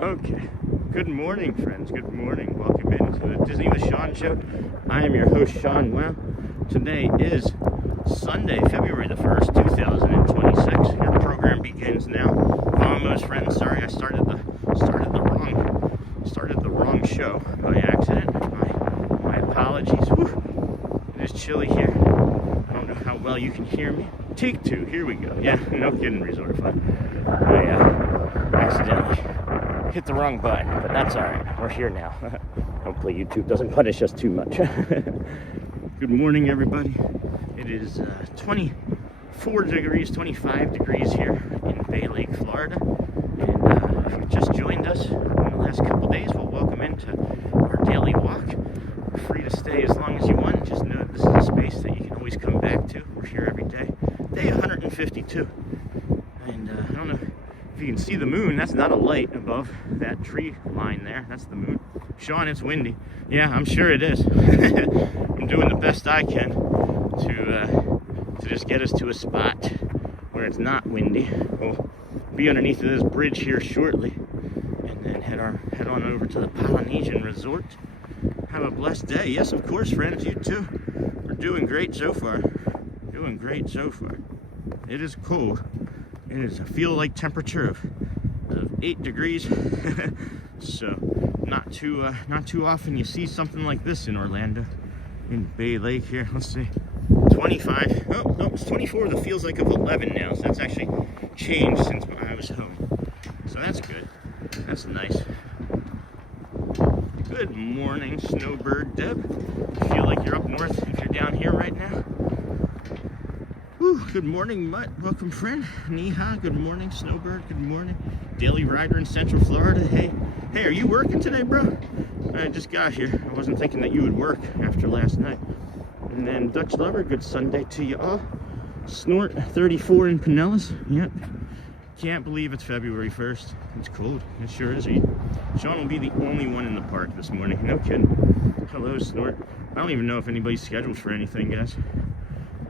Okay, good morning, friends. Good morning. Welcome into the Disney with Sean show. I am your host, Sean. Well, today is Sunday, February the 1st, 2026. Your program begins now. Almost, friends. Sorry, I started the wrong show by accident. My apologies. Whew. It is chilly here. I don't know how well you can hear me. Take two. Here we go. Yeah, no kidding, Resort Fun. I accidentally hit the wrong button, but that's all right. We're here now. Hopefully YouTube doesn't punish us too much. Good morning, everybody. It is 24 degrees, 25 degrees here in Bay Lake, Florida. And if you've just joined us in the last couple days, well, welcome into our daily walk. You're free to stay as long as you want. Just know that this is a space that you can always come back to. We're here every day. Day 152. And I don't know if you can see the moon. That's not a light above that tree line there. That's the moon. Sean, it's windy. Yeah, I'm sure it is. I'm doing the best I can to just get us to a spot where it's not windy. We'll be underneath of this bridge here shortly, and then head on over to the Polynesian resort. Have a blessed day. Yes, of course, friends. You too. We're doing great so far. Doing great so far. It is cold. It is a feel-like temperature of 8 degrees. So not too often you see something like this in Orlando, in Bay Lake here. Let's see, 25. Oh no, it's 24. The feels like of 11 now. So that's actually changed since I was home. So that's good. That's nice. Good morning, Snowbird Deb. Feel like you're up north if you're down here right now. Whew, good morning, Mutt. Welcome, friend. Neha, good morning. Snowbird, good morning. Daily Rider in Central Florida. Hey, are you working today, bro? I just got here. I wasn't thinking that you would work after last night. And then Dutch Lover, good Sunday to you all. Snort, 34 in Pinellas. Yep. Can't believe it's February 1st. It's cold. It sure is. Sean will be the only one in the park this morning. No kidding. Hello, Snort. I don't even know if anybody's scheduled for anything, guys.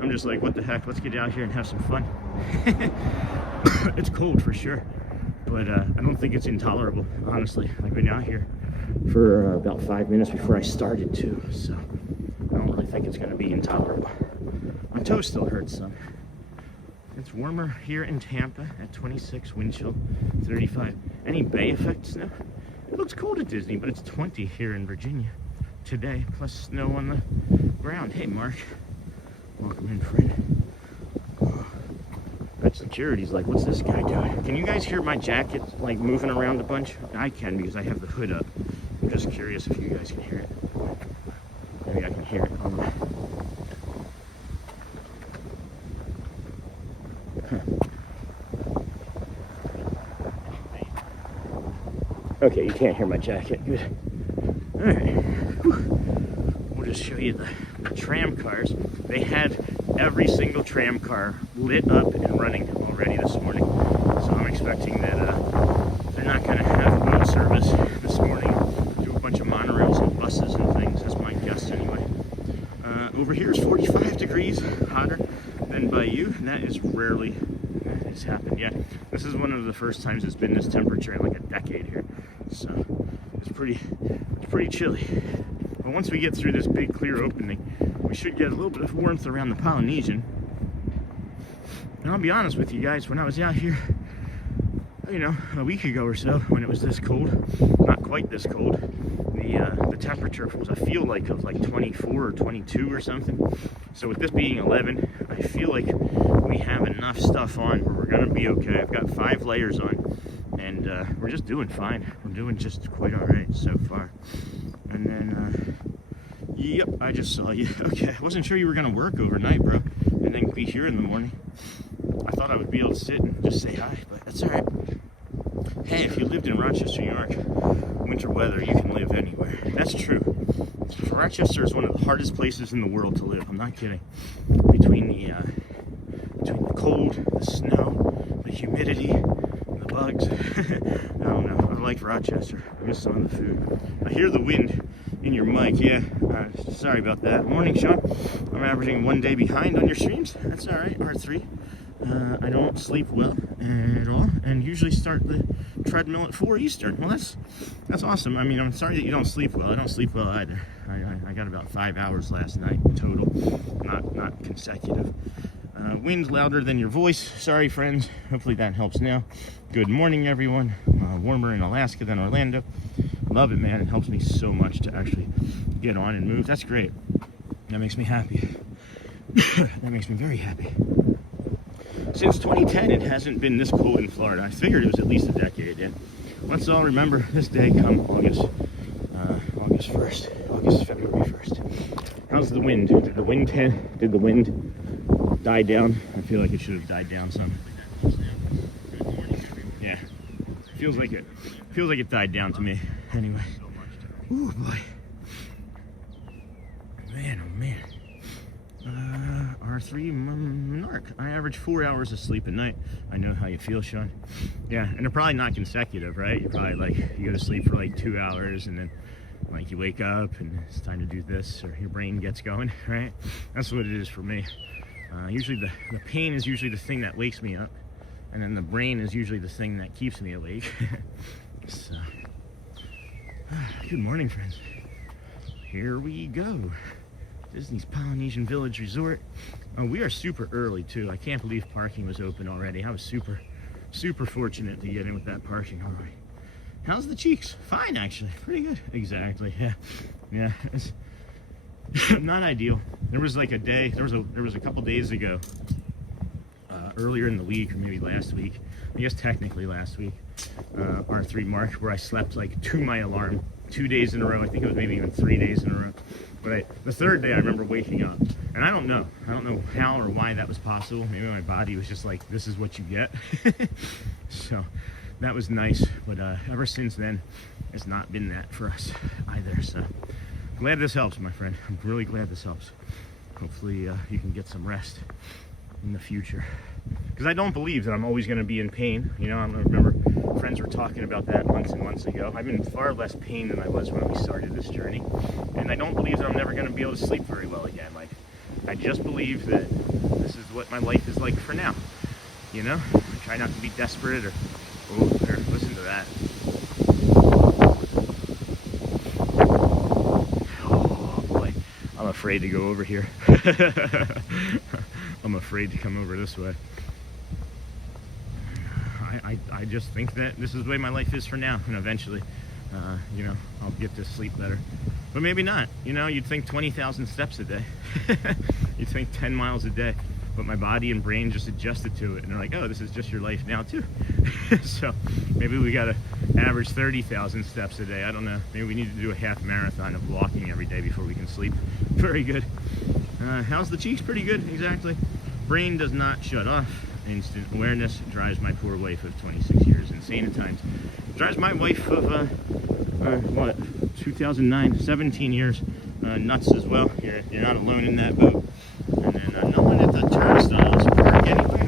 I'm just like, what the heck? Let's get out here and have some fun. It's cold for sure, but I don't think it's intolerable, honestly. I've been out here for about 5 minutes before I started to, so I don't really think it's going to be intolerable. My toe still hurts some. It's warmer here in Tampa at 26, wind chill 35. Any bay effect snow? It looks cold at Disney, but it's 20 here in Virginia today, plus snow on the ground. Hey, Mark. Welcome in, friend. Oh, that security's like, what's this guy doing? Can you guys hear my jacket like moving around a bunch? I can because I have the hood up. I'm just curious if you guys can hear it. Maybe I can hear it on the... Okay, you can't hear my jacket. Good. All right. Whew. We'll just show you the tram cars. They had every single tram car lit up and running already this morning. So I'm expecting that they're not going to have boat service this morning. Do a bunch of monorails and buses and things. That's my guess anyway. Over here is 45 degrees hotter than by you. And that is rarely has happened yet. This is one of the first times it's been this temperature in like a decade here. So it's pretty chilly. But once we get through this big clear opening, we should get a little bit of warmth around the Polynesian. And I'll be honest with you guys, when I was out here, you know, a week ago or so, when it was this cold, not quite this cold, the temperature was, I feel like, of like 24 or 22 or something. So with this being 11, I feel like we have enough stuff on where we're gonna be okay. I've got 5 layers on, and we're just doing fine. We're doing just quite all right so far. And then, yep, I just saw you. Okay, I wasn't sure you were gonna work overnight, bro, and then be here in the morning. I thought I would be able to sit and just say hi, but that's all right. Hey, if you lived in Rochester, New York, winter weather, you can live anywhere. That's true. Rochester is one of the hardest places in the world to live. I'm not kidding. Between the cold, the snow, the humidity, the bugs. I don't know. I like Rochester. I miss some of the food. I hear the wind in your mic. Yeah. Sorry about that. Morning, Sean. I'm averaging 1 day behind on your streams. That's all right. R3. I don't sleep well at all, and usually start the treadmill at 4 Eastern. Well, that's awesome. I mean, I'm sorry that you don't sleep well. I don't sleep well either. I got about 5 hours last night total, not consecutive. Wind louder than your voice. Sorry, friends. Hopefully that helps now. Good morning, everyone. Warmer in Alaska than Orlando. Love it, man. It helps me so much to actually get on and move. That's great. That makes me happy. That makes me very happy. Since 2010, it hasn't been this cold in Florida. I figured it was at least a decade. And let's all remember this day come August 1st, February 1st. How's the wind? Did the wind die down? I feel like it should have died down some. Yeah, feels like it died down to me. Anyway, oh boy, man, oh man. R3 Monarch. I average 4 hours of sleep a night. I know how you feel, Sean. Yeah, and they're probably not consecutive, right? You're probably like, you go to sleep for like 2 hours and then like you wake up and it's time to do this, or your brain gets going, right? That's what it is for me. Usually the pain is usually the thing that wakes me up, and then the brain is usually the thing that keeps me awake. So, good morning, friends. Here we go. Disney's Polynesian Village Resort. We are super early too. I can't believe parking was open already. I was super fortunate to get in with that parking already. How's the cheeks? Fine, actually. Pretty good. Exactly. Yeah. It's not ideal. There was like a day. There was a couple days ago, earlier in the week, or maybe last week. I guess technically last week. R3 Mark, where I slept like to my alarm 2 days in a row. I think it was maybe even 3 days in a row. But the third day I remember waking up, and I don't know how or why that was possible. Maybe my body was just like, this is what you get. So that was nice, but ever since then it's not been that for us either. So glad this helps, my friend. I'm really glad this helps. Hopefully you can get some rest in the future, because I don't believe that I'm always going to be in pain. You know, I remember friends were talking about that months and months ago. I've been in far less pain than I was when we started this journey, and I don't believe that I'm never going to be able to sleep very well again. Like, I just believe that this is what my life is like for now. You know, I try not to be desperate or, oh, there, listen to that. Oh boy, I'm afraid to go over here. I'm afraid to come over this way. I just think that this is the way my life is for now, and eventually, you know, I'll get to sleep better. But maybe not. You know, you'd think 20,000 steps a day. You'd think 10 miles a day. But my body and brain just adjusted to it, and they're like, oh, this is just your life now too. So maybe we gotta average 30,000 steps a day. I don't know. Maybe we need to do a half marathon of walking every day before we can sleep. Very good. How's the cheeks? Pretty good, exactly. Brain does not shut off. Instant awareness drives my poor wife of 26 years insane at times. Drives my wife of, 2009, 17 years nuts as well. You're not alone in that boat. And then no one at the turnstiles park anyway.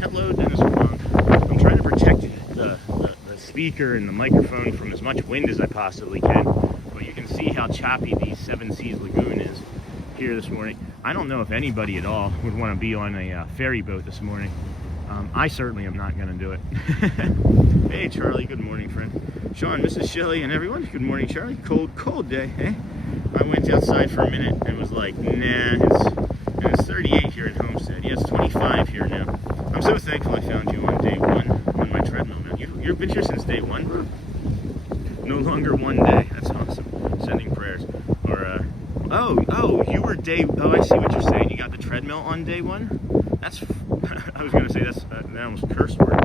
Hello, Dennis Wong. I'm trying to protect the speaker and the microphone from as much wind as I possibly can. But you can see how choppy the Seven Seas Lagoon is here this morning. I don't know if anybody at all would want to be on a ferry boat this morning. I certainly am not going to do it. Hey, Charlie. Good morning, friend. Sean, Mrs. Shelley, and everyone. Good morning, Charlie. Cold day, eh? I went outside for a minute and was like, nah, it's 38 here at Homestead. Yeah, it's 25 here now. I'm so thankful I found you on day one on my treadmill, man. You've been here since day one, bro? No longer one day. That's awesome. Sending prayers. Or, oh, you were oh, I see what you're saying. You got the treadmill on day one? That's, I was going to say that's, that almost curse word.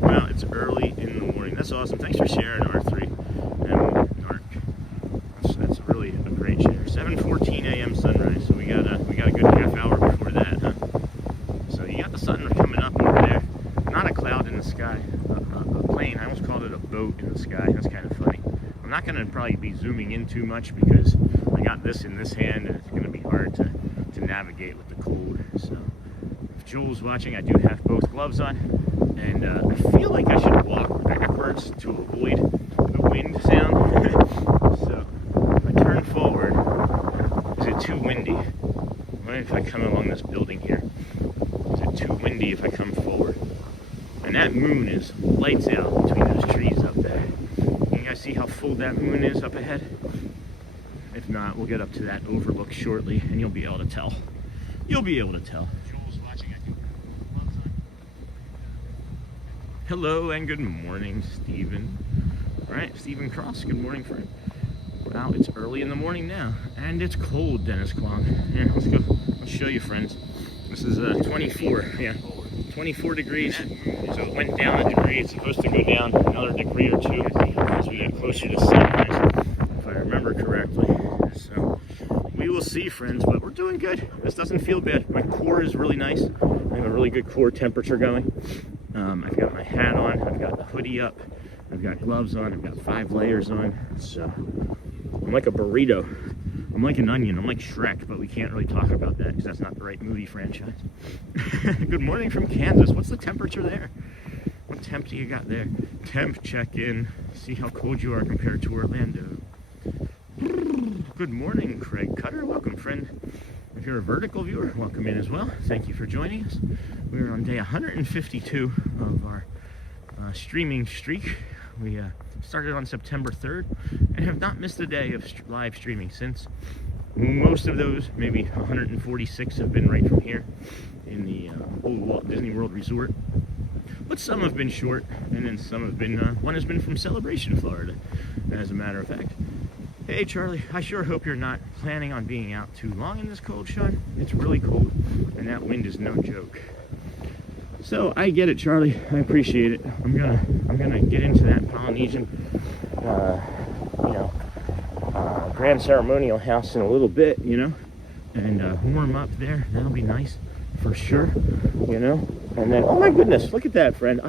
Well, it's early in the morning. That's awesome. Thanks for sharing, R3 and Narc. That's really a great share. 7:14 a.m. sunrise. So we got a good half hour before that, huh? So you got the sun coming up over there. Not a cloud in the sky. A plane. I almost called it a boat in the sky. That's kind of funny. I'm not going to probably be zooming in too much because I got this in this hand and it's going to be hard to navigate with the cold. So if Jules watching, I do have both gloves on, and I feel like I should walk backwards to avoid the wind sound. So if I turn forward, is it too windy? What if I come along this building here? Is it lights out between those trees up there. You guys see how full that moon is up ahead? If not, we'll get up to that overlook shortly and you'll be able to tell. You'll be able to tell. Hello and good morning, Stephen. All right, Stephen Cross, good morning, friend. Wow, it's early in the morning now, and it's cold, Dennis Kwong. Here, let's go. I'll show you, friends. This is 24, yeah, 24 degrees. So it went down a degree. It's supposed to go down another degree or two as we get closer to sunrise, if I remember correctly. So we will see, friends, but we're doing good. This doesn't feel bad. My core is really nice. I have a really good core temperature going. I've got my hat on, I've got the hoodie up, I've got gloves on, I've got 5 layers on, so I'm like a burrito. I'm like an onion, I'm like Shrek, but we can't really talk about that because that's not the right movie franchise. Good morning from Kansas. What's the temperature there? What temp do you got there? Temp check-in, see how cold you are compared to Orlando. Good morning, Craig Cutter, welcome, friend. If you're a vertical viewer, welcome in as well. Thank you for joining us. We're on day 152 of our streaming streak. We started on September 3rd and have not missed a day of live streaming since. Most of those, maybe 146, have been right from here in the old Walt Disney World Resort. But some have been short, and then some have been, one has been from Celebration, Florida, as a matter of fact. Hey Charlie, I sure hope you're not planning on being out too long in this cold, Sean. It's really cold, and that wind is no joke. So I get it, Charlie. I appreciate it. I'm gonna get into that Polynesian, Grand Ceremonial House in a little bit, and warm up there. That'll be nice for sure, And then, oh my goodness, look at that, friend.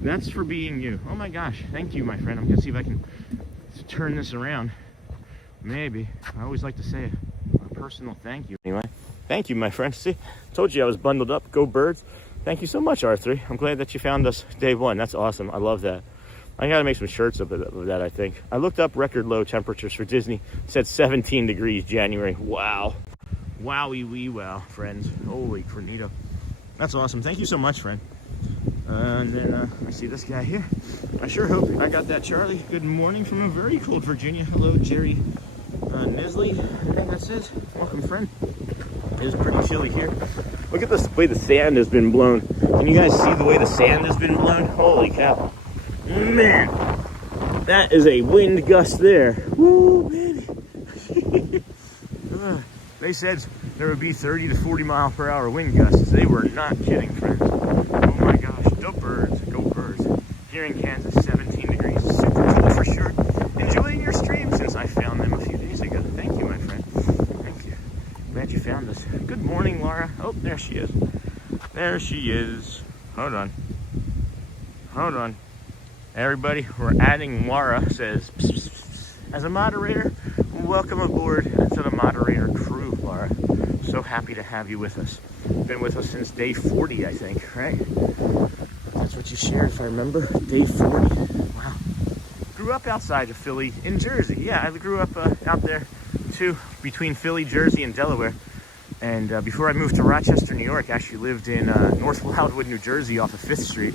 That's for being you. Oh my gosh, thank you, my friend. I'm gonna see if I can turn this around. Maybe. I always like to say a personal thank you. Anyway, thank you, my friend. See, told you I was bundled up. Go Birds. Thank you so much, R3. I'm glad that you found us day one. That's awesome. I love that. I gotta make some shirts of that, I think. I looked up record low temperatures for Disney. It said 17 degrees January. Wow. Wowie wee wow, friends. Holy Cornito. That's awesome. Thank you so much, friend. And then I see this guy here. I sure hope I got that, Charlie. Good morning from a very cold Virginia. Hello, Jerry Nisley. I think that says. Welcome, friend. It is pretty chilly here. Look at the way the sand has been blown. Can you guys see the way the sand has been blown? Holy cow. Man, that is a wind gust there. Woo, man. They said there would be 30 to 40 mile per hour wind gusts. They were not kidding, friends. Oh my gosh, go Birds, go Birds. Here in Kansas, 17 degrees, super cool for sure. Enjoying your stream since I found them a few days ago. Thank you, my friend. Thank you. Glad you found us. Good morning, Laura. Oh, there she is. There she is. Hold on. Hold on. Everybody, we're adding Laura, says, psst, psst, psst. As a moderator, welcome aboard to the moderator crew, Laura. So happy to have you with us. Been with us since day 40, I think, right? That's what you shared, if I remember. Day 40. Wow. Grew up outside of Philly in Jersey. Yeah, I grew up out there, too, between Philly, Jersey, and Delaware. And before I moved to Rochester, New York, I actually lived in North Wildwood, New Jersey, off of 5th Street.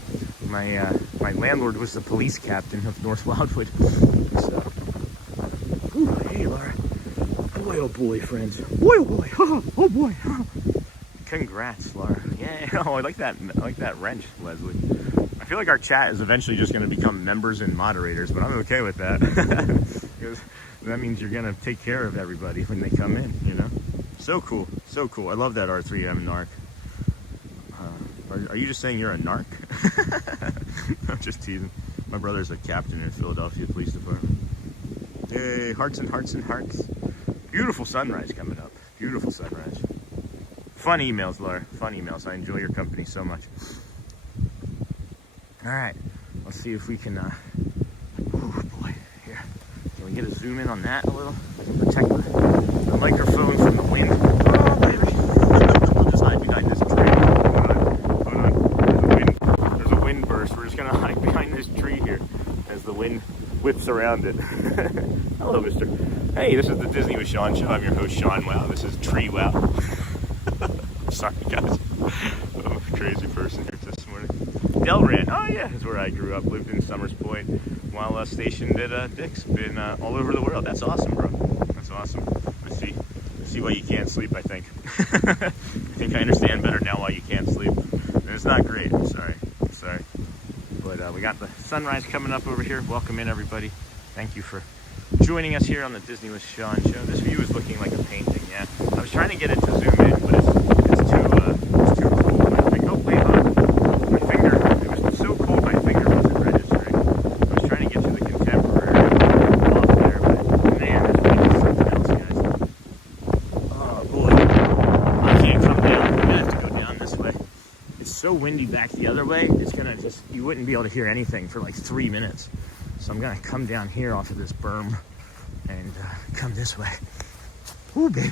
My landlord was the police captain of North Wildwood. So, ooh, hey, Laura. Boy, oh boy, friends. Boy, oh boy. Oh boy. Congrats, Laura. Yeah. Oh, I like that wrench, Leslie. I feel like our chat is eventually just going to become members and moderators, but I'm okay with that. Because that means you're going to take care of everybody when they come in, So cool. So cool. I love that R3M narc. Are you just saying you're a narc? I'm just teasing. My brother's a captain in Philadelphia Police Department. Yay, hearts and hearts and hearts. Beautiful sunrise coming up. Beautiful sunrise. Fun emails, Laura. Fun emails. I enjoy your company so much. All right. Let's see if we can, oh boy. Here. Can we get a zoom in on that a little? Protect the microphone from the wind. Oh, baby. We'll just hide behind this tree. Hold on. There's a wind burst. We're just going to hide behind this tree here as the wind whips around it. Hello, mister. Hey, this is the Disney with Sean show. I'm your host, Sean Wow. This is Tree Wow. Sorry, guys. I'm a crazy person here this morning. Delran. Oh yeah, that's where I grew up. Lived in Summers Point while stationed at Dick's. Been all over the world. That's awesome, bro. That's awesome. I see why you can't sleep, I think. I think I understand better now why you can't sleep. And it's not great. I'm sorry. But we got the sunrise coming up over here. Welcome in, everybody. Thank you for joining us here on the Disney with Sean show. This view is looking like a painting, yeah. I was trying to get it to zoom in, but it's too cold. My finger, oh wait, my finger, it was so cold my finger wasn't registering. I was trying to get to the contemporary off there, but man, this place is something else, guys. Oh boy, I can't come down. I'm gonna have to go down this way. It's so windy back the other way, it's gonna just, you wouldn't be able to hear anything for like 3 minutes. So I'm gonna come down here off of this berm and come this way. Ooh, baby.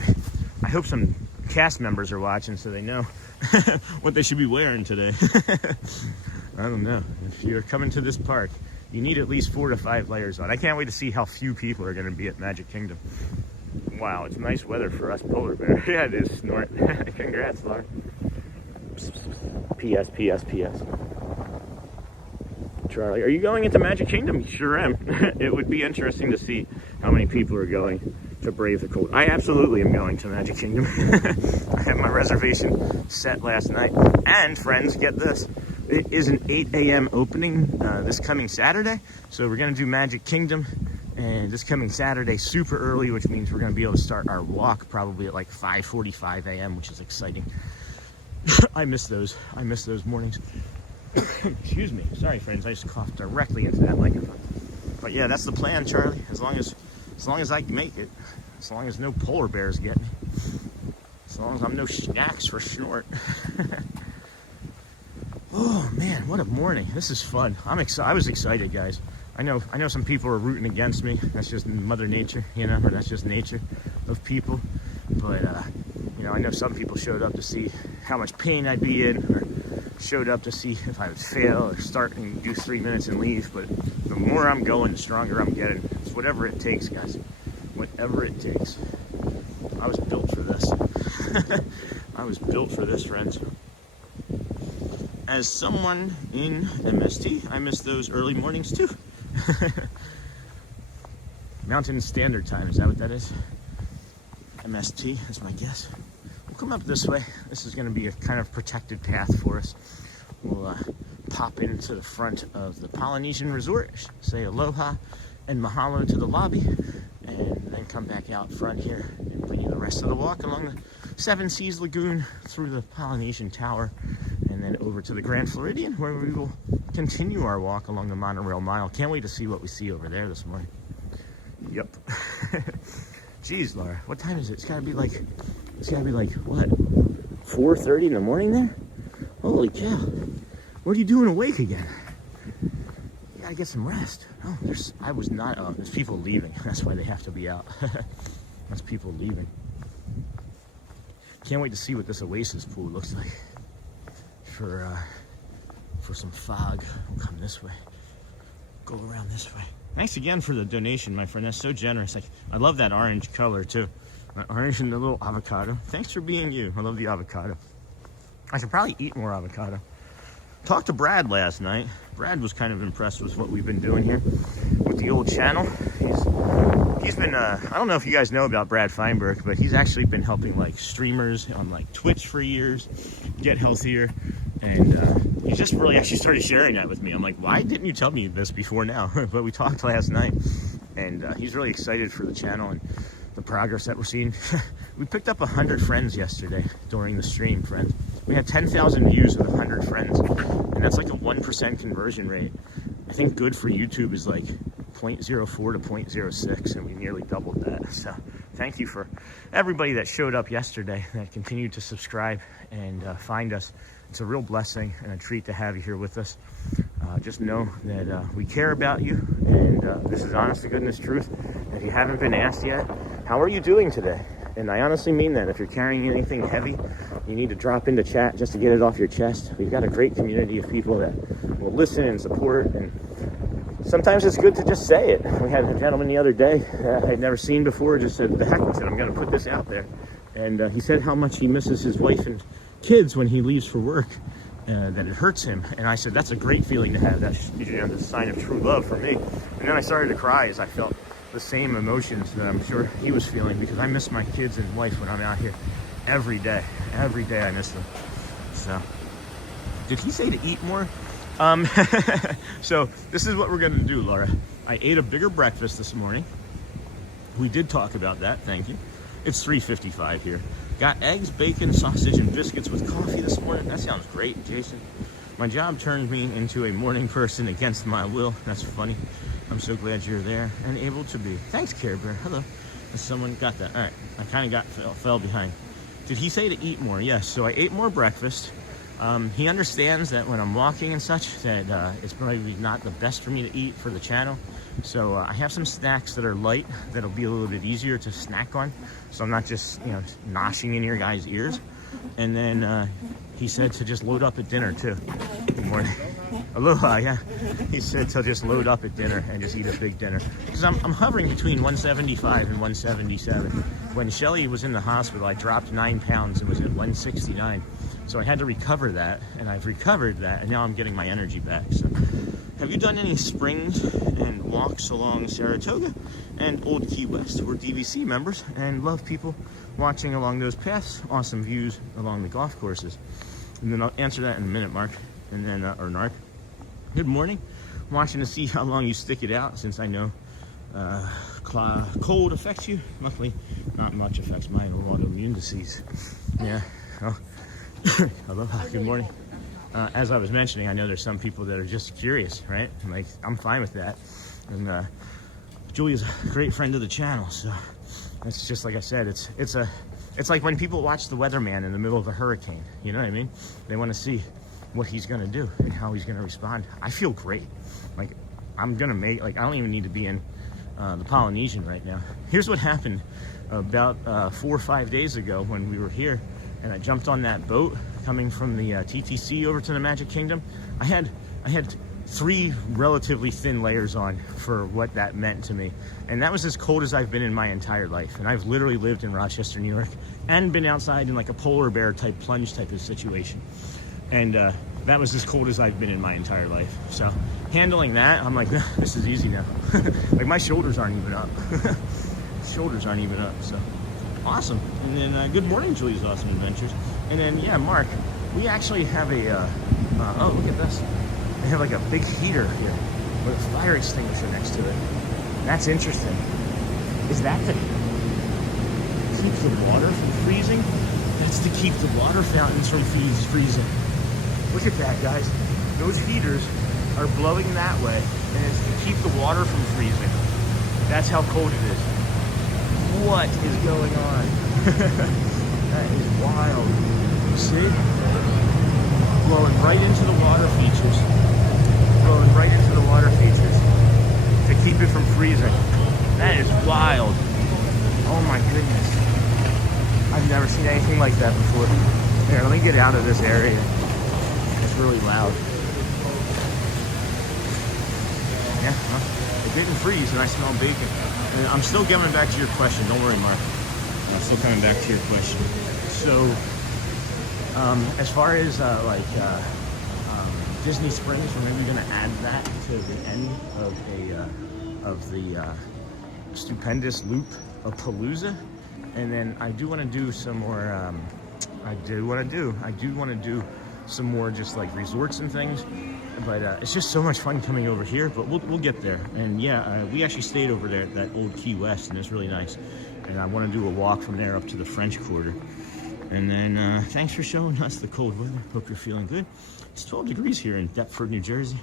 I hope some cast members are watching so they know what they should be wearing today. I don't know. If you're coming to this park, you need at least 4 to 5 layers on. I can't wait to see how few people are gonna be at Magic Kingdom. Wow, it's nice weather for us polar bears. Yeah, it is, Snort. Congrats, Laura. P.S. Charlie, are you going into Magic Kingdom? Sure am. It would be interesting to see how many people are going to brave the cold. I absolutely am going to Magic Kingdom. I have my reservation set last night. And friends, get this. It is an 8 a.m. opening this coming Saturday. So we're going to do Magic Kingdom and this coming Saturday super early, which means we're going to be able to start our walk probably at like 5:45 a.m., which is exciting. I miss those mornings. Excuse me. Sorry, friends. I just coughed directly into that microphone. But yeah, that's the plan, Charlie. As long as I make it. As long as no polar bears get me. As long as I'm no snacks for Snort. Oh man, what a morning! This is fun. I was excited, guys. I know some people are rooting against me. That's just Mother Nature, you know, or that's just nature of people. But you know, I know some people showed up to see how much pain I'd be in, or showed up to see if I would fail or start and do 3 minutes and leave. But the more I'm going, the stronger I'm getting. It's whatever it takes, guys. Whatever it takes. I was built for this. I was built for this, friends. As someone in MST, I miss those early mornings too. Mountain Standard Time, is that what that is? MST is my guess. We'll come up this way. This is going to be a kind of protected path for us. We'll pop into the front of the Polynesian Resort, say aloha and mahalo to the lobby, and then come back out front here and bring you the rest of the walk along the Seven Seas Lagoon through the Polynesian Tower, and then over to the Grand Floridian, where we will continue our walk along the Monorail Mile. Can't wait to see what we see over there this morning. Yep. Jeez, Laura, what time is it? It's gotta be like what? 4:30 in the morning there? Holy cow. What are you doing awake again? You gotta get some rest. Oh, there's people leaving. That's why they have to be out. That's people leaving. Can't wait to see what this Oasis pool looks like. For some fog. We'll come this way. Go around this way. Thanks again for the donation, my friend. That's so generous. I love that orange color too. That orange and the little avocado. Thanks for being you. I love the avocado. I should probably eat more avocado. Talked to Brad last night. Brad was kind of impressed with what we've been doing here with the old channel. He's been, I don't know if you guys know about Brad Feinberg, but he's actually been helping like streamers on like Twitch for years get healthier. And he just really actually started sharing that with me. I'm like, why didn't you tell me this before now? But we talked last night, and he's really excited for the channel and the progress that we're seeing. We picked up 100 friends yesterday during the stream, friends. We had 10,000 views with 100 friends, and that's like a 1% conversion rate. I think good for YouTube is like 0.04 to 0.06, and we nearly doubled that. So thank you for everybody that showed up yesterday, that continued to subscribe and find us. It's a real blessing and a treat to have you here with us. Just know that we care about you, and this is honest to goodness truth. If you haven't been asked yet, how are you doing today? And I honestly mean that. If you're carrying anything heavy, you need to drop into chat just to get it off your chest. We've got a great community of people that will listen and support, and sometimes it's good to just say it. We had a gentleman the other day I'd never seen before, just said, the heck with it, I'm going to put this out there. And he said how much he misses his wife and kids when he leaves for work. that it hurts him. And I said, that's a great feeling to have. That's, you know, the sign of true love for me. And then I started to cry as I felt the same emotions that I'm sure he was feeling, because I miss my kids and wife when I'm out here every day. Every day I miss them. So, did he say to eat more? So this is what we're gonna do, Laura. I ate a bigger breakfast this morning. We did talk about that, thank you. It's 3:55 here. Got eggs, bacon, sausage, and biscuits with coffee this morning. That sounds great, Jason. My job turned me into a morning person against my will. That's funny. I'm so glad you're there and able to be. Thanks, Care Bear. Hello. Someone got that. All right, I kind of fell behind. Did he say to eat more? Yes, so I ate more breakfast. He understands that when I'm walking and such, that it's probably not the best for me to eat for the channel. So I have some snacks that are light, that'll be a little bit easier to snack on. So I'm not just, you know, noshing in your guys' ears. And then he said to just load up at dinner too. Good morning. Aloha, yeah. He said to just load up at dinner and just eat a big dinner. Because I'm hovering between 175 and 177. When Shelly was in the hospital, I dropped 9 pounds and was at 169. So I had to recover that, and I've recovered that, and now I'm getting my energy back. So, have you done any springs and walks along Saratoga and Old Key West? We're DVC members and love people watching along those paths. Awesome views along the golf courses. And then I'll answer that in a minute, Mark, and then or Nark. Good morning. Watching to see how long you stick it out, since I know cold affects you. Luckily, not much affects mine with autoimmune disease. Yeah. Well, aloha, good morning. As I was mentioning, I know there's some people that are just curious, right? Like, I'm fine with that. And Julia's a great friend of the channel, so it's just like I said, it's like when people watch the weatherman in the middle of a hurricane, you know what I mean? They want to see what he's gonna do and how he's gonna respond. I feel great. Like, I'm gonna make, like, I don't even need to be in the Polynesian right now. Here's what happened about 4 or 5 days ago when we were here. And I jumped on that boat coming from the TTC over to the Magic Kingdom. I had 3 relatively thin layers on for what that meant to me. And that was as cold as I've been in my entire life. And I've literally lived in Rochester, New York, and been outside in like a polar bear type plunge type of situation. And that was as cold as I've been in my entire life. So handling that, I'm like, nah, this is easy now. Like, my shoulders aren't even up. Shoulders aren't even up, so. Awesome. And then good morning, Julie's Awesome Adventures. And then, yeah, Mark, we actually have a oh, look at this. They have like a big heater here with a fire extinguisher next to it. That's interesting. Is that to keep the water from freezing? That's to keep the water fountains from freezing. Look at that, guys. Those heaters are blowing that way, and it's to keep the water from freezing. That's how cold it is. What is going on? That is wild. See? Blowing right into the water features. Blowing right into the water features to keep it from freezing. That is wild. Oh my goodness. I've never seen anything like that before. Here, let me get out of this area. It's really loud. Yeah, well, it didn't freeze and I smell bacon. And I'm still coming back to your question. Don't worry, Mark. I'm still coming back to your question. So, as far as Disney Springs, we're maybe going to add that to the end of the stupendous loop of Palooza. And then I do want to do some more. I do want to do some more just like resorts and things. But it's just so much fun coming over here, but we'll get there. And yeah, we actually stayed over there at that old Key West, and it's really nice. And I want to do a walk from there up to the French Quarter. And then thanks for showing us the cold weather. Hope you're feeling good. It's 12 degrees here in Deptford, New Jersey.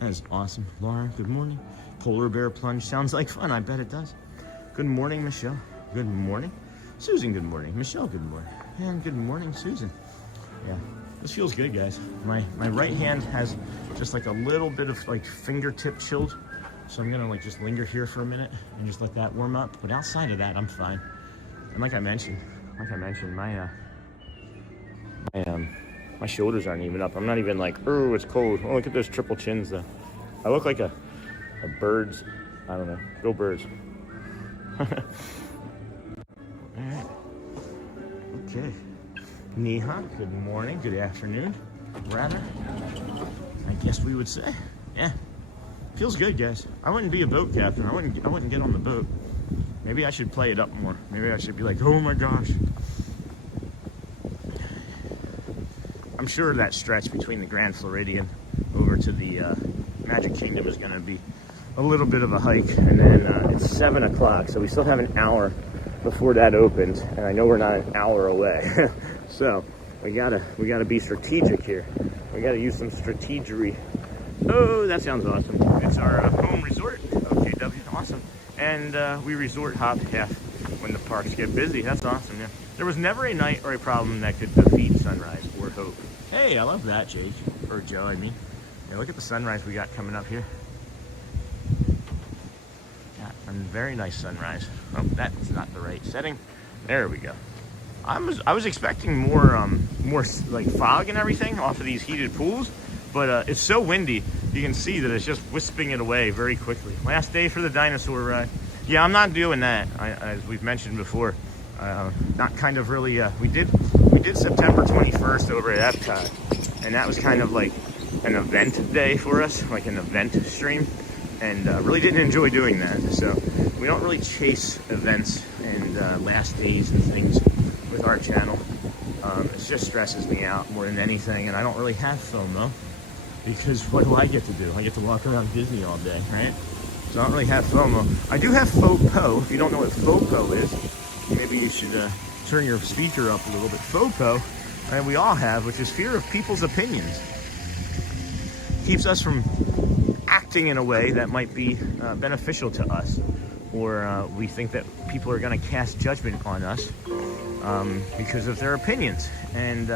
That is awesome. Laura, good morning. Polar bear plunge sounds like fun. I bet it does. Good morning, Michelle. Good morning. Susan, good morning. Michelle, good morning. And good morning, Susan. Yeah. This feels good, guys. My right hand has just like a little bit of like fingertip chilled. So I'm gonna like just linger here for a minute and just let that warm up. But outside of that, I'm fine. And like I mentioned, my shoulders aren't even up. I'm not even like, oh, it's cold. Oh, look at those triple chins though. I look like a bird's, I don't know, go birds. All right, okay. Neha, good morning, good afternoon. rather, I guess we would say. Yeah, feels good, guys. I wouldn't be a boat captain. I wouldn't get on the boat. Maybe I should play it up more. Maybe I should be like, oh my gosh. I'm sure that stretch between the Grand Floridian over to the Magic Kingdom is going to be a little bit of a hike. And then it's 7 o'clock, so we still have an hour before that opens. And I know we're not an hour away. So we gotta be strategic here. We gotta use some strategery. Oh, that sounds awesome. It's our home resort, OKW, awesome. And we resort hop half when the parks get busy. That's awesome, yeah. There was never a night or a problem that could defeat sunrise or hope. Hey, I love that, Jake. Or Joe, I mean. Yeah, look at the sunrise we got coming up here. Got a very nice sunrise. Oh, that's not the right setting. There we go. I was expecting more like fog and everything off of these heated pools, but it's so windy, you can see that it's just wisping it away very quickly. Last day for the dinosaur ride. Yeah, I'm not doing that. As we've mentioned before, not kind of really. We did September 21st over at Epcot, and that was kind of like an event day for us, like an event stream, and really didn't enjoy doing that. So we don't really chase events and last days and things with our channel. It just stresses me out more than anything, and I don't really have FOMO because what do I get to do? I get to walk around Disney all day, right? So I don't really have FOMO. I do have FOPO. If you don't know what FOPO is, maybe you should turn your speaker up a little bit. FOPO, and we all have, which is fear of people's opinions. Keeps us from acting in a way that might be beneficial to us, or we think that people are going to cast judgment on us because of their opinions. And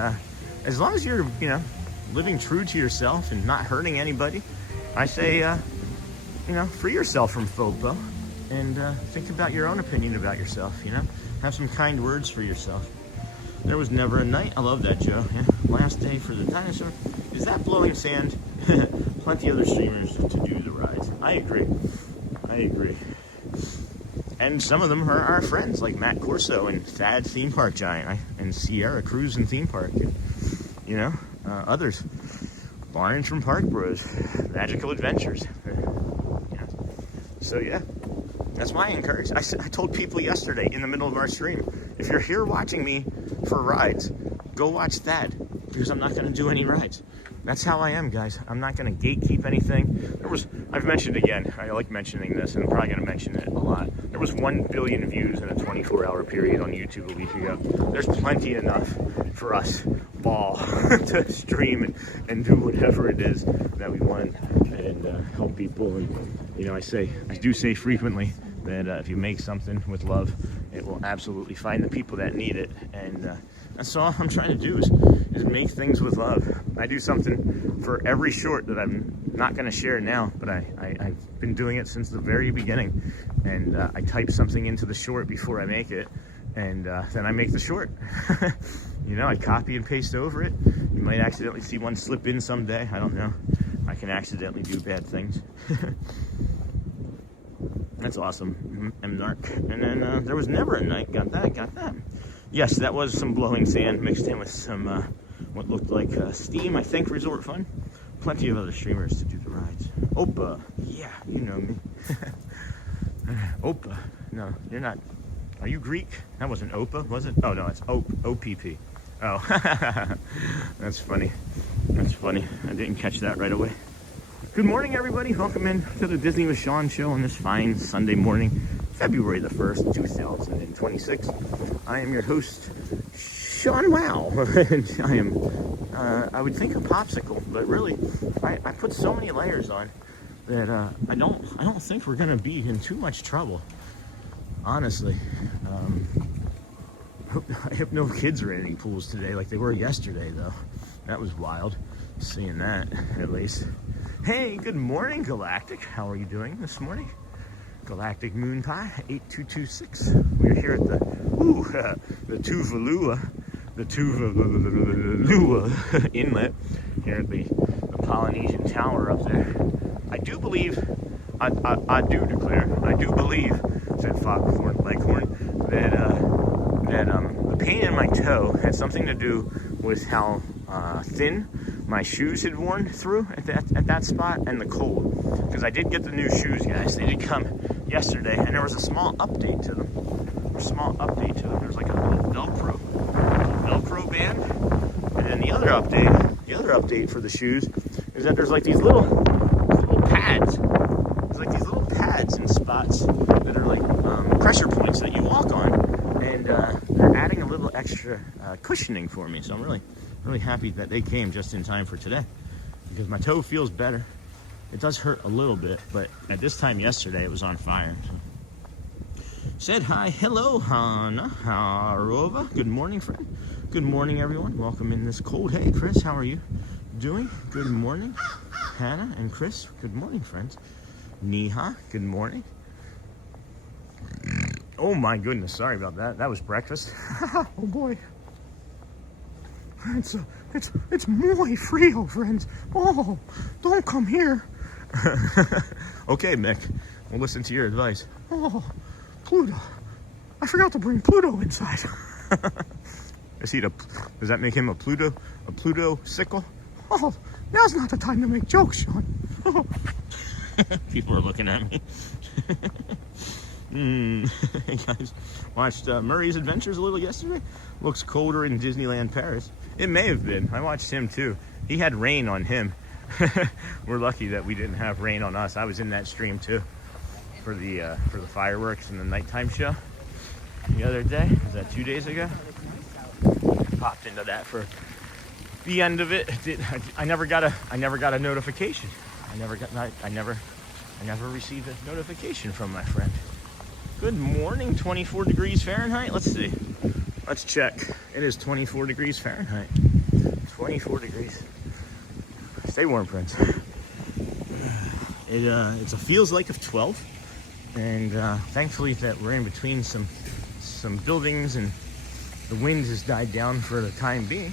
as long as you're, living true to yourself and not hurting anybody, I say, free yourself from FOPO and think about your own opinion about yourself, Have some kind words for yourself. There was never a night. I love that, Joe. Yeah. Last day for the dinosaur. Is that blowing sand? Plenty other streamers to do the rides. I agree. And some of them are our friends, like Matt Corso and Thad Theme Park Giant, and Sierra Cruise and Theme Park, and, others. Barnes from Park Bros, Magical Adventures. So yeah, that's why I encourage. I told people yesterday in the middle of our stream, if you're here watching me for rides, go watch Thad, because I'm not going to do any rides. That's how I am, guys. I'm not going to gatekeep anything. I've mentioned again, I like mentioning this, and I'm probably going to mention it a lot. There was 1 billion views in a 24-hour period on YouTube a week ago. There's plenty enough for us all to stream and do whatever it is that we want and help people. And, I do say frequently that if you make something with love, it will absolutely find the people that need it. And that's all I'm trying to do is make things with love. I do something for every short that I'm not going to share now, but I've been doing it since the very beginning. And I type something into the short before I make it, and then I make the short. I copy and paste over it. You might accidentally see one slip in someday. I don't know. I can accidentally do bad things. That's awesome. M-Narc. And then there was never a night. Got that. Yes, that was some blowing sand mixed in with some what looked like steam, I think, resort fun. Plenty of other streamers to do the rides. Opa. Yeah, you know me. Opa. No, you're not. Are you Greek? That wasn't Opa, was it? Oh, no, it's O-P-P. Oh, that's funny. I didn't catch that right away. Good morning, everybody. Welcome in to the Disney with Sean show on this fine Sunday morning, February the 1st, 2026. I am your host, Sean Wow. And I am, I would think a popsicle, but really, I put so many layers on that I don't think we're gonna be in too much trouble. Honestly, I hope no kids are in any pools today like they were yesterday, though. That was wild, seeing that, at least. Hey, good morning, Galactic. How are you doing this morning? Galactic Moon Pie 8226. We're here at the Tuvalua Inlet here at the Polynesian Tower up there. I do believe, I do believe, said Foghorn Leghorn, that the pain in my toe had something to do with how thin my shoes had worn through at that spot, and the cold. Because I did get the new shoes, guys. They did come yesterday, and there was a small update to them. There's like a little Velcro band, and then the other update for the shoes is that there's like these little pads. There's like these little pads in spots that are like pressure points that you walk on, and they're adding a little extra cushioning for me. So I'm really happy that they came just in time for today, because my toe feels better. It does hurt a little bit, but at this time yesterday it was on fire. So. Said hi, hello, Hannah, Harova. Good morning, friend. Good morning, everyone. Welcome in this cold. Hey, Chris, how are you doing? Good morning, Hannah and Chris. Good morning, friends. Niha, good morning. Oh my goodness, sorry about that. That was breakfast. Oh boy. It's muy frio, friends. Oh, don't come here. Okay, Mick, we'll listen to your advice. Oh, Pluto. I forgot to bring Pluto inside. Does that make him a Pluto sickle? Oh, now's not the time to make jokes, Sean. Oh. People are looking at me. Hey guys, watched Murray's Adventures a little yesterday. Looks colder in Disneyland Paris. It may have been. I watched him too. He had rain on him. We're lucky that we didn't have rain on us. I was in that stream too for the fireworks and the nighttime show the other day. Was that 2 days ago? Popped into that for the end of it. I never got a notification. I never received a notification from my friend. Good morning, 24 degrees Fahrenheit. Let's see. Let's check. It is 24 degrees Fahrenheit. 24 degrees. Stay warm, friends. It's a feels like of 12, and thankfully that we're in between some buildings, and the wind has died down for the time being.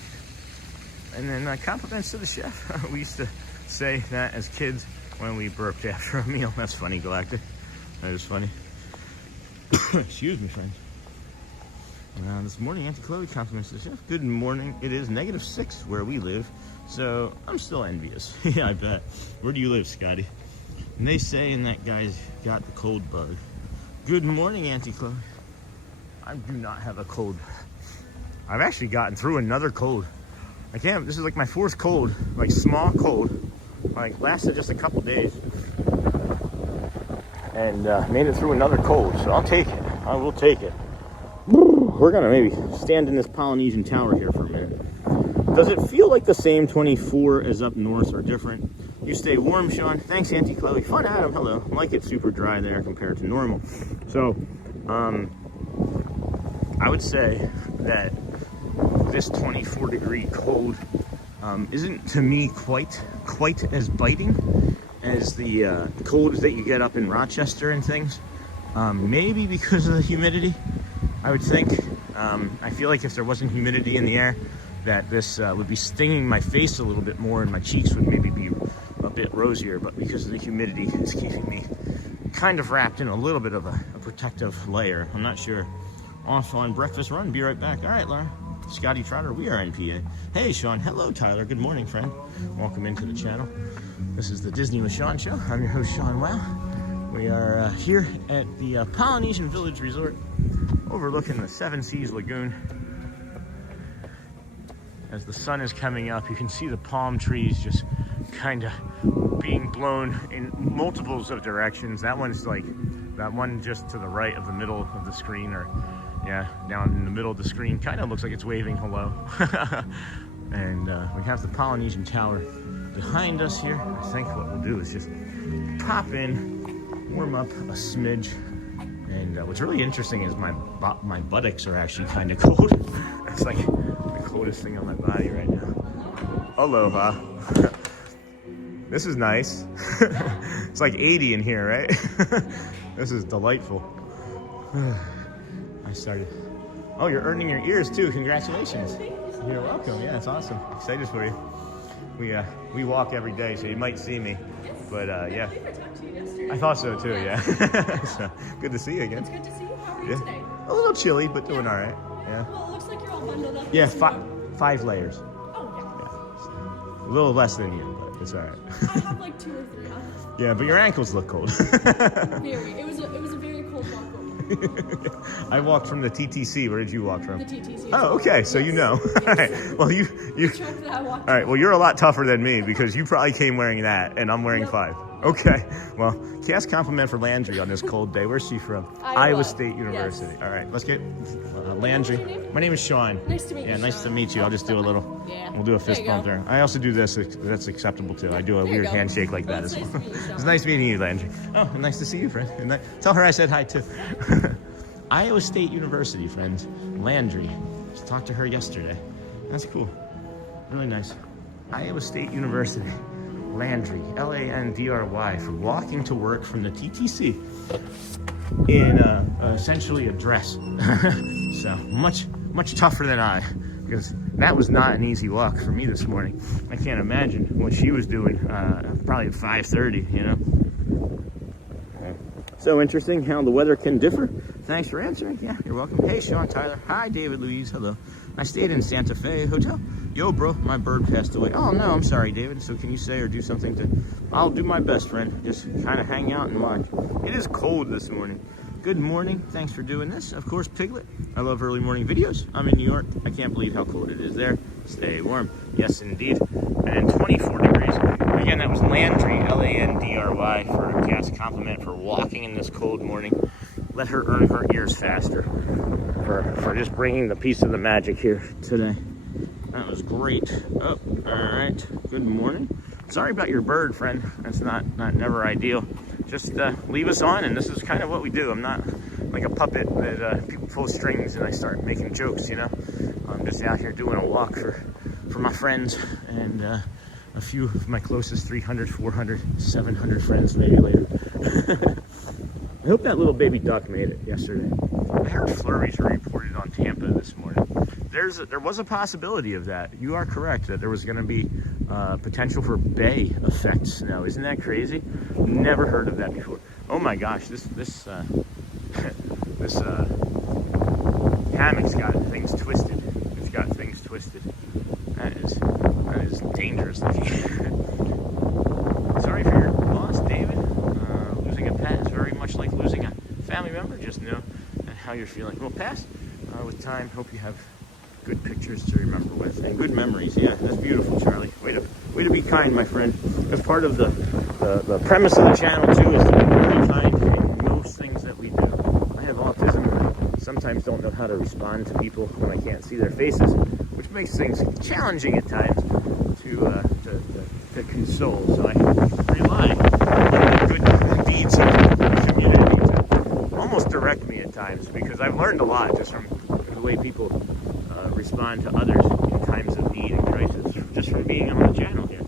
And then compliments to the chef. We used to say that as kids when we burped after a meal. That's funny, Galactic. That is funny. Excuse me, friends. This morning, Auntie Chloe compliments the chef. Good morning. It is -6 where we live, so I'm still envious. Yeah, I bet. Where do you live, Scotty? And they say that guy's got the cold bug. Good morning, Auntie Chloe. I do not have a cold. I've actually gotten through another cold. This is like my 4th cold, like small cold. Like lasted just a couple days. And made it through another cold, so I'll take it. I will take it. We're gonna maybe stand in this Polynesian tower here for a minute. Does it feel like the same 24 as up north or different? You stay warm, Sean. Thanks, Auntie Chloe. Fun, Adam. Hello. I like it super dry there compared to normal. So, I would say that this 24 degree cold isn't to me quite as biting as the colds that you get up in Rochester and things. Maybe because of the humidity, I would think. I feel like if there wasn't humidity in the air, that this would be stinging my face a little bit more, and my cheeks would maybe be a bit rosier, but because of the humidity, it's keeping me kind of wrapped in a little bit of a protective layer. I'm not sure. Off on breakfast run. Be right back. All right, Laura. Scotty Trotter, we are NPA. Hey, Sean. Hello, Tyler. Good morning, friend. Welcome into the channel. This is the Disney with Sean show. I'm your host, Sean Wow. We are here at the Polynesian Village Resort, overlooking the Seven Seas Lagoon. As the sun is coming up, you can see the palm trees just kind of being blown in multiples of directions. That one just to the right of the middle of the screen, or yeah, down in the middle of the screen, kind of looks like it's waving hello. And we have the Polynesian Tower behind us here. I think what we'll do is just pop in, warm up a smidge. And what's really interesting is my buttocks are actually kind of cold. It's like the coldest thing on my body right now. Aloha. This is nice. It's like 80 in here, right? This is delightful. I started. Oh, you're earning your ears too. Congratulations. You're welcome. Yeah, it's awesome. Excited for you. We walk every day, so you might see me. But yeah. I thought so too, yeah. So, good to see you again. It's good to see you. How are you today? A little chilly, but doing all right. Yeah. Well, it looks like you're all bundled up. Yeah, 5 layers. Oh, yeah. A little less than you, but it's all right. I have like 2 or 3 on. Yeah, but your ankles look cold. Very. It was a very cold walk home. I walked from the TTC. Where did you walk from? The TTC. Oh, okay. So yes. you know. Yes. All right. Well, you. All right. Well, you're a lot tougher than me because you probably came wearing that, and I'm wearing 5. Okay. Well, cast compliment for Landry on this cold day. Where's she from? Iowa State University. Yes. All right. Let's get Landry. My name is Sean. Nice to meet you. Yeah, nice to meet you. I'll just do a little. Yeah. We'll do a fist bump there. I also do this. That's acceptable too. I do a weird handshake like that as well. It's nice meeting you, Landry. Oh, nice to see you, friend. Tell her I said hi too. Iowa State University, friends. Landry. Just talked to her yesterday. That's cool. Really nice. Iowa State University. Landry. Landry. For walking to work from the TTC in essentially a dress. So much tougher than I, because that was not an easy walk for me this morning. I can't imagine what she was doing probably at 5:30, you know. So interesting how the weather can differ. Thanks for answering. Yeah, you're welcome. Hey, Sean, Tyler. Hi, David, Louise. Hello. I stayed in Santa Fe Hotel. Yo, bro, my bird passed away. Oh, no, I'm sorry, David. So can you say or do something to... I'll do my best, friend. Just kind of hang out and watch. It is cold this morning. Good morning. Thanks for doing this. Of course, Piglet. I love early morning videos. I'm in New York. I can't believe how cold it is there. Stay warm. Yes, indeed. And 24 degrees. Again, that was Landry, Landry, for a cast compliment for walking in this cold morning. Let her earn her ears faster for just bringing the piece of the magic here today. That was great. Oh, all right. Good morning. Sorry about your bird, friend. That's not never ideal. Just leave us on, and this is kind of what we do. I'm not like a puppet that people pull strings and I start making jokes, you know. I'm just out here doing a walk for my friends and a few of my closest 300, 400, 700 friends maybe later. I hope that little baby duck made it yesterday. I heard flurries were reported on Tampa this morning. There was a possibility of that. You are correct that there was going to be potential for bay effect snow. Isn't that crazy? Never heard of that before. Oh my gosh, this hammock's got things twisted. It's got things twisted. That is dangerous looking. Sorry for your loss, David. Losing a pet is very much like losing a family member. Just know how you're feeling. Well, pass with time. Hope you have good pictures to remember with and good memories. Yeah, that's beautiful, Charlie. Way to be kind, my friend. That's part of the premise of the channel too, is to be really kind in most things that we do. I have autism and I sometimes don't know how to respond to people when I can't see their faces, which makes things challenging at times to console. So I rely on the good deeds of the community to almost direct me at times, because I've learned a lot just from the way people respond to others in times of need and crisis, just from being on the channel here.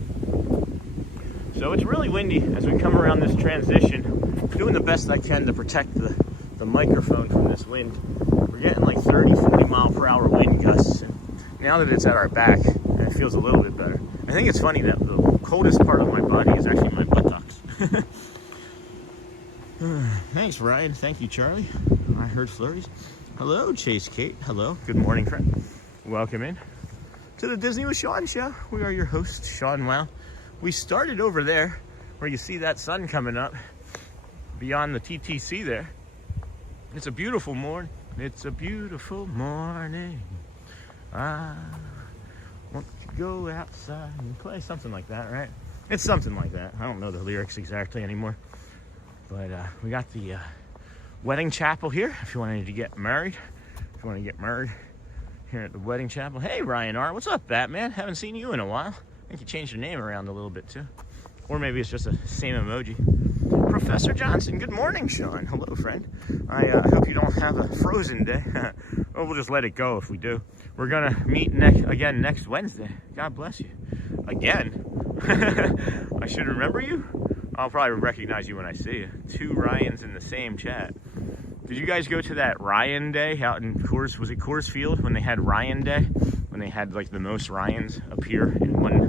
So it's really windy as we come around this transition. Doing the best I can to protect the microphone from this wind. We're getting like 30, 40 mile per hour wind gusts. And now that it's at our back, it feels a little bit better. I think it's funny that the coldest part of my body is actually my buttocks. Thanks, Ryan. Thank you, Charlie. I heard flurries. Hello, Chase Kate. Hello. Good morning, friend. Welcome in to the Disney with Sean show. We are your hosts, Sean Wow. We started over there where you see that sun coming up beyond the TTC there. It's a beautiful morning. It's a beautiful morning. I want to go outside and play. Something like that, right? It's something like that. I don't know the lyrics exactly anymore. But we got the wedding chapel here if you wanted to get married. If you want to get married here at the wedding chapel. Hey, Ryan R. What's up, Batman? Haven't seen you in a while. I think you changed your name around a little bit too. Or maybe it's just the same emoji. Professor Johnson, good morning, Sean. Hello, friend. I hope you don't have a frozen day. Or we'll just let it go if we do. We're gonna meet again next Wednesday. God bless you. Again? I should remember you? I'll probably recognize you when I see you. 2 Ryans in the same chat. Did you guys go to that Ryan Day out in Coors? Was it Coors Field when they had Ryan Day? When they had like the most Ryans appear in one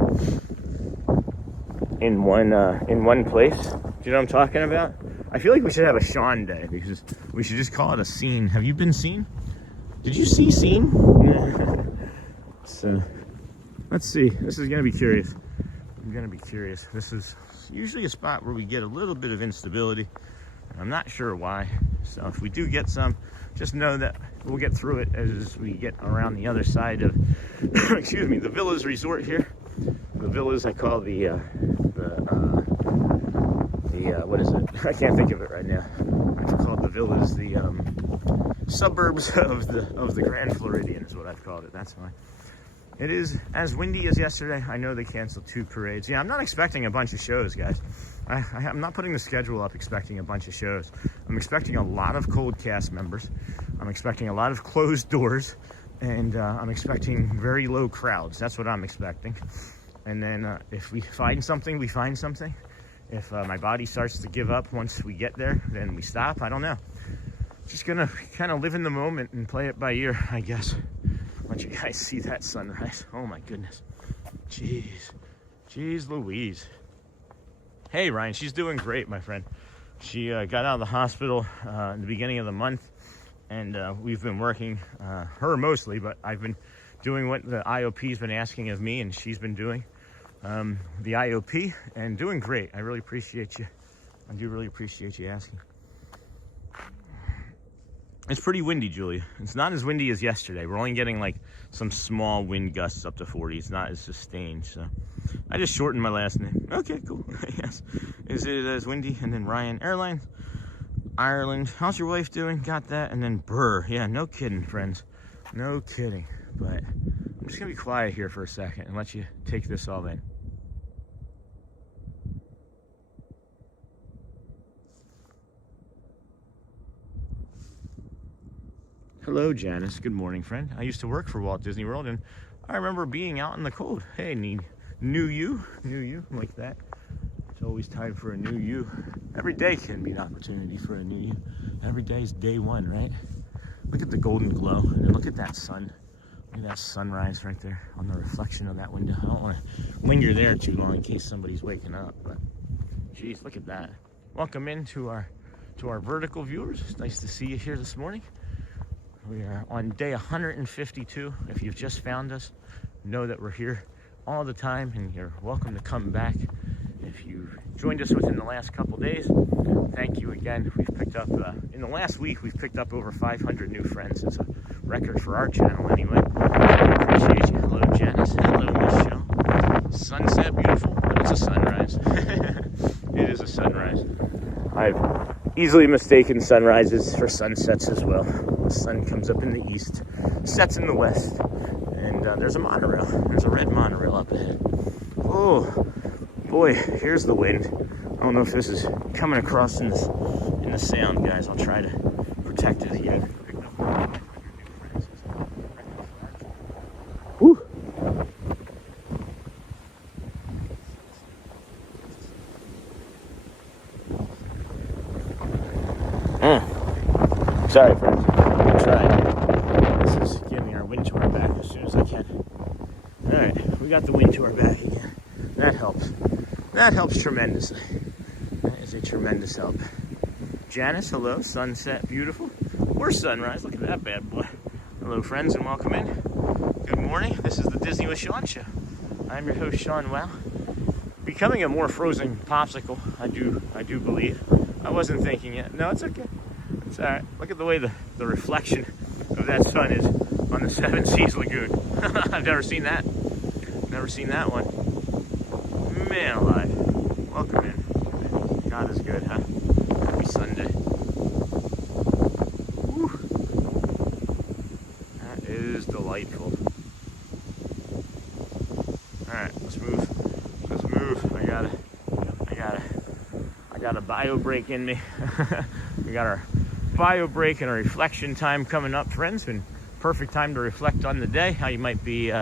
place? Do you know what I'm talking about? I feel like we should have a Sean Day, because we should just call it a scene. Have you been seen? Did you see Scene? So let's see. This is gonna be curious. I'm gonna be curious. This is usually a spot where we get a little bit of instability. I'm not sure why. So if we do get some, just know that we'll get through it as we get around the other side of, excuse me, the Villas Resort here. The Villas I call what is it? I can't think of it right now. I've called the Villas the suburbs of the Grand Floridian is what I've called it. That's why. It is as windy as yesterday. I know they canceled 2 parades. Yeah, I'm not expecting a bunch of shows, guys. I'm not putting the schedule up expecting a bunch of shows. I'm expecting a lot of cold cast members. I'm expecting a lot of closed doors. And I'm expecting very low crowds. That's what I'm expecting. And then if we find something, we find something. If my body starts to give up once we get there, then we stop. I don't know. Just gonna kind of live in the moment and play it by ear, I guess. Let you guys see that sunrise. Oh my goodness. Jeez Louise. Hey Ryan, she's doing great, my friend. She got out of the hospital in the beginning of the month, and we've been working, her mostly, but I've been doing what the IOP's been asking of me, and she's been doing the IOP, and doing great. I really appreciate you. I do really appreciate you asking. It's pretty windy, Julia. It's not as windy as yesterday. We're only getting like some small wind gusts up to 40. It's not as sustained, so I just shortened my last name. Okay, cool. Yes. Is it as windy? And then Ryan Airlines, Ireland. How's your wife doing? Got that. And then Burr. Yeah, no kidding, friends. No kidding. But I'm just gonna be quiet here for a second and let you take this all in. Hello, Janice. Good morning, friend. I used to work for Walt Disney World, and I remember being out in the cold. Hey, new you like that. It's always time for a new you. Every day can be an opportunity for a new you. Every day is day one, right? Look at the golden glow, and then look at that sun. Look at that sunrise right there on the reflection of that window. I don't want to linger there too long in case somebody's waking up, but geez, look at that. Welcome in to our vertical viewers. It's nice to see you here this morning. We are on day 152. If you've just found us, know that we're here all the time, and you're welcome to come back. If you joined us within the last couple days, thank you again. We've picked up, in the last week, we've picked up over 500 new friends. It's a record for our channel anyway. I appreciate you. Hello, Janice. Hello, Michelle. Sunset, beautiful, but it's a sunrise. It is a sunrise. I've easily mistaken sunrises for sunsets as well. The sun comes up in the east, sets in the west, and there's a monorail. There's a red monorail up ahead. Oh, boy, here's the wind. I don't know if this is coming across in the sound, guys. I'll try to protect it here. Woo! Sorry, friends. I'm trying. This is getting our wind tour back as soon as I can. Alright, we got the wind tour back again. That helps. That helps tremendously. That is a tremendous help. Janice, hello. Sunset, beautiful. Or sunrise. Look at that bad boy. Hello, friends, and welcome in. Good morning. This is the Disney with Sean show. I'm your host, Sean Wow. Becoming a more frozen popsicle, I do believe. I wasn't thinking it. No, it's okay. It's all right. Look at the way the reflection of that sun is on the Seven Seas Lagoon. I've never seen that. Never seen that one. Man alive. Welcome in. God is good, huh? Happy Sunday. Woo. That is delightful. Alright, let's move. Let's move. I got a bio break in me. We got our bio break and a reflection time coming up, friends, and perfect time to reflect on the day, how you might be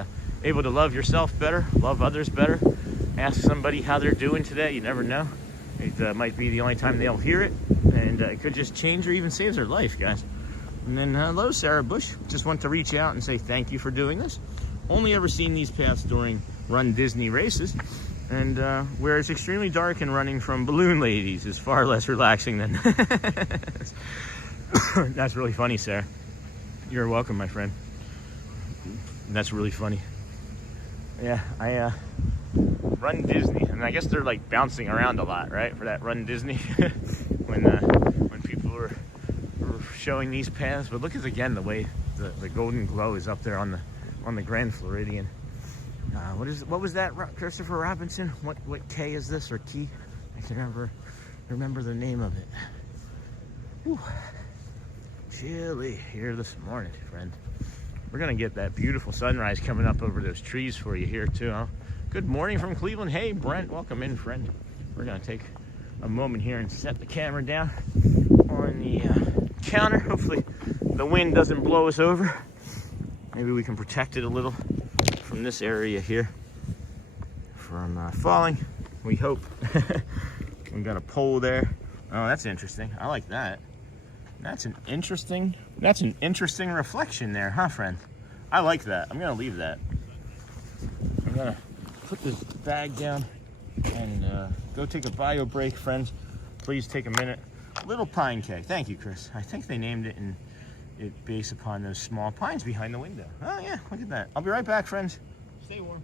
able to love yourself better, love others better, ask somebody how they're doing today. You never know. It might be the only time they'll hear it, and it could just change or even save their life, guys. And then hello, Sarah Bush. Just want to reach out and say thank you for doing this. Only ever seen these paths during Run Disney races, and where it's extremely dark and running from balloon ladies is far less relaxing than That's really funny, Sarah. You're welcome, my friend. That's really funny. Yeah, Run Disney, and I guess they're like bouncing around a lot, right? For that Run Disney, when people were showing these paths. But look at again the way the golden glow is up there on the Grand Floridian. What was that, Christopher Robinson? What K is this, or key? I can remember the name of it. Whew. Chilly here this morning, friend. We're gonna get that beautiful sunrise coming up over those trees for you here too, huh? Good morning from Cleveland. Hey, Brent, welcome in, friend. We're gonna take a moment here and set the camera down on the counter. Hopefully the wind doesn't blow us over. Maybe we can protect it a little from this area here from falling. We hope. We've got a pole there. Oh, that's interesting. I like that. That's an interesting reflection there, huh, friend? I like that. I'm gonna leave that. I'm gonna put this bag down and go take a bio break, friends. Please take a minute. Little pine cake. Thank you, Chris. I think they named it based upon those small pines behind the window. Oh yeah, look at that. I'll be right back, friends. Stay warm.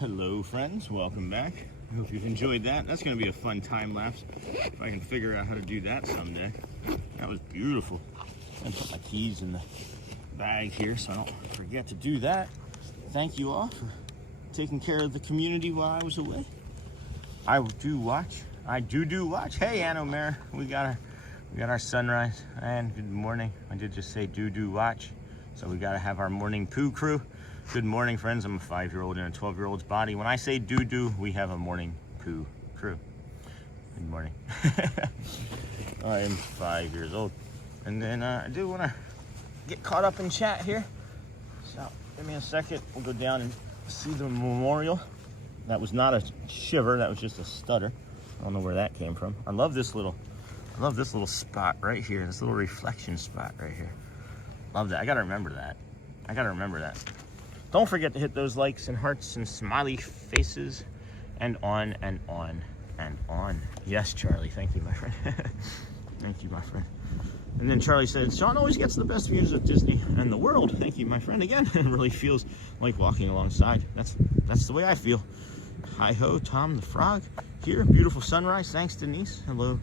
Hello friends, welcome back. I hope you've enjoyed that. That's going to be a fun time lapse if I can figure out how to do that someday. That was beautiful. I put my keys in the bag here so I don't forget to do that. Thank you all for taking care of the community while I was away. I do watch. I do watch. Hey, Ann O'Mare, we got our sunrise. And good morning. I did just say do watch. So we gotta have our morning poo crew. Good morning, friends. I'm a 5-year-old in a 12-year-old's body. When I say do, we have a morning poo crew. Good morning. I am 5 years old. And then I do want to get caught up in chat here. So give me a second. We'll go down and see the memorial. That was not a shiver. That was just a stutter. I don't know where that came from. I love this little spot right here. This little reflection spot right here. Love that. I got to remember that. Don't forget to hit those likes and hearts and smiley faces and on and on and on. Yes, Charlie. Thank you, my friend. Thank you, my friend. And then Charlie said, Sean always gets the best views of Disney and the world. Thank you, my friend. Again, it really feels like walking alongside. That's the way I feel. Hi ho, Tom the Frog here. Beautiful sunrise. Thanks, Denise. Hello,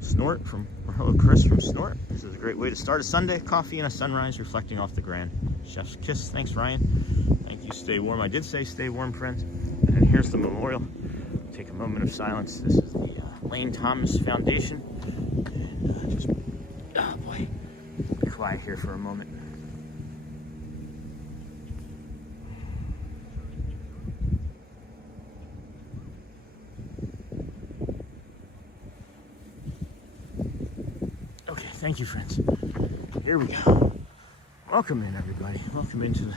Snort from, or hello, Chris from Snort. This is a great way to start a Sunday. Coffee and a sunrise reflecting off the grand chef's kiss. Thanks, Ryan. Thank you. Stay warm. I did say stay warm, friends. And here's the memorial. Take a moment of silence. This is the Lane Thomas Foundation. And just, oh boy, be quiet here for a moment. Okay, thank you, friends. Here we go. Welcome in, everybody. Welcome into the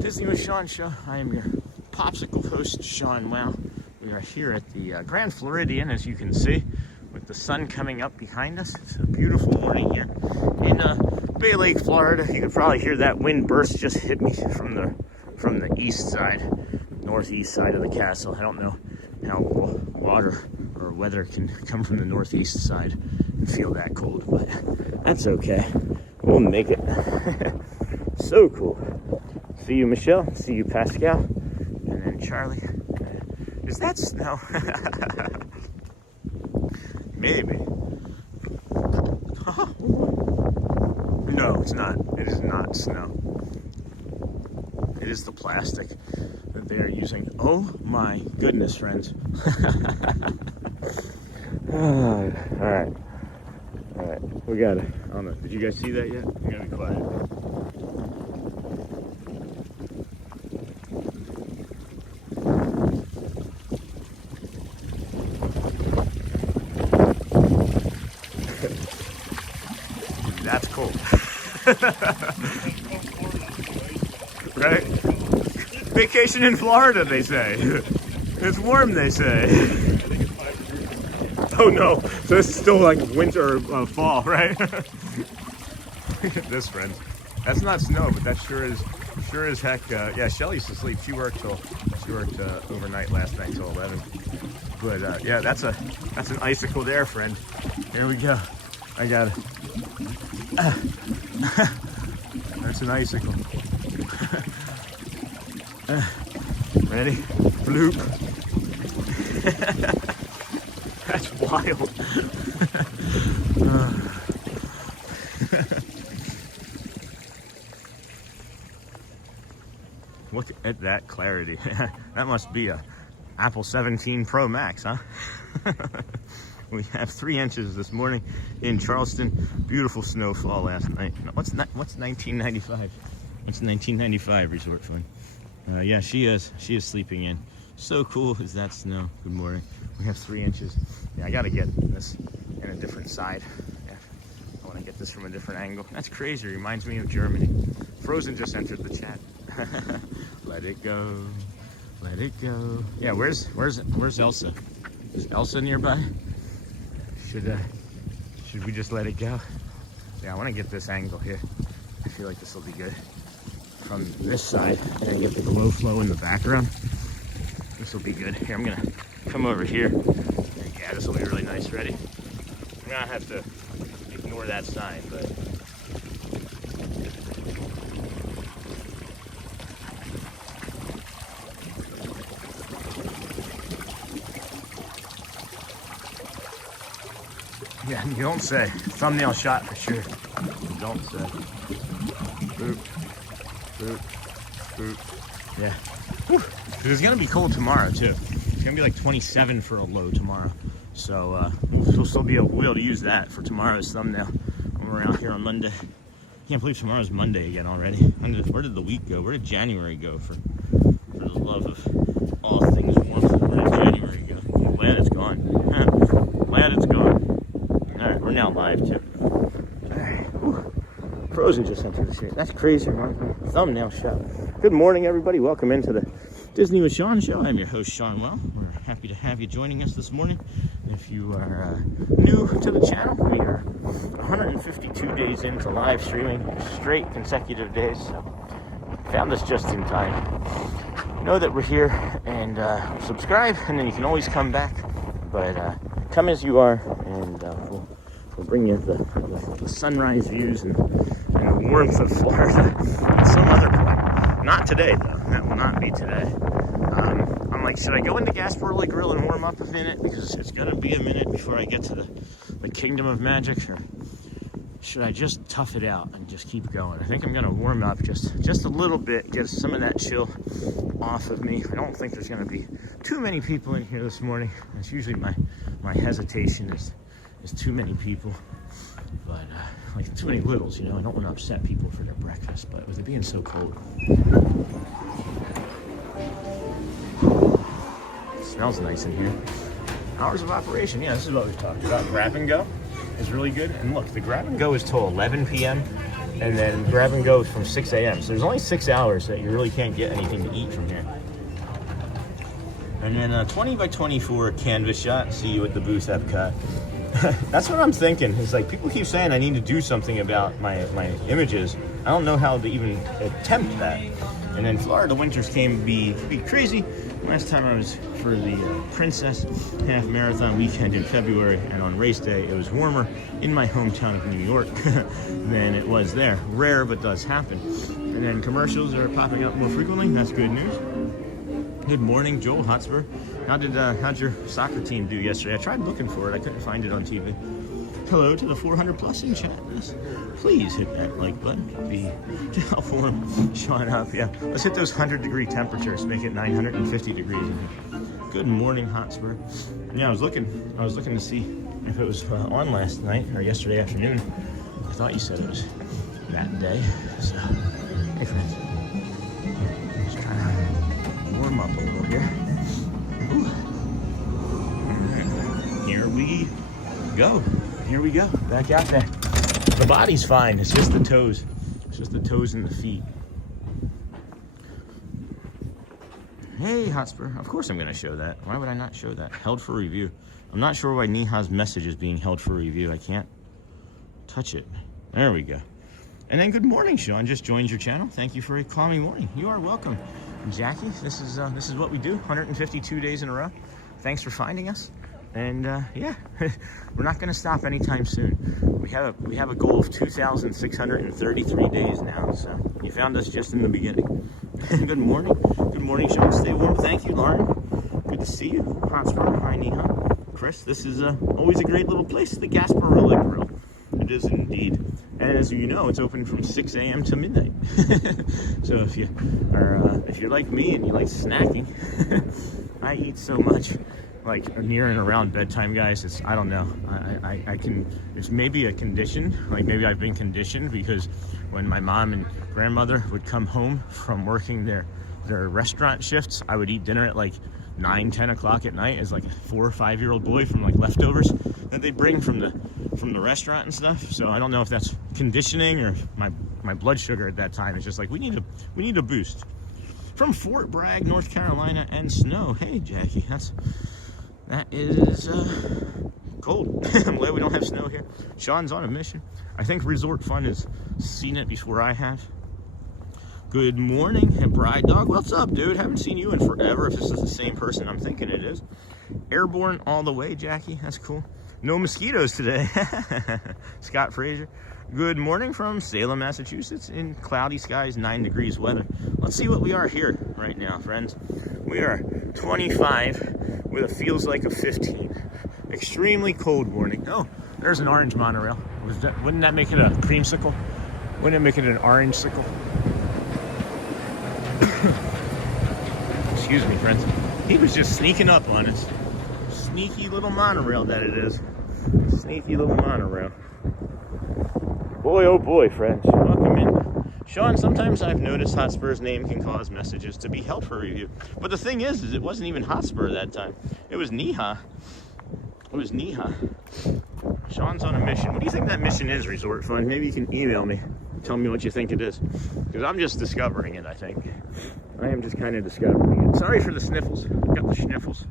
Disney with Sean show. I am your popsicle host, Sean Wow. We are here at the Grand Floridian, as you can see, with the sun coming up behind us. It's a beautiful morning here in Bay Lake, Florida. You can probably hear that wind burst just hit me from the east side, northeast side of the castle. I don't know how water or weather can come from the northeast side and feel that cold, but that's okay. We'll make it. So cool. See you, Michelle. See you, Pascal. And then Charlie. Is that snow? Maybe. No, it's not. It is not snow. It is the plastic that they are using. Oh my goodness, friends. All right. We got it. I don't know. Did you guys see that yet? I'm gonna be quiet. That's cold. Right? Vacation in Florida, they say. It's warm, they say. Oh no, so this is still like winter or fall, right? Look at this, friends. That's not snow, but that sure is heck. Yeah, Shelly's asleep. She worked overnight last night till 11. But yeah, that's an icicle there, friend. Here we go. I got it. That's an icicle. Ready? Bloop. That's wild. Look at that clarity. That must be a Apple 17 Pro Max, huh? We have 3 inches this morning in Charleston. Beautiful snowfall last night. What's 1995? What's 1995 resort fun? Yeah, she is sleeping in. So cool is that snow. Good morning. We have 3 inches. Yeah, I gotta get this in a different side. Yeah, I want to get this from a different angle. That's crazy. Reminds me of Germany. Frozen just entered the chat. Let it go. Let it go. Yeah, where's Elsa? Is Elsa nearby? Should we just let it go? Yeah, I want to get this angle here. I feel like this will be good. From this side, and then get the glow flow in the background. This will be good. Here, I'm gonna come over here. Yeah, this will be really nice. Ready? I'm gonna have to ignore that sign, but. Yeah, you don't say. Thumbnail shot for sure. You don't say. Boop. Boop. Boop. Yeah. Because it's gonna be cold tomorrow too. It's gonna be like 27 for a low tomorrow. So we'll still be able to use that for tomorrow's thumbnail when we're out here on Monday. Can't believe tomorrow's Monday again already. Where did the week go? Where did January go for the love of all things warmth? Where did January go? I'm glad it's gone. Glad it's gone. Alright, we're now live too. Alright. Frozen just entered the street. That's crazy. My thumbnail shot. Good morning, everybody. Welcome into the Disney with Sean show. I'm your host, Sean Well. We're happy to have you joining us this morning. If you are new to the channel, we are 152 days into live streaming, straight consecutive days. So found us just in time. Know that we're here, and subscribe, and then you can always come back. But come as you are, and we'll bring you the sunrise views and the warmth of Florida at some other point. Not today, though. That will not be today. I'm like, should I go into Gaston Grill and warm up a minute? Because it's going to be a minute before I get to the Kingdom of Magic. Or should I just tough it out and just keep going? I think I'm going to warm up just a little bit, get some of that chill off of me. I don't think there's going to be too many people in here this morning. That's usually my hesitation is too many people. But like too many littles, you know. I don't want to upset people for their breakfast, but with it being so cold. It smells nice in here. Hours of operation, yeah, this is what we've talked about. Grab and go is really good. And look, the grab and go is till 11 p.m. and then grab and go is from 6 a.m. So there's only 6 hours that you really can't get anything to eat from here. And then 20 by 24 canvas shot. See you at the booth, Epcot. That's what I'm thinking. It's like people keep saying I need to do something about my images. I don't know how to even attempt that. And then Florida winters can be crazy. Last time I was for the Princess Half Marathon weekend in February, and on race day it was warmer in my hometown of New York than it was there. Rare, but does happen. And then commercials are popping up more frequently. That's good news. Good morning, Joel Hotspur. How'd your soccer team do yesterday? I tried looking for it. I couldn't find it on TV. Hello to the 400 plus in chat. Please hit that like button to help warm Sean up. Yeah, let's hit those 100-degree temperatures. Make it 950 degrees in here. Good morning, Hotspur. Yeah, I was looking to see if it was on last night or yesterday afternoon. I thought you said it was that day. So, hey friends, just trying to warm up a little here. Ooh. Here we go. Here we go. Back out there. The body's fine. It's just the toes. It's just the toes and the feet. Hey, Hotspur. Of course I'm going to show that. Why would I not show that? Held for review. I'm not sure why Niha's message is being held for review. I can't touch it. There we go. And then good morning, Sean. Just joined your channel. Thank you for a calming morning. You are welcome. Jackie, this is what we do. 152 days in a row. Thanks for finding us. And yeah, we're not going to stop anytime soon. We have a goal of 2,633 days now. So you found us just in the beginning. Good morning. Good morning, Sean. Stay warm. Thank you, Lauren. Good to see you. Hotspur. Hi, Niha. Chris, this is always a great little place, the Gasparilla Grill. It is indeed. And as you know, it's open from 6 a.m. to midnight. So if you're like me and you like snacking, I eat so much, like near and around bedtime, guys. I don't know. It's maybe a condition. Like maybe I've been conditioned because when my mom and grandmother would come home from working their restaurant shifts, I would eat dinner at like 9, 10 o'clock at night as like a 4 or 5 year old boy from like leftovers that they bring from the restaurant and stuff. So I don't know if that's conditioning or my blood sugar at that time. It's just like we need a boost. From Fort Bragg, North Carolina, and snow. Hey, Jackie, that is cold. I'm glad we don't have snow here. Sean's on a mission. I think Resort Fun has seen it before I have. Good morning, and Bride Dog. What's up, dude? Haven't seen you in forever. If this is the same person I'm thinking it is. Airborne all the way, Jackie. That's cool. No mosquitoes today. Scott Fraser. Good morning from Salem, Massachusetts, in cloudy skies, 9 degrees weather. Let's see what we are here right now, friends. We are 25 with a feels like a 15. Extremely cold warning. Oh, there's an orange monorail. Wouldn't that make it a creamsicle? Wouldn't it make it an orange sickle? Excuse me, friends. He was just sneaking up on us. Sneaky little monorail that it is. Sneaky little monorail. Boy, oh boy, friends. Welcome in. Sean, sometimes I've noticed Hotspur's name can cause messages to be held for review. But the thing is it wasn't even Hotspur that time. It was Niha. It was Niha. Sean's on a mission. What do you think that mission is, Resort Fund? Maybe you can email me. Tell me what you think it is. Because I'm just discovering it, I think. I am just kind of discovering it. Sorry for the sniffles. I've got the sniffles.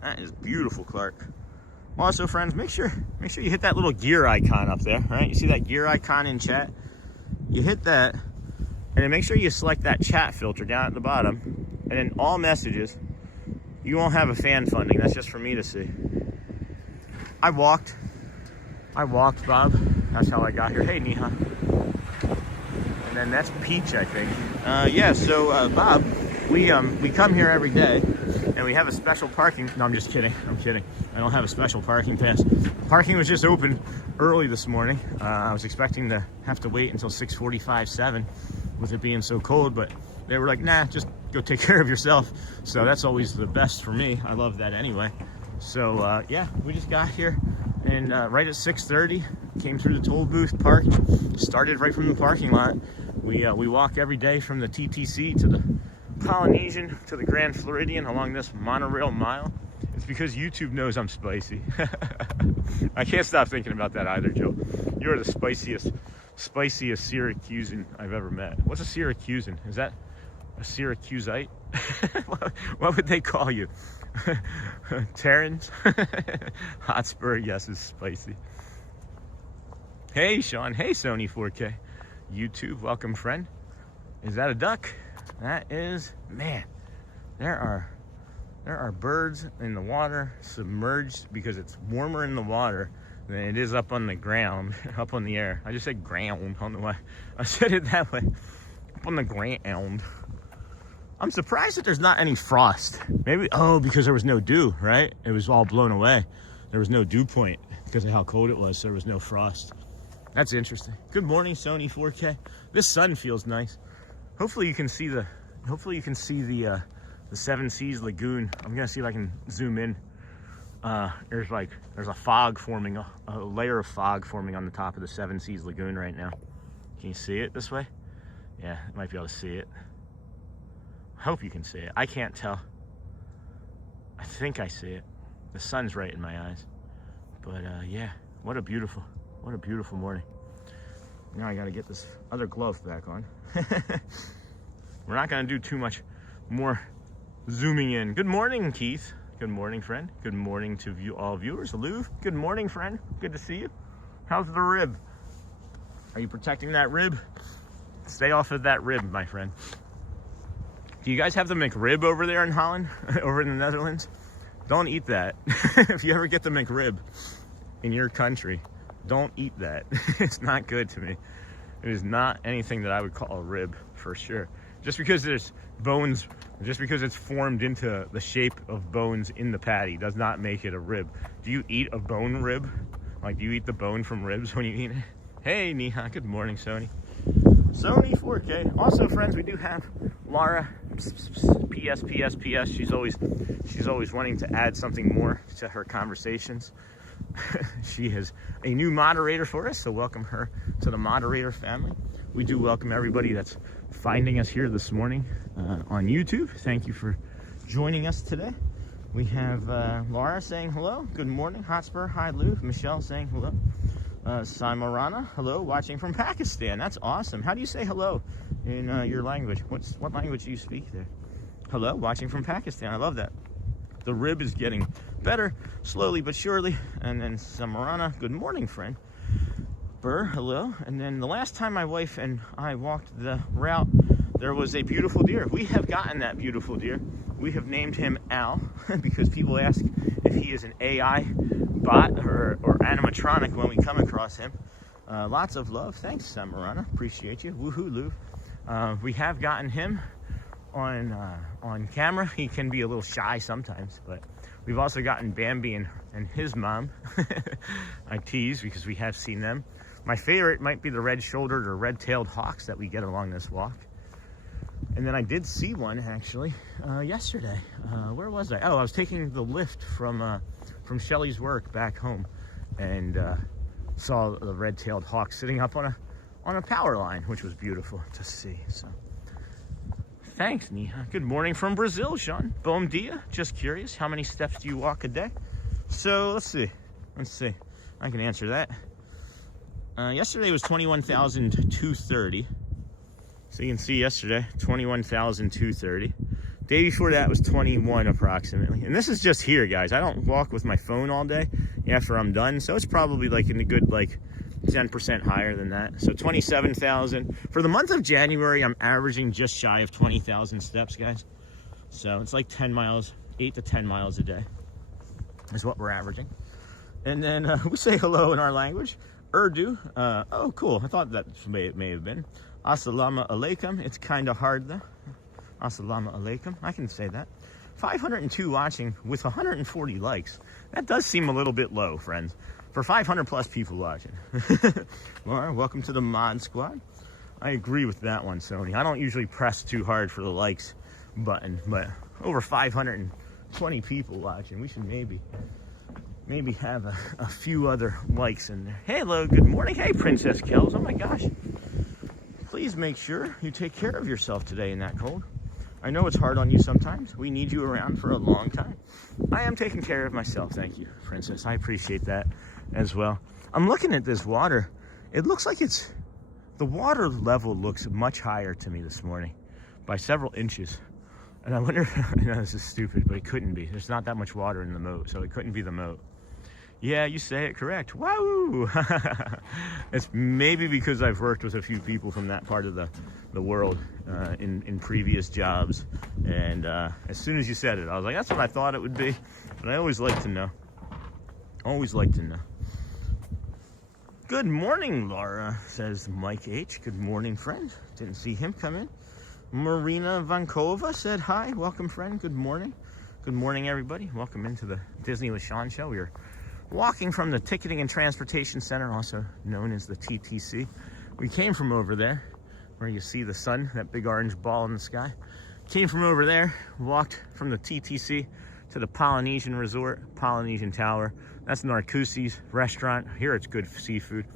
That is beautiful, Clark. Also, friends, make sure you hit that little gear icon up there, right? You see that gear icon in chat? You hit that, and then make sure you select that chat filter down at the bottom, and then all messages. You won't have a fan funding. That's just for me to see. I walked, Bob. That's how I got here. Hey, Niha. And then that's Peach, I think. Yeah, so, Bob, we come here every day, and we have a special parking. No, I'm just kidding. I'm kidding. I don't have a special parking pass. Parking was just open early this morning. I was expecting to have to wait until 6:45, 7, with it being so cold, but they were like, nah, just go take care of yourself. So that's always the best for me. I love that anyway. So, yeah, we just got here, and right at 6:30, came through the toll booth, parked, started right from the parking lot. We walk every day from the TTC to the Polynesian to the Grand Floridian along this monorail mile. It's because YouTube knows I'm spicy. I can't stop thinking about that either, Joe. You're the spiciest Syracusan I've ever met. What's a Syracusan? Is that a Syracusite? What would they call you? Terrans? Hotspur, yes, is spicy. Hey, Sean. Hey, Sony 4K. YouTube, welcome, friend. Is that a duck? That is, man, there are birds in the water, submerged, because it's warmer in the water than it is up on the ground, up on the air. I just said ground. I don't know why I said it that way. Up on the ground. I'm surprised that there's not any frost. Maybe, oh, because there was no dew, right? It was all blown away. There was no dew point because of how cold it was, so there was no frost. That's interesting. Good morning, Sony 4K. This sun feels nice. Hopefully you can see the Seven Seas Lagoon. I'm gonna see if I can zoom in. There's a fog forming, a layer of fog forming on the top of the Seven Seas Lagoon right now. Can you see it this way? Yeah, you might be able to see it. I hope you can see it. I can't tell. I think I see it. The sun's right in my eyes. But yeah, what a beautiful morning. Now I gotta get this other glove back on. We're not gonna do too much more zooming in. Good morning, Keith. Good morning, friend. Good morning to all viewers. Hello. Good morning, friend. Good to see you. How's the rib? Are you protecting that rib? Stay off of that rib, my friend. Do you guys have the McRib over there in Holland? Over in the Netherlands? Don't eat that. If you ever get the McRib in your country, don't eat that. It's not good to me. It is not anything that I would call a rib, for sure. Just because there's bones, just because it's formed into the shape of bones in the patty does not make it a rib. Do you eat a bone rib? Like, do you eat the bone from ribs when you eat it? Hey, Niha. Good morning, Sony. Sony 4K. Also, friends, we do have Laura. PS. She's always wanting to add something more to her conversations. She is a new moderator for us, so welcome her to the moderator family. We do welcome everybody that's finding us here this morning on YouTube. Thank you for joining us today. We have Laura saying hello. Good morning. Hotspur. Hi, Lou. Michelle saying hello. Samarana, hello, watching from Pakistan. That's awesome. How do you say hello in your language? What language do you speak there? Hello, watching from Pakistan. I love that. The rib is getting better, slowly but surely. And then Samarana, good morning, friend. Burr, hello. And then the last time my wife and I walked the route, there was a beautiful deer. We have gotten that beautiful deer. We have named him Al because people ask if he is an AI bot or animatronic when we come across him. Lots of love. Thanks, Samarana. Appreciate you. Woohoo, Lou. We have gotten him on camera. He can be a little shy sometimes, but we've also gotten Bambi and his mom. I tease because we have seen them. My favorite might be the red-shouldered or red-tailed hawks that we get along this walk. And then I did see one actually yesterday. Where was I? Oh, I was taking the lift from Shelly's work back home, and saw the red-tailed hawk sitting up on a power line, which was beautiful to see. So thanks, Neha. Good morning from Brazil, Sean. Bom dia. Just curious, how many steps do you walk a day? So let's see. I can answer that. Yesterday was 21,230. So you can see yesterday, 21,230. Day before that was 21 approximately. And this is just here, guys. I don't walk with my phone all day after I'm done. So it's probably like in a good 10% higher than that. So 27,000. For the month of January, I'm averaging just shy of 20,000 steps, guys. So it's like 10 miles, 8 to 10 miles a day is what we're averaging. And then we say hello in our language. Urdu. Oh, cool. I thought that may have been. Assalamu alaikum. It's kind of hard though. Assalamu alaikum. I can say that. 502 watching with 140 likes. That does seem a little bit low, friends, for 500 plus people watching. Well, welcome to the mod squad. I agree with that one, Sony. I don't usually press too hard for the likes button, but over 520 people watching. We should maybe have a few other likes in there. Hello, good morning. Hey, Princess Kells. Oh my gosh. Please make sure you take care of yourself today in that cold. I know it's hard on you sometimes. We need you around for a long time. I am taking care of myself. Thank you, Princess. I appreciate that as well. I'm looking at this water. It looks like the water level looks much higher to me this morning by several inches. And I wonder, I know this is stupid, but it couldn't be. There's not that much water in the moat, so it couldn't be the moat. Yeah, you say it correct. Wow! It's maybe because I've worked with a few people from that part of the world in previous jobs. And as soon as you said it, I was like, that's what I thought it would be. But I always like to know. Always like to know. Good morning, Laura, says Mike H. Good morning, friend. Didn't see him come in. Marina Vankova said hi. Welcome, friend. Good morning. Good morning, everybody. Welcome into the Disney with Sean show. We are walking from the Ticketing and Transportation Center, also known as the TTC. We came from over there, where you see the sun, that big orange ball in the sky. Came from over there, walked from the TTC to the Polynesian Resort, Polynesian Tower. That's Narcoossee's restaurant. Here it's good seafood.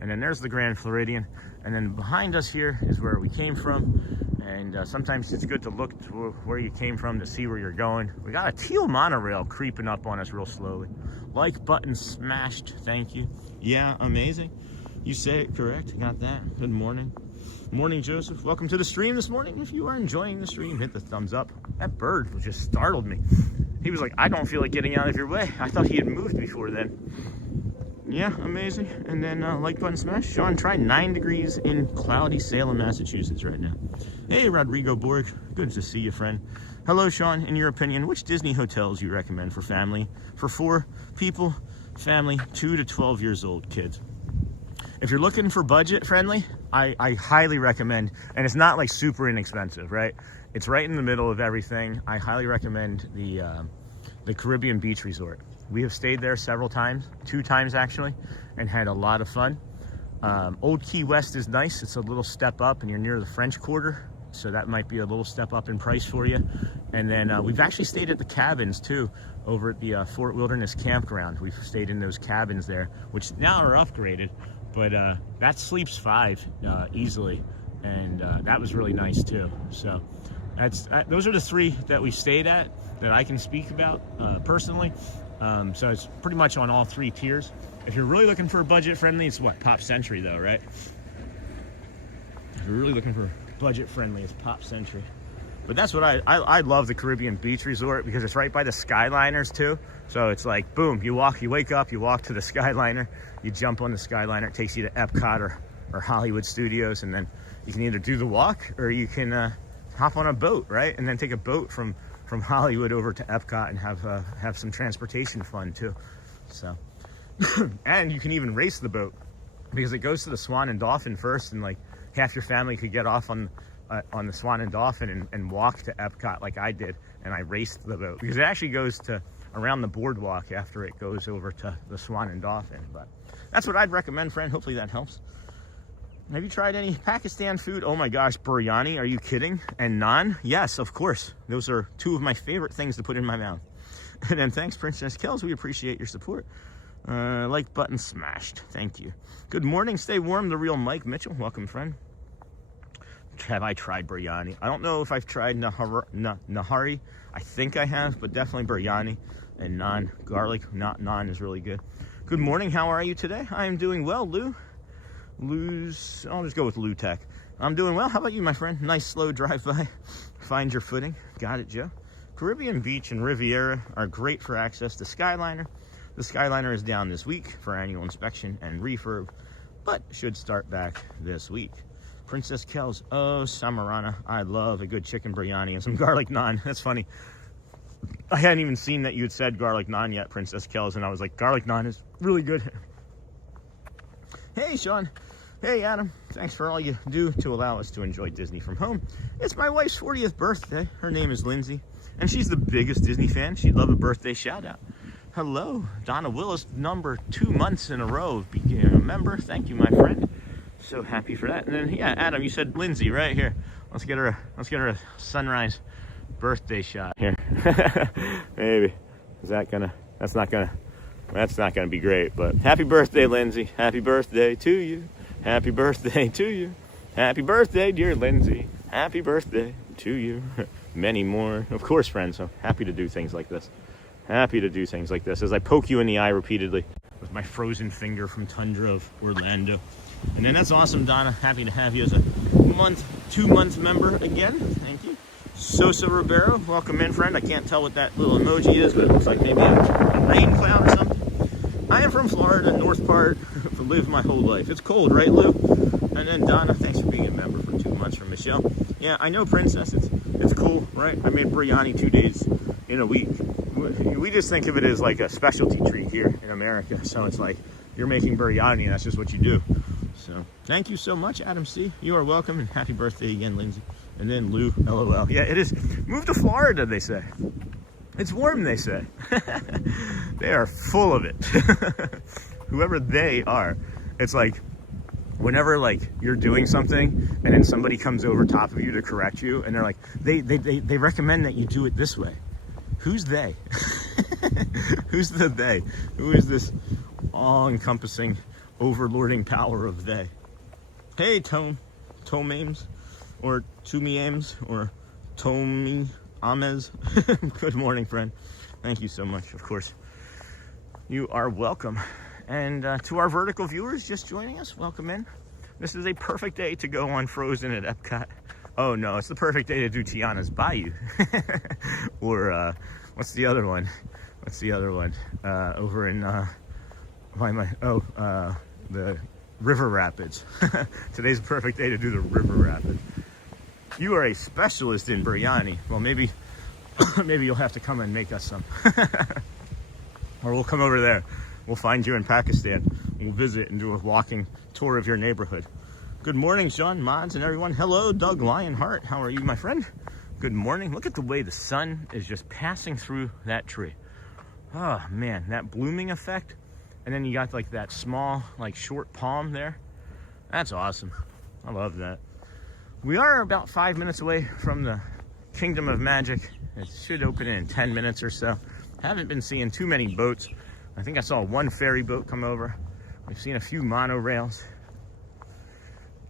And then there's the Grand Floridian. And then behind us here is where we came from. And sometimes it's good to look to where you came from to see where you're going. We got a teal monorail creeping up on us real slowly. Like button smashed, thank you. Yeah, amazing. You say it correct, got that. Good morning. Morning, Joseph. Welcome to the stream this morning. If you are enjoying the stream, hit the thumbs up. That bird just startled me. He was like, I don't feel like getting out of your way. I thought he had moved before then. Yeah, amazing. And then like button smash. Sean, try 9 degrees in cloudy Salem, Massachusetts right now. Hey, Rodrigo Borg. Good to see you, friend. Hello, Sean. In your opinion, which Disney hotels you recommend for family? For 4 people, family, 2 to 12 years old kids. If you're looking for budget friendly, I highly recommend, and it's not like super inexpensive, right? It's right in the middle of everything. I highly recommend the Caribbean Beach Resort. We have stayed there several times, 2 times actually, and had a lot of fun. Old Key West is nice. It's a little step up and you're near the French Quarter, so that might be a little step up in price for you. And then we've actually stayed at the cabins too, over at the Fort Wilderness Campground. We've stayed in those cabins there, which now are upgraded, but that sleeps 5 easily, and that was really nice too. So those are the 3 that we stayed at that I can speak about personally. So it's pretty much on all 3 tiers. If you're really looking for a budget friendly, it's what, Pop Century though, right? If you're really looking for budget friendly, it's Pop Century. But that's what I love the Caribbean Beach Resort, because it's right by the Skyliners too. So it's like, boom, you wake up, you walk to the Skyliner, you jump on the Skyliner, it takes you to Epcot or Hollywood Studios, and then you can either do the walk or you can hop on a boat, right? And then take a boat from Hollywood over to Epcot and have some transportation fun too. So, and you can even race the boat, because it goes to the Swan and Dolphin first, and like half your family could get off on the Swan and Dolphin and walk to Epcot like I did, and I raced the boat, because it actually goes to around the boardwalk after it goes over to the Swan and Dolphin. But that's what I'd recommend, friend. Hopefully that helps. Have you tried any Pakistan food? Oh my gosh, biryani, are you kidding? And naan? Yes, of course. Those are two of my favorite things to put in my mouth. And then thanks, Princess Kells. We appreciate your support. Like button smashed. Thank you. Good morning. Stay warm. The real Mike Mitchell. Welcome, friend. Have I tried biryani? I don't know if I've tried nahari. I think I have, but definitely biryani and naan. Garlic, not naan, is really good. Good morning. How are you today? I am doing well, Lou. I'll just go with Lou Tech. I'm doing well. How about you, my friend? Nice slow drive by. Find your footing. Got it, Joe. Caribbean Beach and Riviera are great for access to Skyliner. The Skyliner is down this week for annual inspection and refurb, but should start back this week. Princess Kells, oh, Samarana, I love a good chicken biryani and some garlic naan. That's funny. I hadn't even seen that you had said garlic naan yet, Princess Kells, and I was like, garlic naan is really good. Hey, Sean. Hey, Adam. Thanks for all you do to allow us to enjoy Disney from home. It's my wife's 40th birthday. Her name is Lindsay, and she's the biggest Disney fan. She'd love a birthday shout out. Hello, Donna Willis, number 2 months in a row of being a member. Thank you, my friend. So happy for that. And then, yeah, Adam, you said Lindsay right here. Let's get her a sunrise birthday shot here. Maybe. That's not gonna be great, but happy birthday, Lindsay. Happy birthday to you. Happy birthday to you. Happy birthday, dear Lindsay. Happy birthday to you. Many more. Of course, friends, I'm happy to do things like this. Happy to do things like this as I poke you in the eye repeatedly with my frozen finger from Tundra of Orlando. And then that's awesome, Donna. Happy to have you as a 2-month member again. Thank you. Sosa Ribeiro, welcome in, friend. I can't tell what that little emoji is, but it looks like maybe a rain cloud or something. I am from Florida, north part. I've lived my whole life. It's cold, right, Lou? And then Donna, thanks for being a member for 2 months from Michelle. Yeah, I know, Princess. It's cool, right? I made biryani 2 days in a week. We just think of it as like a specialty treat here in America. So it's like you're making biryani, and that's just what you do. So thank you so much, Adam C. You are welcome, and happy birthday again, Lindsay. And then Lou, LOL. Yeah, it is. Move to Florida, they say. It's warm, they say. They are full of it. Whoever they are. It's like whenever like you're doing something and then somebody comes over top of you to correct you, and they're like, they recommend that you do it this way. Who's they? Who's the they? Who is this all-encompassing, overlording power of they? Hey, Tomames, or Tumiames, or Tomi Amez. Good morning, friend. Thank you so much. Of course, you are welcome. And to our vertical viewers just joining us, welcome in. This is a perfect day to go on Frozen at Epcot. Oh no, it's the perfect day to do Tiana's Bayou. Or what's the other one? Over in the River Rapids. Today's the perfect day to do the River Rapids. You are a specialist in biryani. Well, maybe you'll have to come and make us some. Or we'll come over there. We'll find you in Pakistan. We'll visit and do a walking tour of your neighborhood. Good morning, Sean, Mods, and everyone. Hello, Doug Lionheart. How are you, my friend? Good morning. Look at the way the sun is just passing through that tree. Oh, man, that blooming effect. And then you got like that small, like short palm there. That's awesome. I love that. We are about 5 minutes away from the Kingdom of Magic. It should open in 10 minutes or so. Haven't been seeing too many boats. I think I saw one ferry boat come over. We've seen a few monorails.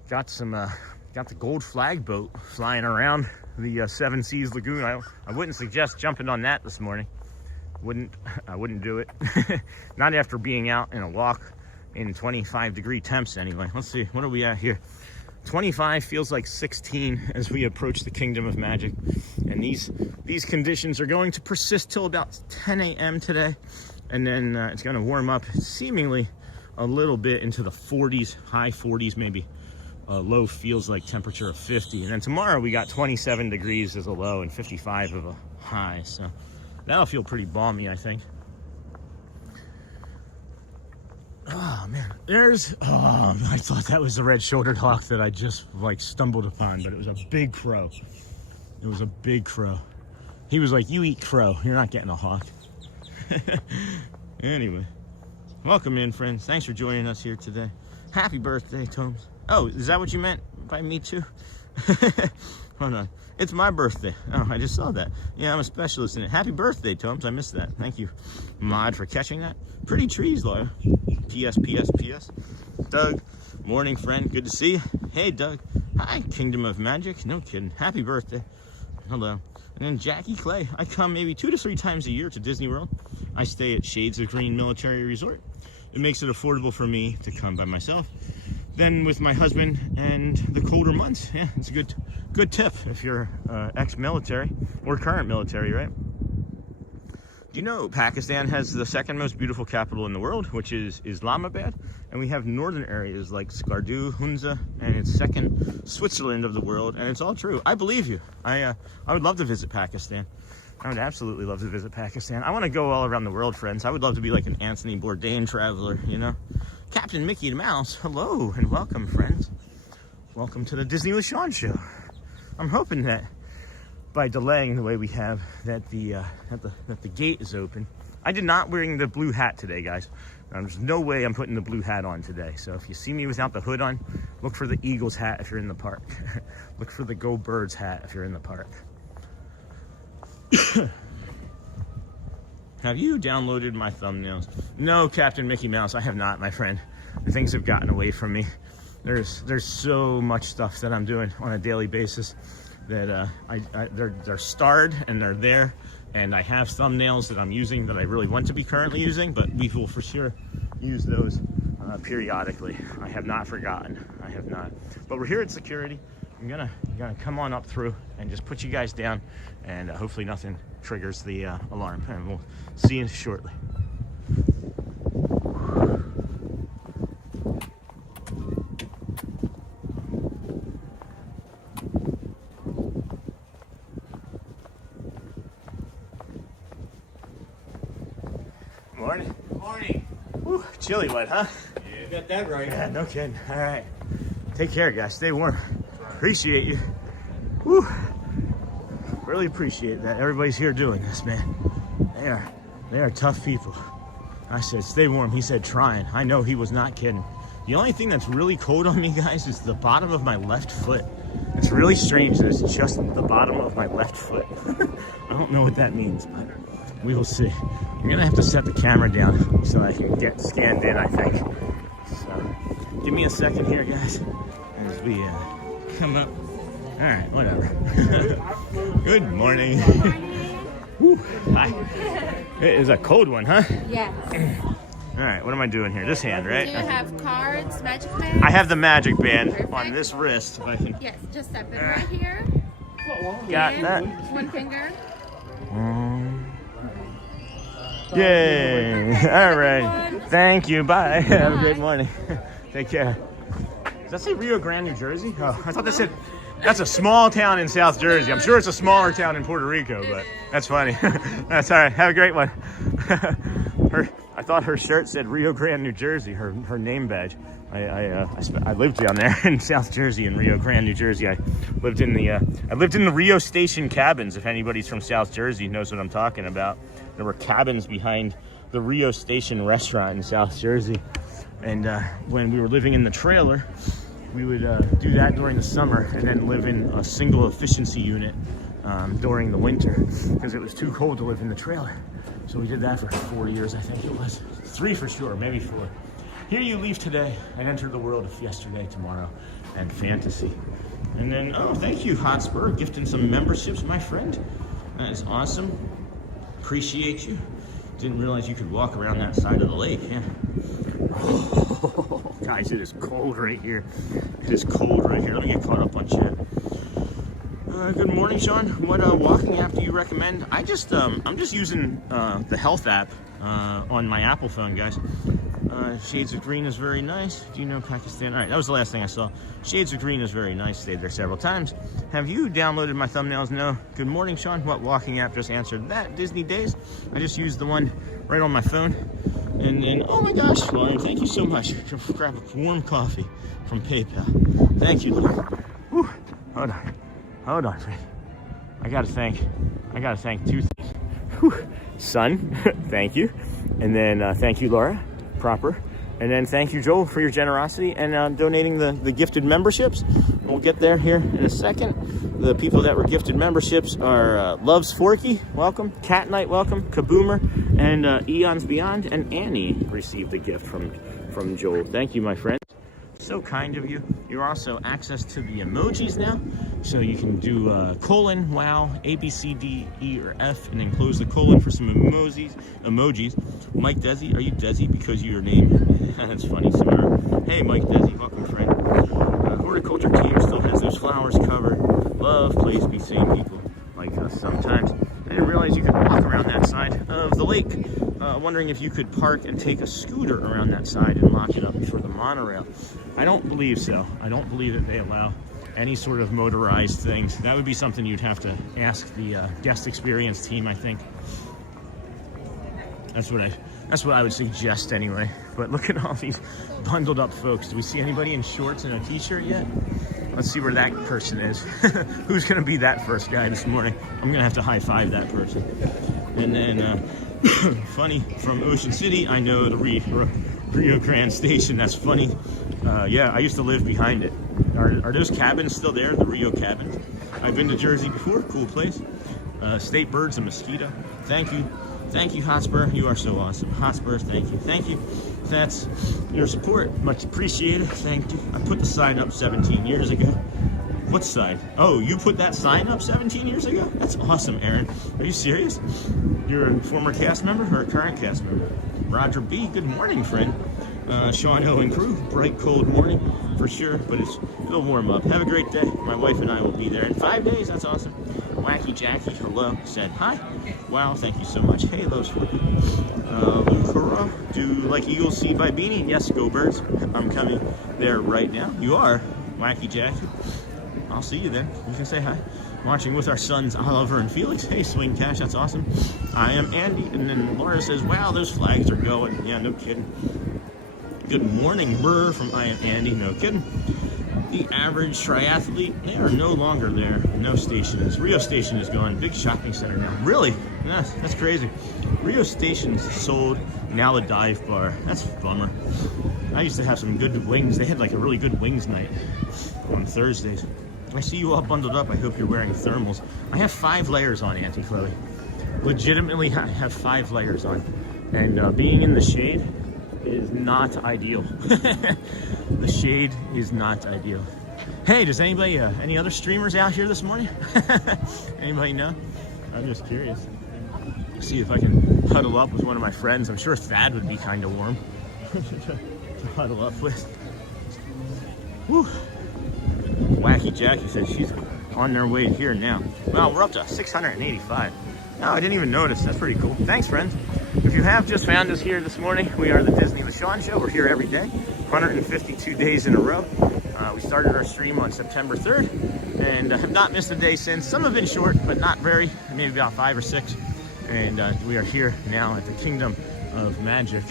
Got the gold flag boat flying around the Seven Seas Lagoon. I wouldn't suggest jumping on that this morning. I wouldn't do it. Not after being out in a walk in 25-degree temps anyway. Let's see, what are we at here? 25 feels like 16 as we approach the Kingdom of Magic. And these conditions are going to persist till about 10 a.m. today. And then it's going to warm up seemingly a little bit into the 40s, high 40s maybe. Low feels like temperature of 50. And then tomorrow we got 27 degrees as a low and 55 of a high. So that'll feel pretty balmy, I think. Oh man, I thought that was the red-shouldered hawk that I just like stumbled upon, but it was a big crow. It was a big crow. He was like, you eat crow, you're not getting a hawk. Anyway, Welcome in, friends. Thanks for joining us here today. Happy birthday, Tomes. Oh, is that what you meant by me too? Hold on. It's my birthday. Oh, I just saw that. Yeah, I'm a specialist in it. Happy birthday, Tomes. I missed that. Thank you, Mod, for catching that. Pretty trees, Laura. P.S. P.S. P.S. Doug, morning, friend. Good to see you. Hey, Doug. Hi, Kingdom of Magic. No kidding. Happy birthday. Hello. And then Jackie Clay. I come maybe 2 to 3 times a year to Disney World. I stay at Shades of Green Military Resort. It makes it affordable for me to come by myself. Then with my husband and the colder months. Yeah, it's a good tip if you're ex-military or current military, right? Do you know Pakistan has the 2nd most beautiful capital in the world, which is Islamabad? And we have northern areas like Skardu, Hunza, and it's 2nd Switzerland of the world, and it's all true. I believe you. I would love to visit Pakistan. I would absolutely love to visit Pakistan. I want to go all around the world, friends. I would love to be like an Anthony Bourdain traveler, you know? Captain Mickey Mouse, hello and welcome, friends. Welcome to the Disney with Sean show. I'm hoping that by delaying the way we have, that the gate is open. I did not wearing the blue hat today, guys. There's no way I'm putting the blue hat on today. So if you see me without the hood on, look for the Eagles hat if you're in the park. Look for the Go Birds hat if you're in the park. Have you downloaded my thumbnails? No, Captain Mickey Mouse, I have not, my friend. Things have gotten away from me. There's so much stuff that I'm doing on a daily basis that they're starred and they're there, and I have thumbnails that I'm using that I really want to be currently using, but we will for sure use those periodically. I have not forgotten. I have not. But we're here at security. I'm gonna come on up through and just put you guys down, and hopefully nothing triggers the alarm, and we'll see you shortly. Morning. Morning. Whew, chilly wet, huh? You got that right. Yeah, no kidding. All right. Take care, guys. Stay warm. Appreciate you. Whew. Really appreciate that. Everybody's here doing this, man. They are tough people. I said, stay warm. He said, trying. I know he was not kidding. The only thing that's really cold on me, guys, is the bottom of my left foot. It's really strange that it's just the bottom of my left foot. I don't know what that means, but we will see. I'm gonna have to set the camera down so I can get scanned in, I think. So, give me a second here, guys, as we come up. All right, whatever. Good morning. Whew, hi. It is a cold one, huh? Yes. All right, what am I doing here? This hand, right? Do you have cards, magic band? I have the magic band Perfect. on this wrist. If I can. Yes, just step it right here. Got And that. one finger. Yay! All right. Thank you. Bye. Have a great morning. Take care. Does that say Rio Grande, New Jersey? Oh, I thought that said. That's a small town in South Jersey. I'm sure it's a smaller town in Puerto Rico, but that's funny. That's all right. Have a great one. I thought her shirt said Rio Grande, New Jersey. Her name badge. I lived down there in South Jersey, in Rio Grande, New Jersey. I lived in the Rio Station cabins. If anybody's from South Jersey knows what I'm talking about. There were cabins behind the Rio Station restaurant in South Jersey, and when we were living in the trailer, we would do that during the summer and then live in a single efficiency unit during the winter because it was too cold to live in the trailer. So we did that for 4 years, I think it was. 3 for sure, maybe 4. Here you leave today and enter the world of yesterday, tomorrow, and fantasy. And then, oh, thank you, Hotspur, gifting some memberships, my friend. That is awesome. Appreciate you. Didn't realize you could walk around that side of the lake, yeah. Oh, guys, it is cold right here. It is cold right here. Let me get caught up on chat. Good morning, Sean. What walking app do you recommend? I'm just using the health app on my Apple phone, guys. Shades of Green is very nice. Do you know Pakistan? All right, that was the last thing I saw. Shades of Green is very nice. Stayed there several times. Have you downloaded my thumbnails? No. Good morning, Sean. What walking app just answered that? Disney Days. I just used the one right on my phone. And then, oh my gosh, Lauren, thank you so much. Grab a warm coffee from PayPal. Thank you, Lauren. Whew. Hold on, friend. I gotta thank 2 things. Whew. Son, thank you. And then thank you, Laura. proper. And then thank you, Joel, for your generosity and donating the gifted memberships. We'll get there here in a second. The people that were gifted memberships are Loves Forky, welcome. Cat Night, welcome. Kaboomer and Eons Beyond. And Annie received the gift from Joel. Thank you, my friend. So kind of you. You're also access to the emojis now. So you can do colon, wow, A, B, C, D, E, or F, and then close the colon for some emojis. Mike Desi, are you Desi because of your name? That's funny, Samara. Hey, Mike Desi, welcome, friend. Horticulture team still has those flowers covered. Love plays be seeing people like us sometimes. I didn't realize you could walk around that side of the lake. Wondering if you could park and take a scooter around that side and lock it up for the monorail. I don't believe so. I don't believe that they allow any sort of motorized things. That would be something you'd have to ask the guest experience team, I think. That's what I would suggest anyway. But look at all these bundled up folks. Do we see anybody in shorts and a t-shirt yet? Let's see where that person is. Who's gonna be that first guy this morning? I'm gonna have to high five that person. And then funny, from Ocean City, I know the Rio Grande Station. That's funny. Yeah, I used to live behind it. Are those cabins still there, the Rio cabins? I've been to Jersey before, cool place. State birds and mosquito. Thank you. Thank you, Hotspur. You are so awesome. Hotspur, thank you. Thank you. That's your support. Much appreciated. Thank you. I put the sign up 17 years ago. What sign? Oh, you put that sign up 17 years ago? That's awesome, Aaron. Are you serious? You're a former cast member or a current cast member? Roger B, good morning, friend. Sean O and crew, bright cold morning for sure, but it'll warm up. Have a great day. My wife and I will be there in 5 days. That's awesome. Wacky Jackie, hello, said hi. Wow, thank you so much. Hey, loves for you. Lucura, do like Eagles see by Beanie? Yes, go birds. I'm coming there right now. You are, Wacky Jackie. I'll see you then. You can say hi. Watching with our sons Oliver and Felix. Hey, Swing Cash, that's awesome. I am Andy. And then Laura says, wow, those flags are going. Yeah, no kidding. Good morning, Burr from I am Andy. No kidding. The average triathlete, they are no longer there. No stations. Rio Station is gone. Big shopping center now. Really? Yes, that's crazy. Rio Station's sold. Now the dive bar. That's a bummer. I used to have some good wings. They had like a really good wings night on Thursdays. I see you all bundled up. I hope you're wearing thermals. I have 5 layers on, Auntie Chloe. Legitimately, I have 5 layers on. And being in the shade is not ideal. The shade is not ideal. Hey, does anybody, any other streamers out here this morning? Anybody know? I'm just curious. See if I can huddle up with one of my friends. I'm sure Thad would be kind of warm to huddle up with. Whew. Wacky Jackie says she's on their way here now. Well, we're up to 685. No, I didn't even notice. That's pretty cool. Thanks, friends. If you have just found us here this morning, we are the Disney with Sean Show. We're here every day, 152 days in a row. We started our stream on September 3rd and have not missed a day since. Some have been short, but not very, maybe about 5 or 6. And we are here now at the Kingdom of Magic.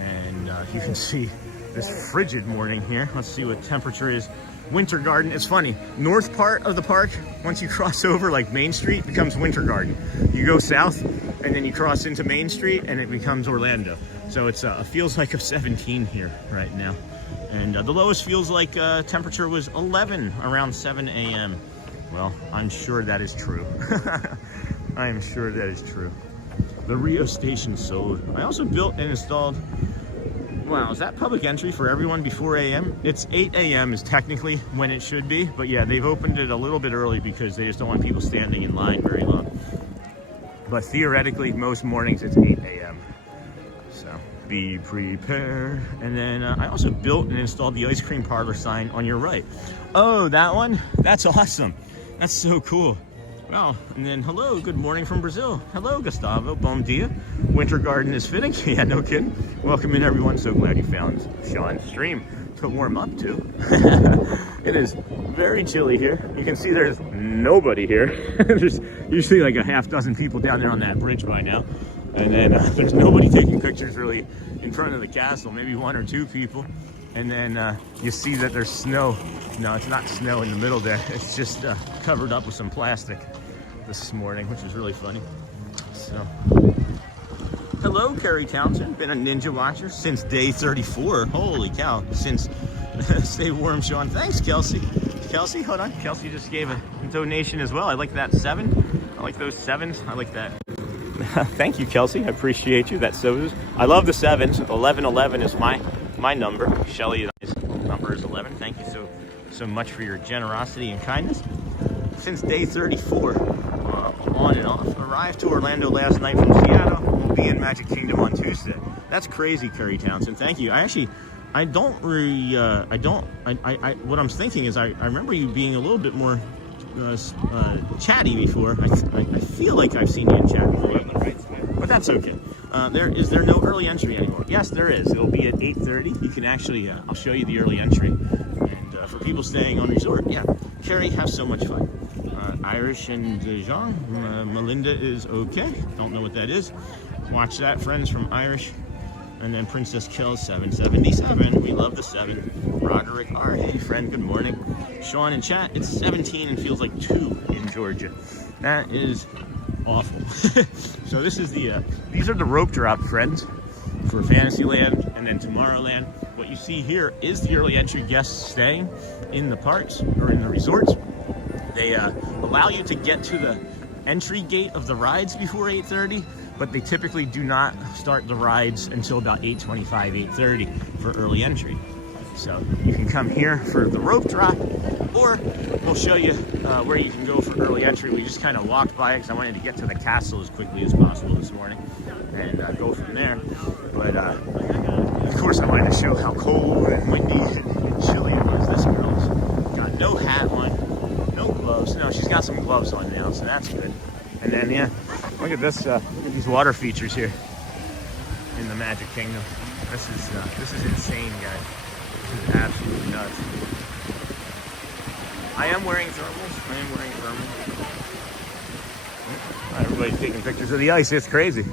And you can see this frigid morning here. Let's see what temperature is. Winter Garden. It's funny, north part of the park, once you cross over like Main Street, becomes Winter Garden. You go south and then you cross into Main Street and it becomes Orlando. So it's feels like a 17 here right now. And the lowest feels like temperature was 11 around 7 a.m. Well, I'm sure that is true. I am sure that is true. The Rio Station sold. I also built and installed. Wow, is that public entry for everyone before a.m.? It's 8 a.m. is technically when it should be, but yeah, they've opened it a little bit early because they just don't want people standing in line very long. But theoretically, most mornings it's 8 a.m. So be prepared. And then I also built and installed the ice cream parlor sign on your right. Oh, that one? That's awesome. That's so cool. Wow, and then hello, good morning from Brazil. Hello, Gustavo, bom dia. Winter Garden is fitting. Yeah, no kidding. Welcome in, everyone. So glad you found Sean's stream to warm up to. It is very chilly here. You can see there's nobody here. There's usually like a half dozen people down there on that bridge by now. And then there's nobody taking pictures really in front of the castle, maybe 1 or 2 people. And then you see that there's snow. No, it's not snow in the middle there. It's just covered up with some plastic this morning, which is really funny. So Hello, Carrie Townsend. Been a Ninja Watcher since day 34. Holy cow. Since Stay Warm, Sean. Thanks, Kelsey. Kelsey, hold on. Kelsey just gave a donation as well. I like that 7. I like those 7s. I like that. Thank you, Kelsey. I appreciate you. That's so. I love the 7s. 1111 is my number. Shelly's number is 11. Thank you so much for your generosity and kindness. Since day 34, on and off. Arrived to Orlando last night from Seattle. We'll be in Magic Kingdom on Tuesday. That's crazy, Carrie Townsend. Thank you. What I'm thinking is I remember you being a little bit more chatty before. I feel like I've seen you in chat before, but that's okay. Is there no early entry anymore? Yes, there is. It'll be at 8:30. You can actually, I'll show you the early entry. And for people staying on resort, yeah, Carrie, have so much fun. Irish and Jean, Melinda is okay. Don't know what that is. Watch that, friends from Irish. And then Princess Kells 777. We love the 7. Roderick R. Hey, friend. Good morning. Sean in chat. It's 17 and feels like 2 in Georgia. That is awful. So this is these are the rope drop, friends, for Fantasyland and then Tomorrowland. What you see here is the early entry guests staying in the parks or in the resorts. They allow you to get to the entry gate of the rides before 8:30. But they typically do not start the rides until about 8:25, 8:30 for early entry. So you can come here for the rope drop, or we'll show you where you can go for early entry. We just kind of walked by it because I wanted to get to the castle as quickly as possible this morning and go from there. But of course I wanted to show how cold and windy and chilly it was. This girl's got no hat on, no gloves. No, she's got some gloves on now, so that's good. And then, yeah, look at this. Look at these water features here in the Magic Kingdom. This is insane, guys. This is absolutely nuts. I am wearing thermals. Everybody's taking pictures of the ice. It's crazy.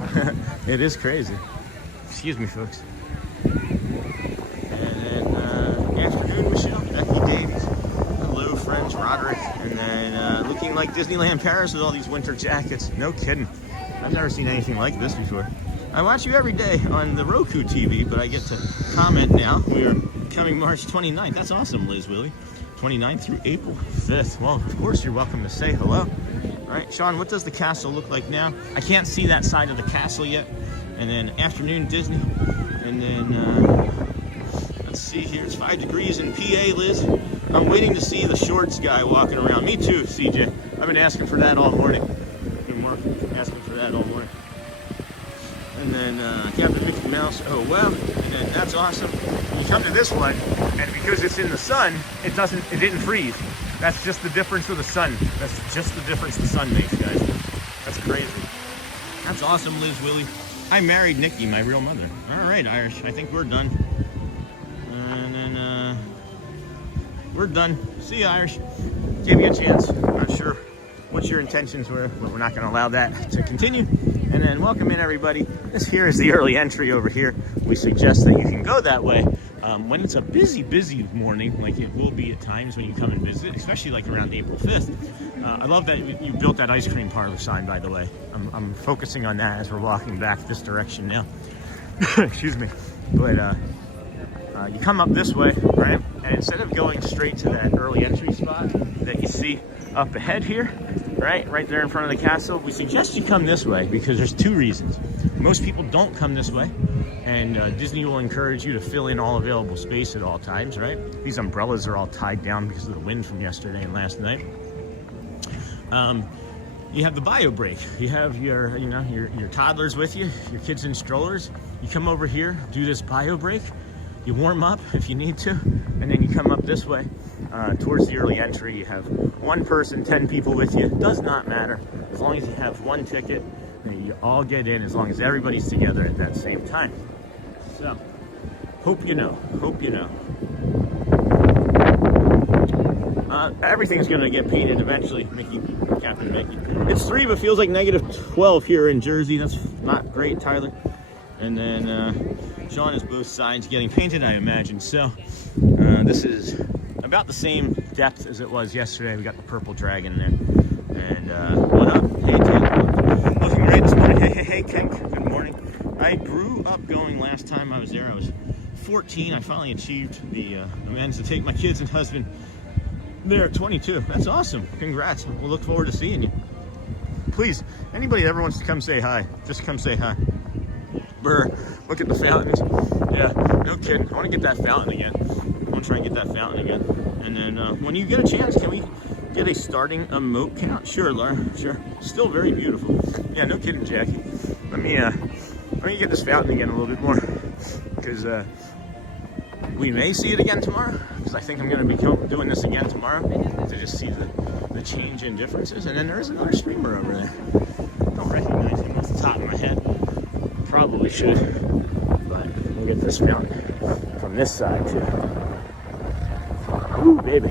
It is crazy. Excuse me, folks. And then afternoon, Michelle, Becky Davies. Hello, friends, Roderick. And then looking like Disneyland Paris with all these winter jackets. No kidding. I've never seen anything like this before. I watch you every day on the Roku TV, but I get to comment now. We are coming March 29th. That's awesome, Liz Willie. 29th through April 5th. Well, of course, you're welcome to say hello. All right, Sean, what does the castle look like now? I can't see that side of the castle yet. And then afternoon Disney. And then, let's see here. It's 5 degrees in PA, Liz. I'm waiting to see the shorts guy walking around. Me too, CJ. I've been asking for that all morning. Asking for that all morning. And then Captain Mickey Mouse. Oh, well. And then that's awesome. You come to this one, and because it's in the sun, it didn't freeze. That's just the difference of the sun. That's just the difference the sun makes, guys. That's crazy. That's awesome, Liz Willie. I married Nikki, my real mother. All right, Irish. I think we're done. And then we're done. See you, Irish. Give you a chance. I'm not sure what your intentions were, but we're not going to allow that to continue. And then welcome in, everybody. This here is the early entry over here. We suggest that you can go that way when it's a busy morning, like it will be at times when you come and visit, especially like around April 5th. I love that you built that ice cream parlor sign, by the way. I'm focusing on that as we're walking back this direction now. Excuse me. But you come up this way, right? And instead of going straight to that early entry spot that you see up ahead here, right there in front of the castle, we suggest you come this way because there's 2 reasons. Most people don't come this way, and Disney will encourage you to fill in all available space at all times, right? These umbrellas are all tied down because of the wind from yesterday and last night. You have the bio break. You have your toddlers with you, your kids in strollers. You come over here, do this bio break. You warm up if you need to, and then you come up this way towards the early entry. You have 1 person, 10 people with you. It does not matter. As long as you have 1 ticket, and you all get in as long as everybody's together at that same time. So, hope you know. Everything's going to get painted eventually, Mickey, Captain Mickey. It's 3, but feels like -12 here in Jersey. That's not great, Tyler. And then Sean is both sides getting painted, I imagine. So this is about the same depth as it was yesterday. We got the purple dragon there. And what up? Hey, Ken. Looking great this morning. Hey, Ken. Good morning. I grew up going last time I was there. I was 14. I finally achieved I managed to take my kids and husband there at 22. That's awesome. Congrats. We'll look forward to seeing you. Please, anybody that ever wants to come say hi, just come say hi. Brr, look at the fountains. Yeah, no kidding. I want to get that fountain again. I want to try and get that fountain again. And then when you get a chance, can we get a starting emote count? Sure, Laura, sure. Still very beautiful. Yeah, no kidding, Jackie. Let me get this fountain again a little bit more, because we may see it again tomorrow, because I think I'm going to be doing this again tomorrow to just see the change in differences. And then there is another streamer over there. Don't recognize him off the top of my head. Probably should, but we'll get this fountain from this side too. Ooh, baby.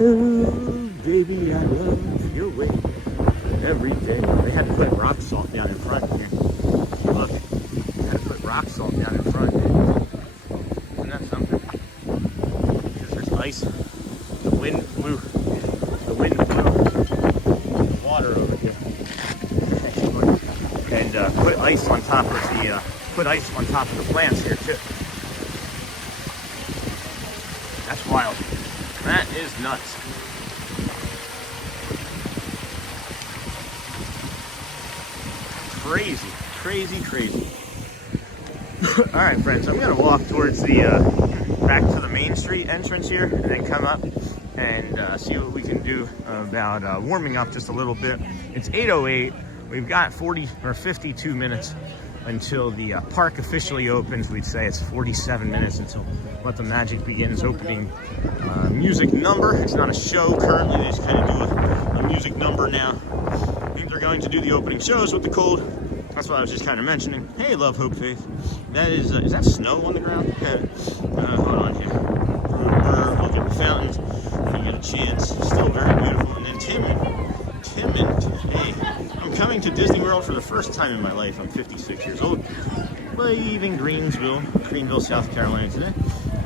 Ooh, baby, I love your way every day. They had to put rock salt down in front here. Look, they had to put rock salt down in front. Isn't that something? Because there's ice. The wind blew the water over here. And put ice on top of the plants here too. That's wild. That is nuts. Crazy, crazy, crazy. All right, friends, I'm gonna walk towards the back to the Main Street entrance here, and then come up and see what we can do about warming up just a little bit. It's 8:08. We've got 40 or 52 minutes until the park officially opens. We'd say it's 47 minutes until Let the Magic Begins opening music number. It's not a show currently, they just kind of do a music number now. I think they're going to do the opening shows with the cold. That's what I was just kind of mentioning. Hey, Love, Hope, Faith. That is that snow on the ground? Hold on here. Look at the fountains when you get a chance. Still very beautiful. And then Timon, hey, I'm coming to Disney World for the first time in my life. I'm 56 years old. Leaving Greenville, South Carolina today.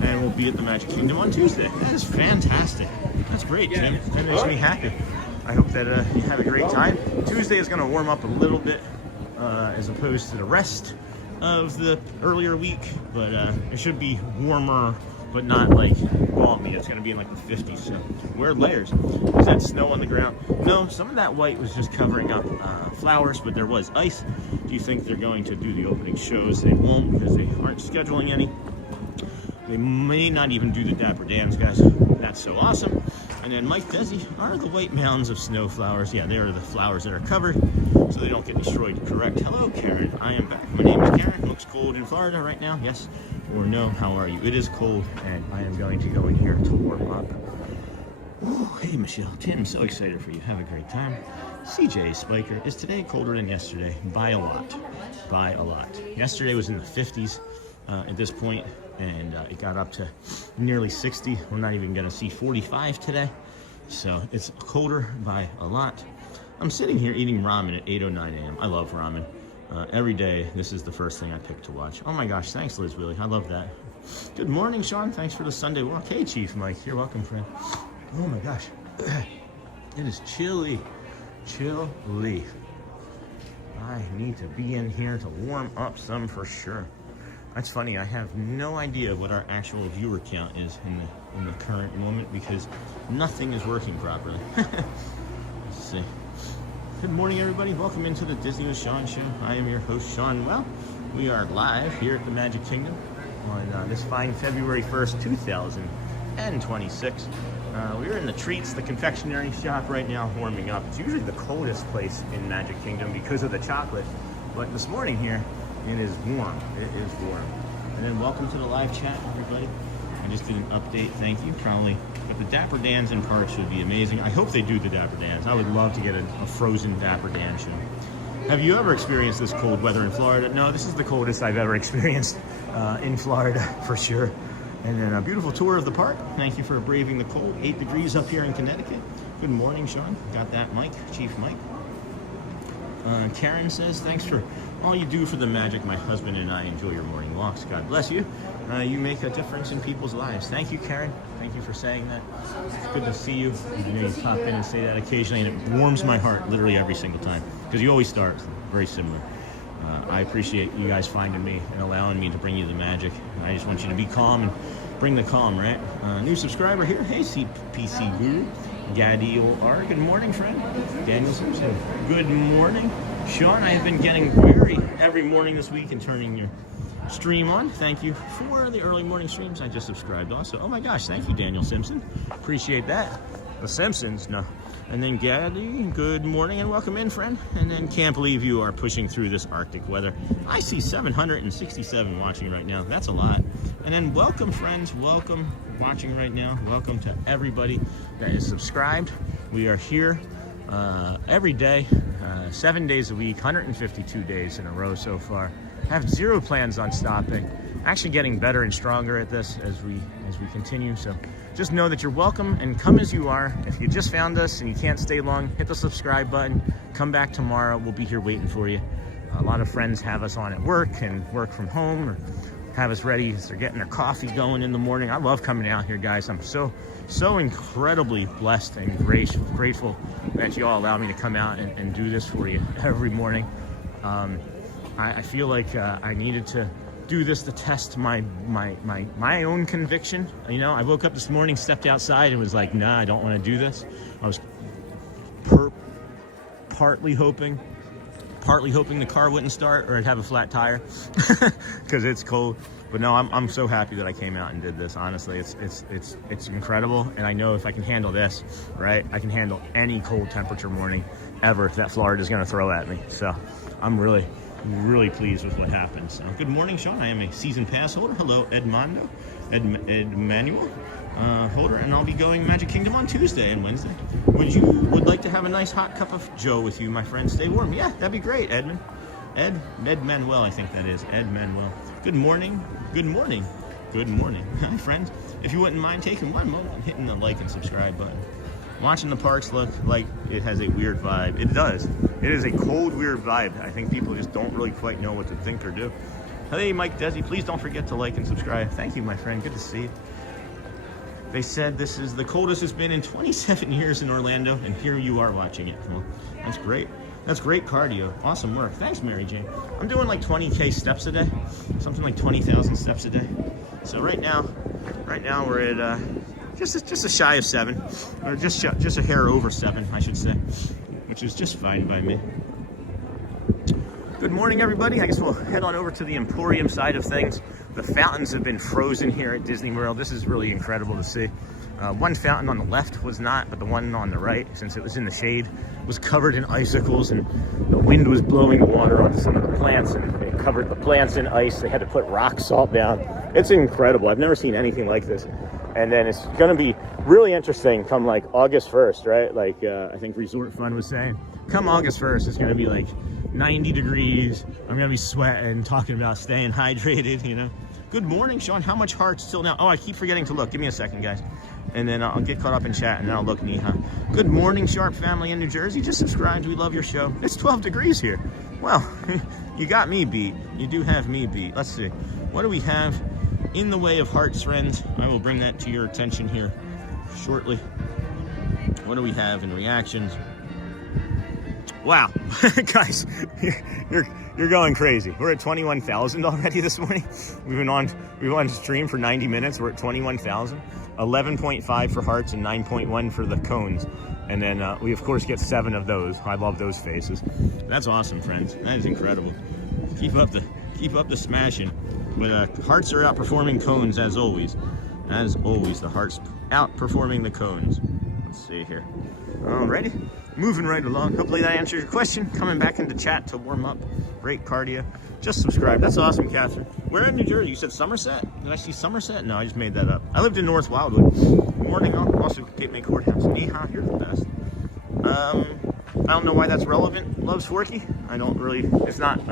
And we'll be at the Magic Kingdom on Tuesday. That is fantastic. That's great, Tim. That makes me happy. I hope that you have a great time. Tuesday is going to warm up a little bit as opposed to the rest of the earlier week, but it should be warmer, but not like balmy. It's going to be in like the 50s, so wear layers. Is that snow on the ground? No, some of that white was just covering up flowers, but there was ice. Do you think they're going to do the opening shows? They won't, because they aren't scheduling any. They may not even do the Dapper Dans, guys. That's so awesome. And then Mike Desi, are the white mounds of snow flowers? Yeah, they are the flowers that are covered, so they don't get destroyed. Correct. Hello, Karen. I am back. My name is Karen. Looks cold in Florida right now. Yes or no? How are you? It is cold, and I am going to go in here to warm up. Ooh, hey, Michelle. Tim, so excited for you. Have a great time. CJ Spiker, is today colder than yesterday? By a lot. By a lot. Yesterday was in the 50s at this point, and it got up to nearly 60. We're not even going to see 45 today, so it's colder by a lot. I'm sitting here eating ramen at 8:09 a.m. I love ramen. Every day, this is the first thing I pick to watch. Oh my gosh, thanks, Liz Willie. I love that. Good morning, Sean. Thanks for the Sunday walk. Hey, Chief Mike. You're welcome, friend. Oh my gosh. It is chilly. Chilly. I need to be in here to warm up some for sure. That's funny, I have no idea what our actual viewer count is in the current moment, because nothing is working properly. Let's see. Good morning, everybody. Welcome into the Disney with Sean show. I am your host, Sean. Well, we are live here at the Magic Kingdom on this fine February 1st, 2026. We're in the treats, the confectionery shop right now, warming up. It's usually the coldest place in Magic Kingdom because of the chocolate, but this morning here, it is warm. It is warm. And then welcome to the live chat, everybody. I just did an update. Thank you. Probably, but the Dapper Dans in parks would be amazing. I hope they do the Dapper Dans. I would love to get a frozen Dapper Dan show. Have you ever experienced this cold weather in Florida? No, this is the coldest I've ever experienced in Florida for sure. And then a beautiful tour of the park. Thank you for braving the cold. 8 degrees up here in Connecticut. Good morning, Sean. Got that, Mike, Chief Mike. Karen says, thanks for all you do for the magic. My husband and I enjoy your morning walks. God bless you. You make a difference in people's lives. Thank you, Karen. Thank you for saying that. It's good to see you. You pop in and say that occasionally, and it warms my heart literally every single time, because you always start very similar. I appreciate you guys finding me and allowing me to bring you the magic. I just want you to be calm and bring the calm, right? New subscriber here. Hey, CPC Guru. Gadil R. Good morning, friend. Daniel Simpson. Good morning. Sean, I have been getting weary every morning this week and turning your stream on. Thank you for the early morning streams. I just subscribed also. Oh my gosh, thank you, Daniel Simpson. Appreciate that. The Simpsons, no. And then Gaddy, good morning and welcome in, friend. And then can't believe you are pushing through this Arctic weather. I see 767 watching right now. That's a lot. And then welcome, friends. Welcome watching right now. Welcome to everybody that is subscribed. We are here every day, 7 days a week, 152 days in a row so far. Have zero plans on stopping. Actually getting better and stronger at this as we continue. So just know that you're welcome and come as you are. If you just found us and you can't stay long, hit the subscribe button. Come back tomorrow. We'll be here waiting for you. A lot of friends have us on at work and work from home, or have us ready as they're getting their coffee going in the morning. I love coming out here, guys. I'm so incredibly blessed and grateful that you all allow me to come out and do this for you every morning. I feel like I needed to do this to test my own conviction. You know, I woke up this morning, stepped outside, and was like, nah, I don't want to do this. I was partly hoping the car wouldn't start or I'd have a flat tire because it's cold. But no, I'm so happy that I came out and did this. Honestly, it's incredible, and I know if I can handle this, right, I can handle any cold temperature morning ever that Florida's going to throw at me. So I'm really pleased with what happened. So good morning, Sean. I am a season pass holder. Hello, Edmanuel holder, and I'll be going Magic Kingdom on Tuesday and Wednesday. Would like to have a nice hot cup of Joe with you, my friend. Stay warm. Yeah, that'd be great, Edmund. Ed Manuel, I think that is. Ed Manuel. Good morning. Hi, friends. If you wouldn't mind taking one moment, hitting the like and subscribe button. Watching the parks look like it has a weird vibe. It does. It is a cold, weird vibe. I think people just don't really quite know what to think or do. Hey, Mike Desi, please don't forget to like and subscribe. Thank you, my friend. Good to see you. They said this is the coldest it's been in 27 years in Orlando, and here you are watching it. Well, that's great. That's great cardio. Awesome work. Thanks, Mary Jane. I'm doing like 20K steps a day, something like 20,000 steps a day. So right now we're at just a shy of 7, or just a hair over 7, I should say, which is just fine by me. Good morning, everybody. I guess we'll head on over to the Emporium side of things. The fountains have been frozen here at Disney World. This is really incredible to see. One fountain on the left was not, but the one on the right, since it was in the shade, was covered in icicles, and the wind was blowing the water onto some of the plants, and they covered the plants in ice. They had to put rock salt down. It's incredible. I've never seen anything like this. And then it's going to be really interesting come like August 1st, right? Like I think Resort Fun was saying, come August 1st, it's going to be like 90 degrees. I'm going to be sweating, talking about staying hydrated, you know. Good morning, Sean. How much hearts till now? Oh, I keep forgetting to look. Give me a second, guys. And then I'll get caught up in chat, and then I'll look, Neha. Good morning, Sharp family in New Jersey. Just subscribed. We love your show. It's 12 degrees here. Well, you got me beat. You do have me beat. Let's see. What do we have in the way of hearts, friends? I will bring that to your attention here shortly. What do we have in reactions? Wow, guys, you're going crazy. We're at 21,000 already this morning. We've been on stream for 90 minutes. We're at 21,000. 11.5 for hearts and 9.1 for the cones. And then we of course get 7 of those. I love those faces. That's awesome, friends. That is incredible. Keep up the smashing. But hearts are outperforming cones as always. As always, the hearts outperforming the cones. Let's see here. Alrighty, moving right along. Hopefully that answers your question. Coming back into chat to warm up. Great cardio. Just subscribe. That's awesome, Catherine. Where in New Jersey? You said Somerset? Did I see Somerset? No, I just made that up. I lived in North Wildwood. Good morning, also Cape May Courthouse. Neha, you're the best. I don't know why that's relevant. Loves Forky. I don't really. It's not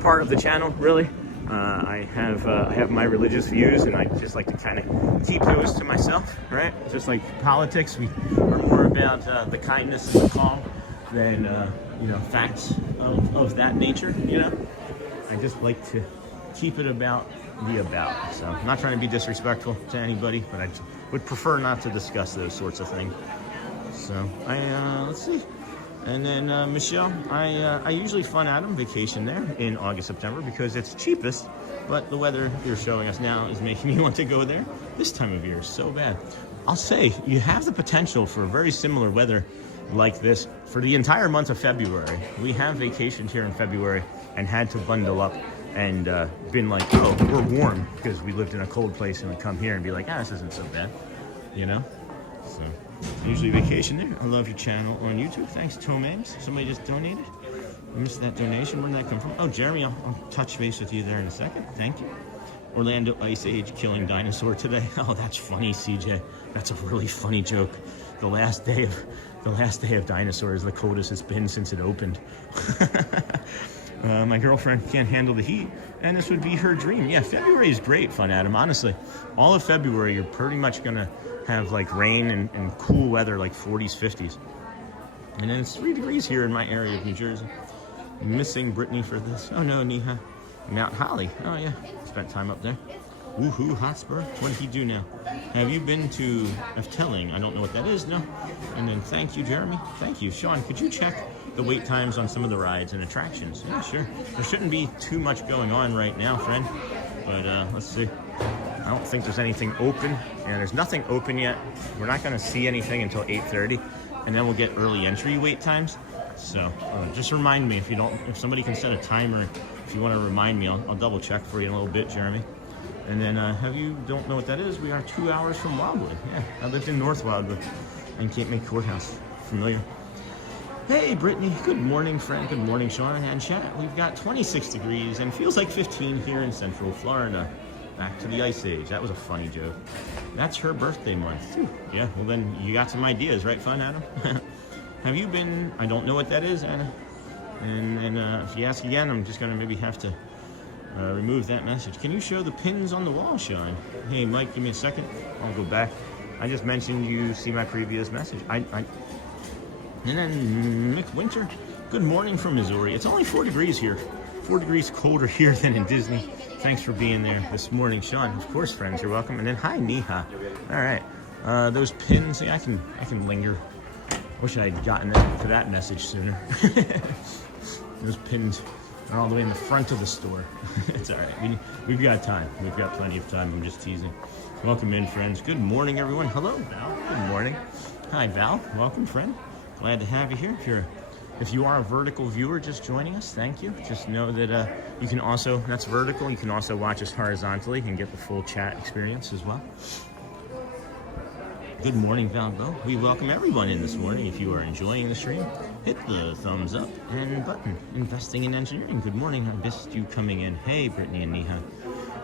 part of the channel really. I have my religious views, and I just like to kind of keep those to myself, right? Just like politics, we are more about the kindness and the calm than you know, facts of that nature. You know, I just like to keep it about the about. So I'm not trying to be disrespectful to anybody, but I would prefer not to discuss those sorts of things. So let's see. And then Michelle, I usually Fun Adam vacation there in August, September because it's cheapest, but the weather you're showing us now is making me want to go there this time of year. So bad. I'll say you have the potential for very similar weather like this for the entire month of February. We have vacationed here in February and had to bundle up and been like, oh, we're warm because we lived in a cold place and would come here and be like, ah, this isn't so bad, you know? So usually vacation there. I love your channel on YouTube. Thanks, Tomames. Somebody just donated. I missed that donation. Where did that come from? Oh, Jeremy, I'll touch base with you there in a second. Thank you. Orlando Ice Age killing dinosaur today. Oh, that's funny, CJ. That's a really funny joke. The last day of dinosaurs, the coldest it's been since it opened. My girlfriend can't handle the heat, and this would be her dream. Yeah, February is great, Fun Adam. Honestly, all of February, you're pretty much gonna have like rain and cool weather, like 40s, 50s. And then it's 3 degrees here in my area of New Jersey. Missing Brittany for this. Oh no, Neha. Mount Holly. Oh yeah, spent time up there. Woohoo, Hotspur. What did he do now? Have you been to Efteling? I don't know what that is, no. And then thank you, Jeremy. Thank you. Sean, could you check the wait times on some of the rides and attractions? Yeah, sure. There shouldn't be too much going on right now, friend. But let's see. I don't think there's anything open. And there's nothing open yet. We're not going to see anything until 8:30. And then we'll get early entry wait times. So just remind me if somebody can set a timer, if you want to remind me, I'll double check for you in a little bit, Jeremy. And then don't know what that is, we are 2 hours from Wildwood. Yeah, I lived in North Wildwood and Cape May Courthouse. Familiar. Hey, Brittany. Good morning, friend. Good morning, Sean and chat. We've got 26 degrees and feels like 15 here in Central Florida. Back to the Ice Age. That was a funny joke. That's her birthday month, too. Yeah, well then you got some ideas, right, Fun Adam? Have you been, I don't know what that is, Anna. And if you ask again, I'm just going to maybe have to remove that message. Can you show the pins on the wall, Sean? Hey, Mike, give me a second. I'll go back. I just mentioned you see my previous message. And then Mick Winter, good morning from Missouri. It's only 4 degrees here. 4 degrees colder here than in Disney. Thanks for being there this morning, Sean. Of course, friends, you're welcome. And then hi, Neha. All right, those pins. Yeah, I can linger. Wish I had gotten to that message sooner. Those pins are all the way in the front of the store. It's all right. We've got time. We've got plenty of time. I'm just teasing. Welcome in, friends. Good morning, everyone. Hello, Val. Good morning. Hi, Val. Welcome, friend. Glad to have you here. If you are a vertical viewer just joining us, thank you. Just know that you can also, that's vertical, you can also watch us horizontally and get the full chat experience as well. Good morning, Valbo. We welcome everyone in this morning. If you are enjoying the stream, hit the thumbs up and button. Investing in Engineering. Good morning. I missed you coming in. Hey, Brittany and Neha.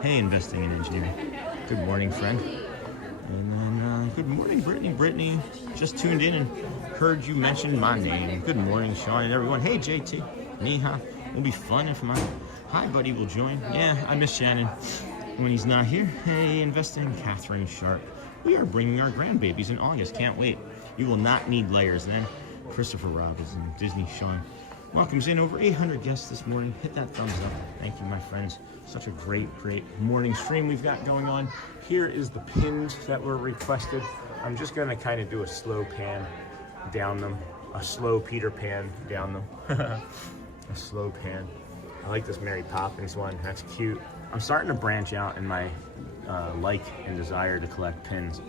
Hey, Investing in Engineering. Good morning, friend. And then, good morning, Brittany. Brittany just tuned in and heard you mention my name. Good morning, Sean and everyone. Hey, JT. Neha. It'll be fun if my hi buddy will join. Yeah, I miss Shannon when he's not here. Hey, Investing. Catherine Sharp. We are bringing our grandbabies in August. Can't wait. You will not need layers then. Christopher Robinson, Disney Sean. Welcomes in over 800 guests this morning. Hit that thumbs up. Thank you, my friends. Such a great morning stream we've got going on. Here is the pins that were requested. I'm just going to kind of do a slow pan down them. A slow Peter Pan down them. A slow pan. I like this Mary Poppins one. That's cute. I'm starting to branch out in my like and desire to collect pins.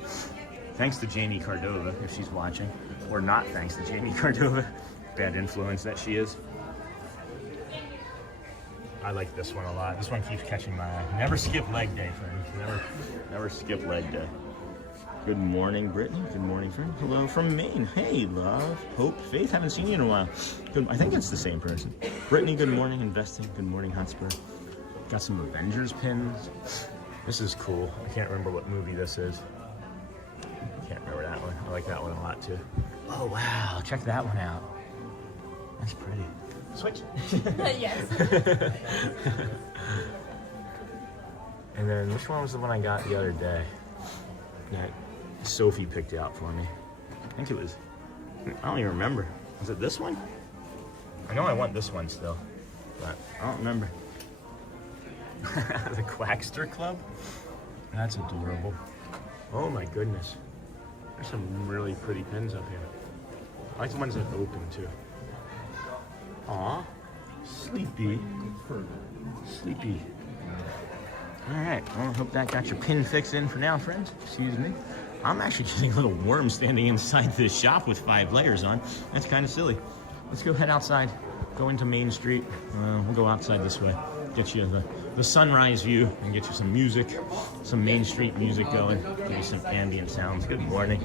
Thanks to Jamie Cardova, if she's watching. Or not thanks to Jamie Cardova. Bad influence that she is. I like this one a lot. This one keeps catching my eye. Never skip leg day, friends. Never skip leg day. Good morning, Brittany. Good morning, friend. Hello from Maine. Hey, love, hope, faith. Haven't seen you in a while. Good. I think it's the same person. Brittany, good morning. Investing. Good morning, Hotspur. Got some Avengers pins. This is cool. I can't remember what movie this is. Can't remember that one. I like that one a lot too. Oh wow, check that one out. That's pretty. Switch. Yes. And then which one was the one I got the other day? That Sophie picked out for me. I think it was, I don't even remember. Was it this one? I know I want this one still, but I don't remember. The Quackster Club? That's adorable. Oh my goodness. There's some really pretty pins up here. I like the ones that open too. Aw, sleepy. Sleepy. Alright, well, I hope that got your pin fix in for now, friends. Excuse me. I'm actually getting a little worm standing inside this shop with 5 layers on. That's kind of silly. Let's go head outside, go into Main Street. We'll go outside this way, get you the sunrise view, and get you some music, some Main Street music going, give you some ambient sounds. Good morning.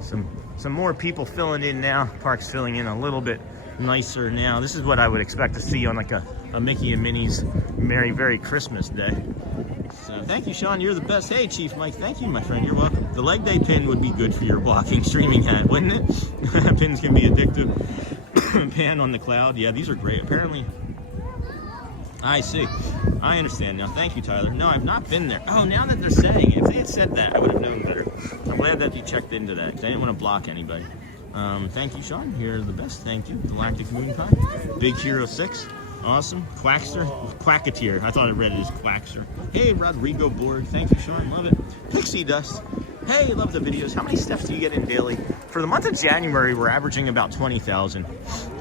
Some more people filling in now. Park's filling in a little bit nicer now. This is what I would expect to see on like a Mickey and Minnie's Merry Christmas Day. So thank you, Sean. You're the best. Hey, Chief Mike. Thank you, my friend. You're welcome. The leg day pin would be good for your walking streaming hat, wouldn't it? Pins can be addictive. Pan on the cloud. Yeah, these are great. Apparently, I see. I understand now. Thank you, Tyler. No, I've not been there. Oh, now that they're saying it, if they had said that, I would have known better. I'm glad that you checked into that because I didn't want to block anybody. Thank you, Sean. You're the best. Thank you. Galactic Moon Pie. Big Hero 6. Awesome. Quackster. Quacketeer. I thought I read it as Quackster. Hey, Rodrigo Board. Thank you, Sean. Love it. Pixie Dust. Hey, love the videos. How many steps do you get in daily? For the month of January, we're averaging about 20,000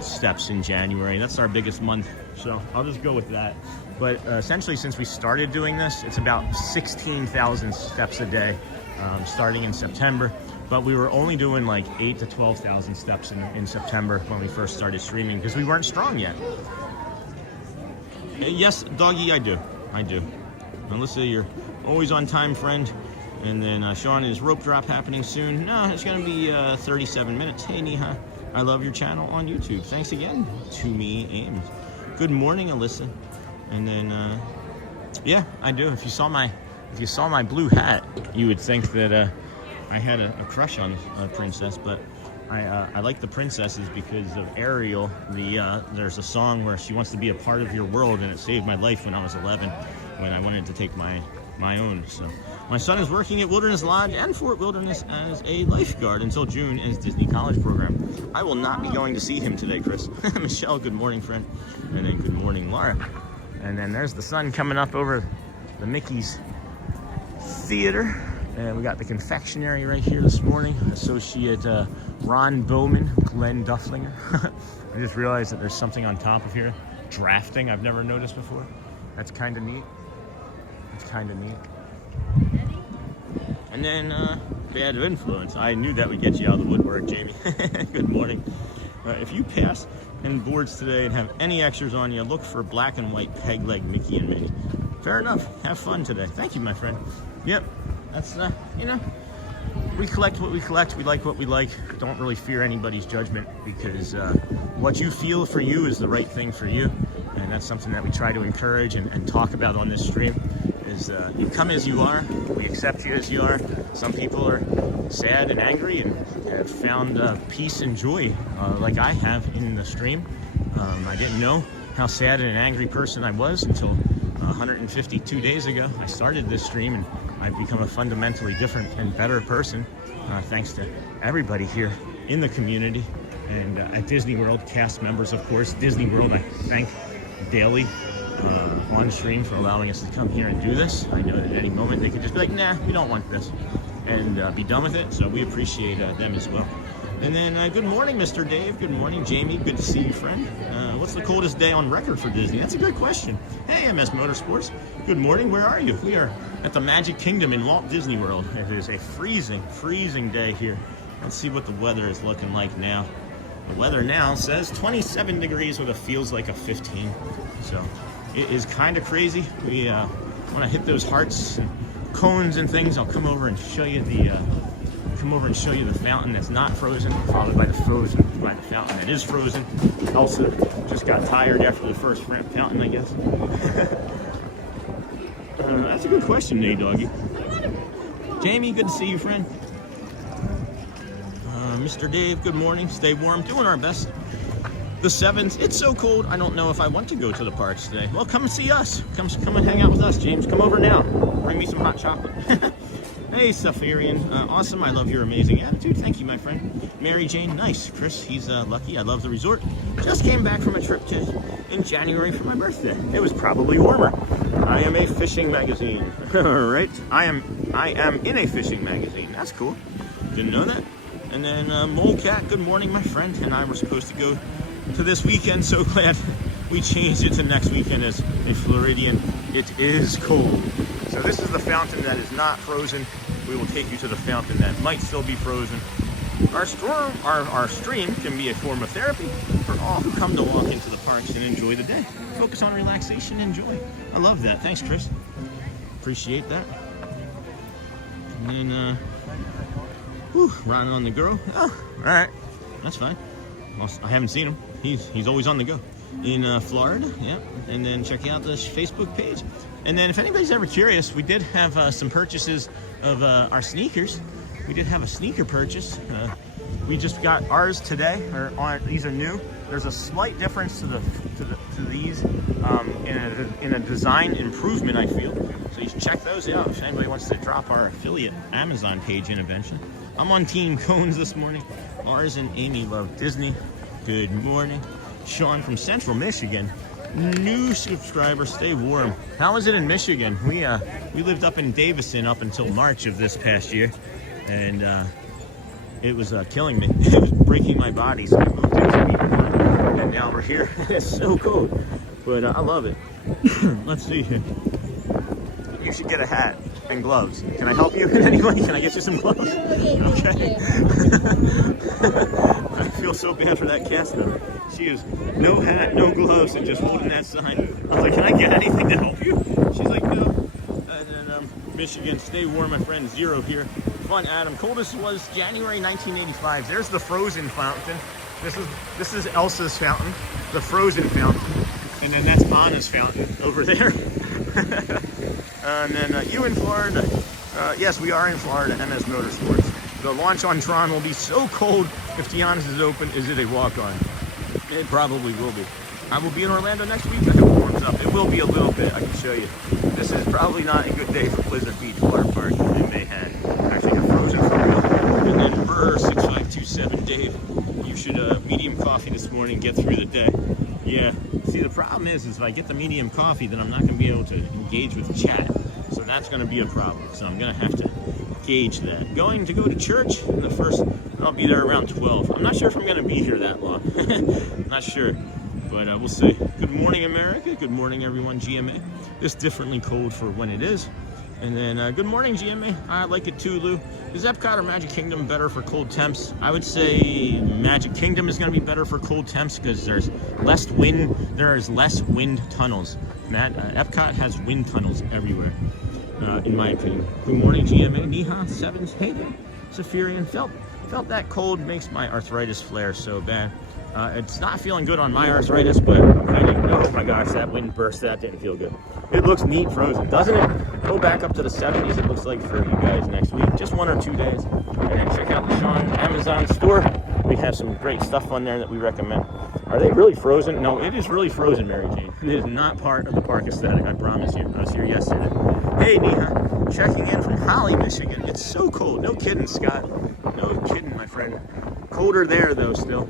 steps in January. That's our biggest month. So I'll just go with that. But essentially, since we started doing this, it's about 16,000 steps a day starting in September. But we were only doing like 8 to 12,000 steps in September when we first started streaming because we weren't strong yet. Yes, doggy, I do. Alyssa, you're always on time, friend. And then Sean, is rope drop happening soon? No, it's going to be 37 minutes. Hey, Neha, I love your channel on YouTube. Thanks again to me, Ames. Good morning, Alyssa. And then, yeah, I do. If you saw my blue hat, you would think that I had a crush on a princess, but I like the princesses because of Ariel. There's a song where she wants to be a part of your world, and it saved my life when I was 11, when I wanted to take my own. So my son is working at Wilderness Lodge and Fort Wilderness as a lifeguard until June in his Disney College program. I will not be going to see him today, Chris. Michelle, good morning, friend. And then good morning, Laura. And then there's the sun coming up over the Mickey's Theater. And we got the confectionery right here this morning. Associate Ron Bowman, Glenn Dufflinger. I just realized that there's something on top of here. Drafting, I've never noticed before. That's kind of neat. And then Bad Influence. I knew that would get you out of the woodwork, Jamie. Good morning. If you pass in boards today and have any extras on you, look for black and white peg leg Mickey and Minnie. Fair enough. Have fun today. Thank you, my friend. Yep. That's, we collect what we collect. We like what we like. Don't really fear anybody's judgment because what you feel for you is the right thing for you. And that's something that we try to encourage and talk about on this stream is you come as you are. We accept you as you are. Some people are sad and angry and have found peace and joy like I have in the stream. I didn't know how sad and an angry person I was until 152 days ago. I started this stream and I've become a fundamentally different and better person thanks to everybody here in the community and at Disney World, cast members, of course. Disney World, I thank daily on stream for allowing us to come here and do this. I know that at any moment they could just be like, nah, we don't want this, and be done with it. So we appreciate them as well. And then good morning, Mr. Dave. Good morning, Jamie. Good to see you, friend. What's the coldest day on record for Disney? That's a good question. Hey, MS Motorsports. Good morning. Where are you? We are at the Magic Kingdom in Walt Disney World. It is a freezing day here. Let's see what the weather is looking like now. The weather now says 27 degrees with a feels like a 15. So it is kind of crazy. We want to hit those hearts and cones and things. I'll come over and show you the fountain that's not frozen, followed by the fountain that is frozen. Elsa just got tired after the first fountain, I guess. That's a good question, Nate Doggy. Jamie, good to see you, friend. Mr. Dave, good morning. Stay warm. Doing our best. The 7th, it's so cold, I don't know if I want to go to the parks today. Well, come and see us. Come and hang out with us, James. Come over now. Bring me some hot chocolate. Hey, Safarian. Awesome. I love your amazing attitude. Thank you, my friend. Mary Jane, nice. Chris, he's lucky. I love the resort. Just came back from a trip in January for my birthday. It was probably warmer. I am a fishing magazine. Right? I am in a fishing magazine. That's cool. Didn't know that. And then Molecat, good morning, my friend. And I were supposed to go to this weekend. So glad we changed it to next weekend as a Floridian. It is cold. So this is the fountain that is not frozen. We will take you to the fountain that might still be frozen. Our stream can be a form of therapy for all who come to walk into the parks and enjoy the day. Focus on relaxation and joy. I love that. Thanks, Chris. Appreciate that. And then, Ron on the go. Oh, all right. That's fine. Well, I haven't seen him. He's always on the go. In Florida, yeah. And then check out the Facebook page. And then if anybody's ever curious, we did have some purchases of our sneakers. We did have a sneaker purchase. We just got ours today. These are new. There's a slight difference to these in a design improvement, I feel. So you should check those out if anybody wants to drop our affiliate Amazon page in eventually. I'm on Team Cones this morning. Ours and Amy love Disney. Good morning. Sean from Central Michigan. New subscriber, stay warm. How is it in Michigan? We lived up in Davison up until March of this past year. And it was killing me. It was breaking my body, so I moved into Michigan, and now we're here. It's so cold, but I love it. Let's see here. You should get a hat and gloves. Can I help you in any way? Can I get you some gloves? Okay. I feel so bad for that Gaston. She is no hat, no gloves, and just holding that sign. I was like, can I get anything to help you? She's like, no. And then Michigan, stay warm, my friend. 0 here. Fun, Adam. Coldest was January 1985. There's the frozen fountain. This is Elsa's fountain, the frozen fountain, and then that's Anna's fountain over there. And then you in Florida? Yes, we are in Florida. MS Motorsports. The launch on Tron will be so cold if Tiana's is open. Is it a walk-on? It probably will be. I will be in Orlando next week. I hope it warms up. It will be a little bit. I can show you. This is probably not a good day for Blizzard Beach Water Park in Mayhead. Actually, a frozen photo. And then Burr 6527 Dave. You should medium coffee this morning. Get through the day. Yeah. See, the problem is if I get the medium coffee, then I'm not going to be able to engage with chat. So that's going to be a problem. So I'm going to have to gauge that. Going to go to church in the first. I'll be there around 12. I'm not sure if I'm going to be here that long. Not sure. But we'll see. Good morning, America. Good morning, everyone. GMA. This differently cold for when it is. And then good morning, GMA. I like it too, Lou. Is Epcot or Magic Kingdom better for cold temps? I would say Magic Kingdom is going to be better for cold temps because there's less wind. There's less wind tunnels. Epcot has wind tunnels everywhere, in my opinion. Good morning, GMA. Niha, Sevens. Hey there. Saphirian. Felt that cold makes my arthritis flare so bad. It's not feeling good on my arthritis, but oh my gosh, that wind burst, that didn't feel good. It looks neat frozen, doesn't it? Go back up to the 70s, it looks like, for you guys next week. Just 1 or 2 days. And then check out the Sean Amazon store. We have some great stuff on there that we recommend. Are they really frozen? No, it is really frozen, Mary Jane. It is not part of the park aesthetic, I promise you. I was here yesterday. Hey, Neha. Checking in from Holly, Michigan. It's so cold. No kidding, Scott. No kidding, my friend. Colder there, though, still.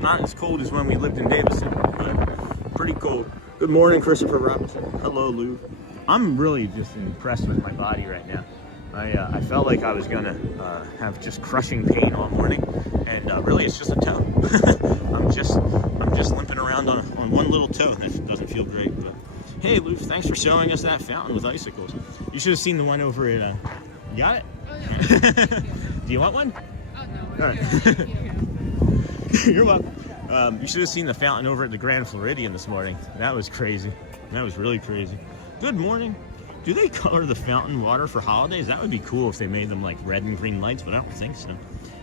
Not as cold as when we lived in Davison, but pretty cold. Good morning, Christopher Robinson. Hello, Lou. I'm really just impressed with my body right now. I felt like I was gonna have just crushing pain all morning, and really it's just a toe. I'm just limping around on one little toe. That doesn't feel great, but hey, Lou, thanks for showing us that fountain with icicles. You should have seen the one over at. You got it? Oh, yeah. Do you want one? Oh, no. All right. You're welcome. You should have seen the fountain over at the Grand Floridian this morning. That was crazy. That was really crazy. Good morning. Do they color the fountain water for holidays? That would be cool if they made them like red and green lights, but I don't think so.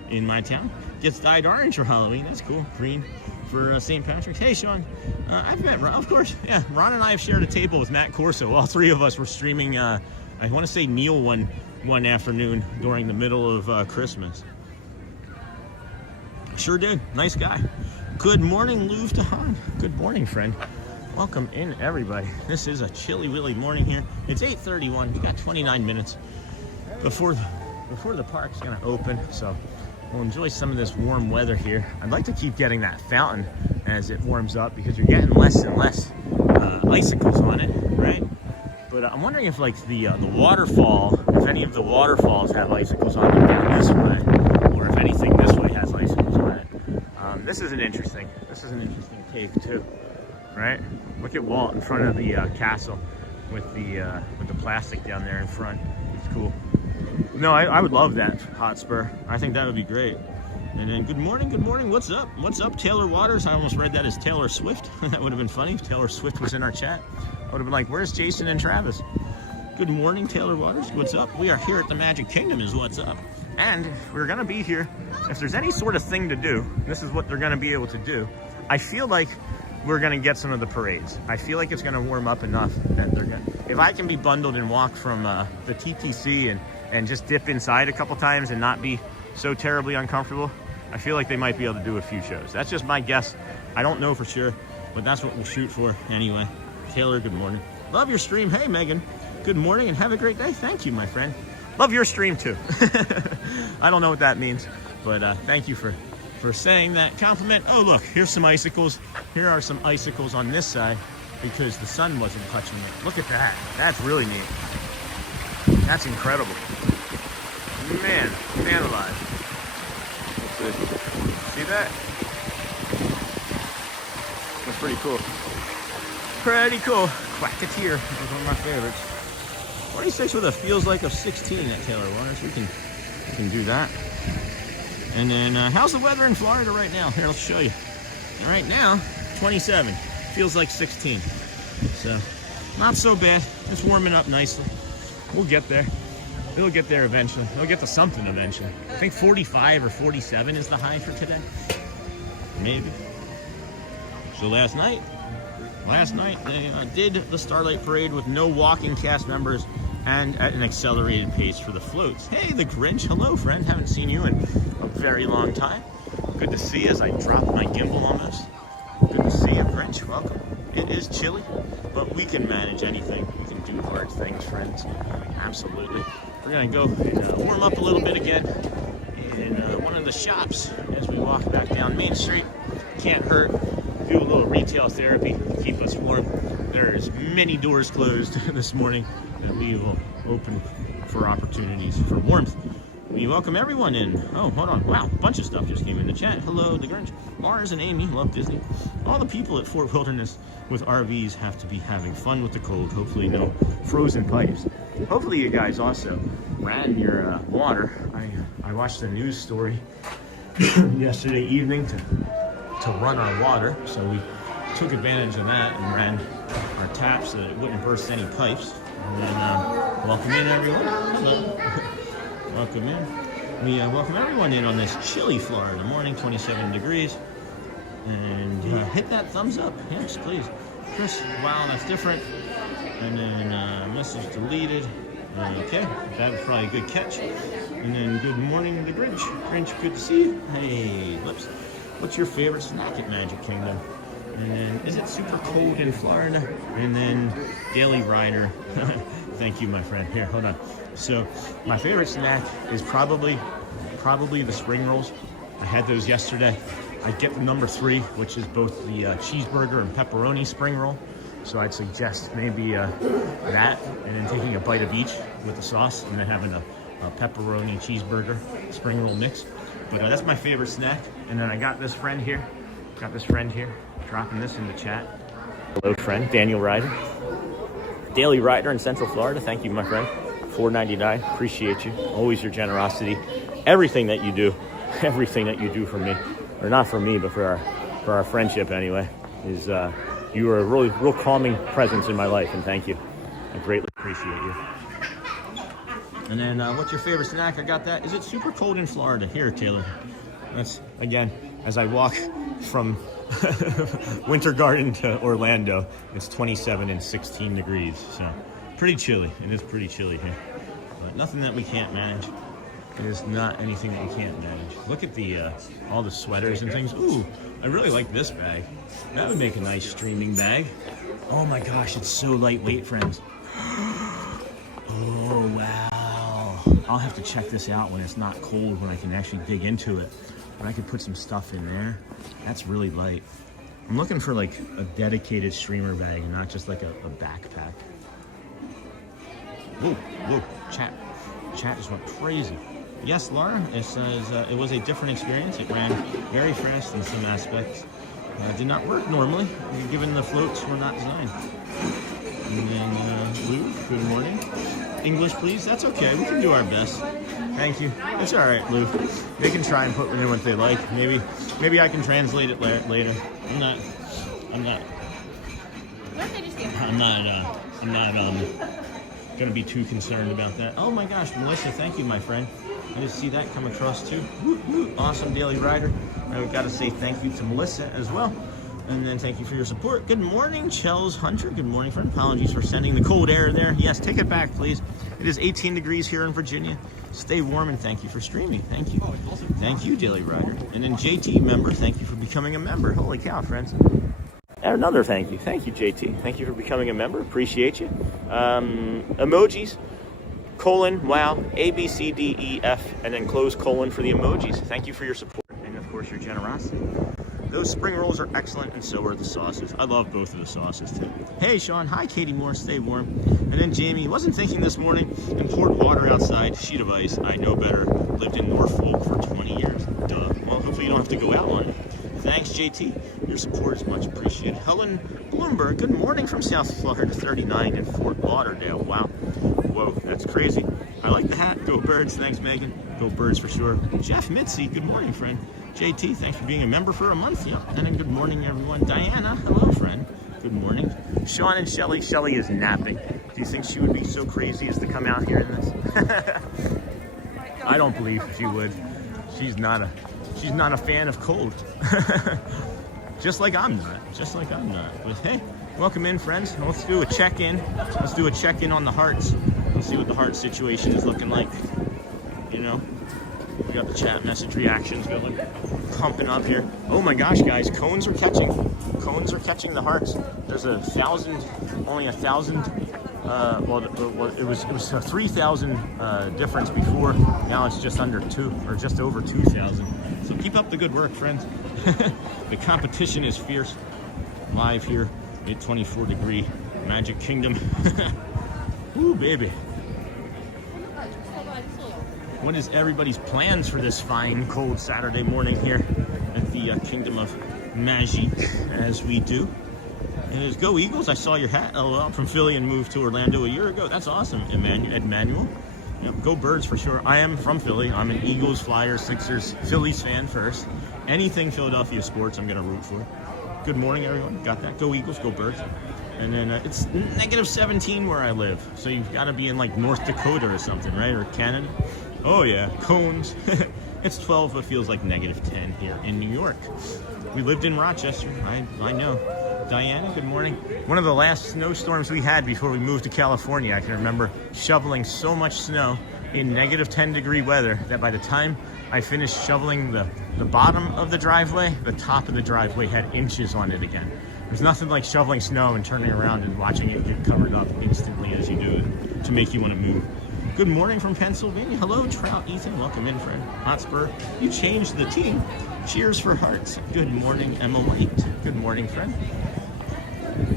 In my town, gets dyed orange for Halloween. That's cool. Green for St. Patrick's. Hey, Sean. I've met Ron, of course. Yeah, Ron and I have shared a table with Matt Corso. All 3 of us were streaming. I want to say Neil one afternoon during the middle of Christmas. Sure did. Nice guy. Good morning, Louvre to Han. Good morning, friend. Welcome in, everybody. This is a chilly, willy morning here. It's 8:31. We got 29 minutes before the park's gonna open, so we'll enjoy some of this warm weather here. I'd like to keep getting that fountain as it warms up because you're getting less and less icicles on it, right? But I'm wondering if like the waterfall, if any of the waterfalls have icicles on them down this way, or if anything this way has icicles on it. This is an interesting take too, right? Look at Walt in front of the castle with the plastic down there in front. It's cool. No, I would love that Hotspur. I think that would be great. And then good morning, what's up? What's up, Taylor Waters? I almost read that as Taylor Swift. That would have been funny if Taylor Swift was in our chat. I would have been like, where's Jason and Travis? Good morning, Taylor Waters. What's up? We are here at the Magic Kingdom is what's up. And we're gonna be here. If there's any sort of thing to do, this is what they're gonna be able to do. I feel like we're gonna get some of the parades. I feel like it's gonna warm up enough that they're gonna, if I can be bundled and walk from the TTC and just dip inside a couple times and not be so terribly uncomfortable, I feel like they might be able to do a few shows. That's just my guess. I don't know for sure, but that's what we'll shoot for anyway. Taylor, good morning. Love your stream. Hey, Megan. Good morning and have a great day. Thank you, my friend. Love your stream too. I don't know what that means, but thank you for saying that compliment. Oh, look, here's some icicles. Here are some icicles on this side because the sun wasn't touching it. Look at that. That's really neat. That's incredible. Man alive. See that? That's pretty cool. Pretty cool. Quacketeer was one of my favorites. 26 with a feels like of 16 at Taylor Waters. We can do that. And then how's the weather in Florida right now? Here, let's show you. And right now, 27. Feels like 16. So not so bad. It's warming up nicely. We'll get there. It'll get there eventually. It'll get to something eventually. I think 45 or 47 is the high for today. Maybe. So last night they did the Starlight Parade with no walking cast members and at an accelerated pace for the floats. Hey, the Grinch. Hello, friend. Haven't seen you in a very long time. Good to see you as I drop my gimbal almost. Good to see you, Grinch. Welcome. It is chilly, but we can manage anything. We can do hard things, friends. Absolutely. We're going to go and warm up a little bit again in one of the shops as we walk back down Main Street. Can't hurt. Do a little retail therapy to keep us warm. There's many doors closed this morning that we will open for opportunities for warmth. We welcome everyone in. Oh, hold on. Wow, a bunch of stuff just came in the chat. Hello, the Grinch. Mars and Amy love Disney. All the people at Fort Wilderness with RVs have to be having fun with the cold. Hopefully no frozen pipes. Hopefully you guys also ran your water. I watched a news story yesterday evening to run our water, so we took advantage of that and ran our taps so that it wouldn't burst any pipes. And then welcome in everyone. Welcome in. We welcome everyone in on this chilly Florida morning, 27 degrees. And hit that thumbs up, yes please. Chris, wow, that's different. And then message deleted. Okay, that was probably a good catch. And then good morning to the Grinch. Grinch, good to see you. Hey, whoops. What's your favorite snack at Magic Kingdom? And then, is it super cold in Florida? And then Daily Rider. Thank you, my friend. Here, hold on. So, my favorite snack is probably the spring rolls. I had those yesterday. I get the number 3, which is both the cheeseburger and pepperoni spring roll. So I'd suggest maybe that, and then taking a bite of each with the sauce, and then having a pepperoni cheeseburger spring roll mix. But that's my favorite snack. And then I got this friend here. Dropping this in the chat. Hello, friend. Daniel Ryder. Daily Rider in Central Florida. Thank you, my friend. $4.99. Appreciate you. Always your generosity. Everything that you do for me, or not for me, but for our friendship anyway, is you are a real calming presence in my life, and thank you. I greatly appreciate you. And then, what's your favorite snack? I got that. Is it super cold in Florida? Here, Taylor. That's, again, as I walk from Winter Garden to Orlando, it's 27 and 16 degrees. So, pretty chilly. It is pretty chilly here. But nothing that we can't manage. It is not anything that we can't manage. Look at the all the sweaters and things. Ooh, I really like this bag. That would make a nice streaming bag. Oh my gosh, it's so lightweight, friends. Oh, wow. I'll have to check this out when it's not cold, when I can actually dig into it. But I could put some stuff in there. That's really light. I'm looking for like a dedicated streamer bag and not just like a backpack. Whoa, chat just went crazy. Yes, Laura, it says it was a different experience. It ran very fast in some aspects. Did not work normally, given the floats were not designed. And then Lou, good morning. English, please. That's okay. We can do our best. Thank you. It's all right, Lou. They can try and put in what they like. Maybe I can translate it later. I'm not gonna be too concerned about that. Oh my gosh, Melissa, thank you, my friend. I just see that come across too. Woo, woo. Awesome daily rider. I've got to say thank you to Melissa as well. And then thank you for your support. Good morning, Chels Hunter. Good morning, friend. Apologies for sending the cold air there. Yes, take it back, please. It is 18 degrees here in Virginia. Stay warm and thank you for streaming. Thank you. Thank you, daily rider. And then JT member, thank you for becoming a member. Holy cow, friends. And another thank you. Thank you, JT. Thank you for becoming a member. Appreciate you. Emojis. Colon, wow, A, B, C, D, E, F, and then close colon for the emojis. Thank you for your support and, of course, your generosity. Those spring rolls are excellent, and so are the sauces. I love both of the sauces, too. Hey, Sean. Hi, Katie Moore. Stay warm. And then Jamie. Wasn't thinking this morning and poured water outside. Sheet of ice. I know better. Lived in Norfolk for 20 years. Duh. Well, hopefully you don't have to go out on it. Thanks, JT. Your support is much appreciated. Helen Bloomberg. Good morning from South Florida, 39 in Fort Lauderdale. Wow. Whoa, that's crazy. I like the hat. Go Birds. Thanks, Megan. Go Birds for sure. Jeff Mitzi. Good morning, friend. JT, thanks for being a member for a month. Yep. And then good morning, everyone. Diana. Hello, friend. Good morning. Sean and Shelly. Shelly is napping. Do you think she would be so crazy as to come out here in this? I don't believe she would. She's not a fan of cold. Just like I'm not. But hey, welcome in, friends. Let's do a check-in. Let's do a check-in on the hearts. Let's see what the heart situation is looking like. You know, we got the chat message reactions going, pumping up here. Oh my gosh, guys, cones are catching the hearts. There's only 1,000. It was a 3,000 difference before. Now it's just under 2 or just over 2,000. So keep up the good work, friends. The competition is fierce. Live here at 24-degree Magic Kingdom. Ooh, baby. What is everybody's plans for this fine, cold Saturday morning here at the Kingdom of Magic, as we do? And it is Go Eagles. I saw your hat, LOL, from Philly and moved to Orlando a year ago. That's awesome, Emmanuel. Yep, Go Birds for sure. I am from Philly. I'm an Eagles, Flyers, Sixers, Phillies fan first. Anything Philadelphia sports, I'm going to root for. Good morning, everyone. Got that? Go Eagles, go Birds. And then it's negative 17 where I live. So you've got to be in like North Dakota or something, right? Or Canada. Oh yeah, cones. It's 12, but feels like negative 10 here in New York. We lived in Rochester. I know. Diana, good morning. One of the last snowstorms we had before we moved to California, I can remember shoveling so much snow in negative 10-degree weather that by the time I finished shoveling the bottom of the driveway, the top of the driveway had inches on it again. There's nothing like shoveling snow and turning around and watching it get covered up instantly as you do it to make you want to move. Good morning from Pennsylvania. Hello, Trout Ethan. Welcome in, friend. Hotspur, you changed the team. Cheers for hearts. Good morning, Emma White. Good morning, friend.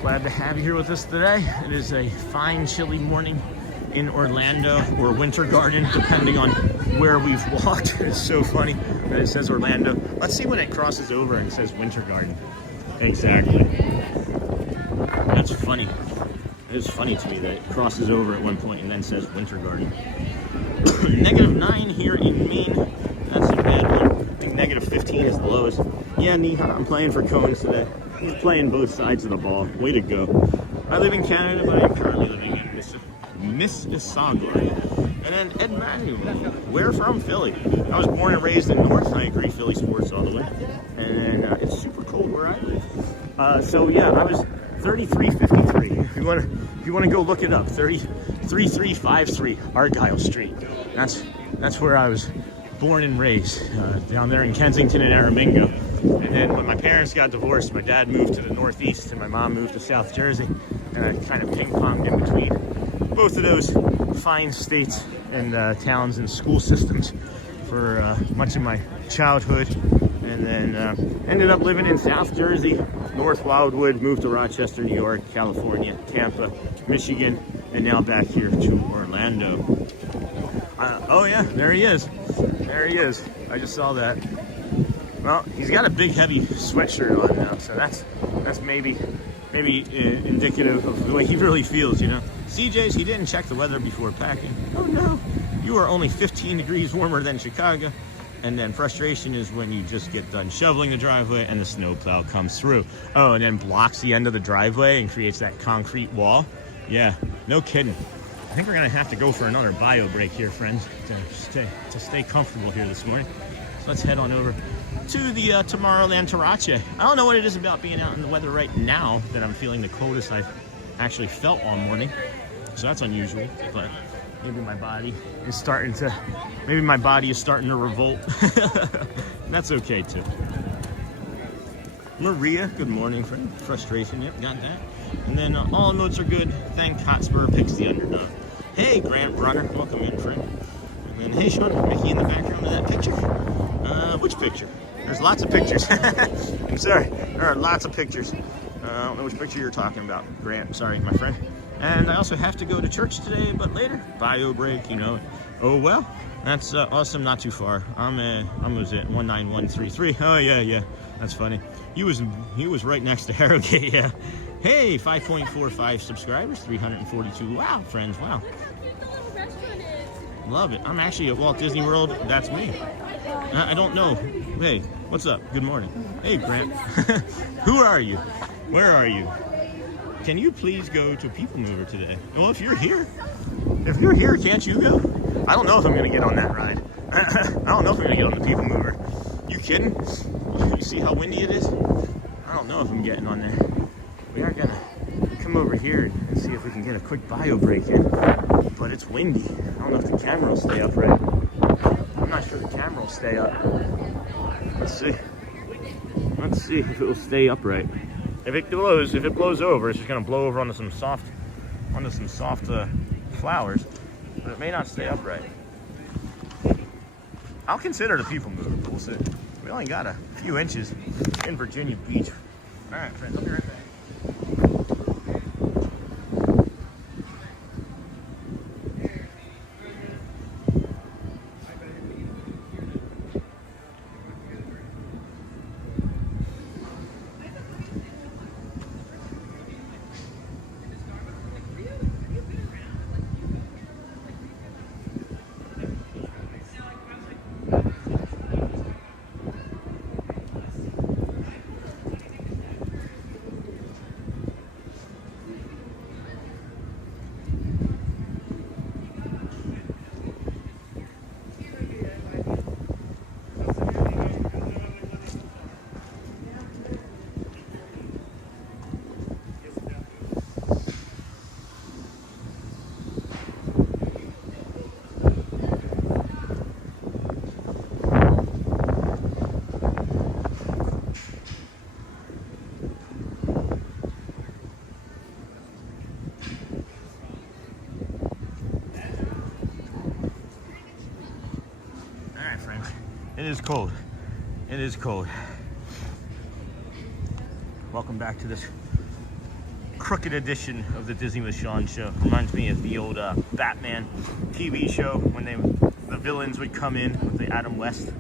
Glad to have you here with us today. It is a fine, chilly morning in Orlando or Winter Garden, depending on where we've walked. It's so funny that it says Orlando. Let's see when it crosses over and it says Winter Garden. Exactly. That's funny. It is funny to me that it crosses over at one point and then says Winter Garden. Negative 9 here in Maine. That's a bad one. I think negative 15 is the lowest. Yeah, Neha, I'm playing for Cones today. He's playing both sides of the ball. Way to go. I live in Canada, but I'm currently living in Mississauga. And then Ed Manuel, where from? Philly. I was born and raised in North. I agree, Philly sports all the way. And it's super cold where I live. So yeah, I was 3353. If you want to go look it up, 3353 Argyle Street. That's where I was born and raised, down there in Kensington and Aramingo. And then when my parents got divorced, my dad moved to the Northeast and my mom moved to South Jersey. And I kind of ping-ponged in between both of those fine states and towns and school systems for much of my childhood. And then ended up living in South Jersey, North Wildwood, moved to Rochester, New York, California, Tampa, Michigan, and now back here to Orlando. Oh yeah, there he is. There he is. I just saw that. Well, he's got a big, heavy sweatshirt on now, so that's maybe indicative of the way he really feels, you know. CJ's, he didn't check the weather before packing. Oh no, you are only 15 degrees warmer than Chicago. And then frustration is when you just get done shoveling the driveway and the snowplow comes through. Oh, and then blocks the end of the driveway and creates that concrete wall. Yeah, no kidding. I think we're gonna have to go for another bio break here, friends, to stay comfortable here this morning. So let's head on over to the Tomorrowland Recheck. I don't know what it is about being out in the weather right now that I'm feeling the coldest I've actually felt all morning. So that's unusual, but maybe my body is starting to revolt. That's okay too. Maria, good morning, friend. Frustration, yep, got that. And then all notes are good. Thank Hotspur picks the underdog. Hey, Grant Brunner, welcome in, friend. And then hey, Sean, Mickey in the background of that picture. Which picture? There's lots of pictures. I'm sorry, there are lots of pictures. I don't know which picture you're talking about, Grant. Sorry, my friend. And I also have to go to church today, but later. Bio break, you know. Oh well, that's awesome. Not too far. I'm was at 19133. Oh yeah, that's funny. He was right next to Harrogate. Yeah. Hey, 5.45 subscribers, 342. Wow, friends. Wow. Love it. I'm actually at Walt Disney World. That's me. I don't know. Hey, what's up? Good morning. Hey, Grant. Who are you? Where are you? Can you please go to PeopleMover today? Well, if you're here, can't you go? I don't know if I'm gonna get on that ride. I don't know if I'm gonna get on the PeopleMover. You kidding? You see how windy it is? I don't know if I'm getting on there. We are gonna come over here and see if we can get a quick bio break in. But it's windy. I don't know if the camera will stay upright. I'm not sure the camera will stay up. Let's see. Let's see if it will stay upright. If it blows over, it's just gonna blow over onto some soft flowers, but it may not stay upright. I'll consider the PeopleMover, but we'll see. We only got a few inches in Virginia Beach. All right, friends, I'll be right back. It is cold. It is cold. Welcome back to this crooked edition of the Disney with Sean show. Reminds me of the old Batman TV show when the villains would come in with the Adam West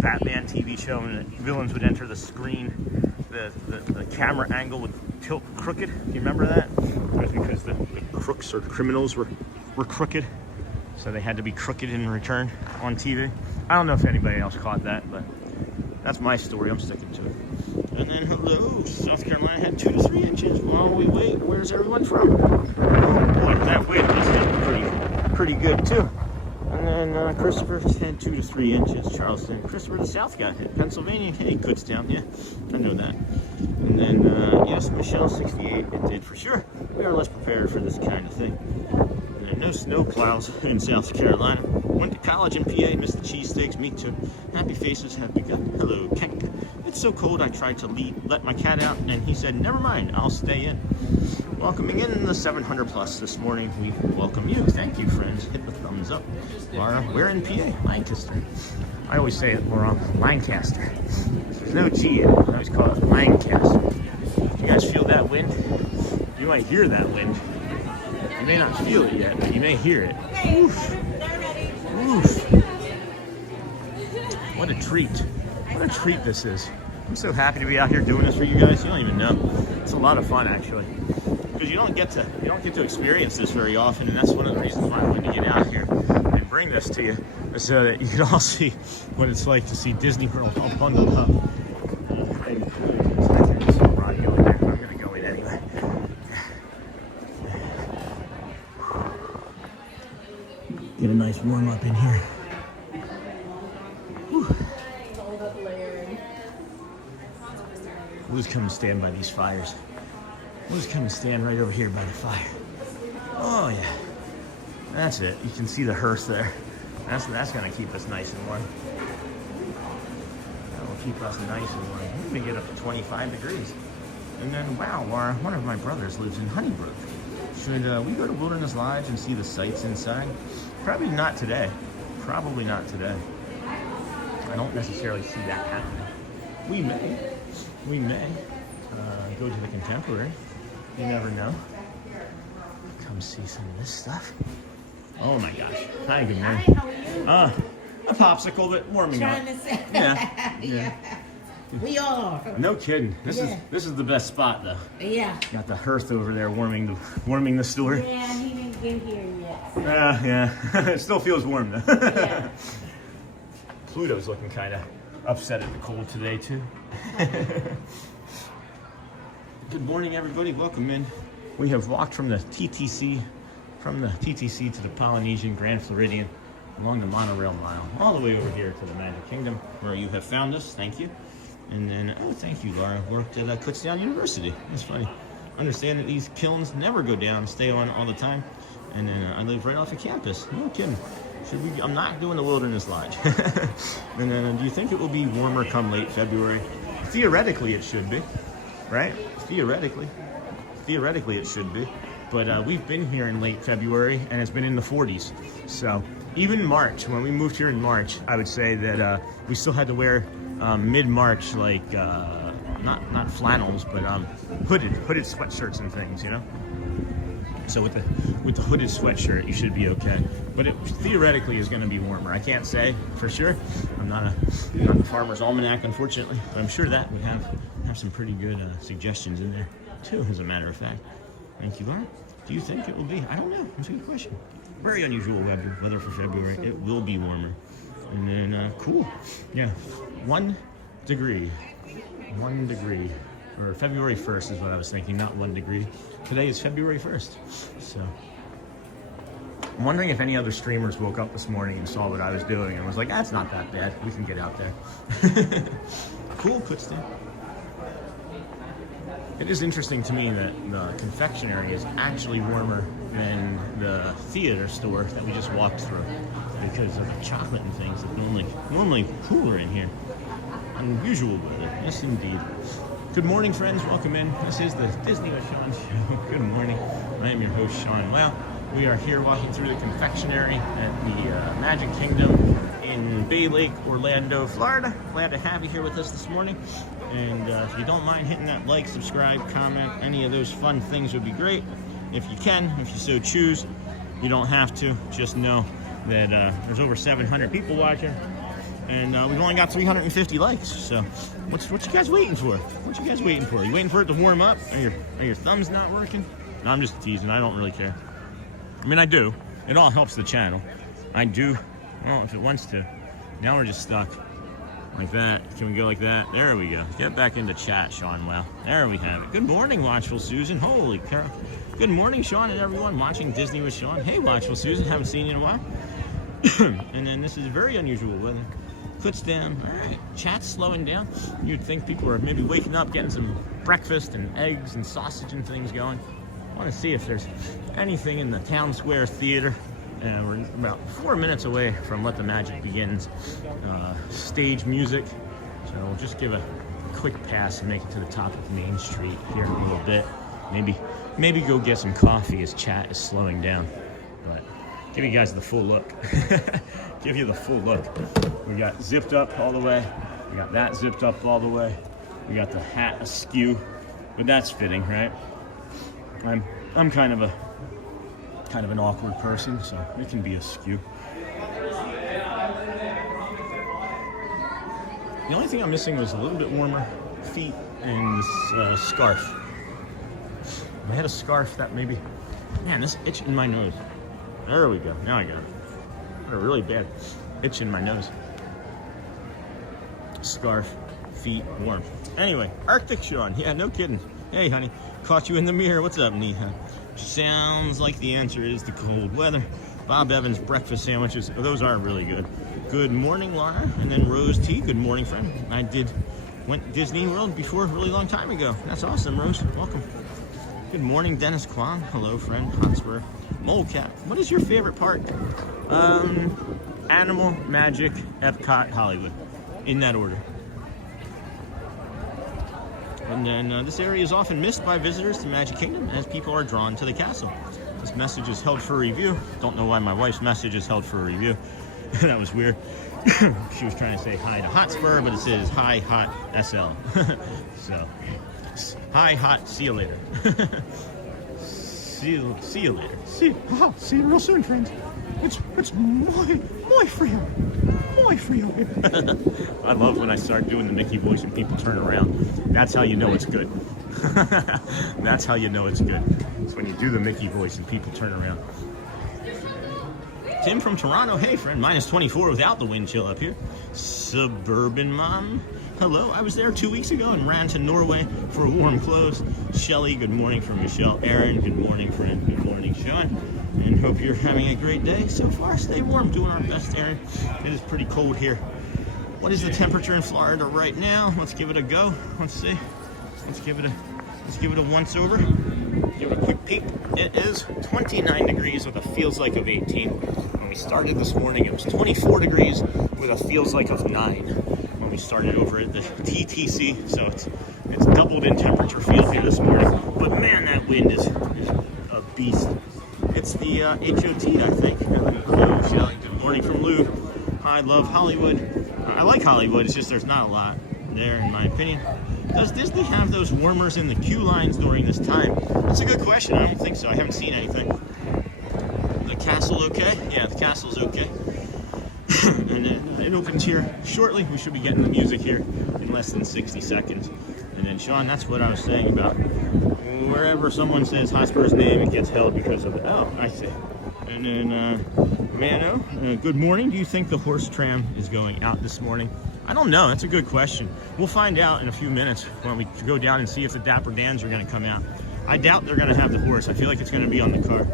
Batman TV show, and the villains would enter the screen. The camera angle would tilt crooked. Do you remember that? That's because the crooks or criminals were crooked, so they had to be crooked in return on TV. I don't know if anybody else caught that, but that's my story. I'm sticking to it. And then, hello, South Carolina had 2 to 3 inches. While we wait, where's everyone from? Oh boy, that wind was pretty good too. And then Christopher had 2 to 3 inches. Charleston, Christopher the South got hit. Pennsylvania, hey, Kutztown, yeah, I know that. And then, yes, Michelle 68, it did for sure. We are less prepared for this kind of thing. And there are no snow plows in South Carolina. Went to college in PA, missed the cheesesteaks, me too. Happy faces have begun. Hello, Kenk. It's so cold I tried to let my cat out, and he said, never mind, I'll stay in. Welcoming in the 700 plus this morning, we welcome you. Thank you, friends. Hit the thumbs up. Laura, we're in PA, Lancaster. I always say it, we're on Lancaster. There's no G in it. I always call it Lancaster. You guys feel that wind? You might hear that wind. You may not feel it yet, but you may hear it. Oof. Oof. What a treat. What a treat this is. I'm so happy to be out here doing this for you guys. You don't even know. It's a lot of fun, actually. Because you don't get to experience this very often, and that's one of the reasons why I wanted to get out here and bring this to you, so that you can all see what it's like to see Disney World all bundled up. And it's so rocky over there. I'm gonna go in anyway. Get a nice warm up in here. We'll just come and stand by these fires. We'll just come and stand right over here by the fire. Oh yeah, that's it. You can see the hearth there. That's gonna keep us nice and warm. That will keep us nice and warm. We may get up to 25 degrees. And then, wow, Laura, one of my brothers lives in Honeybrook. Should we go to Wilderness Lodge and see the sights inside? Probably not today. Probably not today. I don't necessarily see that happening. We may go to the Contemporary. You never know. Come see some of this stuff. Oh my gosh. Hi, good morning. Hi, how are you? A popsicle, but warming up. Trying to say. Yeah. We all are. No kidding. This is the best spot though. Yeah. Got the hearth over there warming the store. Yeah, he didn't get here yet. Yeah. It still feels warm though. Yeah. Pluto's looking kind of upset at the cold today too. Good morning, everybody. Welcome in. We have walked from the TTC to the Polynesian Grand Floridian, along the monorail mile, all the way over here to the Magic Kingdom, where you have found us. Thank you. And then, oh, thank you, Laura. Worked at Kutztown University. That's funny. Understand that these kilns never go down, stay on all the time. And then I live right off the campus. No kidding. I'm not doing the Wilderness Lodge. And then, do you think it will be warmer come late February? Theoretically, it should be, right? Theoretically it should be. But we've been here in late February, and it's been in the 40s. So even March, when we moved here in March, I would say that we still had to wear mid-March, like not flannels, but hooded sweatshirts and things, you know. So with the hooded sweatshirt, you should be okay. But it theoretically is going to be warmer. I can't say for sure. I'm not the Farmer's Almanac, unfortunately. But I'm sure that we have some pretty good suggestions in there too, as a matter of fact. Thank you, Laura. Do you think it will be? I don't know. That's a good question. Very unusual weather for February. It will be warmer. And then, cool. Yeah, 1 degree. 1 degree. Or February 1st is what I was thinking, not 1 degree. Today is February 1st. So, I'm wondering if any other streamers woke up this morning and saw what I was doing and was like, that's not that bad. We can get out there. Cool, Kutztown. It is interesting to me that the confectionery is actually warmer than the theater store that we just walked through, because of the chocolate and things that normally cooler in here. Unusual weather, yes indeed. Good morning, friends. Welcome in. This is the Disney with Sean show. Good morning. I am your host, Sean. Well, we are here walking through the confectionery at the Magic Kingdom in Bay Lake, Orlando, Florida. Glad to have you here with us this morning. And if you don't mind hitting that like, subscribe, comment, any of those fun things would be great. If you can, if you so choose. You don't have to. Just know that there's over 700 people watching. And we've only got 350 likes. So what you guys waiting for? What you guys waiting for? You waiting for it to warm up? Are your thumbs not working? No, I'm just teasing. I don't really care. I mean, I do. It all helps the channel. I do. Well, if it wants to. Now we're just stuck. Like that. Can we go like that? There we go. Get back into chat, Sean. Well, there we have it. Good morning, Watchful Susan. Holy cow. Good morning, Sean, and everyone watching Disney with Sean. Hey, Watchful Susan. Haven't seen you in a while. And then this is very unusual weather. Kutztown. All right. Chat's slowing down. You'd think people are maybe waking up, getting some breakfast and eggs and sausage and things going. I want to see if there's anything in the Town Square Theater. And we're about 4 minutes away from Let the Magic Begins stage music. So we'll just give a quick pass and make it to the top of Main Street here in a little bit. Maybe go get some coffee as chat is slowing down. But give you guys the full look. Give you the full look. We got zipped up all the way. We got that zipped up all the way. We got the hat askew. But that's fitting, right? I'm kind of an awkward person, so it can be askew. The only thing I'm missing was a little bit warmer feet and this scarf. If I had a scarf, that maybe... Man, this itch in my nose. There we go. Now I got it. Got a really bad itch in my nose. Scarf, feet, warm. Anyway, Arctic Sean. Yeah, no kidding. Hey, honey. Caught you in the mirror. What's up, Neha? Sounds like the answer is the cold weather. Bob Evans breakfast sandwiches. Oh, those are really good. Good morning, Laura. And then Rose T. Good morning, friend. Went to Disney World before a really long time ago. That's awesome, Rose. Welcome. Good morning, Dennis Kwan. Hello, friend. Hotspur. Molecat. What is your favorite park? Animal, Magic, Epcot, Hollywood. In that order. And then this area is often missed by visitors to Magic Kingdom as people are drawn to the castle. This message is held for review. Don't know why my wife's message is held for review. That was weird. She was trying to say hi to Hotspur, but it says hi, hot, SL. So, hi, hot, see you later. see you later. See you real soon, friends. It's my friend. My friend. I love when I start doing the Mickey voice and people turn around. That's how you know it's good. That's how you know it's good. It's when you do the Mickey voice and people turn around. Tim from Toronto. Hey, friend. Minus 24 without the wind chill up here. Suburban Mom. Hello. I was there 2 weeks ago and ran to Norway for warm clothes. Shelly, good morning from Michelle. Aaron, good morning, friend. Good morning, Sean. And hope you're having a great day. So far, stay warm. Doing our best, Aaron. It is pretty cold here. What is the temperature in Florida right now? Let's give it a go. Let's see. Let's give it a once over. Give it a quick peek. It is 29 degrees with a feels like of 18. When we started this morning, it was 24 degrees with a feels like of 9. When we started over at the TTC, so it's doubled in temperature feel here this morning. But man, that wind is a beast. It's the HOT, I think. Hello, Shelly. Good morning from Lou. I love Hollywood. I like Hollywood. It's just there's not a lot there, in my opinion. Does Disney have those warmers in the queue lines during this time? That's a good question. I don't think so. I haven't seen anything. The castle okay? Yeah, the castle's okay. And then it opens here shortly. We should be getting the music here in less than 60 seconds. And then, Sean, that's what I was saying about wherever someone says Hotspur's name, it gets held because of it. Oh, I see. And then, Mano, good morning. Do you think the horse tram is going out this morning? I don't know. That's a good question. We'll find out in a few minutes when we go down and see if the Dapper Dans are going to come out. I doubt they're going to have the horse. I feel like it's going to be on the car.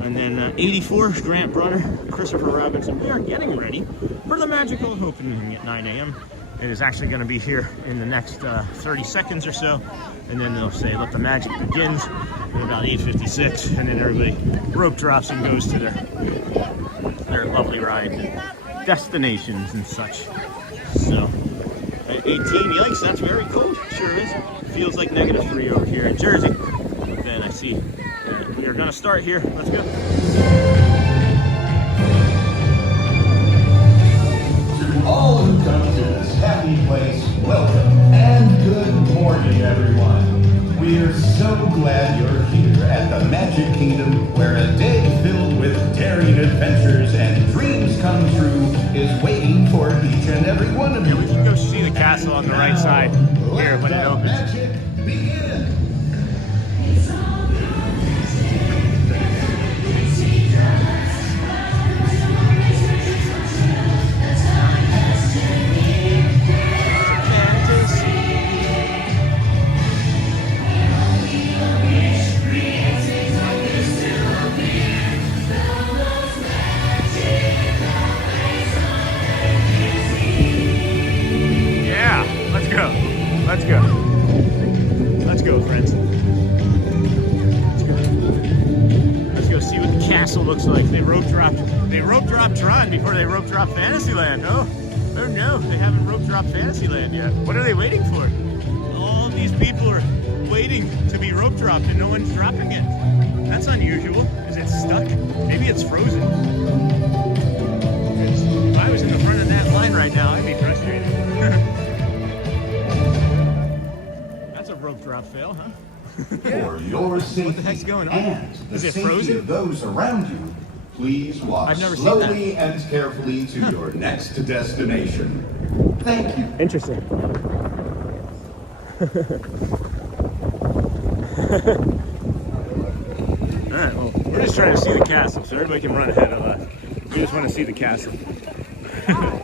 And then 84, Grant Brunner, Christopher Robinson. We are getting ready for the magical opening at 9 a.m. It is actually going to be here in the next 30 seconds or so. And then they'll say, let the magic begins at about 8:56. And then everybody rope drops and goes to their lovely ride destinations and such. So, 18, yikes, that's very cold. Sure is. Feels like -3 over here in Jersey. But then I see we are going to start here. Let's go. All who come to this happy place, welcome and good morning, everyone. We're so glad you're here at the Magic Kingdom, where a day filled with daring adventures and dreams come true is waiting for each and every one of you. Yeah, we can go see the castle on the right side here when it opens. Magic begin. Let's go, friends. Let's go see what the castle looks like. They rope dropped Tron before they rope dropped Fantasyland. Oh no, they haven't rope dropped Fantasyland yet. What are they waiting for? All these people are waiting to be rope dropped and no one's dropping it. That's unusual. Is it stuck? Maybe it's frozen. If I was in the front of that line right now, I'd be frustrated. Rope drop fail, huh? For your safety What the heck's going on? and the Is it safety frozen? of those around you, Please walk I've never seen slowly and carefully to your next destination. Thank you. Interesting. Alright, well, we're just trying to see the castle, so everybody can run ahead of us. We just want to see the castle. I'm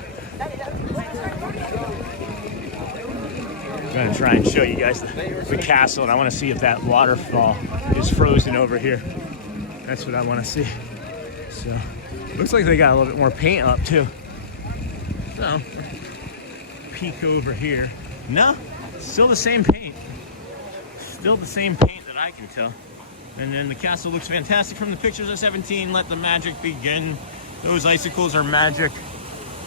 going to try and show you guys the castle, and I want to see if that waterfall is frozen over here. That's what I want to see. So, looks like they got a little bit more paint up, too. So, peek over here. No, still the same paint. Still the same paint that I can tell. And then the castle looks fantastic from the pictures of 17. Let the magic begin. Those icicles are magic.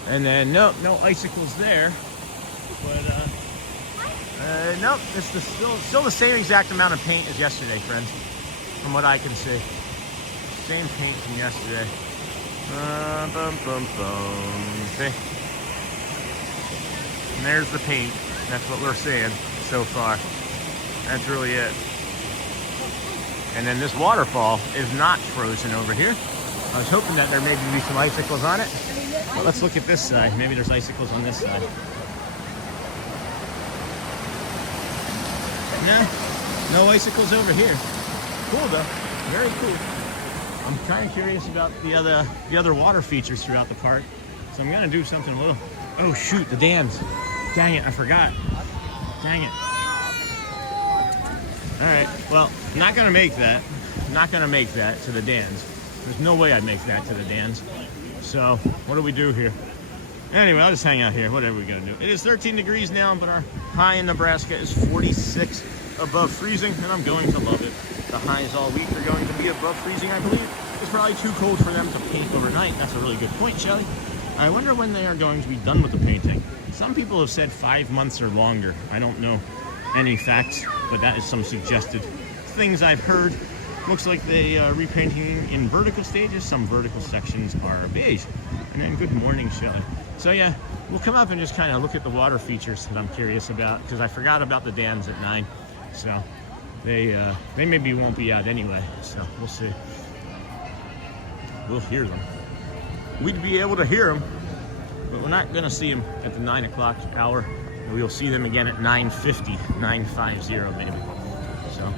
And then, no icicles there. But, nope, it's still the same exact amount of paint as yesterday, friends. From what I can see. Same paint from yesterday. See? And there's the paint. That's what we're seeing so far. That's really it. And then this waterfall is not frozen over here. I was hoping that there may be some icicles on it. But let's look at this side. Maybe there's icicles on this side. No icicles over here. Cool though, very cool. I'm kind of curious about the other water features throughout the park. So I'm gonna do something a little. Oh shoot, the dams. Dang it, I forgot. Dang it. All right, well, not gonna make that. Not gonna make that to the Dans. There's no way I'd make that to the Dans. So what do we do here? Anyway, I'll just hang out here. Whatever we're gonna do. It is 13 degrees now, but our high in Nebraska is 46 above freezing, and I'm going to love it. The highs all week are going to be above freezing, I believe. It's probably too cold for them to paint overnight. That's a really good point, Shelly. I wonder when they are going to be done with the painting. Some people have said 5 months or longer. I don't know any facts, but that is some suggested things I've heard. Looks like they are repainting in vertical stages. Some vertical sections are beige. And then good morning, Shelly. So yeah, we'll come up and just kind of look at the water features that I'm curious about, because I forgot about the dams at 9. So they maybe won't be out anyway. So we'll see. We'll hear them. We'd be able to hear them, but we're not gonna see them at the 9 o'clock hour. We'll see them again at 9:50, 9:50 maybe. So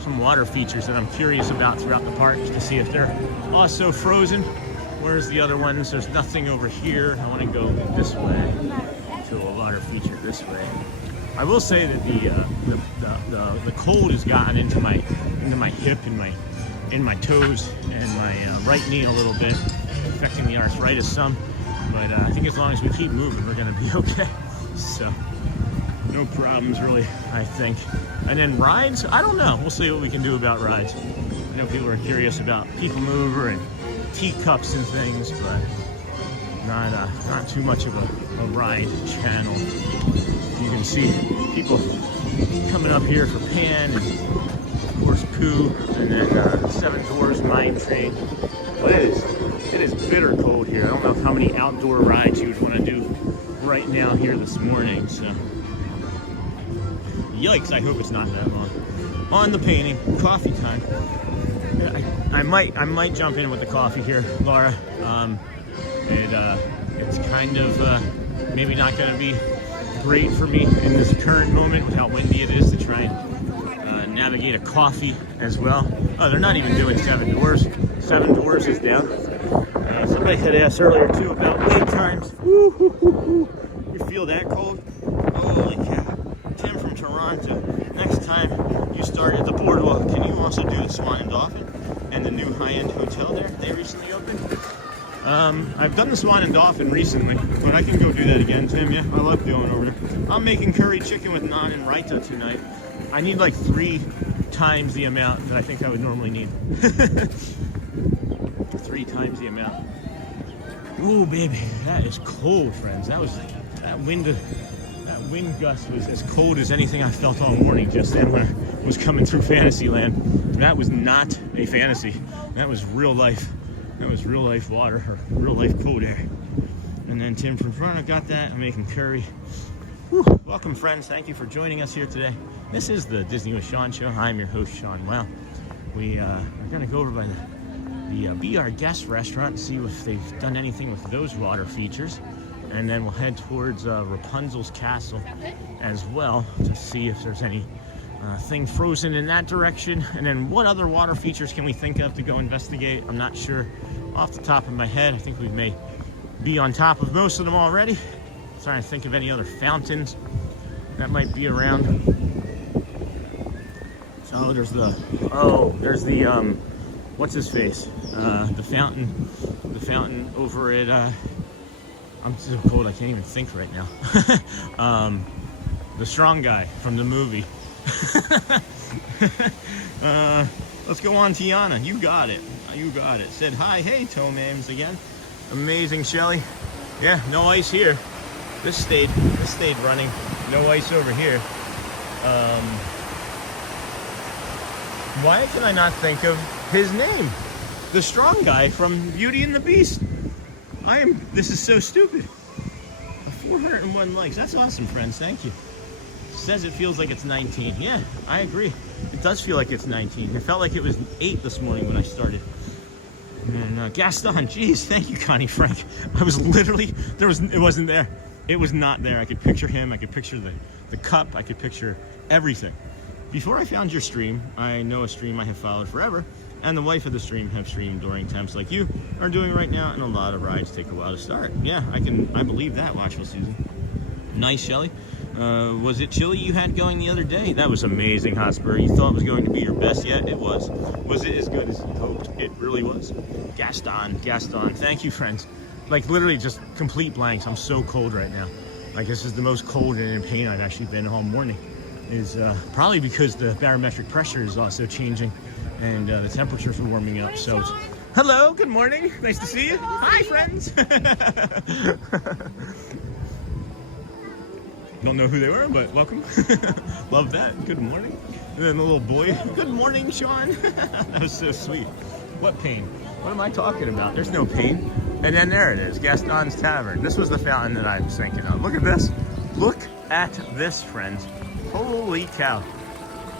some water features that I'm curious about throughout the park, just to see if they're also frozen. Where's the other ones? There's nothing over here. I want to go this way to a water feature this way. I will say that the cold has gotten into my hip and in my toes and my right knee a little bit, affecting the arthritis some. But I think as long as we keep moving, we're gonna be okay. So no problems really, I think. And then rides, I don't know. We'll see what we can do about rides. I know people are curious about PeopleMover and teacups and things, but not too much of a ride channel. You can see people coming up here for Pan and of course Pooh, and then Seven Dwarfs Mine Train. But it is bitter cold here. I don't know how many outdoor rides you would want to do right now here this morning. So yikes! I hope it's not that long. On the painting, coffee time. I might jump in with the coffee here, Laura. It's kind of maybe not going to be great for me in this current moment with how windy it is to try and navigate a coffee as well. Oh, they're not even doing Seven Dwarfs. Seven Dwarfs is down. Somebody had asked earlier too about wait times. Woo. You feel that cold? Holy cow. Tim from Toronto. Next time you start at the boardwalk, can you also do the Swan and Dolphin and the new high-end hotel there they recently opened? I've done the Swan and Dolphin recently, but I can go do that again, Tim. Yeah, I love going over there. I'm making curry chicken with naan and raita tonight. I need like 3 times the amount that I think I would normally need. 3 times the amount. Ooh, baby, that is cold, friends. That wind gust was as cold as anything I felt all morning just then when I was coming through Fantasyland. That was not a fantasy. That was real life. That was real life water, or real life cold air. And then Tim from front, I got that. I'm making curry. Whew. Welcome, friends. Thank you for joining us here today. This is the Disney with Sean show. I'm your host, Sean. Well, we are going to go over by the Be Our Guest restaurant and see if they've done anything with those water features. And then we'll head towards Rapunzel's castle as well to see if there's any thing frozen in that direction. And then what other water features can we think of to go investigate? I'm not sure off the top of my head. I think we may be on top of most of them already. Trying to think of any other fountains that might be around. So there's the what's his face? The fountain over at I'm so cold I can't even think right now. The strong guy from the movie. Let's go on, Tiana. You got it. You got it. Said hi. Hey, toe mams again. Amazing, Shelly. Yeah, no ice here. This stayed running. No ice over here. Why can I not think of his name? The strong guy from Beauty and the Beast. This is so stupid. 401 likes. That's awesome, friends. Thank you. Says it feels like it's 19. Yeah, I agree. It does feel like it's 19. It felt like it was 8 this morning when I started. And Gaston, geez, thank you, Connie Frank. I was literally, it wasn't there. It was not there. I could picture him. I could picture the cup. I could picture everything. Before I found your stream, I know a stream I have followed forever, and the wife of the stream have streamed during temps like you are doing right now, and a lot of rides take a while to start. Yeah, I believe that, Watchful Susan. Nice, Shelly. Was it chili you had going the other day? That was amazing, Hotspur. You thought it was going to be your best yet? It was. Was it as good as you hoped? It really was. Gaston, thank you, friends. Like, literally just complete blanks. I'm so cold right now. Like, this is the most cold and in pain I've actually been all morning. Is probably because the barometric pressure is also changing and the temperatures are warming up. So, hello, good morning. Nice to see you. Hi, friends. Don't know who they were, but welcome. Love that. Good morning. And then the little boy. Good morning, Sean. That was so sweet. What pain? What am I talking about? There's no pain. And then there it is, Gaston's Tavern. This was the fountain that I was thinking of. Look at this. Look at this, friends. Holy cow.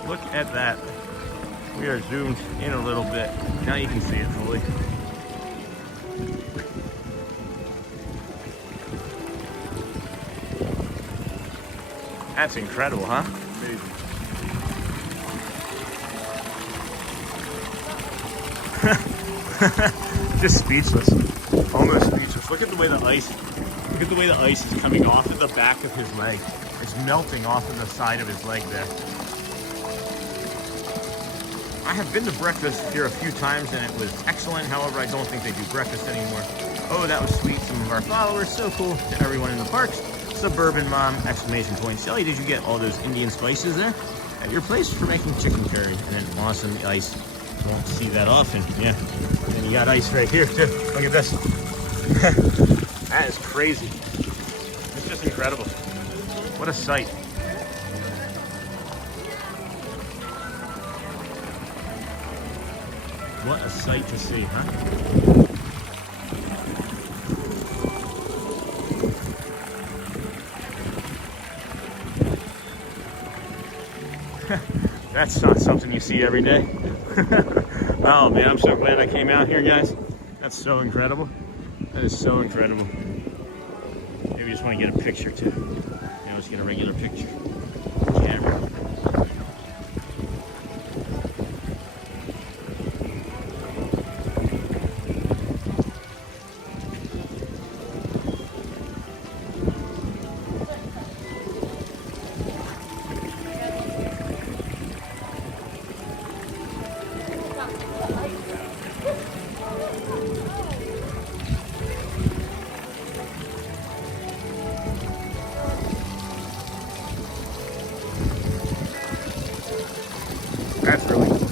Look at that. We are zoomed in a little bit. Now you can see it fully. That's incredible, huh? Just speechless. Almost speechless. Look at the way the ice is coming off of the back of his leg. It's melting off of the side of his leg there. I have been to breakfast here a few times and it was excellent. However, I don't think they do breakfast anymore. Oh, that was sweet. Some of our followers, so cool. To everyone in the parks. Suburban mom, exclamation point. Shelly, did you get all those Indian spices there at your place for making chicken curry? And then awesome ice. Won't see that often. Yeah. And then you got ice right here too. Look at this. That is crazy. It's just incredible. What a sight. What a sight to see, huh? That's not something you see every day. Oh man, I'm so glad I came out here, guys. That's so incredible. That is so incredible. Maybe just want to get a picture too. Let's get a regular picture. Camera. That's really cool.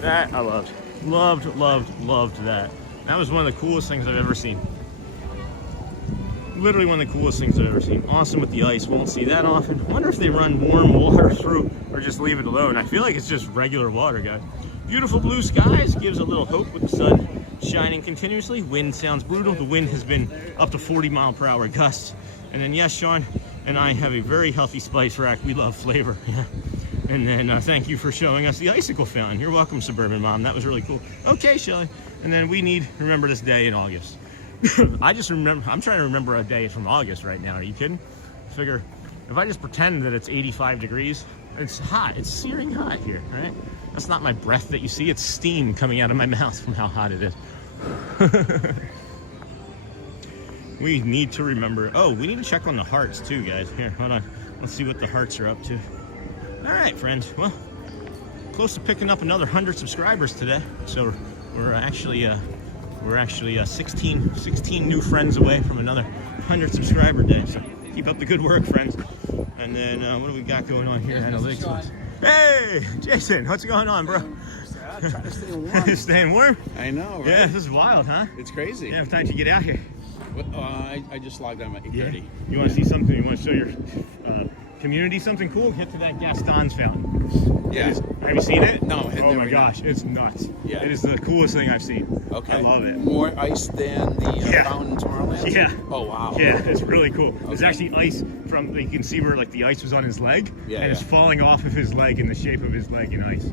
That I loved. Loved that. That was one of the coolest things I've ever seen. Literally one of the coolest things I've ever seen. Awesome with the ice. Won't see that often. Wonder if they run warm water through or just leave it alone. I feel like it's just regular water, guys. Beautiful blue skies. Gives a little hope with the sun shining continuously. Wind sounds brutal. The wind has been up to 40-mile-per-hour gusts. And then yes, Sean and I have a very healthy spice rack. We love flavor. Yeah. And then thank you for showing us the icicle fountain. You're welcome, Suburban Mom. That was really cool. Okay, Shelly. And then we need to remember this day in August. I just remember, I'm trying to remember a day from August right now. Are you kidding? Figure, if I just pretend that it's 85 degrees, it's hot. It's searing hot here, right? That's not my breath that you see. It's steam coming out of my mouth from how hot it is. We need to remember. Oh, we need to check on the hearts too, guys. Here, hold on. Let's see what the hearts are up to. All right, friends. Well, close to picking up another 100 subscribers today. So we're actually 16 new friends away from another 100 subscriber day. So keep up the good work, friends. And then what do we got going on here? Analytics. Hey, Jason, what's going on, bro? Trying to stay warm. Staying warm? I know, right? Yeah, this is wild, huh? It's crazy. Yeah, time to get out here. I just logged on at 8:30. Yeah. You want to see something? You want to show your community something cool? Get to that Gaston's fountain. Yeah. Have you seen it? No. Oh my gosh, it's nuts. Yeah. It is the coolest thing I've seen. Okay. I love it. More ice than the fountain in Tomorrowland? Yeah. Oh, wow. Yeah, it's really cool. There's Okay. actually ice from, you can see where like the ice was on his leg. Yeah, and it's falling off of his leg in the shape of his leg in ice.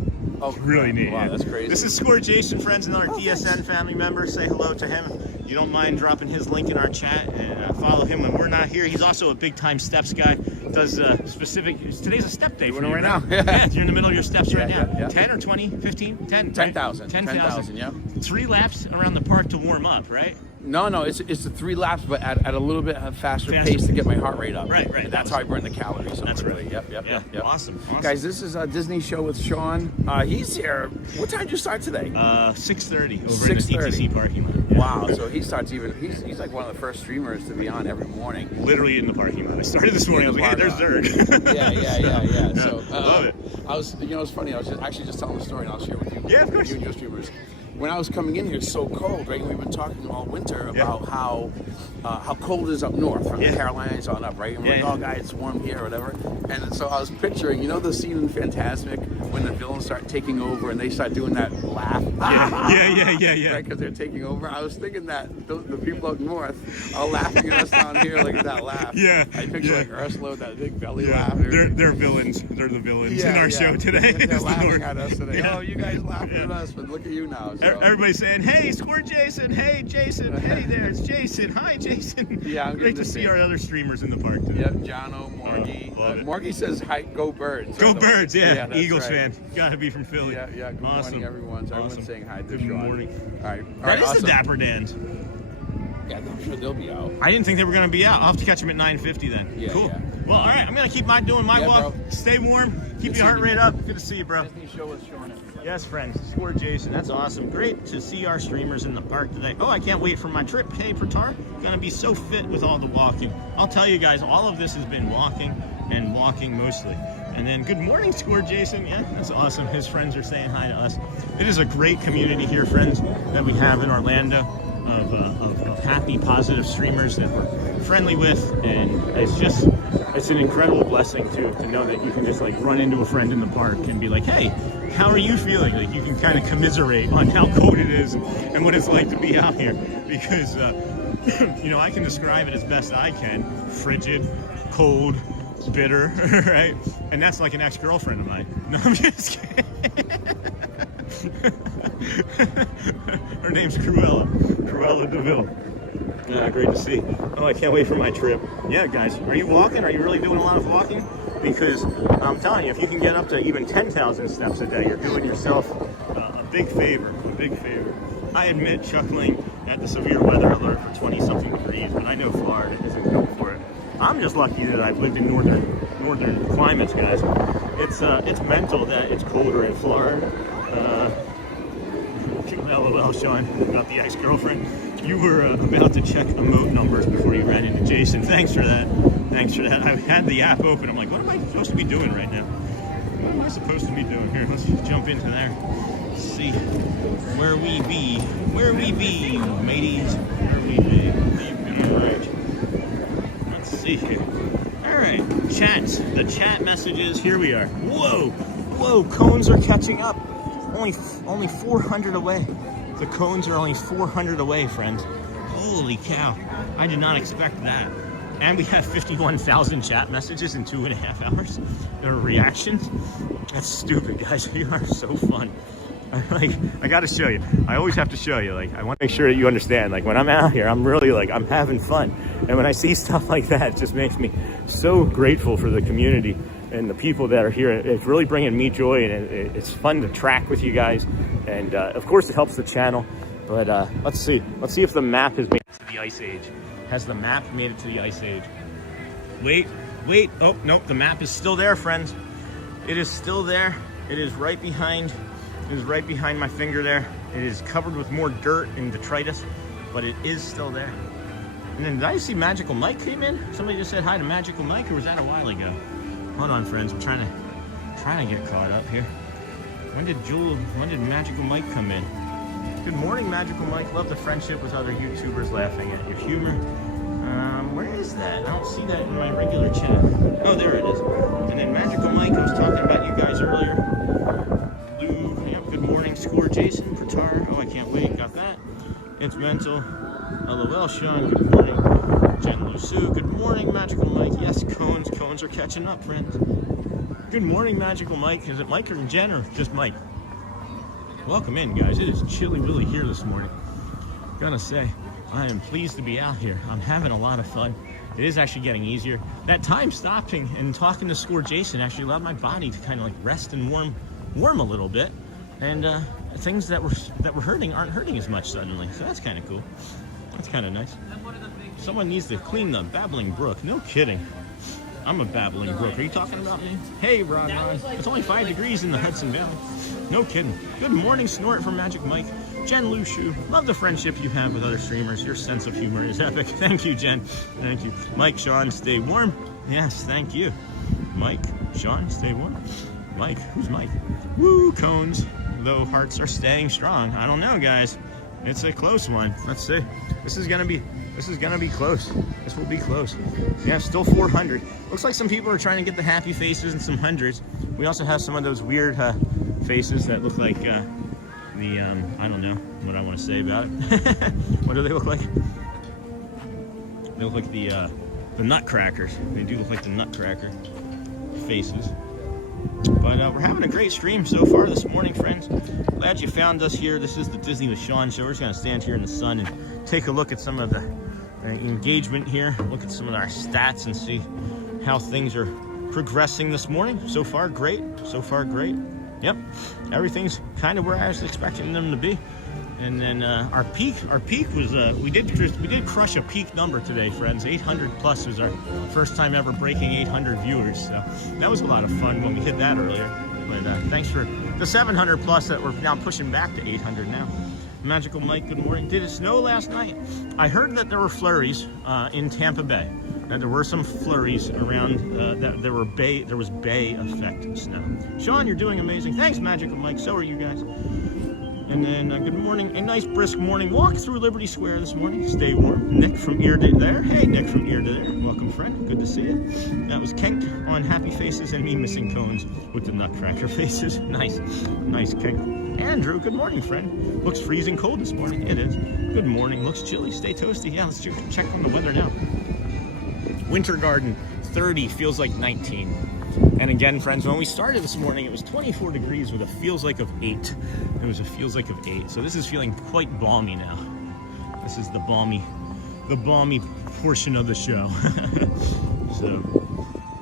Oh, It's really neat. Wow, yeah. that's crazy. This is Score Jason, friends, another DSN family member. Say hello to him. You don't mind dropping his link in our chat and follow him when we're not here. He's also a big time steps guy. Does specific, today's a step day for you, right now. Yeah, you're in the middle of your steps right Yeah, now. yeah. 10 or 20, 15, 10? 10,000. 10,000, yeah. 3 laps around the park to warm up, right? No, it's the 3 laps, but at a little bit faster pace to get my heart rate up. Right. And that's how I burn the calories. That's really. right. Yep. Awesome. Guys, this is a Disney show with Sean. He's here. What time did you start today? 6:30 over 6:30. in the TTC parking lot. Yeah. Wow, so he starts he's like one of the first streamers to be on every morning. Literally in the parking lot. I started this morning. I was like, hey, there's Zerg. Yeah. So love it. I was, it's funny. I was just telling the story, and I'll share with you. Yeah, of course. You and your streamers. When I was coming in here, it's so cold, right? And we've been talking all winter about how cold it is up north, from the Carolinas on up, right? And we're like, oh, guys, it's warm here, or whatever. And so I was picturing, the scene in Fantasmic when the villains start taking over and they start doing that laugh. Yeah. Right, because they're taking over. I was thinking that the people up north are laughing at us down here, like at that laugh. Yeah. I picture like Ursula with that big belly Yeah. laugh. They're villains. They're the villains in our show today. They're It's the laughing North. at us today. Yeah. Oh, you guys laughing at us, but look at you now. So. Everybody's saying, hey, Score Jason. Hey, Jason. Hey there, it's Jason. Hi, Jason. Yeah, I'm Great getting to the see same. our other streamers in the park today. Yep, Jono, Morgie. love it. Morgie says, hi, go Birds. Go by the way. Birds, yeah. that's Eagles right. fan. Got to be from Philly. Yeah. Good Awesome. morning, everyone. So everyone's Awesome. saying hi to Good Sean. morning. All right. That is awesome. the Dapper Dans. Yeah, I'm sure they'll be out. I didn't think they were going to be out. I'll have to catch them at 9:50 then. Yeah, cool. yeah. Well, all right. I'm going to keep doing my Yeah, walk. bro. Stay warm. Keep Good your heart seeing rate you. up. Good to see you, bro. Disney show with Sean. Yes, friends. Score Jason. That's awesome. Great to see our streamers in the park today. Oh, I can't wait for my trip. Hey, Pratar. Gonna be so fit with all the walking. I'll tell you guys, all of this has been walking and walking mostly. And then, good morning, Score Jason. Yeah, that's awesome. His friends are saying hi to us. It is a great community here, friends, that we have in Orlando of happy, positive streamers that we're friendly with. And it's an incredible blessing, too, to know that you can just, like, run into a friend in the park and be like, hey, how are you feeling? Like, you can kind of commiserate on how cold it is and what it's like to be out here. Because, I can describe it as best I can. Frigid, cold, bitter, right? And that's like an ex-girlfriend of mine. No, I'm just kidding. Her name's Cruella DeVille. Yeah, great to see. Oh, I can't wait for my trip. Yeah, guys, are you walking? Are you really doing a lot of walking? Because I'm telling you, if you can get up to even 10,000 steps a day, you're doing yourself a big favor. I admit chuckling at the severe weather alert for 20-something degrees, but I know Florida isn't built for it. I'm just lucky that I've lived in northern climates, guys. It's mental that it's colder in Florida. LOL, Sean, about the ex-girlfriend. You were about to check emote numbers before you ran into Jason. Thanks for that. I had the app open. I'm like, what am I supposed to be doing right now? What am I supposed to be doing? Here, let's jump into there. Let's see where we be, mateys. Where we be. All right. Let's see here. All right, chats. The chat messages. Here we are. Whoa! Cones are catching up. Only 400 away. The cones are only 400 away, friends. Holy cow. I did not expect that. And we have 51,000 chat messages in 2.5 hours. Or reactions. That's stupid, guys. You are so fun. I gotta show you. I always have to show you. Like, I want to make sure that you understand. Like, when I'm out here, I'm really like, I'm having fun. And when I see stuff like that, it just makes me so grateful for the community and the people that are here. It's really bringing me joy, and it's fun to track with you guys. And of course, it helps the channel. But let's see if the map has made it to the Ice Age. Has the map made it to the Ice Age? Wait. Oh, nope, the map is still there, friends. It is still there. It is right behind. It is right behind my finger there. It is covered with more dirt and detritus, but it is still there. And then did I see Magical Mike came in? Somebody just said hi to Magical Mike, or was that a while ago? Hold on, friends. I'm trying to get caught up here. When did Magical Mike come in? Good morning, Magical Mike. Love the friendship with other YouTubers, laughing at your humor. Where is that? I don't see that in my regular chat. Oh, there it is. And then Magical Mike, I was talking about you guys earlier. Lou, yep, good morning. Score Jason, Pratar. Oh, I can't wait. Got that. It's mental. LOL, Sean. Good morning. Jen Lusu. Good morning, Magical Mike. Yes, cones. Cones are catching up, friends. Good morning, Magical Mike. Is it Mike or Jen or just Mike? Welcome in, guys. It is chilly willy here this morning. Gotta say, I am pleased to be out here. I'm having a lot of fun. It is actually getting easier. That time stopping and talking to Score Jason actually allowed my body to kind of like rest and warm a little bit. And things that were hurting aren't hurting as much suddenly. So that's kind of cool. That's kind of nice. Someone needs to clean the babbling brook. No kidding. I'm a babbling brook. Are you talking about me? Hey, Ron. It's only 5 degrees in the Hudson Valley. No kidding. Good morning, Snort from Magic Mike. Jen Lushu. Love the friendship you have with other streamers. Your sense of humor is epic. Thank you, Jen. Thank you. Mike, Sean, stay warm. Yes, thank you. Mike, Sean, stay warm. Mike, who's Mike? Woo, cones. Though hearts are staying strong. I don't know, guys. It's a close one. Let's see. This is gonna be close. This will be close. Yeah, still 400. Looks like some people are trying to get the happy faces and some hundreds. We also have some of those weird faces that look like I don't know what I want to say about it. What do they look like? They look like the nutcrackers. They do look like the nutcracker faces. But we're having a great stream so far this morning, friends. Glad you found us here. This is the Disney with Sean show. We're just going to stand here in the sun and take a look at some of the engagement here. Look at some of our stats and see how things are progressing this morning. So far, great. So far, great. Yep, everything's kind of where I was expecting them to be. And then our peak was we did crush a peak number today, friends. 800 plus was our first time ever breaking 800 viewers. So that was a lot of fun when we hit that earlier. But thanks for the 700 plus that we're now pushing back to 800 now. Magical Mike, good morning. Did it snow last night? I heard that there were flurries in Tampa Bay. That there were some flurries around. That there was Bay effect snow. Sean, you're doing amazing. Thanks, Magical Mike. So are you guys. And then good morning, a nice brisk morning walk through Liberty Square this morning. Stay warm. Nick from ear to there. Hey, Nick from ear to there. Welcome, friend. Good to see you. That was Kenk on happy faces and me missing cones with the nutcracker faces. Nice, nice Kenk. Andrew, good morning, friend. Looks freezing cold this morning. It is. Good morning. Looks chilly. Stay toasty. Yeah, let's check on the weather now. Winter Garden, 30, feels like 19. And again, friends, when we started this morning, it was 24 degrees with a feels like of 8. It was a feels like of 8. So this is feeling quite balmy now. This is the balmy portion of the show. So,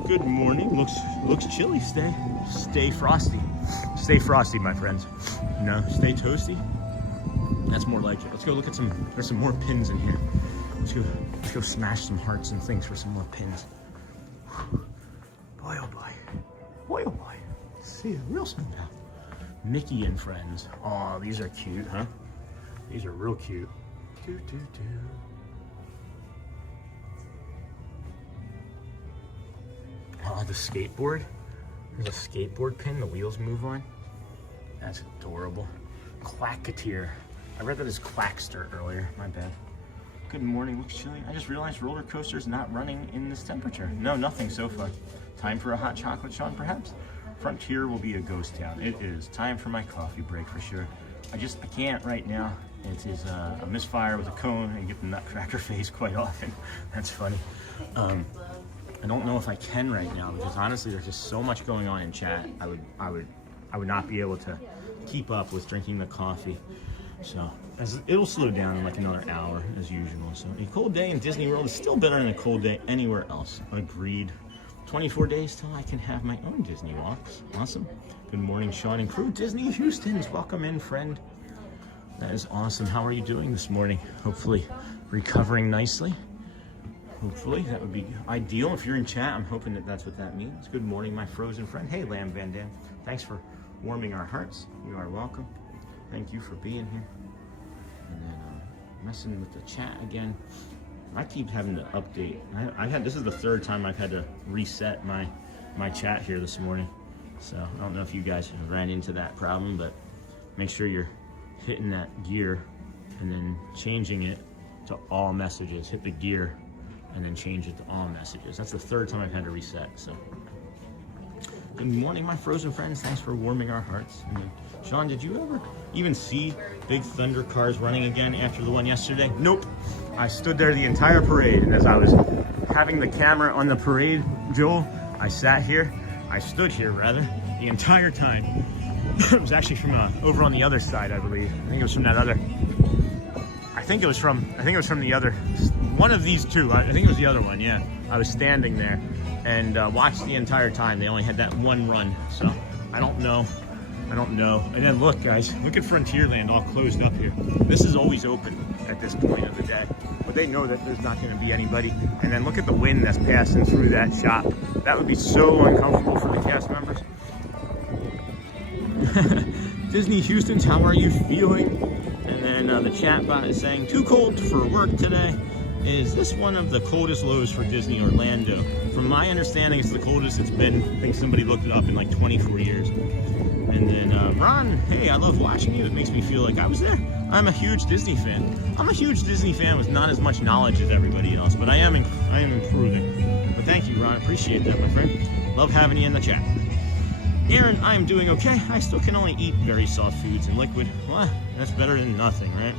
good morning. Looks chilly. Stay frosty. Stay frosty, my friends. No, stay toasty. That's more like it. Let's go look at there's some more pins in here. Let's go smash some hearts and things for some more pins. Boy, oh boy. Boy, oh boy. See you real soon now. Mickey and friends. Oh, these are cute, huh? These are real cute. Oh, the skateboard. There's a skateboard pin the wheels move on. That's adorable. Quacketeer. I read that as Quackster earlier. My bad. Good morning. Looks chilly. I just realized roller coaster's not running in this temperature. No, nothing so far. Time for a hot chocolate, Sean, perhaps? Frontier will be a ghost town. It is. Time for my coffee break for sure. I can't right now. It is a misfire with a cone, and you get the nutcracker face quite often. That's funny. I don't know if I can right now because honestly, there's just so much going on in chat. I would not be able to keep up with drinking the coffee. So it'll slow down in like another hour as usual. So a cold day in Disney World is still better than a cold day anywhere else. Agreed. 24 days till I can have my own Disney walks. Awesome. Good morning, Sean and crew. Disney Houston's, welcome in, friend. That is awesome. How are you doing this morning? Hopefully recovering nicely. Hopefully, that would be ideal. If you're in chat, I'm hoping that that's what that means. Good morning, my frozen friend. Hey, Lamb Van Dam. Thanks for warming our hearts. You are welcome. Thank you for being here. And then messing with the chat again. I keep having to update. This is the third time I've had to reset my chat here this morning. So I don't know if you guys have ran into that problem, but make sure you're hitting that gear and then changing it to all messages. Hit the gear and then change it to all messages. That's the third time I've had to reset. So good morning, my frozen friends. Thanks for warming our hearts. And then, Sean, did you ever even see big thunder cars running again after the one yesterday? Nope. I stood there the entire parade, and as I was having the camera on the parade, Joel, I stood here rather, the entire time. It was actually from over on the other side, I believe. I think it was from that other. I think it was from the other. One of these two. I think it was the other one. Yeah. I was standing there and watched the entire time. They only had that one run, so I don't know. And then look, guys, look at Frontierland all closed up here. This is always open at this point of the day, but they know that there's not going to be anybody. And then look at the wind that's passing through that shop. That would be so uncomfortable for the cast members. Disney Houston's, how are you feeling? And then the chat bot is saying, too cold for work today. Is this one of the coldest lows for Disney Orlando? From my understanding, it's the coldest it's been. I think somebody looked it up in like 24 years. And then Ron, hey, I love watching you. It makes me feel like I was there. I'm a huge Disney fan. I'm a huge Disney fan with not as much knowledge as everybody else, but I am improving. But thank you, Ron. Appreciate that, my friend. Love having you in the chat. Aaron, I'm doing okay. I still can only eat very soft foods and liquid. Well, that's better than nothing, right?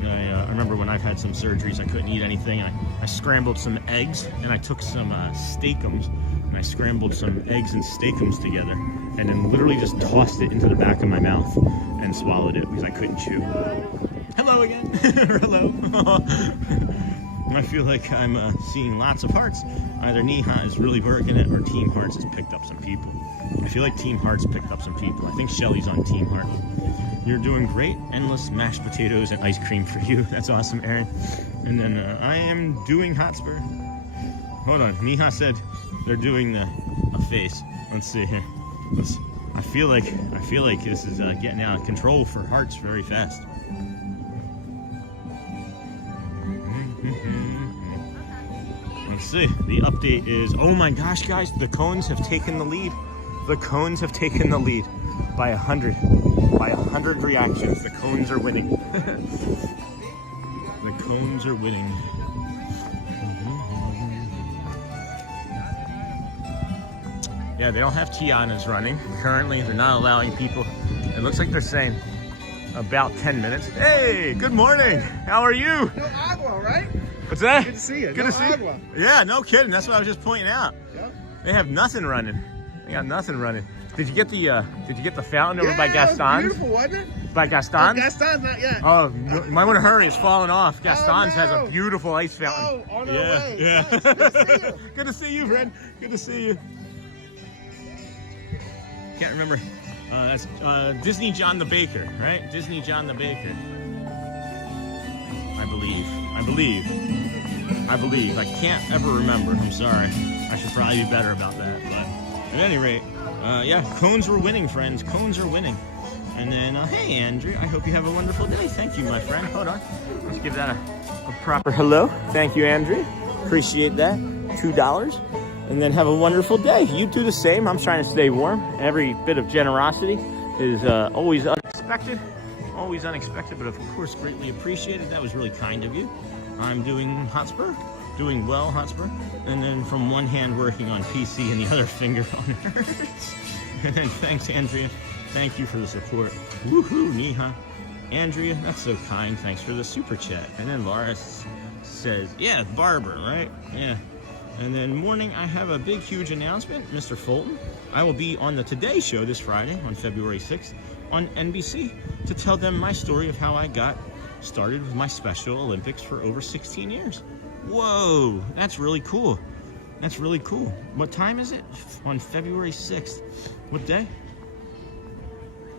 I remember when I've had some surgeries, I couldn't eat anything. I scrambled some eggs and I took some steakums and I scrambled some eggs and steakums together and then literally just tossed it into the back of my mouth and swallowed it because I couldn't chew. Hello again. Hello. I feel like I'm seeing lots of hearts. Either Neha is really working it or Team Hearts has picked up some people. I feel like Team Hearts picked up some people. I think Shelly's on Team Hearts. You're doing great. Endless mashed potatoes and ice cream for you. That's awesome, Aaron. And then I am doing Hotspur. Hold on. Neha said they're doing a face. Let's see here. I feel like this is getting out of control for Hearts very fast. Let's see. The update is, oh my gosh, guys, the cones have taken the lead. The cones have taken the lead by 100. By 100 reactions, the cones are winning. The cones are winning. Yeah, they don't have Tiana's running. Currently, they're not allowing people. It looks like they're saying about 10 minutes. Hey, good morning. How are you? No agua, right? What's that? Good to see you. Good to see you. Yeah, no kidding. That's what I was just pointing out. Yep. They have nothing running. They got nothing running. Did you get the fountain over by Gaston? Beautiful, wasn't it? By Gaston? Gaston's not yet. Oh, you might want to hurry. It's falling off. Gaston's has a beautiful ice fountain. Oh, on our way. Yeah. Yes. Good to see you. Good to see you, friend. Good to see you. Can't remember. That's Disney John the Baker, right? Disney John the Baker. I believe. I can't ever remember. I'm sorry. I should probably be better about that. But at any rate, yeah, cones were winning, friends. Cones are winning. And then, hey, Andrew, I hope you have a wonderful day. Thank you, my friend. Hold on. Let's give that a proper hello. Thank you, Andrew. Appreciate that. $2. And then have a wonderful day. You do the same. I'm trying to stay warm. Every bit of generosity is always unexpected. Always unexpected, but of course greatly appreciated. That was really kind of you. I'm doing Hotspur. Doing well, Hotspur. And then from one hand working on PC and the other finger on Hertz. And then thanks, Andrea. Thank you for the support. Woohoo, Neha. Andrea, that's so kind. Thanks for the super chat. And then Laura says, yeah, Barbara, right? Yeah. And then morning, I have a big, huge announcement, Mr. Fulton. I will be on the Today Show this Friday on February 6th on NBC to tell them my story of how I got started with my Special Olympics for over 16 years. Whoa, that's really cool. That's really cool. What time is it? On February 6th. What day?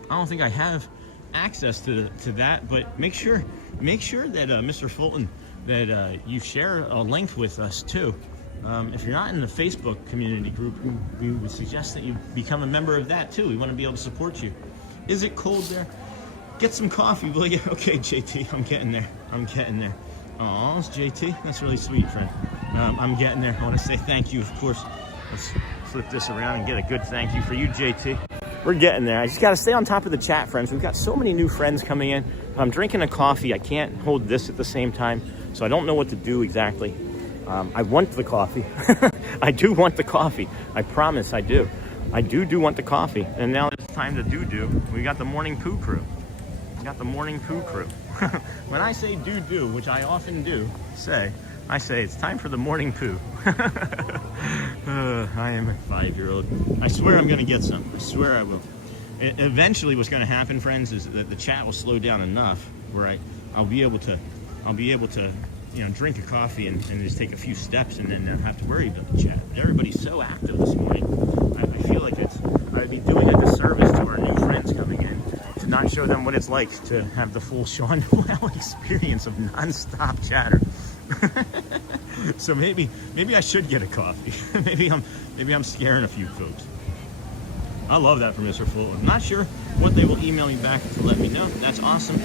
I don't think I have access to that, but make sure that Mr. Fulton, that you share a link with us too. If you're not in the Facebook community group, we would suggest that you become a member of that too. We want to be able to support you. Is it cold there? Get some coffee, will you? Okay, JT, I'm getting there. I'm getting there. Aw, it's JT. That's really sweet, friend. I'm getting there. I want to say thank you, of course. Let's flip this around and get a good thank you for you, JT. We're getting there. I just got to stay on top of the chat, friends. We've got so many new friends coming in. I'm drinking a coffee. I can't hold this at the same time, so I don't know what to do exactly. I want the coffee. I do want the coffee. I promise I do. I do want the coffee. And now it's time to do. We got the morning poo crew. We got the morning poo crew. When I say do, which I often do say, I say it's time for the morning poo. I am a 5-year-old. I swear I'm going to get some. I swear I will. Eventually what's going to happen, friends, is that the chat will slow down enough where I'll be able to drink a coffee and just take a few steps and then not have to worry about the chat. Everybody's so active this morning. I feel like I'd be doing a disservice to our new friends coming in to not show them what it's like to have the full Sean Noel experience of non-stop chatter. So maybe I should get a coffee. maybe I'm scaring a few folks. I love that from Mr. Fulton. I'm not sure what they will email me back to let me know. That's awesome.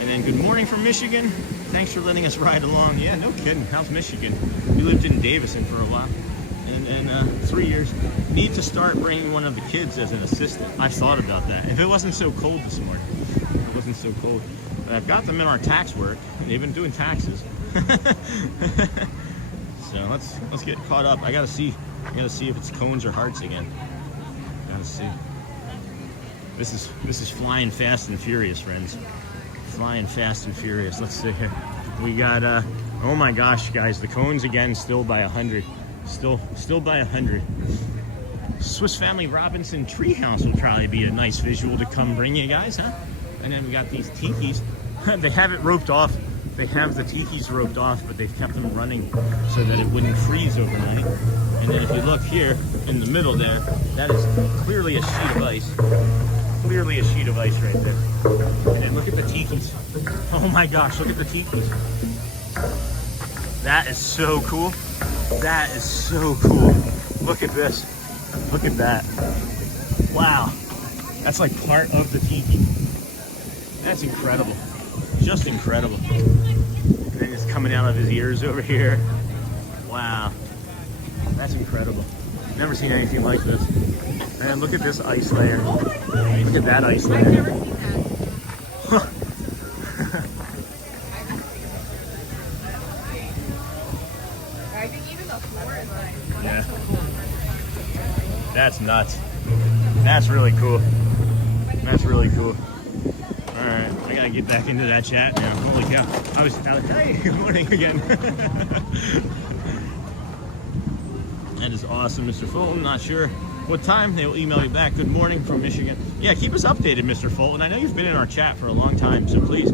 And then good morning from Michigan. Thanks for letting us ride along. Yeah, no kidding. How's Michigan? We lived in Davison for a while. And 3 years. Need to start bringing one of the kids as an assistant. I've thought about that. If it wasn't so cold this morning. If it wasn't so cold. But I've got them in our tax work. They've been doing taxes. So let's get caught up. I gotta see if it's cones or hearts again. Gotta see. This is flying fast and furious, friends. Flying fast and furious. Let's see here. We got oh my gosh, guys, the cones again, still by 100. Still by 100. Swiss Family Robinson Treehouse will probably be a nice visual to come bring you guys, huh? And then we got these Tikis. They have it roped off. They have the Tikis roped off, but they've kept them running so that it wouldn't freeze overnight. And then if you look here in the middle there, that is clearly a sheet of ice. Clearly a sheet of ice right there. And then look at the Tikis. Oh my gosh, look at the Tikis. That is so cool. That is so cool. Look at this. Look at that. Wow. That's like part of the tiki. That's incredible. Just incredible. And then it's coming out of his ears over here. Wow. That's incredible. Never seen anything like this. And look at this ice layer. Look at that ice layer. I've never seen that. I think even the floor is like, Yeah. That's nuts. That's really cool. That's really cool. Alright, I gotta get back into that chat now. Holy cow. Hey, good morning again. That is awesome, Mr. Fulton. Not sure what time they will email you back. Good morning from Michigan. Yeah, keep us updated, Mr. Fulton. I know you've been in our chat for a long time, so please,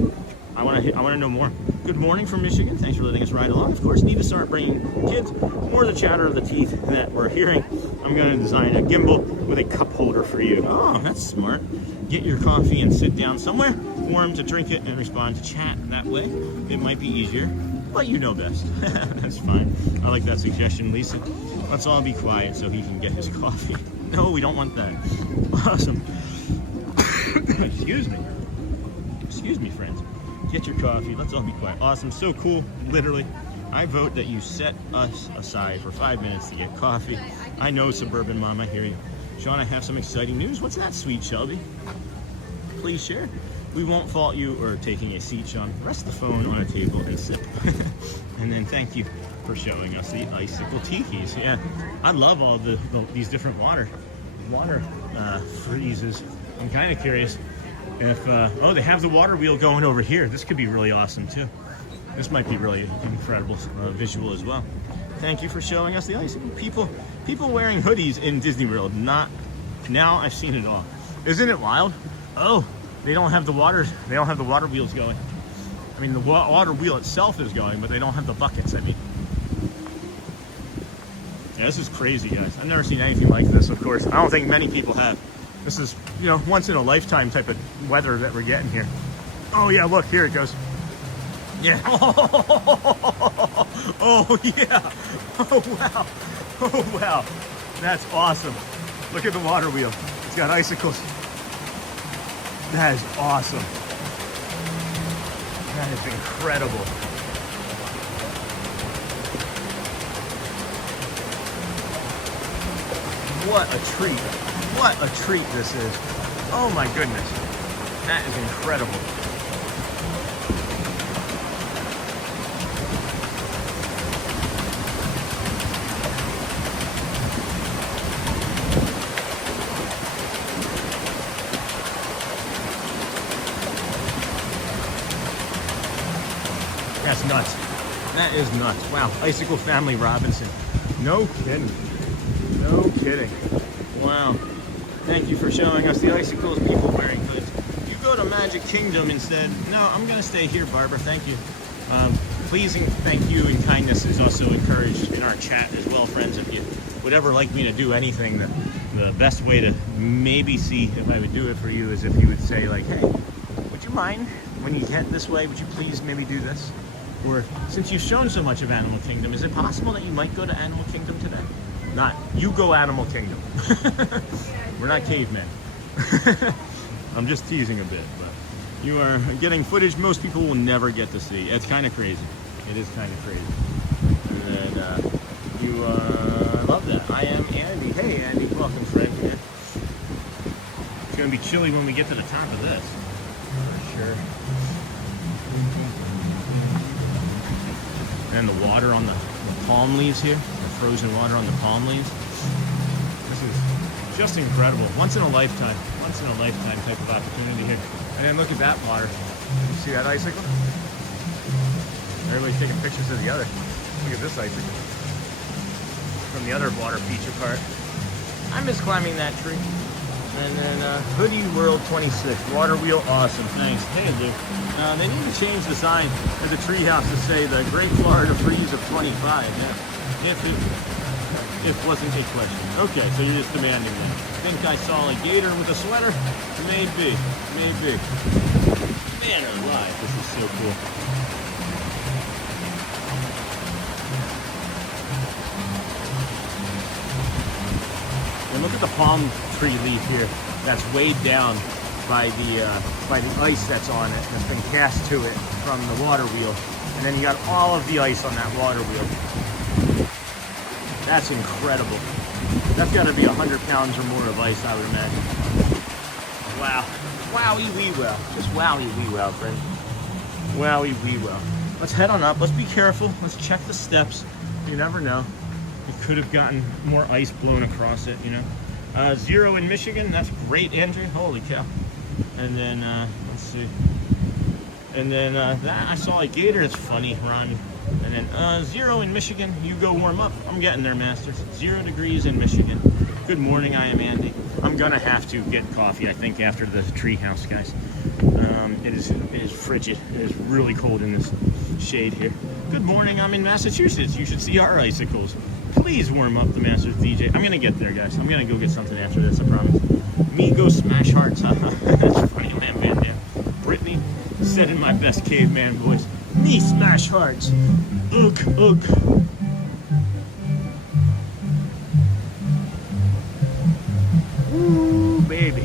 I want to know more. Good morning from Michigan. Thanks for letting us ride along. Of course, need to start bringing kids more of the chatter of the teeth that we're hearing. I'm going to design a gimbal with a cup holder for you. Oh, that's smart. Get your coffee and sit down somewhere warm to drink it and respond to chat. That way, it might be easier, but you know best. That's fine. I like that suggestion, Lisa. Let's all be quiet so he can get his coffee. No, we don't want that. Awesome. Excuse me. Excuse me, friends. Get your coffee. Let's all be quiet. Awesome. So cool. Literally. I vote that you set us aside for 5 minutes to get coffee. I know, Suburban Mom. I hear you. Sean, I have some exciting news. What's that, sweet Shelby? Please share. We won't fault you or taking a seat, Sean. Rest the phone on a table and sip. And then thank you for showing us the icicle tikis. Yeah, I love all these different water freezes. I'm kind of curious if, oh, they have the water wheel going over here. This could be really awesome too. This might be really incredible visual as well. Thank you for showing us the ice. People wearing hoodies in Disney World. Not now. I've seen it all. Isn't it wild? Oh, they don't have the water. They don't have the water wheels going. I mean, the water wheel itself is going, but they don't have the buckets. I mean, yeah, this is crazy, guys. I've never seen anything like this. Of course, I don't think many people have. This is, you know, once in a lifetime type of weather that we're getting here. Oh yeah, look, here it goes. Yeah. Oh yeah. Oh wow. Oh wow. That's awesome. Look at the water wheel. It's got icicles. That is awesome. That is incredible. What a treat. What a treat this is. Oh my goodness. That is incredible. That's nuts. That is nuts. Wow. Icicle Family Robinson. No kidding. No kidding. Wow. Thank you for showing us the icicles, people wearing hoods. You go to Magic Kingdom and said, no, I'm going to stay here, Barbara. Thank you. Pleasing thank you and kindness is also encouraged in our chat as well, friends. If you would ever like me to do anything, the best way to maybe see if I would do it for you is if you would say, like, hey, would you mind when you get this way, would you please maybe do this? Or since you've shown so much of Animal Kingdom, is it possible that you might go to Animal Kingdom today? Not, you go Animal Kingdom. We're not cavemen. I'm just teasing a bit, but you are getting footage most people will never get to see. It's kind of crazy. It is kind of crazy. And you love that. I am Andy. Hey, Andy. Welcome, friend. Here. It's going to be chilly when we get to the top of this. For sure. And the water on the palm leaves here. The frozen water on the palm leaves. This is just incredible. Once in a lifetime type of opportunity here. And then look at that water. You see that icicle? Everybody's taking pictures of the other. Look at this icicle. From the other water feature park. I miss climbing that tree. And then Hoodie World 26. Water wheel awesome. Thanks. Hey, Luke. They need to change the sign at the treehouse to say the Great Florida Freeze of 25. Yeah. If wasn't a question. Okay, so you're just demanding that. Think I saw a gator with a sweater? Maybe. Maybe. Man alive, this is so cool. And look at the palm tree leaf here that's weighed down by the ice that's on it, that's been cast to it from the water wheel. And then you got all of the ice on that water wheel. That's incredible. That's got to be 100 pounds or more of ice, I would imagine. Wow. Wowie wee wow. Just wowie wee wow, friend. Wowie wee wow. Let's head on up. Let's be careful. Let's check the steps. You never know. It could have gotten more ice blown across it, you know. 0 in Michigan. That's great, Andrew. Holy cow. And then, let's see. And then that I saw a gator. It's funny, Ron. And then 0 in Michigan. You go warm up. I'm getting there, Masters. 0 degrees in Michigan. Good morning. I am Andy. I'm gonna have to get coffee, I think, after the treehouse, guys. It is frigid. It is really cold in this shade here. Good morning. I'm in Massachusetts. You should see our icicles. Please warm up the Masters DJ. I'm gonna get there, guys. I'm gonna go get something after this. I promise. Me go smash hearts. That's funny, man. Yeah. Brittany said in my best caveman voice. Me smash hearts. Ugh, ugh. Ooh, baby.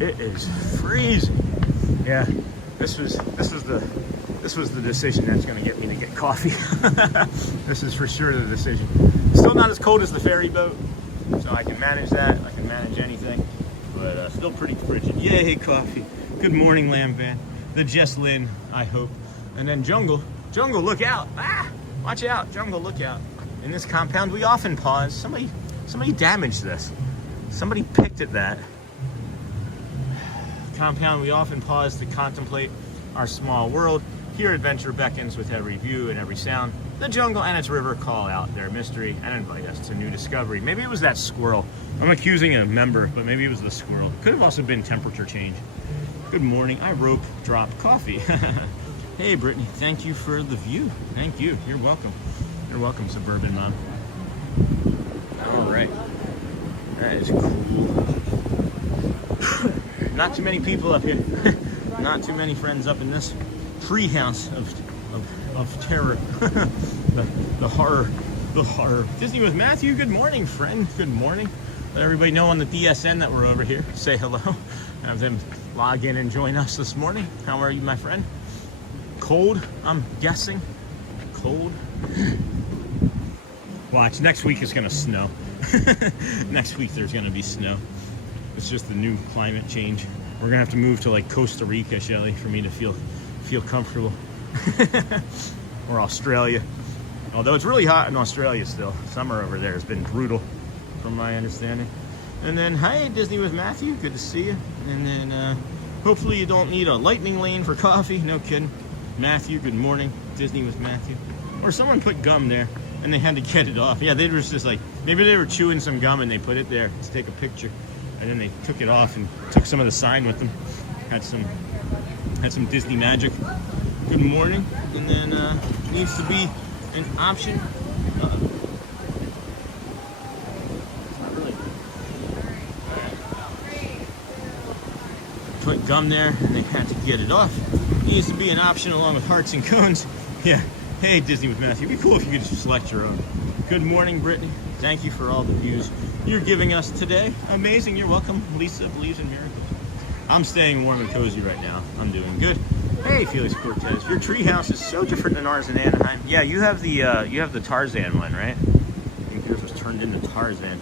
It is freezing. Yeah, this was the decision that's going to get me to get coffee. This is for sure the decision. Still not as cold as the ferry boat, so I can manage that. I can manage anything, but still pretty frigid. Yay, coffee. Good morning, Lamb Band. The Jess Lynn, I hope. And then Jungle, look out. Ah, watch out, Jungle, look out. In this compound, we often pause. Somebody damaged this. Somebody picked at that. Compound, we often pause to contemplate our small world. Here, adventure beckons with every view and every sound. The jungle and its river call out their mystery and invite us to new discovery. Maybe it was that squirrel. I'm accusing a member, but maybe it was the squirrel. Could have also been temperature change. Good morning. I rope drop coffee. Hey, Brittany. Thank you for the view. Thank you. You're welcome. You're welcome, Suburban Mom. All right. That is cool. Not too many people up here. Not too many friends up in this treehouse of terror. the horror. Disney with Matthew. Good morning, friend. Good morning. Let everybody know on the DSN that we're over here. Say hello. Have them log in and join us this morning. How are you, my friend? Cold, I'm guessing. Cold. Watch, next week is gonna snow. Next week there's gonna be snow. It's just the new climate change. We're gonna have to move to like Costa Rica, Shelly, for me to feel comfortable. Or Australia. Although it's really hot in Australia still. Summer over there has been brutal, from my understanding. And then, hi, Disney with Matthew. Good to see you. And then, hopefully you don't need a lightning lane for coffee. No kidding. Matthew, good morning. Disney with Matthew. Or someone put gum there and they had to get it off. Yeah, they were just like, maybe they were chewing some gum and they put it there to take a picture. And then they took it off and took some of the sign with them. Had some Disney magic. Good morning. And then, needs to be an option. Put gum there and they had to get it off. Needs to be an option along with hearts and cones. Yeah. Hey, Disney with Matthew. It'd be cool if you could just select your own. Good morning, Brittany. Thank you for all the views you're giving us today. Amazing. You're welcome. Lisa believes in miracles. I'm staying warm and cozy right now. I'm doing good. Hey, Felix Cortez. Your treehouse is so different than ours in Anaheim. Yeah, you have the Tarzan one, right? I think yours was turned into Tarzan.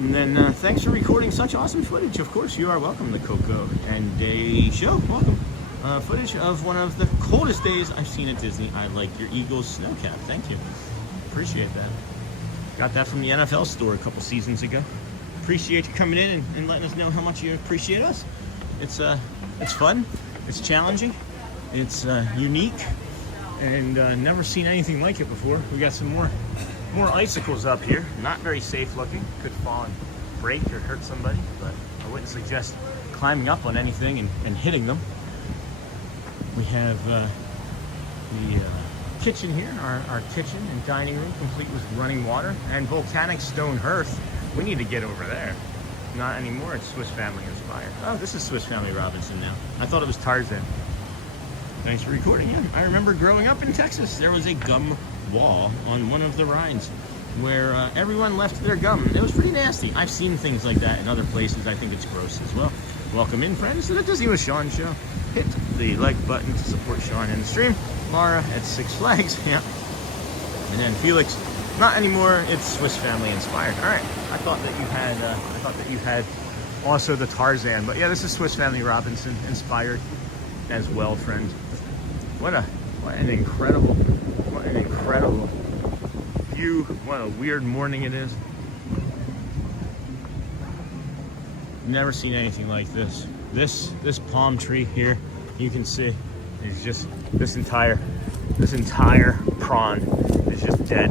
And then thanks for recording such awesome footage. Of course, you are welcome, the Coco and Day Show. Welcome. Footage of one of the coldest days I've seen at Disney. I like your Eagles snow cap. Thank you. Appreciate that. Got that from the NFL store a couple seasons ago. Appreciate you coming in and letting us know how much you appreciate us. It's fun. It's challenging. It's unique, and never seen anything like it before. We got some more icicles up here. Not very safe looking. Could fall and break or hurt somebody, but I wouldn't suggest climbing up on anything and hitting them. We have the kitchen here, our kitchen and dining room, complete with running water and volcanic stone hearth. We need to get over there. Not anymore. It's Swiss Family inspired. Oh, this is Swiss Family Robinson now. I thought it was Tarzan. Thanks for recording. Yeah, I remember growing up in Texas, there was a gum wall on one of the rides where everyone left their gum. It was pretty nasty. I've seen things like that in other places. I think it's gross as well. Welcome in, friends, to the Disney with Sean show. Hit the like button to support Sean in the stream. Laura at Six Flags. Yeah. And then Felix, not anymore. It's Swiss Family inspired. All right. I thought that you had also the Tarzan, but yeah, this is Swiss Family Robinson inspired as well, friend. What an incredible view. What a weird morning it is. Never seen anything like this. This palm tree here, you can see, is just this entire prawn is just dead.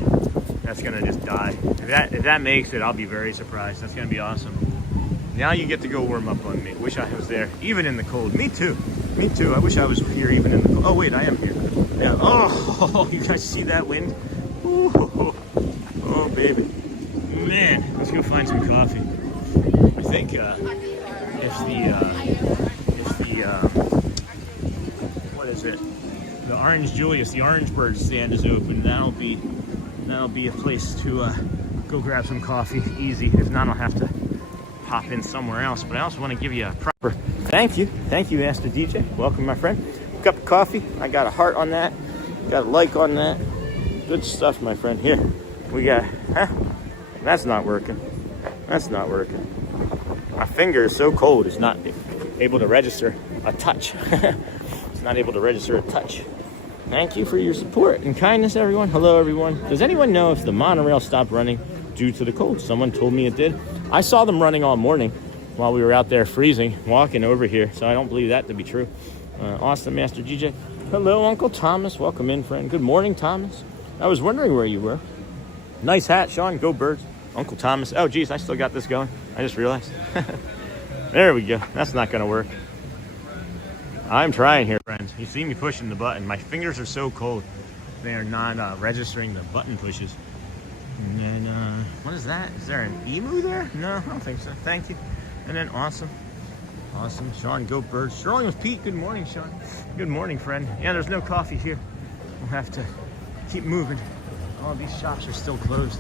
That's gonna just die. If that makes it, I'll be very surprised. That's gonna be awesome. Now you get to go warm up on me. Wish I was there, even in the cold. Me too. I wish I was here even in the cold. Oh wait, I am here. Yeah. Oh, you guys see that wind? Ooh, oh baby. Man, let's go find some coffee. I think what is it? The Orange Julius, the Orange Bird stand is open. That'll be a place to go grab some coffee easy. If not, I'll have to hop in somewhere else. But I also want to give you a proper thank you, Master DJ. Welcome, my friend. Cup of coffee. I got a heart on that. Got a like on that. Good stuff, my friend. Here we got. That's not working. My finger is so cold. It's not able to register a touch. It's not able to register a touch. Thank you for your support and kindness, everyone. Hello, everyone. Does anyone know if the monorail stopped running due to the cold? Someone told me it did. I saw them running all morning while we were out there freezing, walking over here, so I don't believe that to be true. Awesome, Master GJ. Hello, Uncle Thomas. Welcome in, friend. Good morning, Thomas. I was wondering where you were. Nice hat, Sean. Go Birds. Uncle Thomas. Oh, geez, I still got this going. I just realized. There we go. That's not going to work. I'm trying here, friends. You see me pushing the button. My fingers are so cold. They are not registering the button pushes. And then, what is that? Is there an emu there? No, I don't think so. Thank you. And then, awesome. Awesome. Sean, go Birds. Strolling with Pete. Good morning, Sean. Good morning, friend. Yeah, there's no coffee here. We'll have to keep moving. All these shops are still closed.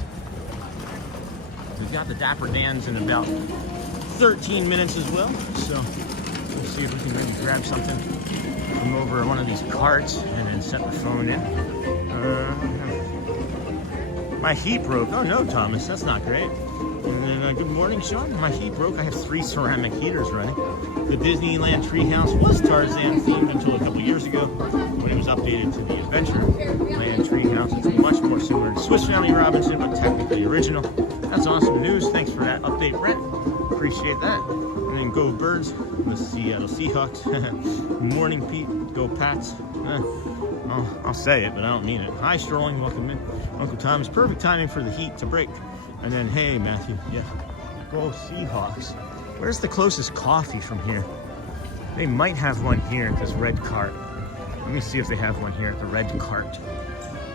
We've got the Dapper Dans in about 13 minutes as well. So, we'll see if we can maybe grab something from over one of these carts and then set the phone in. My heat broke. Oh no, Thomas, that's not great. And then good morning, Sean. My heat broke. I have 3 ceramic heaters running. The Disneyland Treehouse was Tarzan themed until a couple years ago when it was updated to the Adventureland Treehouse. It's much more similar to Swiss Family Robinson, but technically original. That's awesome news. Thanks for that update, Brent. Appreciate that. And then go Birds, the Seattle Seahawks. Morning, Pete. Go Pats. I'll say it, but I don't mean it. Hi, Strolling. Welcome in. Uncle Thomas. Perfect timing for the heat to break. And then, hey, Matthew. Yeah. Go Seahawks. Where's the closest coffee from here? They might have one here at this red cart. Let me see if they have one here at the red cart.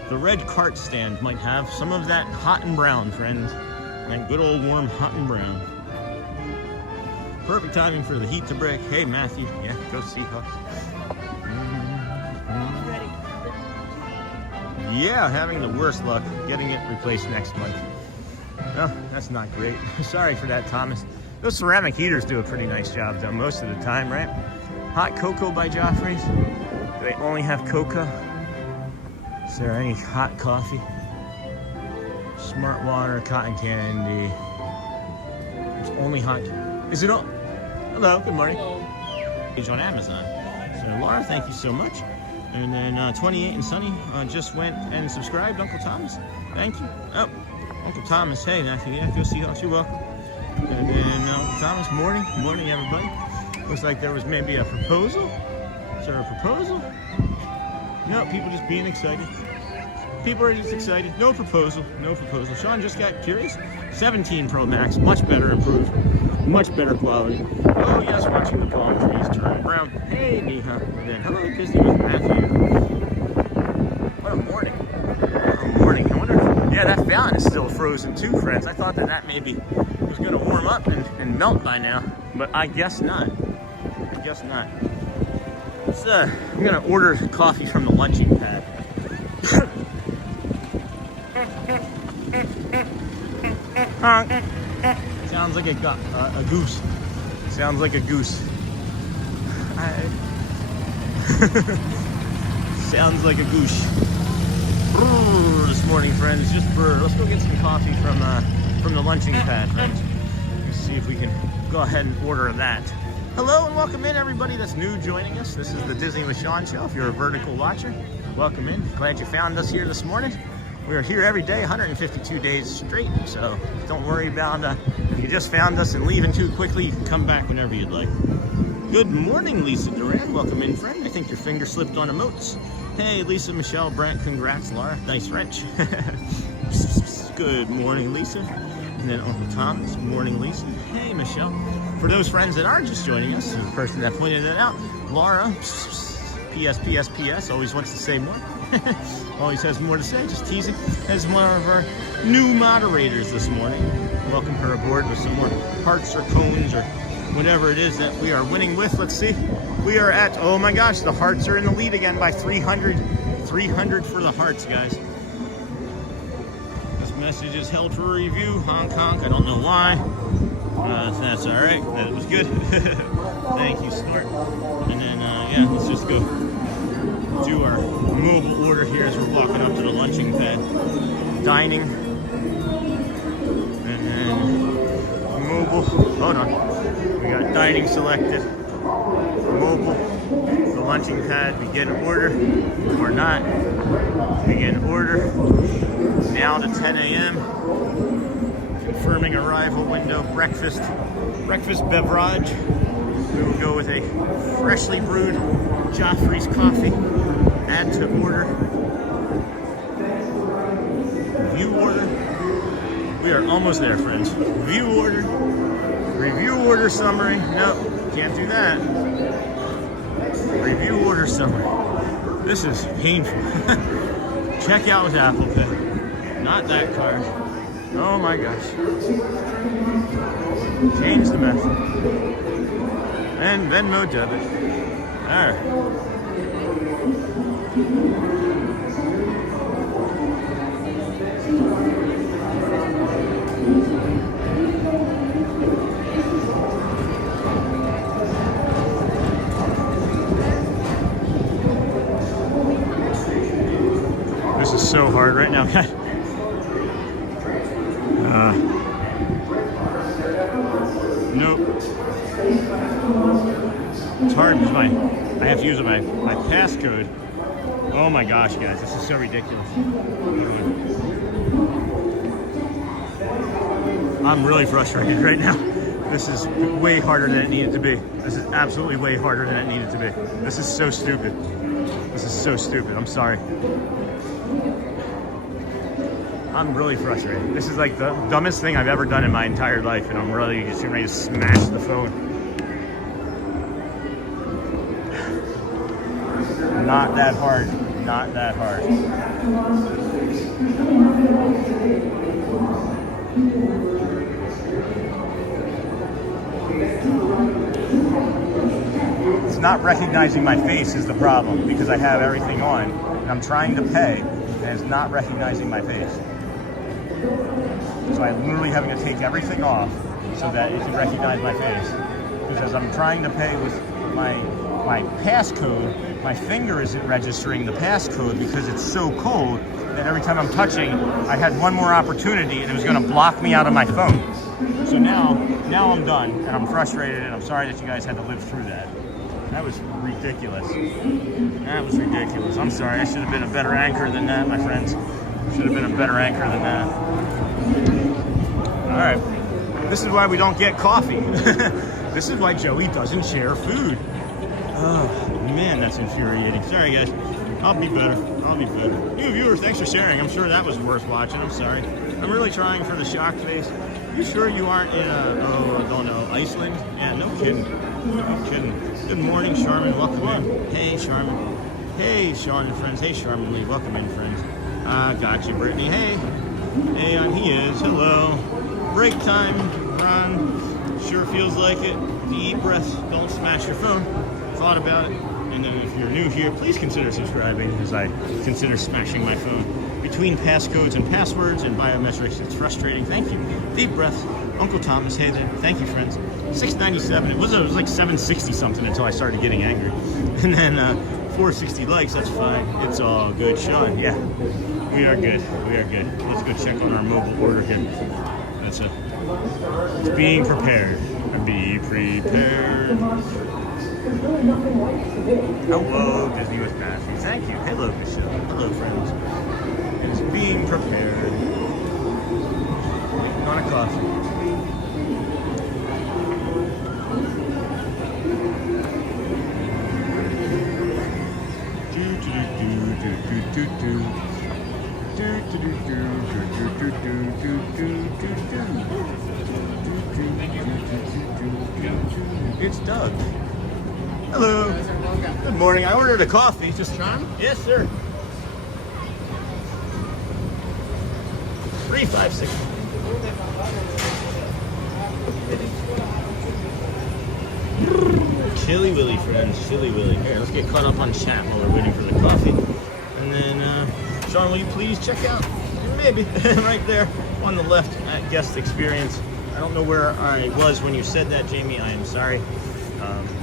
The red cart stand might have some of that hot and brown, friends. That good old warm hot and brown. Perfect timing for the heat to break. Hey, Matthew. Yeah, go Seahawks. Yeah, having the worst luck getting it replaced next month. Oh, that's not great. Sorry for that, Thomas. Those ceramic heaters do a pretty nice job, though, most of the time, right? Hot cocoa by Joffrey's. Do they only have cocoa? Is there any hot coffee? Smart water, cotton candy. It's only hot. Is it all? Hello, good morning. It's on Amazon. So, Laura, thank you so much. And then 28 and Sunny just went and subscribed. Uncle Thomas, thank you. Oh, Uncle Thomas, hey, Matthew, yeah, go Seahawks, you're welcome. And then Uncle Thomas, morning everybody. Looks like there was maybe a proposal. Is there a proposal? No, people just being excited. People are just excited. No proposal, no proposal. Sean just got curious. 17 Pro Max, much better improved. Much better quality. Oh yes, watching the palm trees turn brown. Hey, Neha. And then hello, Disney with Matthew. What a morning. What a morning. I wonder if, yeah, that fountain is still frozen too, friends. I thought that maybe was going to warm up and melt by now, but I guess not. I guess not. Let's, I'm going to order coffee from the lunching pad. Sounds like a goose. Sounds like a goose. Sounds like a goose. This morning, friends, just for let's go get some coffee from the lunching pad, friends. Let's see if we can go ahead and order that. Hello and welcome in, everybody that's new joining us. This is the Disney with Sean show. If you're a vertical watcher, welcome in. Glad you found us here this morning. We are here every day, 152 days straight, so don't worry about if you just found us and leaving too quickly. You can come back whenever you'd like. Good morning, Lisa Duran. Welcome in, friend. I think your finger slipped on emotes. Hey, Lisa, Michelle, Brent, congrats, Laura. Nice wrench. Good morning, Lisa. And then Uncle Thomas. Morning, Lisa. Hey, Michelle. For those friends that are just joining us, the person that pointed it out, Laura, P.S. always wants to say more. Always has more to say, just teasing. As one of our new moderators this morning. Welcome her aboard with some more hearts or cones or whatever it is that we are winning with. Let's see. We are at, oh my gosh, the hearts are in the lead again by 300. 300 for the hearts, guys. This message is held for review. Honk, honk. I don't know why. That's all right. That was good. Thank you, Snort. And then, yeah, let's just go do our mobile order here as we're walking up to the lunching pad. Dining. And then mobile. Hold on. We got dining selected. Mobile. The launching pad, begin order, or not. Begin order, now to 10 a.m. Confirming arrival window, breakfast beverage. We will go with a freshly brewed Joffrey's coffee. Add to order. View order. We are almost there, friends. View order. Review order summary. No, can't do that. Review order summary. This is painful. Check out with Apple Pay. Not that card. Oh my gosh. Change the method. And Venmo debit. Alright. This is so hard right now. Nope. It's hard because I have to use my passcode. Oh my gosh, guys, this is so ridiculous. I'm really frustrated right now. This is way harder than it needed to be. This is absolutely way harder than it needed to be. This is so stupid. This is so stupid. I'm sorry. I'm really frustrated. This is like the dumbest thing I've ever done in my entire life, and I'm really just ready to smash the phone. Not that hard. Not that hard. It's not recognizing my face is the problem, because I have everything on, and I'm trying to pay, and it's not recognizing my face. So I'm literally having to take everything off so that it can recognize my face. Because I'm trying to pay with my passcode, my finger isn't registering the passcode because it's so cold that every time I'm touching, I had one more opportunity and it was going to block me out of my phone. So now I'm done, and I'm frustrated, and I'm sorry that you guys had to live through that. That was ridiculous. That was ridiculous. I'm sorry. I should have been a better anchor than that, my friends. Should have been a better anchor than that. All right. This is why we don't get coffee. This is why Joey doesn't share food. Oh, man, that's infuriating. Sorry, guys. I'll be better. I'll be better. New viewers, thanks for sharing. I'm sure that was worth watching. I'm sorry. I'm really trying for the shock face. You sure you aren't in I don't know, Iceland? Yeah, no kidding. No kidding. Good morning, Charmin. Welcome in. Hey, Charmin. Hey, Sean and friends. Hey, Charmin Lee. Welcome in, friends. Got you, Brittany. Hey. Hey, he is. Hello. Break time, Ron. Sure feels like it. Deep breath. Don't smash your phone. Thought about it. And then if you're new here, please consider subscribing, as I consider smashing my phone. Between passcodes and passwords and biometrics, it's frustrating. Thank you. Deep breath. Uncle Thomas, hey there. Thank you, friends. 697. It was like 760 something until I started getting angry. And then 460 likes, that's fine. It's all good. Sean, yeah. We are good. We are good. Let's go check on our mobile order here. It's being prepared. Be prepared. Hello, Disney with Matthew. Thank you. Hello, Michelle. Hello, friends. It's being prepared. Waiting on a coffee. It's Doug. Hello. Good morning. I ordered a coffee. Just John? Yes, sir. 356. Chili Willy, friends. Chili Willy. Here, let's get caught up on chat while we're waiting for the coffee. And then, Sean, will you please check out? Maybe. Right there on the left at guest experience. I don't know where I was when you said that, Jamie. I am sorry.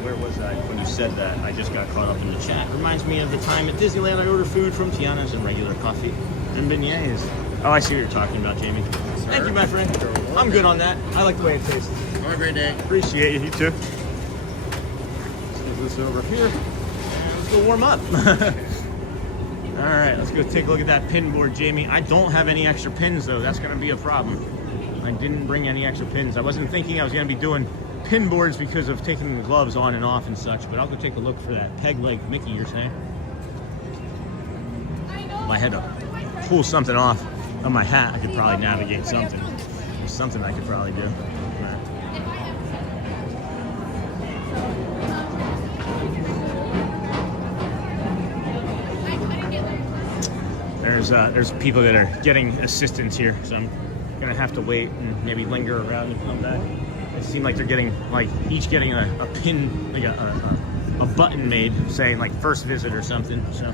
Where was I when you said that? I just got caught up in the chat. Reminds me of the time at Disneyland I ordered food from Tiana's and regular coffee and beignets. Oh, I see what you're talking about, Jamie. Thank you, my friend. I'm good on that. I like the way it tastes. Have a great day. Appreciate you. You too. Let's get this over here. let's go warm up. All right, let's go take a look at that pin board, Jamie. I don't have any extra pins though. That's gonna be a problem. I didn't bring any extra pins. I wasn't thinking I was gonna be doing pin boards because of taking the gloves on and off and such, but I'll go take a look for that peg leg Mickey you're saying. If I had to pull something off of my hat, I could probably navigate something. There's something I could probably do. There's people that are getting assistance here, so I'm gonna have to wait and maybe linger around and come back. It seems like they're getting each getting a pin, like a button made saying like first visit or something. So,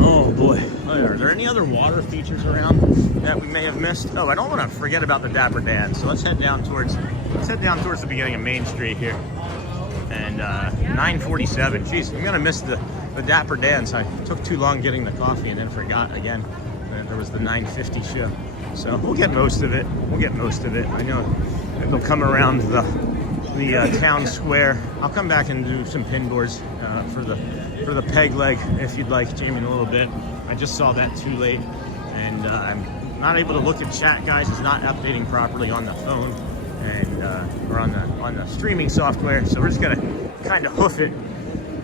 oh boy, are there any other water features around that we may have missed? Oh, I don't want to forget about the Dapper Dans. So let's head down towards the beginning of Main Street here. And 9:47. Jeez, I'm gonna miss the Dapper Dans. I took too long getting the coffee and then forgot again that there was the 9:50 show. So we'll get most of it. I know it'll come around the town square. I'll come back and do some pin boards for the peg leg if you'd like, Jamie, in a little bit. I just saw that too late, and I'm not able to look at chat, guys. It's not updating properly on the phone and or on the streaming software. So we're just gonna kind of hoof it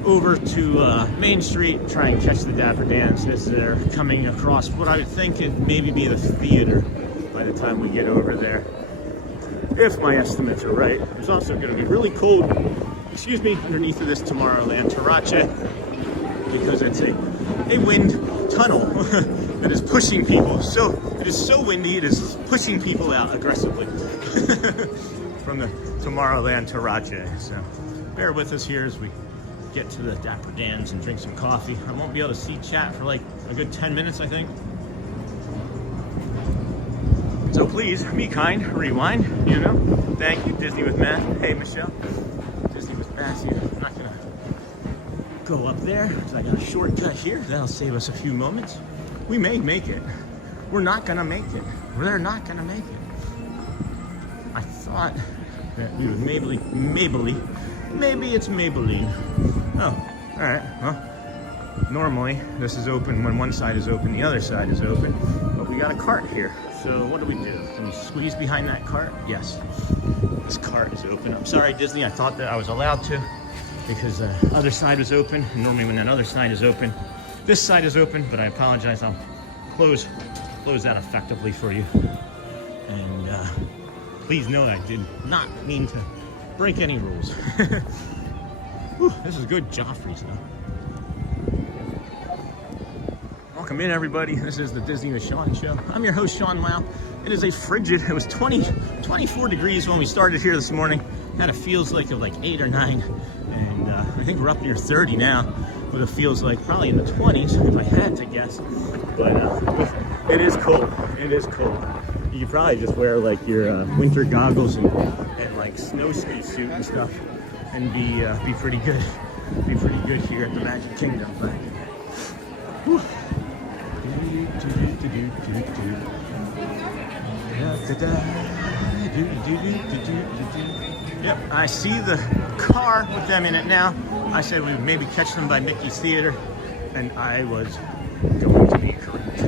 over to Main Street, try and catch the Dapper Dans as they're coming across what I would think would maybe be the theater by the time we get over there. If my estimates are right. It's also going to be really cold, underneath of this Tomorrowland Tarache, because it's a wind tunnel that is pushing people. So it is so windy, it is pushing people out aggressively from the Tomorrowland Tarache. So bear with us here as we get to the Dapper Dans and drink some coffee. I won't be able to see chat for like a good 10 minutes, I think. So please, be kind, rewind, Thank you, Disney with Matt. Hey, Michelle. Disney with Matthew. I'm not gonna go up there because I got a shortcut here. That'll save us a few moments. We may make it. We're not gonna make it. We're not gonna make it. I thought that we would maybe it's Maybelline. Oh, all right. Well, normally this is open when one side is open, the other side is open, but we got a cart here. So what do? Can we squeeze behind that cart? Yes. This cart is open. I'm sorry, Disney. I thought that I was allowed to because the other side was open. Normally when that other side is open, this side is open, but I apologize. I'll close that effectively for you. And please know that I did not mean to break any rules. Whew, this is good Joffrey's though. Welcome in, everybody. This is the Disney with Sean show. I'm your host, Sean Lau. It is a frigid, it was 24 degrees when we started here this morning. Had a feels like of like 8 or 9. And I think we're up near 30 now. What it feels like, probably in the 20s if I had to guess. But it is cold. It is cold. You could probably just wear like your winter goggles and like snow ski suit and stuff and be pretty good. Be pretty good here at the Magic Kingdom. But whew. Yep, I see the car with them in it now. I said we would maybe catch them by Mickey's Theater, and I was going to be correct.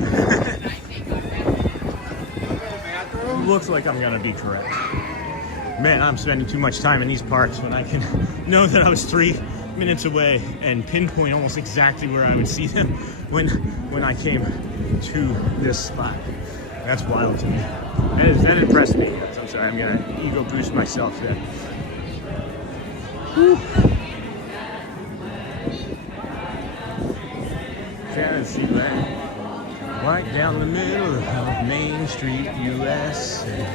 Looks like I'm gonna be correct. Man, I'm spending too much time in these parks when I can know that I was 3 minutes away and pinpoint almost exactly where I would see them when I came to this spot. That's wild to me. That impressed me. I'm sorry, I'm gonna ego boost myself there. Whew. Fantasyland, right down the middle of Main Street, USA.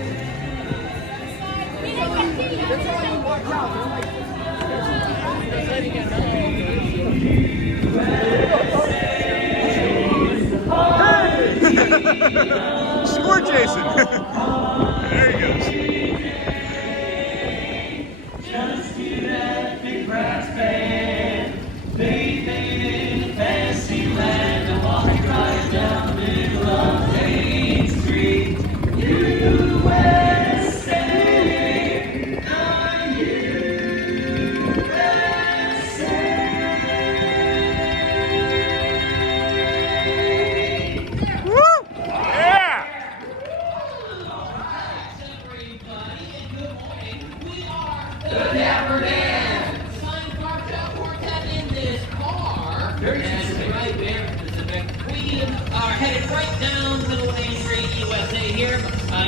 Score, Jason! There he goes. Just hear that big brass band, bathing in Fantasyland, and walking right down the middle of Main Street, USA. Dapper Dans. Sign parked up quartet in this car. And right there is the Queen. Headed right down to Landry, USA here.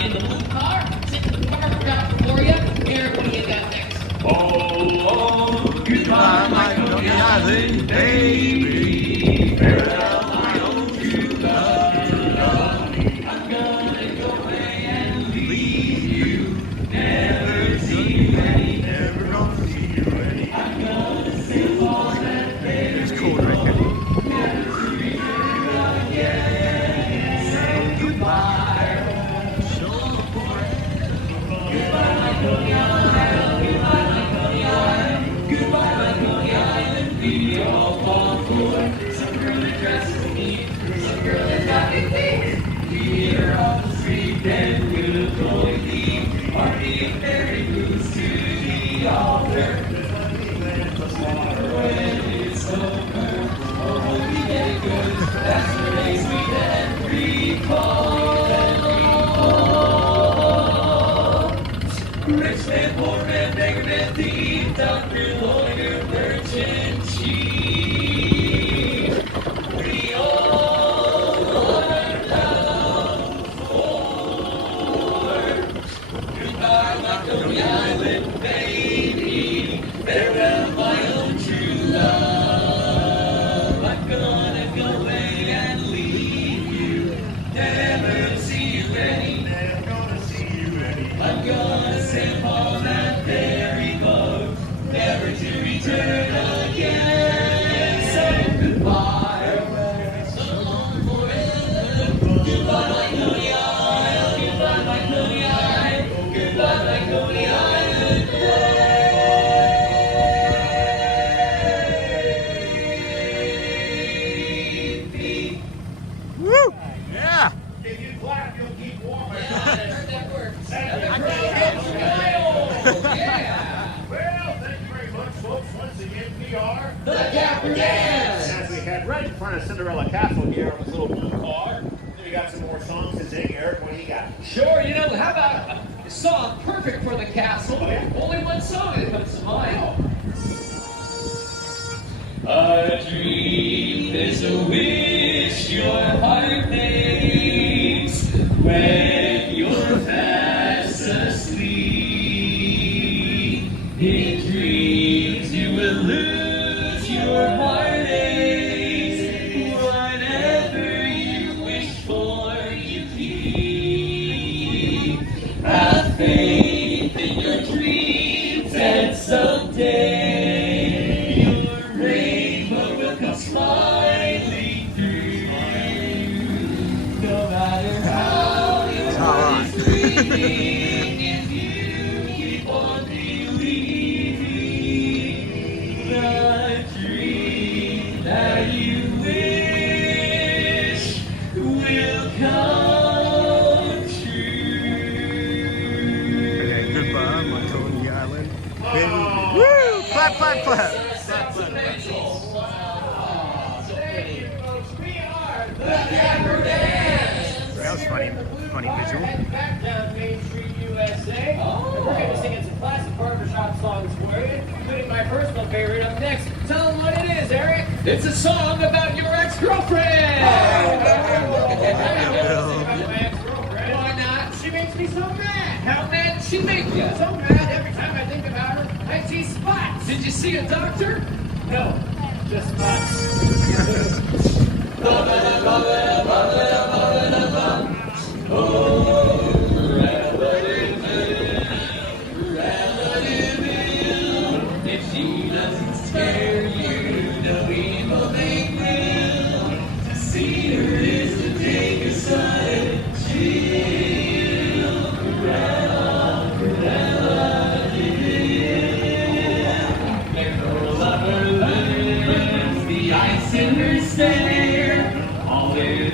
In the blue car. Sitting parked up for you. Eric, what do you got next? Oh, goodbye, my Coney Island baby. Farewell, my old true love. I'm gonna go away and leave you. Never see you any, never gonna see you any. I'm gonna sing all that day. It's cold right here. Never see you again. Say goodbye. Goodbye, my Coney Island. Goodbye, my Coney Island. Goodbye, my Coney Island. We all fall for some girl that dresses me, some girl that got me feet. We are off the street and we'll go deep. Party Mary moves to the altar. When it's over, oh, we get good. That's the days we then recall. Rich man, poor man, beggar man, thief, doctor, lawyer, merchant, chief. We all learned how for. Goodbye, my Coney Island baby. Farewell, my own true love. I'm gonna go away and leave you. Never see you any. Never gonna see you any. I'm gonna sail on that ferry boat, never to return again. So goodbye, so long forever. Goodbye, my Coney Island. Goodbye, my Coney Island. Goodbye, my Coney Island. Baby. Woo! Yeah! If you clap, you'll keep warm. Yeah, I heard that word. Well, thank you very much, folks. Once again, we are The Dapper Dans. as we head right in front of Cinderella Castle here on this little blue car. Then we got some more songs to sing. Eric, what do you got? Sure, you know, how about a song perfect for the castle? Oh, yeah? Only one song that comes to mind. A dream is a wish your heart makes when you're fast asleep. In dreams you will lose your heartaches. Whatever you wish for, you keep. Have faith in your dreams, and someday your rainbow will come smiling through. No matter how your heart is bleeding, if you keep on believing, the dream that you wish will come true. Goodbye, my Coney Island. Woo! Clap, clap, clap! That was funny visual. Back down Main Street, USA. We're going to be singing some classic barbershop songs for you, including my personal favorite up next. Tell them what it is, Eric. It's a song about your ex-girlfriend. My ex-girlfriend. Why not? She makes me so mad. How mad did she make you? So mad every time I think about her, I see spots. Did you see a doctor? No, just spots. If she doesn't scare you, no evil they will. To see her is to take a sudden chill. There goes lover learns the ice in her stare. All is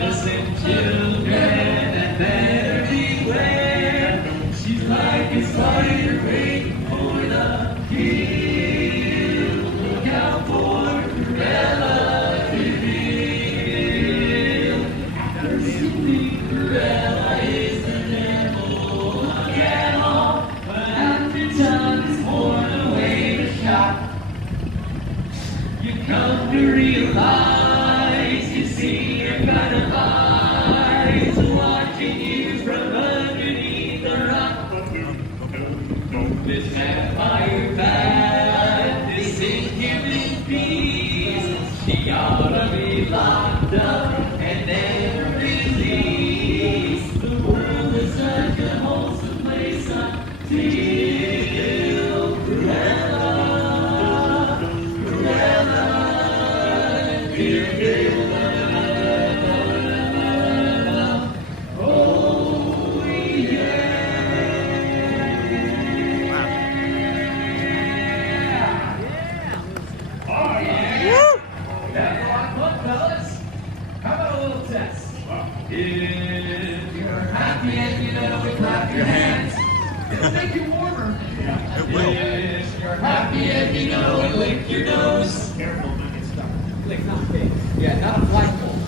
come to realize you see your kind of eyes watching you from underneath the rock. This vampire path, this inhuman beast, she ought to be locked up and never released. The world is such a wholesome place until Cruella, dear Cruella. Oh yeah. That's a lot of fun, fellas. How about a little test? If you're happy and you know it, clap your hands. It'll make you warmer. It will. If you're happy and you know it, lick your nose. Careful, don't get stuck. Lick, not big. Yeah, not a flagpole.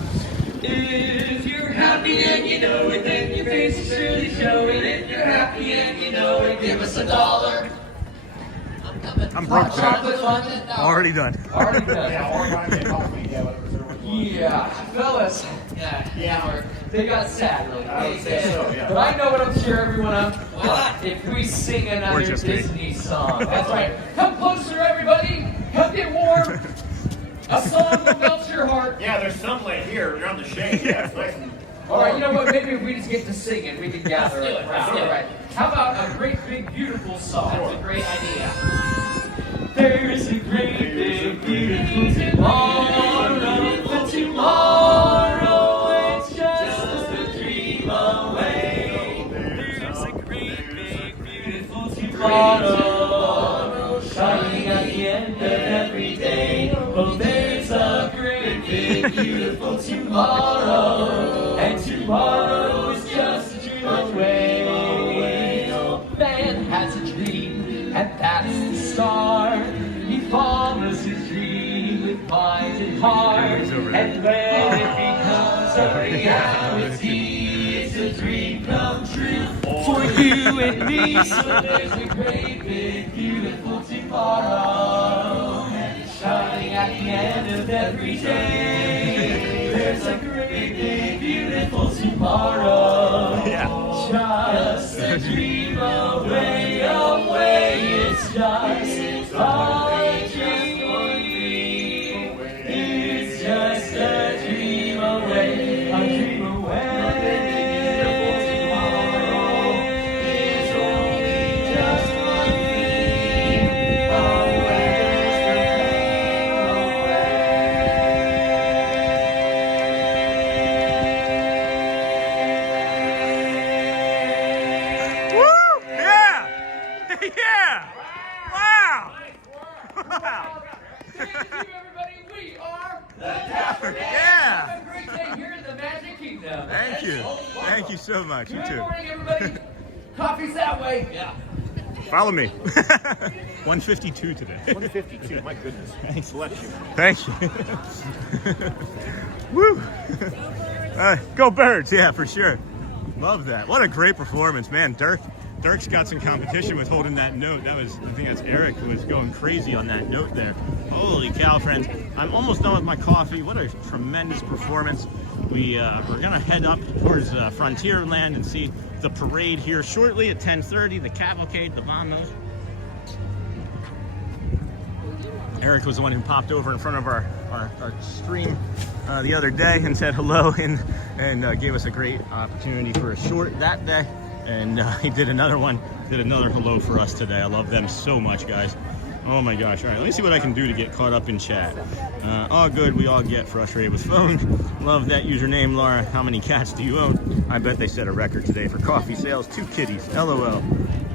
If you're happy and you know it, then your face is surely showing. If you're happy and you know it, give us $1. I'm broke Chocolate today. fondant. Already done. Already done. Yeah, fellas. Yeah, they got sad really. I would say so, yeah. But I know what I'm cheer everyone up. What? If we sing another just me. Disney song. That's right. Come closer, everybody. Come get warm. A song will melt your heart. Yeah, there's sunlight here. You're on the shade. Yeah, it's nice and... All right, you know what? Maybe if we just get to sing and we can gather around. All right. How about a great, big, beautiful song? That's a great idea. There's a great, big, beautiful tomorrow. For tomorrow, it's just a dream away. There's a great, big, beautiful tomorrow. Shining at the end of every day. Oh, there's a great, big, beautiful tomorrow. And tomorrow is just a dream away. Man has a dream, and that's the start. He follows his dream with mind and heart. And when it becomes a reality, it's a dream come true for you and me. So there's a great, big, beautiful tomorrow, shining at the end of every day. There's a great, big, beautiful tomorrow. Just a dream away, away. It's just a dream. It's just a dream away, a dream away. It's only just a dream away. Yeah! Wow! Wow! Thank you, everybody. We are the Dapper Dans. Yeah. Have a great day here in the Magic Kingdom. Thank you. Thank you so much. You Good too. morning, everybody. Coffee's that way. Yeah. Follow me. 152 today. 152, my goodness. Thanks. Bless you. Thank you. Woo! Go Birds, yeah, for sure. Love that. What a great performance, man. Dirk's got some competition with holding that note. I think that's Eric who was going crazy on that note there. Holy cow, friends. I'm almost done with my coffee. What a tremendous performance. We're gonna head up towards Frontierland and see the parade here shortly at 10:30, the Cavalcade, the Vamos. Eric was the one who popped over in front of our stream the other day and said hello and gave us a great opportunity for a short that day. And he did another hello for us today. I love them so much, guys. Oh my gosh. All right, let me see what I can do to get caught up in chat. All good, we all get frustrated with phone. Love that username, Laura. How many cats do you own? I bet they set a record today for coffee sales. 2 kitties, LOL.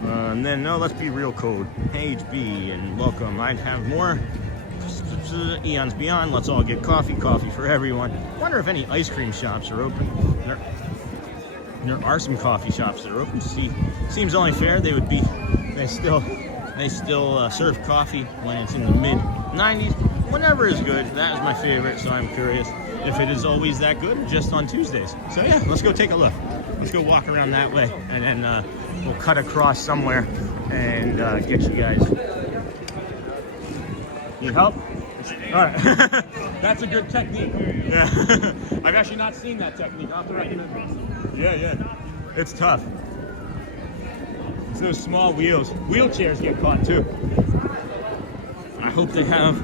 And then, no, let's be real cold. HB, and welcome. I'd have more. Eons Beyond, let's all get coffee for everyone. Wonder if any ice cream shops are open. There are some coffee shops that are open. Seems only fair. They still serve coffee when it's in the mid-90s. Whenever is good. That is my favorite, so I'm curious if it is always that good or just on Tuesdays. So yeah, let's go take a look. Let's go walk around that way, and then we'll cut across somewhere and get you guys. Need help? All right. That's a good technique. Yeah. I've actually not seen that technique. I'll have to recommend. Yeah. It's tough. It's those small wheels. Wheelchairs get caught too. I hope they have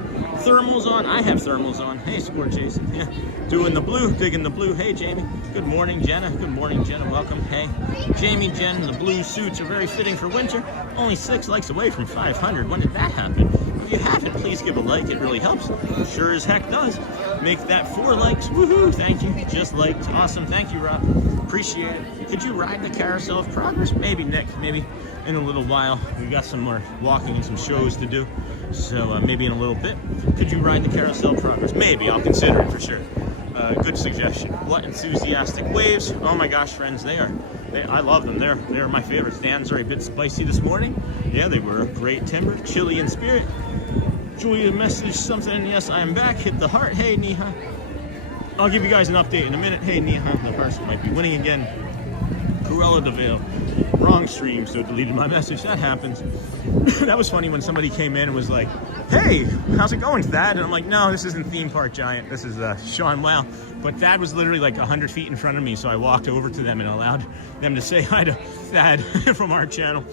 thermals on. I have thermals on. Hey, Score Jason. Yeah. Doing the blue, digging the blue. Hey, Jamie. Good morning, Jenna. Good morning, Jenna. Welcome. Hey, Jamie, Jen, the blue suits are very fitting for winter. Only 6 likes away from 500. When did that happen? If you haven't, please give a like. It really helps. Sure as heck does. Make that 4 likes. Woohoo. Thank you. Just liked. Awesome. Thank you, Rob. Appreciate it. Could you ride the Carousel of Progress? Maybe, Nick. Maybe in a little while. We've got some more walking and some shows to do. So maybe in a little bit. Could you ride the Carousel of Progress? Maybe. I'll consider it for sure. Good suggestion. What enthusiastic waves. Oh my gosh, friends, I love them. They're my favorites. Dan's are a bit spicy this morning. Yeah, they were. Great timber, chilly in spirit. Julia message something. Yes, I am back. Hit the heart. Hey, Neha. I'll give you guys an update in a minute. Hey, Neha, the Hearts might be winning again. Cruella de Vil. Wrong stream, so deleted my message. That happens. That was funny when somebody came in and was like, hey, how's it going, Thad? And I'm like, no, this isn't Theme Park Giant. This is Sean Wow. But Thad was literally like 100 feet in front of me, so I walked over to them and allowed them to say hi to Thad from our channel.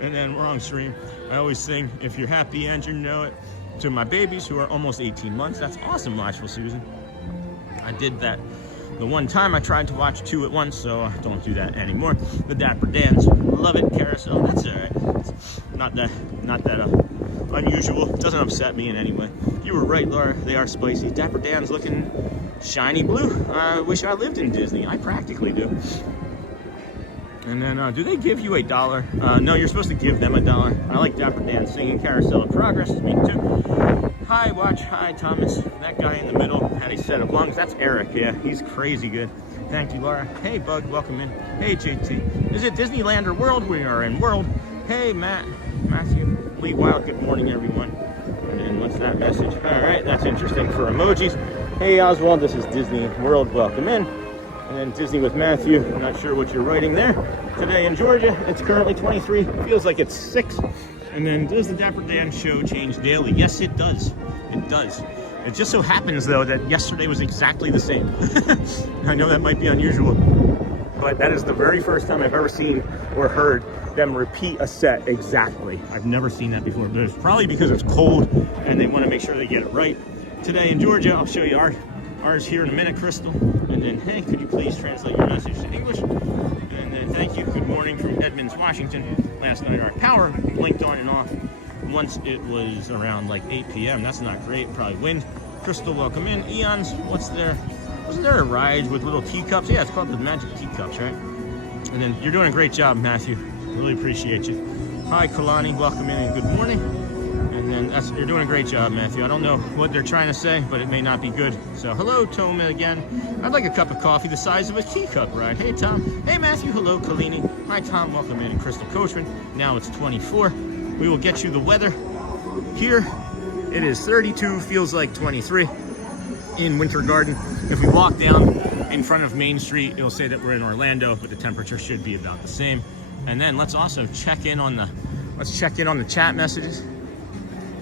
And then wrong stream. I always sing, if you're happy and you know it, to my babies who are almost 18 months. That's awesome, Watchful Susan. I did that the one time. I tried to watch 2 at once, so don't do that anymore. The Dapper Dans, love it. Carousel, that's all right. It's not that unusual. It doesn't upset me in any way. You were right, Laura. They are spicy. Dapper Dan's looking shiny blue. I wish I lived in Disney. I practically do. And then, do they give you $1? No, you're supposed to give them $1. I like Dapper Dan singing Carousel of Progress. Me too. Hi, Watch. Hi, Thomas. That guy in the middle had a set of lungs. That's Eric. Yeah, he's crazy good. Thank you, Laura. Hey, Bug. Welcome in. Hey, JT. Is it Disneyland or World? We are in World. Hey, Matthew. Lee Wild. Good morning, everyone. And then what's that message? All right, that's interesting for emojis. Hey, Oswald. This is Disney World. Welcome in. And then Disney with Matthew. I'm not sure what you're writing there. Today in Georgia, it's currently 23. Feels like it's 6. And then, does the Dapper Dan show change daily? Yes, it does. It does. It just so happens, though, that yesterday was exactly the same. I know that might be unusual, but that is the very first time I've ever seen or heard them repeat a set exactly. I've never seen that before, but it's probably because it's cold and they want to make sure they get it right. Today in Georgia, I'll show you ours here in a minute, Crystal. And then, hey, could you please translate your message to English? And then, thank you. Good morning from Edmonds, Washington. Last night our power blinked on and off once it was around like 8 p.m. That's not great. Probably wind. Crystal, welcome in. Eons, what's there? Wasn't there a ride with little teacups? Yeah, it's called the Magic Teacups, right? And then you're doing a great job, Matthew. Really appreciate you. Hi, Kalani, welcome in and good morning. And then you're doing a great job, Matthew. I don't know what they're trying to say, but it may not be good. So hello, Toma again. I'd like a cup of coffee the size of a teacup, right? Hey, Tom. Hey, Matthew. Hello, Kalini. Hi, Tom. Welcome in. And Crystal Coachman. Now it's 24. We will get you the weather. Here, it is 32. Feels like 23 in Winter Garden. If we walk down in front of Main Street, it'll say that we're in Orlando, but the temperature should be about the same. And then let's also check in on the chat messages.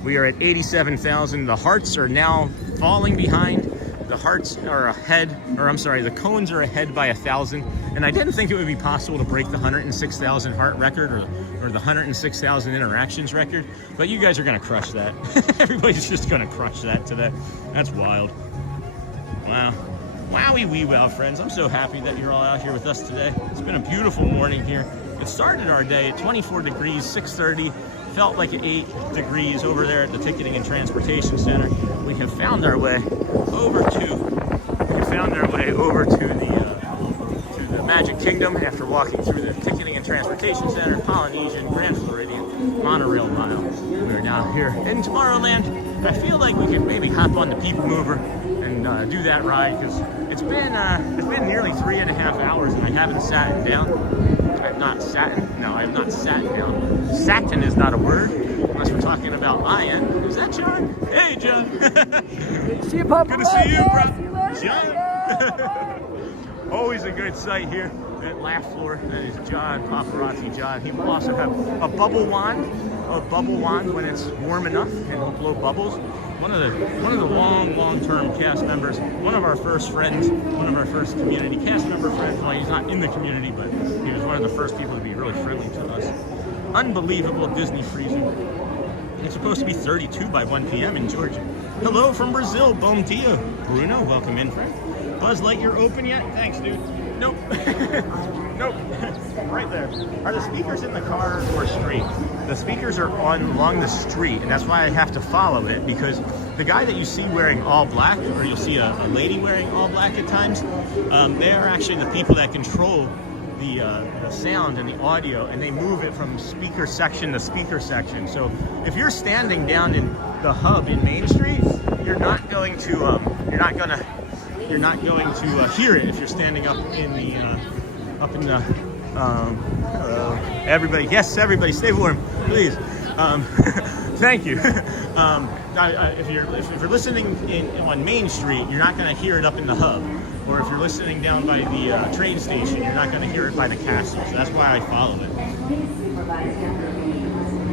We are at 87,000. The hearts are now falling behind. The hearts are ahead, or I'm sorry, the cones are ahead by 1,000. And I didn't think it would be possible to break the 106,000 heart record or the 106,000 interactions record. But you guys are gonna crush that. Everybody's just gonna crush that today. That's wild. Wow. Wowie wee wow, friends. I'm so happy that you're all out here with us today. It's been a beautiful morning here. It started our day at 24 degrees, 6:30. Felt like 8 degrees over there at the Ticketing and Transportation Center. We have found our way over to the Magic Kingdom after walking through the Ticketing and Transportation Center, Polynesian, Grand Floridian, monorail mile. We are now here in Tomorrowland. I feel like we could maybe hop on the PeopleMover and do that ride because it's been nearly 3.5 hours and I haven't sat down. I have not sat down. Satin is not a word, unless we're talking about lion. Is that John? Hey, John. See you, Papa. Good to see you, bro. John. Always a good sight here at Laugh Floor. That is John, Paparazzi John. He will also have a bubble wand when it's warm enough, and he'll blow bubbles. one of the long-term cast members, one of our first friends, one of our first community cast member friends. Well, he's not in the community, but he was one of the first people to be really friendly to us. Unbelievable Disney freezing. It's supposed to be 32 by 1 p.m. in Georgia. Hello from Brazil, bom dia. Bruno, welcome in, friend. Buzz Lightyear open yet? Thanks, dude. Nope. Nope. Right there. Are the speakers in the car or street? The speakers are on along the street, and that's why I have to follow it, because the guy that you see wearing all black, or you'll see a lady wearing all black at times, they are actually the people that control the sound and the audio, and they move it from speaker section to speaker section. So if you're standing down in the hub in Main Street, you're not going to hear it if you're standing up in the everybody, yes, everybody, stay warm, please. Thank you. If you're listening on Main Street, you're not going to hear it up in the hub. Or if you're listening down by the train station, you're not going to hear it by the castle. So that's why I follow it.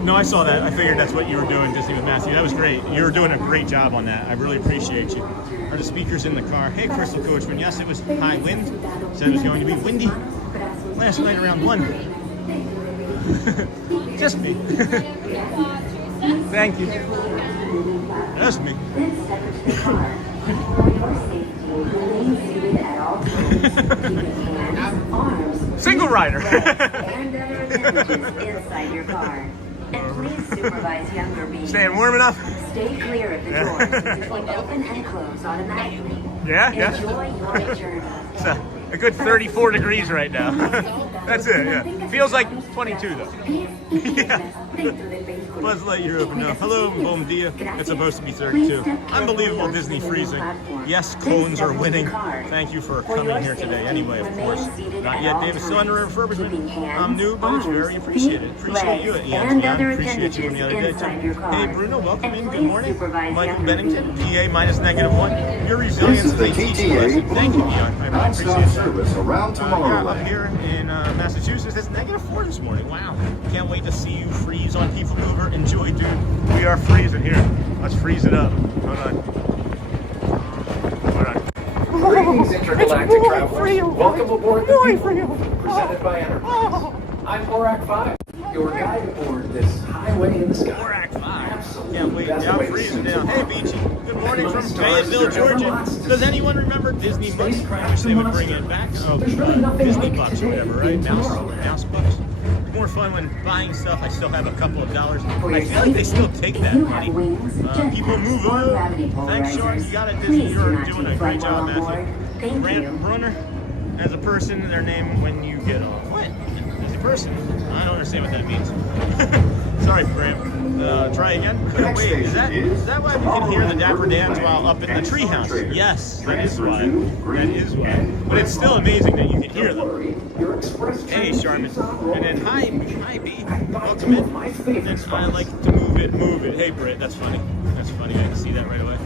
No, I saw that. I figured that's what you were doing, Disney with Matthew. That was great. You were doing a great job on that. I really appreciate you. Are the speakers in the car? Hey, Crystal Coachman. Yes, it was high wind. Said it was going to be windy. Last night around 1. Just me. Thank you. Just me. Single rider. Inside your car. And please supervise younger beings. Staying warm enough? Stay clear of the doors, which will open and close automatically. Yeah. Enjoy your journey. It's a good 34 degrees right now. That's it, yeah. Feels like 22 though. Yeah. Buzz Lightyear open now. Hello, bom dia. It's supposed to be 32. Unbelievable Disney freezing. Yes, clones are winning. Thank you for coming here today. Anyway, of course. Not yet, David. Still under refurbishment. I'm new, but it's very appreciated. Appreciate you, Ian. Appreciate you from the other day too. Hey, Bruno, welcome in. Good morning. Michael Bennington, PA minus -1. Your resilience is a teaching lesson. Thank you, Ian. I really appreciate it. Service around Tomorrowland. I'm here in Massachusetts. It's -4 this morning. Wow. Can't wait to see you freeze on PeopleMover. Enjoy, dude. We are freezing here. Let's freeze it up. Hold on. Greetings, intergalactic travelers. Welcome aboard the PeopleMover, presented by Enterprise. I'm Borak 5, your guide aboard this highway in the sky. Borak 5. Can't wait. Yeah, I'm freezing down. Hey, Beachy. Good morning from Fayetteville, Georgia. Does anyone remember Disney money? I wish they would bring it back. Oh, Disney bucks or whatever, right? Mouse bucks. More fun when buying stuff. I still have a couple of dollars. I feel like they still take that money. People move on. Thanks, Sean. You got it, Disney. You're doing a great job, Matthew. Brand Brunner, as a person, their name when you get off. What? As a person? I don't understand what that means. Sorry, Brand. Try again. Wait, is that why we can hear the Dapper Dans while up in the treehouse? Yes, that is why. That is why. But it's still amazing that you can hear them. Hey, Charmin. And then hi B. Welcome in. And I like to move it. Hey, Britt. That's funny. That's funny. I can see that right away.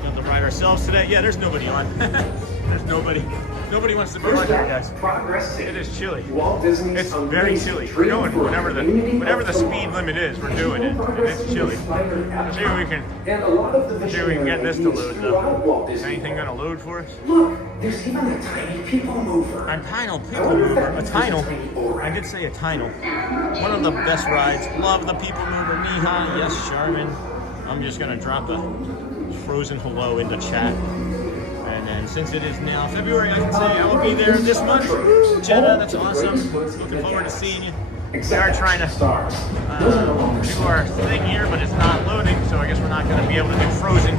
We have to ride ourselves today. Yeah, there's nobody on. There's nobody. Nobody wants to be on here, guys. It is chilly. It's very chilly. We're going whatever the speed limit is. We're doing it. And it's chilly. See if we can get this to load though. Is anything gonna load for us? Look, there's even a tiny PeopleMover. A tiny PeopleMover. A tiny. I did say a tiny. One of the best rides. Love the PeopleMover. Neha. Yes, Charmin. I'm just gonna drop a frozen hello into chat. And then since it is now February, I can say I will be there this month. Jenna, that's awesome. Looking forward to seeing you. We are trying to do our thing here, but it's not loading, so I guess we're not going to be able to do frozen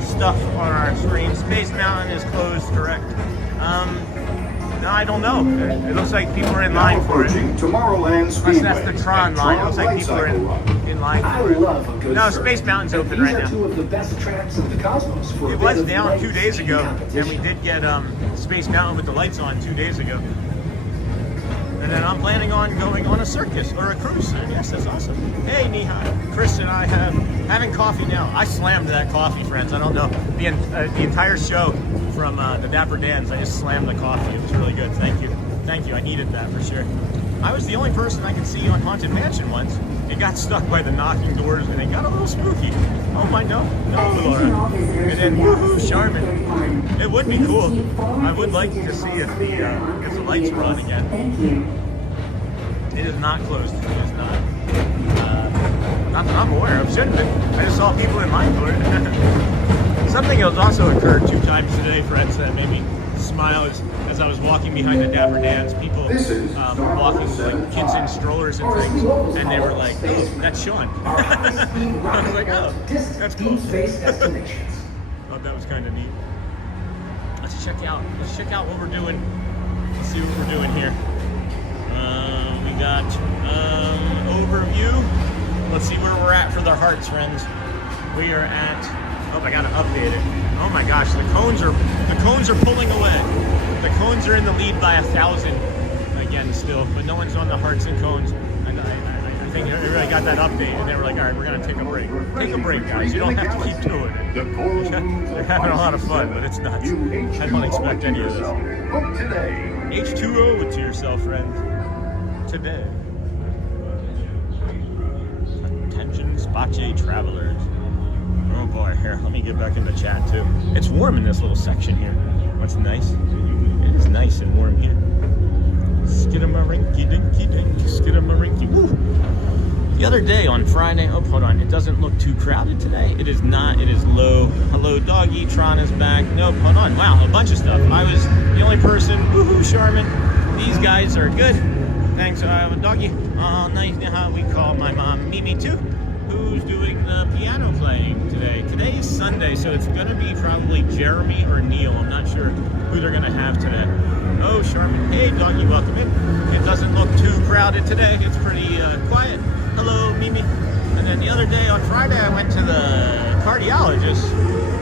stuff on our screen. Space Mountain is closed, correct? No, I don't know. It looks like people are in line for it. Tomorrowland Unless that's the Tron line. It looks like people are in line for it. No, Space Mountain's open right now. Two of the best tracks in the cosmos. It was down 2 days ago, and we did get Space Mountain with the lights on 2 days ago. And then I'm planning on going on a circus or a cruise. And yes, that's awesome. Hey, Neha. Chris and I have having coffee now. I slammed that coffee, friends. I don't know. The entire show from the Dapper Dans, I just slammed the coffee. It was really good. Thank you. Thank you. I needed that for sure. I was the only person I could see on Haunted Mansion once, it got stuck by the knocking doors and it got a little spooky. Oh my, no, Laura. And then woohoo, Charmin. It would be cool. I would like to see if the lights were on again. It is not closed. It is not. Not that I'm aware of. Shouldn't have been. I just saw people in line for it. Something else also occurred 2 times today, friends, that made me smile as I was walking behind the Dapper Dans. People walking like kids in strollers and things, and they were like, "Oh, that's Sean." I was like, "Oh, that's cool." Thought that was kind of neat. Let's check out what we're doing. Let's see what we're doing here. We got overview. Let's see where we're at for the hearts, friends. We are at. Oh, I gotta update it. Oh my gosh, the cones are pulling away. The cones are in the lead by 1,000 again still, but no one's on the hearts and cones. And I think everybody got that update, and they were like, all right, we're gonna take a break. Take a break, guys. You don't have to keep doing it. They're having a lot of fun, but it's nuts. I don't expect any of this. H2O to yourself, friends. Today. Attention, Spache travelers. Oh boy, here, let me get back in the chat too. It's warm in this little section here. What's nice? It is nice and warm here. Skidamarinky dinky dink, skidamarinky woo. The other day on Friday, oh hold on, it doesn't look too crowded today. It is not, it is low. Hello doggy, Tron is back. Nope, hold on, wow, a bunch of stuff. I was the only person, woohoo, Charmin. These guys are good. Thanks, doggy. Oh, nice, we call my mom Mimi too. Who's doing the piano playing today? Today is Sunday, so it's going to be probably Jeremy or Neil. I'm not sure who they're going to have today. Oh, Charmin. Hey, doggy, welcome in. It doesn't look too crowded today. It's pretty quiet. Hello, Mimi. And then the other day on Friday, I went to the cardiologist.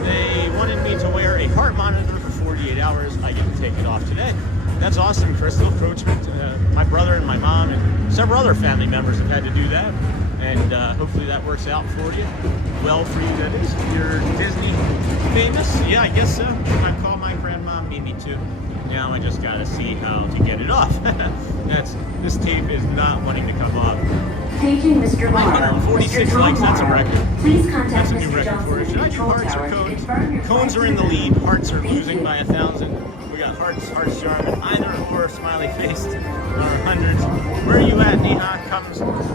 They wanted me to wear a heart monitor for 48 hours. I get to take it off today. That's awesome, Crystal. My brother and my mom and several other family members have had to do that. And hopefully that works out for you. Well, for you, that is. You're Disney famous? Yeah, I guess so. I call my grandma Mimi too. Now I just gotta see how to get it off. This tape is not wanting to come off. Paging Mr. Morrow. 146 likes, that's a record. Please contact That's a new Mr. record for it. Should I do hearts or cones? Cones are in the lead. Hearts are losing by 1,000. We got hearts, Charmin, either or, smiley faced, or hundreds. Where are you at, Neha?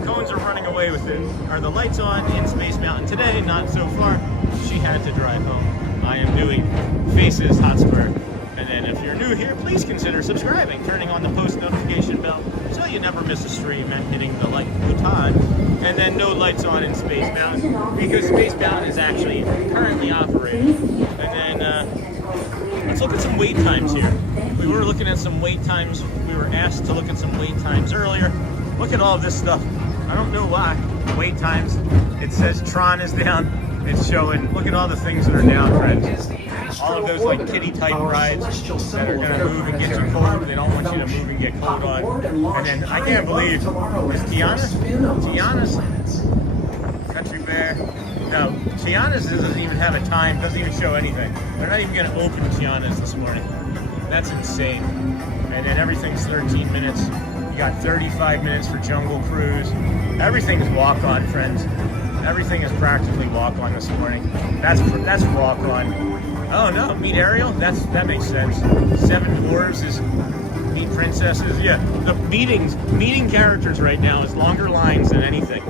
Cones are running away with it. Are the lights on in Space Mountain today? Not so far. She had to drive home. I am doing Faces Hotspur. And then if you're new here, please consider subscribing, turning on the post notification bell so you never miss a stream, and hitting the like button. And then no lights on in Space Mountain because Space Mountain is actually currently operating. And then let's look at some wait times here. We were looking at some wait times. We were asked to look at some wait times earlier. Look at all this stuff. I don't know why. Wait times. It says Tron is down. It's showing. Look at all the things that are down, friends. All of those like kitty type rides that are gonna move and get you cold, but they don't want you to move and get cold on. And then I can't believe, is Tiana's Country Bear? No, Tiana's doesn't even have a time, doesn't even show anything. They're not even gonna open Tiana's this morning. That's insane. And then everything's 13 minutes. You got 35 minutes for Jungle Cruise. Everything's walk-on, friends. Everything is practically walk-on this morning. That's walk-on. Oh no, Meet Ariel? That makes sense. Seven Dwarves is Meet Princesses. Yeah, the meeting characters right now is longer lines than anything.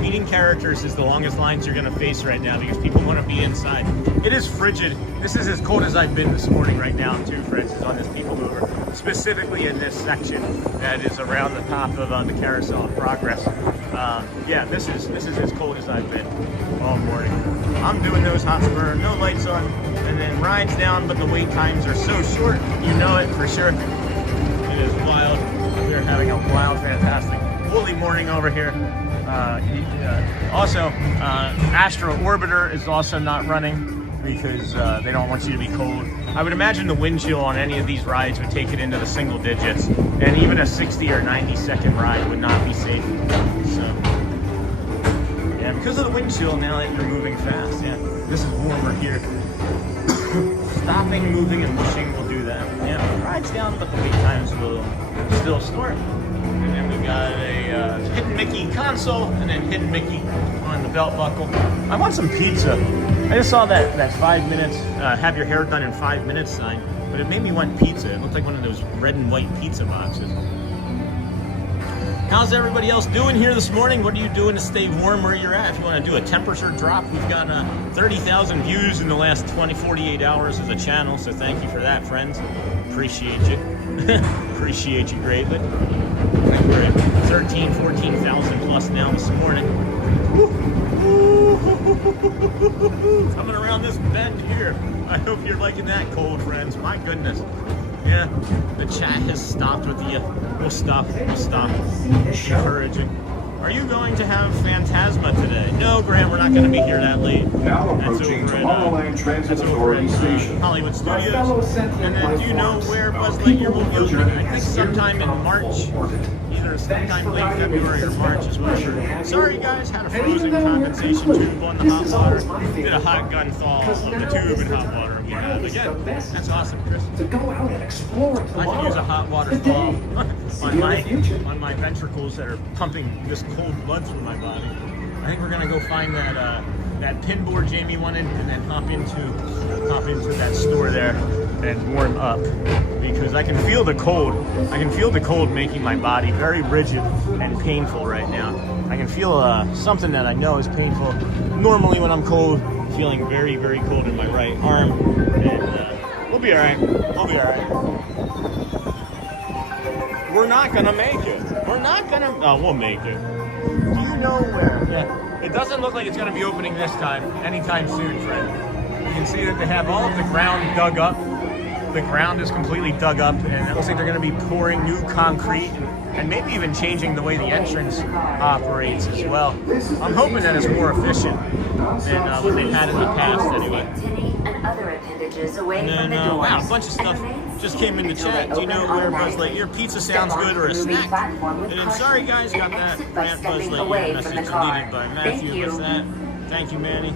Meeting characters is the longest lines you're gonna face right now because people want to be inside. It is frigid. This is as cold as I've been this morning right now too, for instance, on this PeopleMover. Specifically in this section that is around the top of the Carousel of Progress. Yeah, this is as cold as I've been all morning. I'm doing those Hotspur, no lights on, and then rides down, but the wait times are so short. You know it for sure. It is wild. We are having a wild, fantastic, woolly morning over here. Also, Astro Orbiter is also not running because they don't want you to be cold. I would imagine the wind chill on any of these rides would take it into the single digits, and even a 60 or 90 second ride would not be safe. So, yeah, because of the wind chill, now that you're moving fast, yeah, this is warmer here. Stopping, moving, and pushing will do that. Yeah, the ride's down, but the wait times will still start. And And we got a Hidden Mickey console, and then Hidden Mickey on the belt buckle. I want some pizza. I just saw that 5 minutes, have your hair done in 5 minutes sign, but it made me want pizza. It looked like one of those red and white pizza boxes. How's everybody else doing here this morning? What are you doing to stay warm where you're at? If you want to do a temperature drop, we've got 30,000 views in the last 48 hours as a channel, so thank you for that, friends. Appreciate you. Appreciate you greatly. I think we're at 13, 14,000 plus now this morning. Coming around this bend here. I hope you're liking that cold, friends. My goodness. Yeah, the chat has stopped with the, we'll stop encouraging. Are you going to have Phantasma today? No, Grant, we're not going to be here that late. Now approaching Tomorrowland Transit Authority Station. Hollywood Studios. And then do you know where Buzz Lightyear will be opening? I think sometime in March. Either sometime late February or March is what I'm sure. Sorry guys, had a frozen condensation tube on the hot water. Did a hot gun thaw of the tube in hot water. We have again. That's awesome, Chris. To go out and explore I can use a hot water thaw on my ventricles that are pumping this cold blood through my body. I think we're gonna go find that pin board Jamie wanted, and then hop into that store there and warm up, because I can feel the cold. I can feel the cold making my body very rigid and painful right now. I can feel something that I know is painful. Normally when I'm cold, feeling very, very cold in my right arm, and we'll be all right. We'll be all right. We're not gonna make it. We're not gonna. Oh, we'll make it. Do you know where? Yeah. It doesn't look like it's gonna be opening this time, anytime soon, friend. You can see that they have all of the ground dug up. The ground is completely dug up, and it looks like they're gonna be pouring new concrete and maybe even changing the way the entrance operates as well. I'm hoping that it's more efficient than what they've had in the past, anyway. And then, wow, a bunch of stuff just came in the chat. Do you know where Buzz Lightyear pizza sounds good or a snack? And then, sorry guys, got that Grant Buzz Lightyear message deleted by Matthew. What's that? Thank you, Manny.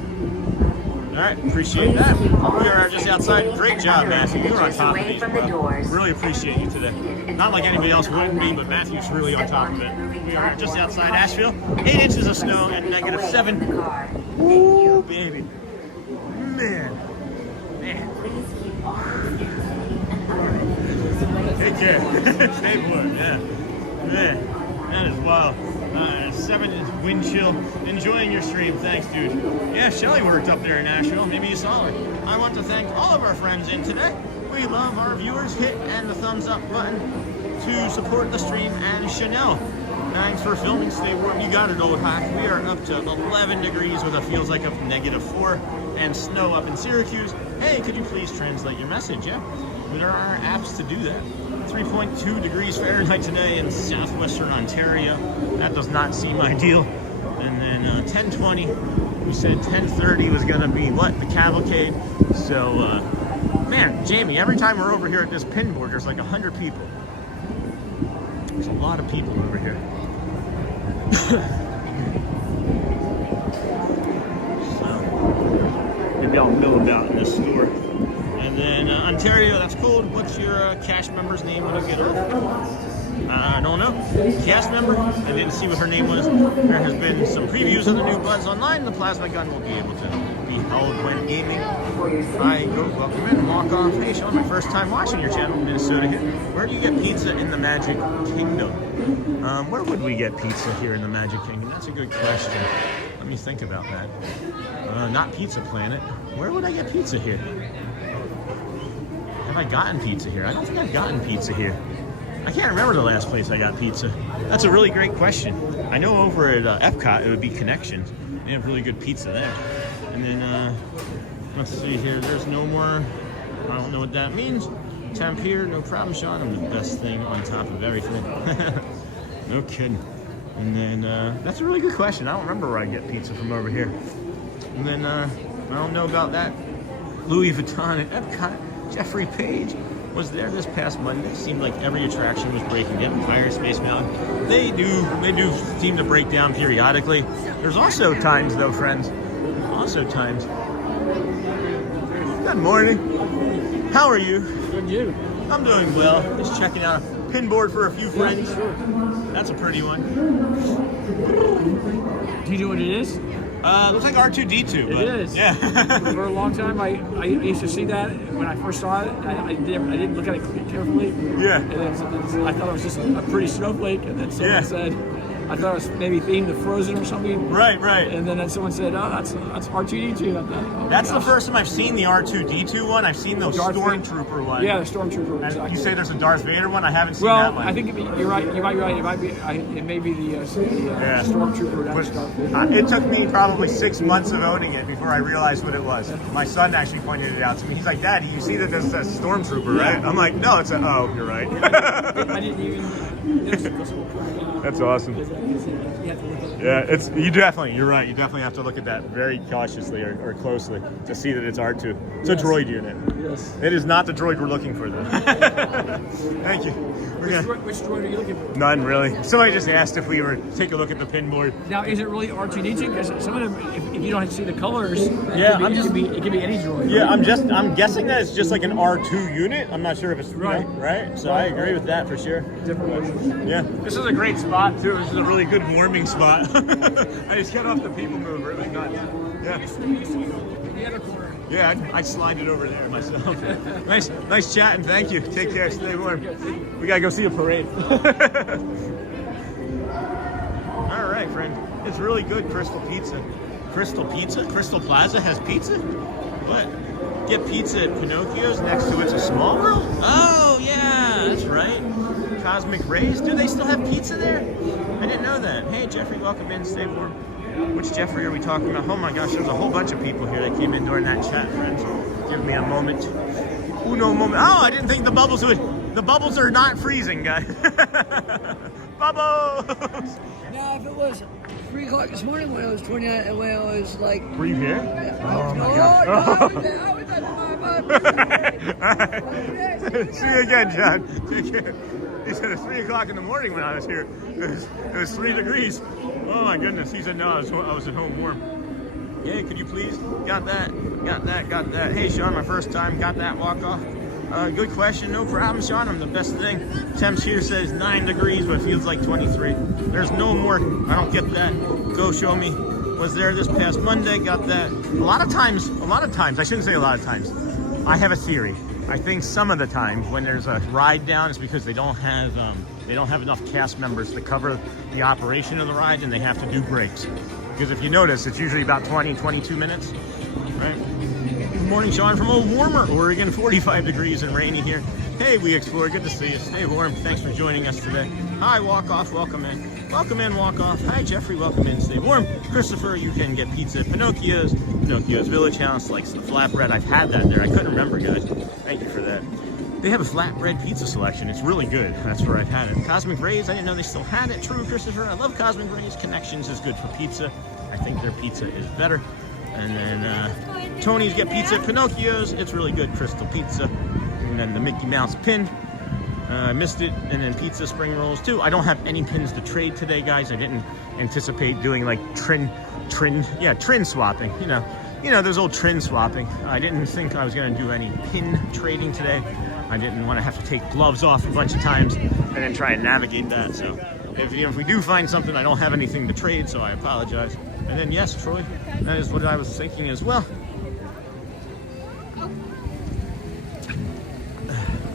All right, appreciate that. We are just outside. Great job, Matthew. You're on top of these, bro. Really appreciate you today. Not like anybody else would be, but Matthew's really on top of it. We are just outside Asheville. 8 inches of snow and -7. Ooh, baby. Man. Take care. Stay warm, yeah. Man, that is wild. 7 wind chill. Enjoying your stream. Thanks, dude. Yeah, Shelly worked up there in Nashville. Maybe you saw her. I want to thank all of our friends in today. We love our viewers. Hit and the thumbs up button to support the stream. And Chanel, thanks for filming. Stay warm. You got it, old hack. We are up to 11 degrees with a feels like of -4 and snow up in Syracuse. Hey, could you please translate your message? Yeah, there are apps to do that. 3.2 degrees Fahrenheit today in southwestern Ontario. That does not seem ideal. And then 10:20, we said 10:30 was gonna be what? The Cavalcade. So, man, Jamie, every time we're over here at this pin board, there's like 100 people. There's a lot of people over here. So, maybe I'll mill about in this store. And then Ontario, that's cool. What's your cast member's name when you get off? I don't know. Cast member? I didn't see what her name was. There has been some previews of the new Buzz online. The plasma gun will be able to be held when gaming. I go welcome in, walk off. Hey, Sean, my first time watching your channel, Minnesota here. Where do you get pizza in the Magic Kingdom? Where would we get pizza here in the Magic Kingdom? That's a good question. Let me think about that. Not Pizza Planet. Where would I get pizza here? Have I gotten pizza here? I don't think I've gotten pizza here. I can't remember the last place I got pizza. That's a really great question. I know over at Epcot it would be Connections. They have really good pizza there. And then, let's see here. There's no more. I don't know what that means. Temp here, no problem, Sean. I'm the best thing on top of everything. No kidding. And then, that's a really good question. I don't remember where I get pizza from over here. And then, I don't know about that. Louis Vuitton at Epcot. Jeffrey Page was there this past Monday. Seemed like every attraction was breaking down. Fire Space Mountain. They do seem to break down periodically. There's also times, though, friends. Also times. Good morning. How are you? Good, you? I'm doing well. Just checking out a pin board for a few friends. Sure. That's a pretty one. Do you know what it is? Looks like R2-D2. It is. Yeah. For a long time, I used to see that when I first saw it. I didn't look at it carefully. Yeah. And then I thought it was just a pretty snowflake, and then someone said, I thought it was maybe themed to Frozen or something. Right. And then someone said, "Oh, that's R2-D2." That's the first time I've seen the R2-D2 one. I've seen those Stormtrooper ones. Yeah, the Stormtrooper. Exactly. You say there's a Darth Vader one? I haven't seen that one. Well, I think you're right. You might be right. It may be the Stormtrooper. That's Darth Vader. It took me probably 6 months of owning it before I realized what it was. My son actually pointed it out to me. He's like, "Daddy, you see that this is a Stormtrooper, right?" I'm like, "No, it's a." Oh, you're right. I didn't even. That's awesome. Yeah, you're right. You definitely have to look at that very cautiously or closely to see that it's R2. It's a droid unit. Yes. It is not the droid we're looking for, though. Thank you. Which droid are you looking for? None, really. Somebody just asked if we were to take a look at the pin board. Now, is it really R2-D2? Because some of them, if you don't see the colors, it could be any droid. Yeah, I'm guessing that it's just like an R2 unit. I'm not sure if it's right. Right? So I agree with that for sure. Yeah. This is a great spot, too. This is a really good warming spot. I just got off the PeopleMover. Like, yeah. Yeah, I slide it over there myself. Nice chatting. Thank you. Take care. Stay warm. We gotta go see a parade. All right, friend. It's really good Crystal Pizza. Crystal Pizza? Crystal Plaza has pizza? What? Get pizza at Pinocchio's. Next to it's a small world? Oh, yeah, that's right. Cosmic Rays. Do they still have pizza there? I didn't know that. Hey, Jeffrey, welcome in. Stay warm. Which Jeffrey are we talking about? Oh my gosh, there's a whole bunch of people here that came in during that chat, friends. Give me a moment. Uno moment. Oh, I didn't think the bubbles would. The bubbles are not freezing, guys. Bubbles! Now, if it was 3 o'clock this morning when I was 29, when I was like... Were you here? Oh my gosh. I was at See you again, John. Take care. He said it's 3 o'clock in the morning when I was here. It was 3 degrees. Oh my goodness. He said no, I was at home warm. Hey, could you please? Got that. Hey, Sean, my first time. Got that walk off. Good question. No problem, Sean. I'm the best thing. Temps here says 9 degrees, but it feels like 23. There's no more. I don't get that. Go show me. Was there this past Monday. Got that. A lot of times, I shouldn't say a lot of times. I have a theory. I think some of the time when there's a ride down, it's because they don't have enough cast members to cover the operation of the ride, and they have to do breaks. Because if you notice, it's usually about 22 minutes, right? Good morning, Sean from Old Warmer, Oregon. 45 degrees and rainy here. Hey, We Explore. Good to see you. Stay warm. Thanks for joining us today. Hi, Walk Off. Welcome in. Welcome in, Walk Off. Hi, Jeffrey. Welcome in. Stay warm. Christopher, you can get pizza at Pinocchio's. Pinocchio's Village House likes the flatbread. I've had that there. I couldn't remember, guys. Thank you for that. They have a flatbread pizza selection. It's really good. That's where I've had it. Cosmic Rays, I didn't know they still had it. True, Christopher. I love Cosmic Rays. Connections is good for pizza. I think their pizza is better. And then Tony's get pizza at Pinocchio's. It's really good. Crystal Pizza. And then the Mickey Mouse pin. I missed it. And then pizza spring rolls too. I don't have any pins to trade today, guys. I didn't anticipate doing like trin swapping. You know, those old trin swapping. I didn't think I was gonna do any pin trading today. I didn't want to have to take gloves off a bunch of times and then try and navigate that. So if we do find something, I don't have anything to trade, so I apologize. And then yes, Troy, that is what I was thinking as well.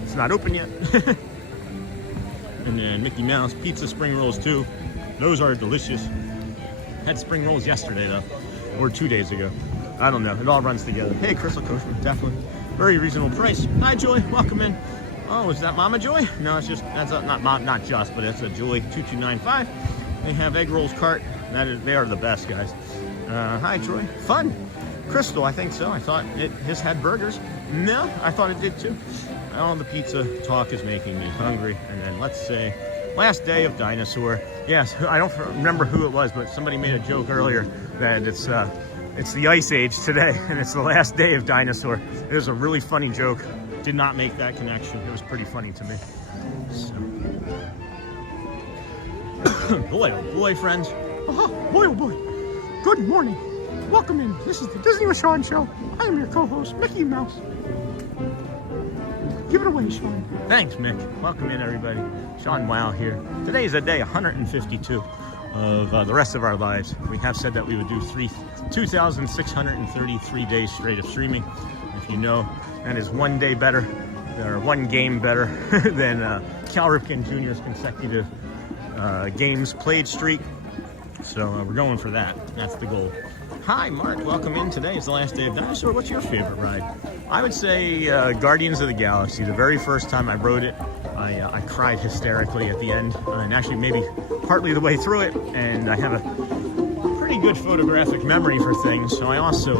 It's not open yet. And then Mickey Mouse pizza spring rolls too. Those are delicious. Had spring rolls yesterday though, or 2 days ago. I don't know. It all runs together. Hey, Crystal Kosher, definitely. Very reasonable price. Hi, Joy. Welcome in. Oh, is that Mama Joy? No, it's just, that's not just, but it's a Joy 2295. They have egg rolls cart. They are the best, guys. Hi, Troy. Fun. Crystal, I think so. I thought his had burgers. No, I thought it did too. All the pizza talk is making me hungry. And then let's say, last day of Dinosaur. Yes, I don't remember who it was, but somebody made a joke earlier that it's the Ice Age today, and it's the last day of Dinosaur. It was a really funny joke. Did not make that connection. It was pretty funny to me. So. Boy, oh boy, friends. Boy, oh boy. Good morning. Welcome in. This is the Disney with Sean Show. I am your co-host, Mickey Mouse. Give it away, Sean. Thanks, Mick. Welcome in, everybody. Sean Wow here. Today is a day 152 of the rest of our lives. We have said that we would do 2,633 days straight of streaming. If you know, that is one day better, or one game better than Cal Ripken Jr.'s consecutive games played streak. So we're going for that. That's the goal. Hi, Mark. Welcome in. Today is the last day of Dinosaur. What's your favorite ride? I would say Guardians of the Galaxy. The very first time I rode it, I cried hysterically at the end, and actually maybe partly the way through it. And I have a pretty good photographic memory for things, so I also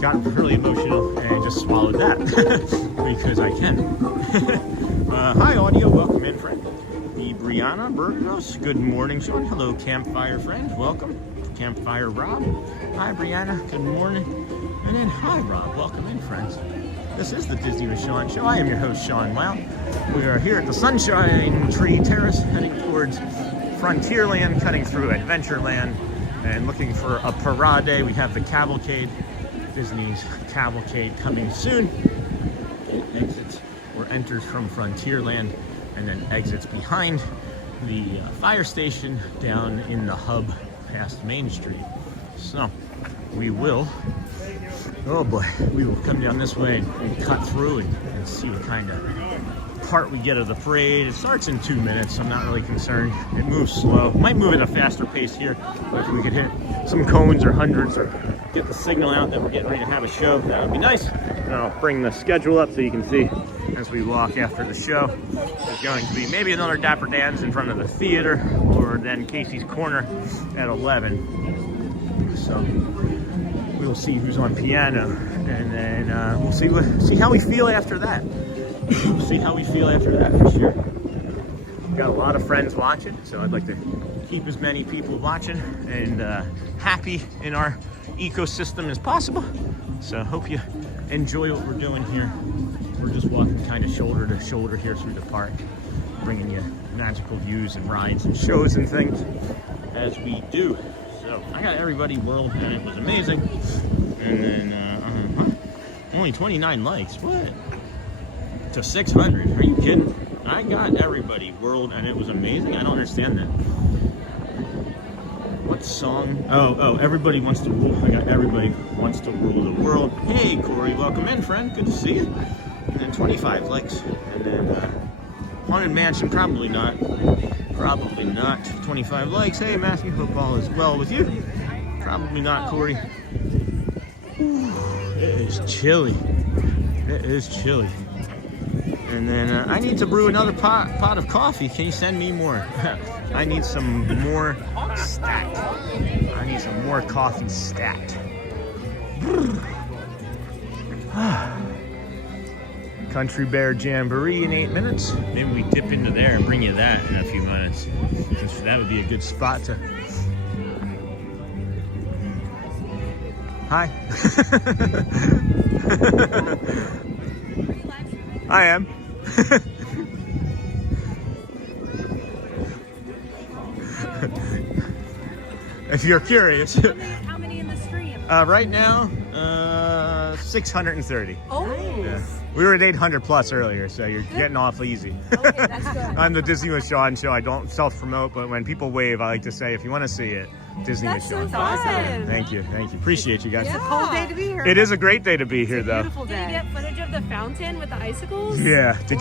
got really emotional and just swallowed that because I can. Hi, audio. Welcome in, friend. The Brianna Burgos. Good morning, Sean. Hello, Campfire friend. Welcome. Campfire Rob. Hi, Brianna. Good morning. And then, hi, Rob. Welcome in, friends. This is the Disney with Sean show. I am your host, Sean Wow. We are here at the Sunshine Tree Terrace, heading towards Frontierland, cutting through Adventureland, and looking for a parade. We have the Cavalcade, Disney's Cavalcade, coming soon. It exits or enters from Frontierland and then exits behind the fire station down in the hub past Main Street. So we will, oh boy, we will come down this way and cut through and see what kind of part we get of the parade. It starts in 2 minutes. I'm not really concerned. It moves slow. Might move at a faster pace here, but if we could hit some cones or hundreds or get the signal out that we're getting ready to have a show, that would be nice. And I'll bring the schedule up so you can see as we walk after the show. There's going to be maybe another Dapper Dans in front of the theater, or then Casey's Corner at 11. So we'll see who's on piano, and then we'll see how we feel after that. We'll see how we feel after that for sure. Got a lot of friends watching, so I'd like to keep as many people watching and happy in our ecosystem as possible. So I hope you enjoy what we're doing here. We're just walking kind of shoulder to shoulder here through the park, bringing you magical views and rides and shows and things as we do. So I got everybody whirled, and it was amazing. And then only 29 likes. What? To 600? Are you kidding? I got everybody whirled, and it was amazing. I don't understand that. What song? Oh, Everybody Wants to Rule. I got Everybody Wants to Rule the World. Hey, Corey, welcome in, friend. Good to see you. And then 25 likes. And then Haunted Mansion, probably not. Probably not. 25 likes. Hey, Matthew, hope all is well with you. Probably not, Corey. Ooh, it is chilly. It is chilly. And then I need to brew another pot of coffee. Can you send me more? I need some more stat. I need some more coffee stat. Country Bear Jamboree in 8 minutes. Maybe we dip into there and bring you that in a few minutes. Because that would be a good spot to... Hi. I am. If you're curious. How many in the stream? Right now, 630. Oh. Yeah. We were at 800 plus earlier, so you're getting off easy. Okay, that's good. I'm the Disney with Sean show. I don't self-promote, but when people wave, I like to say, if you want to see it, Disney with Sean. That's so awesome. Thank you. Appreciate you guys. Yeah. It's a cold day to be here. It is a great day to be here, though. Beautiful Did you day. get footage of the fountain with the icicles? Yeah. Did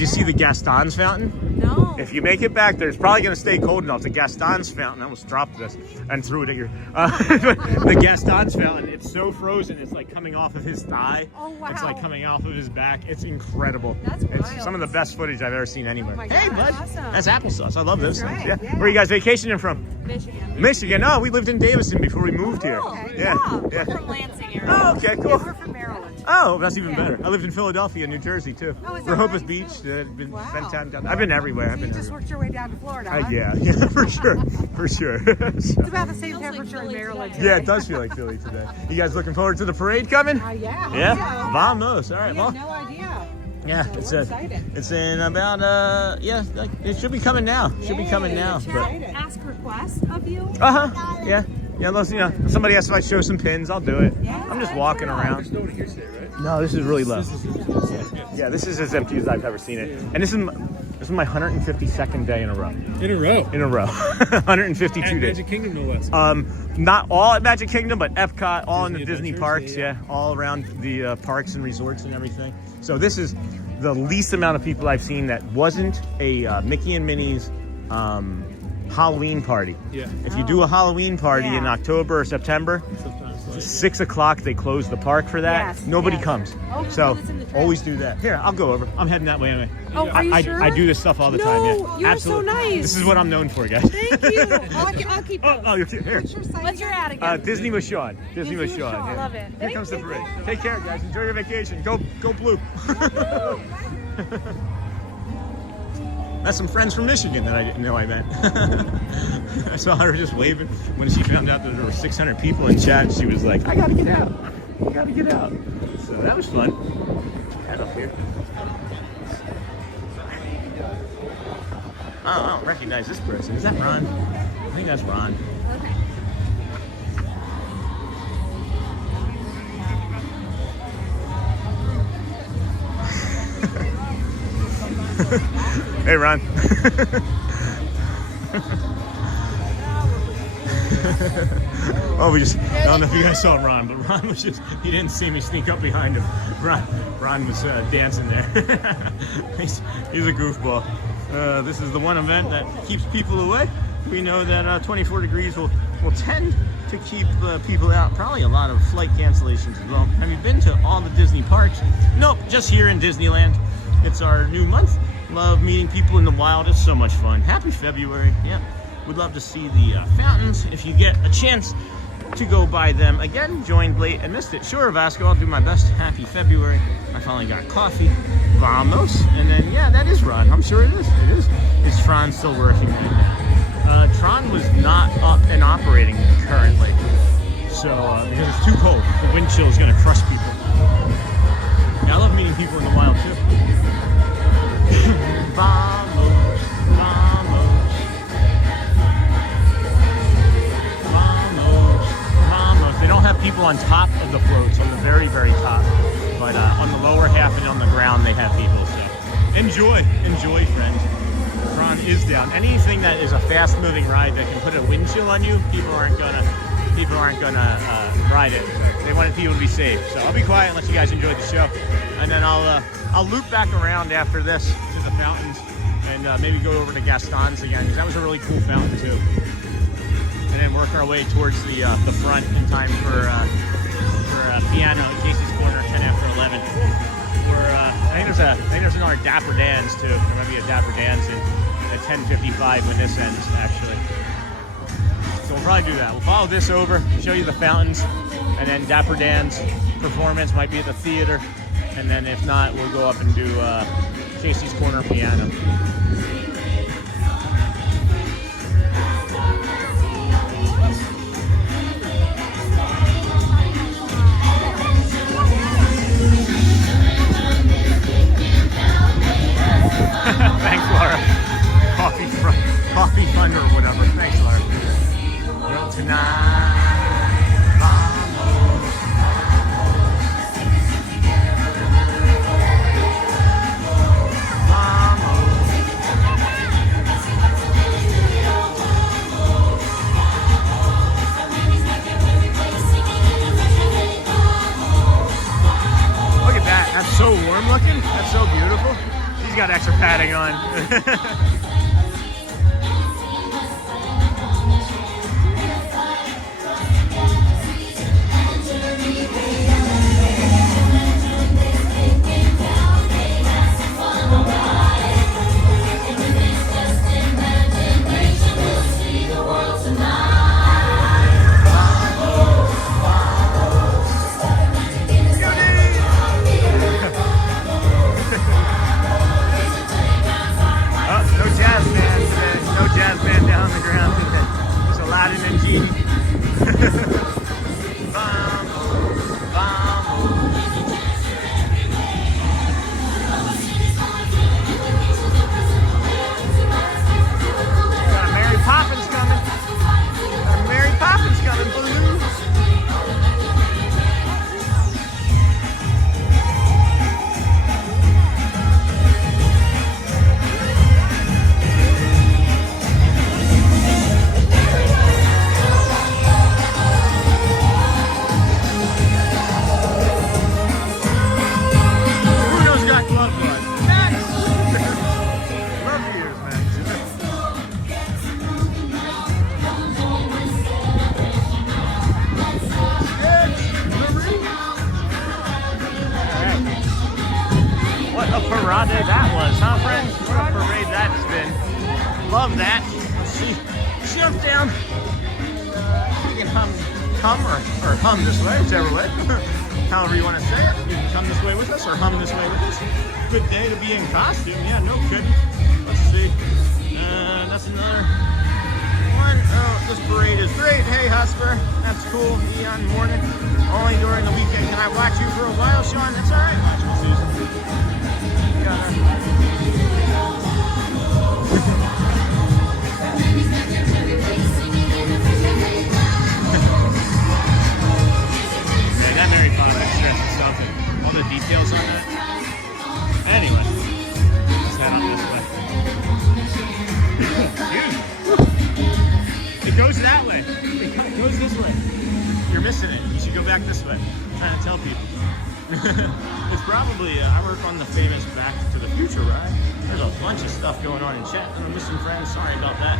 you see the Gaston's fountain? No. If you make it back there, it's probably going to stay cold enough. The Gaston's fountain, I almost dropped this and threw it at your... the Gaston's fountain, it's so frozen, it's like coming off of his thigh. Oh, wow. It's like coming off of his back. It's incredible. That's It's wild. some of the best footage I've ever seen anywhere. Oh my Hey, gosh, bud. awesome. That's applesauce. I love those That's things. right, Yeah. yeah. Where are you guys vacationing from? Michigan. Michigan. Oh, we lived in Davison before we moved here. Oh, Yeah. We're from Lansing area. Oh, okay, cool. We're from Maryland. Oh, that's even better. I lived in Philadelphia, New Jersey, too. Oh, is that Rehoboth right? Beach. Been Wow. spent time down. I've been everywhere. So you just worked your way down to Florida, huh? Yeah, for sure. So- It's about the same Feels like temperature in Philly Maryland. today. Yeah, it does feel like Philly today. You guys looking forward to the parade coming? Yeah. Yeah, Yeah. vamos. All right, We well, had no idea. yeah, So it's we're excited. it's in about like it should be coming now. Should be coming now. Yay, But excited. Ask requests of you? yeah. Unless if somebody asks if I show some pins, I'll do it. Yeah, I'm just walking around. Nobody here today, right? No, this is really low. Yeah, this is as empty as I've ever seen it. And this is This is my 152nd day in a row. In a row? In a row. 152 At days. Magic Kingdom, no less. Not all at Magic Kingdom, but Epcot, all in the Disney Adventures, parks, yeah. All around the parks and resorts and everything. So this is the least amount of people I've seen that wasn't a Mickey and Minnie's Halloween party. Yeah. If you do a Halloween party in October or September, Sometimes 6 o'clock they close the park for that. Yes, Nobody yes. comes. Oh, So it's in the trash. always do that. Here, I'll go over. I'm heading that way anyway. Oh, are you sure? I do this stuff all the time. Yeah, you are so nice. This is what I'm known for, guys. Thank you. I'll keep those. Oh, you're cute. Here. What's your ad again? Disney with Sean. Disney with Sean. I Yeah. love it. Here comes the parade. Take care, guys. Enjoy your vacation. Go blue. That's some friends from Michigan that I didn't know I met. I saw her just waving when she found out that there were 600 people in chat. She was like, I gotta get out. I gotta get out. So that was fun. Head up here. Oh, I don't recognize this person. Is that Ron? I think that's Ron. Okay. Hey, Ron. Oh, I don't know if you guys saw Ron, but Ron was he didn't see me sneak up behind him. Ron was dancing there. He's a goofball. This is the one event that keeps people away. We know that 24 degrees will tend to keep people out. Probably a lot of flight cancellations as well. Have you been to all the Disney parks? Nope, just here in Disneyland. It's our new month. Love meeting people in the wild. It's so much fun. Happy February. Yep. Would love to see the fountains. If you get a chance to go by them again, joined late and missed it. Sure, Vasco, I'll do my best. Happy February. I finally got coffee. Vamos. And then, yeah, that is Ron. I'm sure it is. It is. Is Tron still working right now? Tron was not up and operating currently. So, because it's too cold. The wind chill is going to crush people. Yeah, I love meeting people in the wild, too. Vamos. Vamos. Vamos. They don't have people on top of the floats, on the very, very top. But on the lower half and on the ground, they have people. So enjoy, friends. Tron is down. Anything that is a fast-moving ride that can put a wind chill on you, people aren't gonna ride it. They wanted people to be safe. So I'll be quiet and let you guys enjoy the show, and then I'll loop back around after this to the fountains and maybe go over to Gaston's again, because that was a really cool fountain too. And then work our way towards the front in time for piano at Casey's Corner, 10 after 11. I think there's another Dapper Dans too. There might be a Dapper Dans at 10:55 when this ends, actually. So we'll probably do that. We'll follow this over, show you the fountains, and then Dapper Dans performance might be at the theater, and then if not, we'll go up and do Casey's Corner piano. Thanks, Laura. Coffee Thunder or whatever. Thanks, Laura. Well, tonight, vamos. Look at that. That's so warm looking. That's so beautiful. He's got extra padding on. No jazz parade that was, huh, friends? What a parade that's been. Love that. Let's see. Jump down. You can hum or hum this way, whichever way. However you want to say it. You can come this way with us or hum this way with us. Good day to be in costume. Yeah, no kidding. Let's see. That's another one. Oh, this parade is great. Hey, Husper. That's cool. Eon morning. Only during the weekend. Can I watch you for a while, Sean? That's all right. Watch me, Susan. I got Harry Potter extras and stuff and all the details on that. Anyway, let's head on this way. It goes that way. It goes this way. You're missing it. You should go back this way. I'm trying to tell people. It's probably, I work on the famous Back to the Future ride. There's a bunch of stuff going on in chat. I'm missing friends. Sorry about that.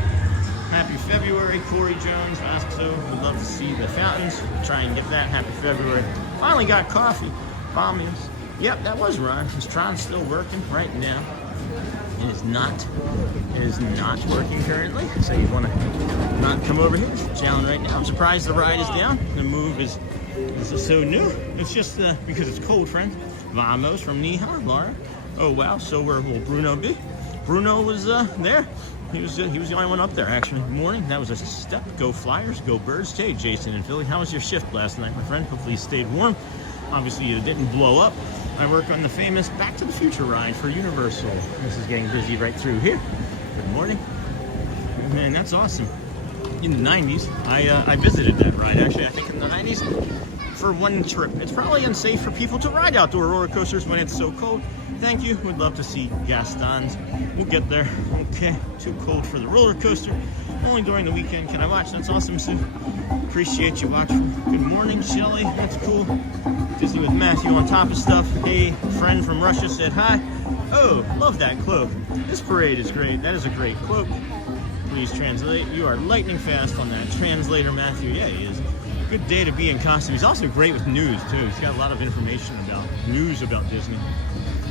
Happy February, Corey Jones. Asked so. Would love to see the fountains. Try and get that. Happy February. Finally got coffee. Bombings. Yep, that was Ron. Is Tron still working right now? It is not working currently. So you want to not come over here? Challenge right now. I'm surprised the ride is down. The move is so new. It's just because it's cold, friends. Vamos from Niha, Laura. Oh wow. So where will Bruno be? Bruno was there. He was the only one up there actually. Good morning. That was a step. Go Flyers. Go Birds. Hey, Jason and Philly. How was your shift last night, my friend? Hopefully you stayed warm. Obviously you didn't blow up. I work on the famous Back to the Future ride for Universal. This is getting busy right through here. Good morning. Man, that's awesome. In the 90s, I visited that ride actually. I think in the 90s for one trip. It's probably unsafe for people to ride outdoor roller coasters when it's so cold. Thank you. Would love to see Gaston's. We'll get there. Okay. Too cold for the roller coaster. Only during the weekend. Can I watch? That's awesome, Sue. Appreciate you watching. Good morning, Shelly. That's cool. Disney with Matthew on top of stuff. Hey, friend from Russia said hi. Oh, love that cloak. This parade is great. That is a great cloak. Please translate. You are lightning fast on that translator, Matthew. Yeah, he is. Good day to be in costume. He's also great with news, too. He's got a lot of information about news about Disney.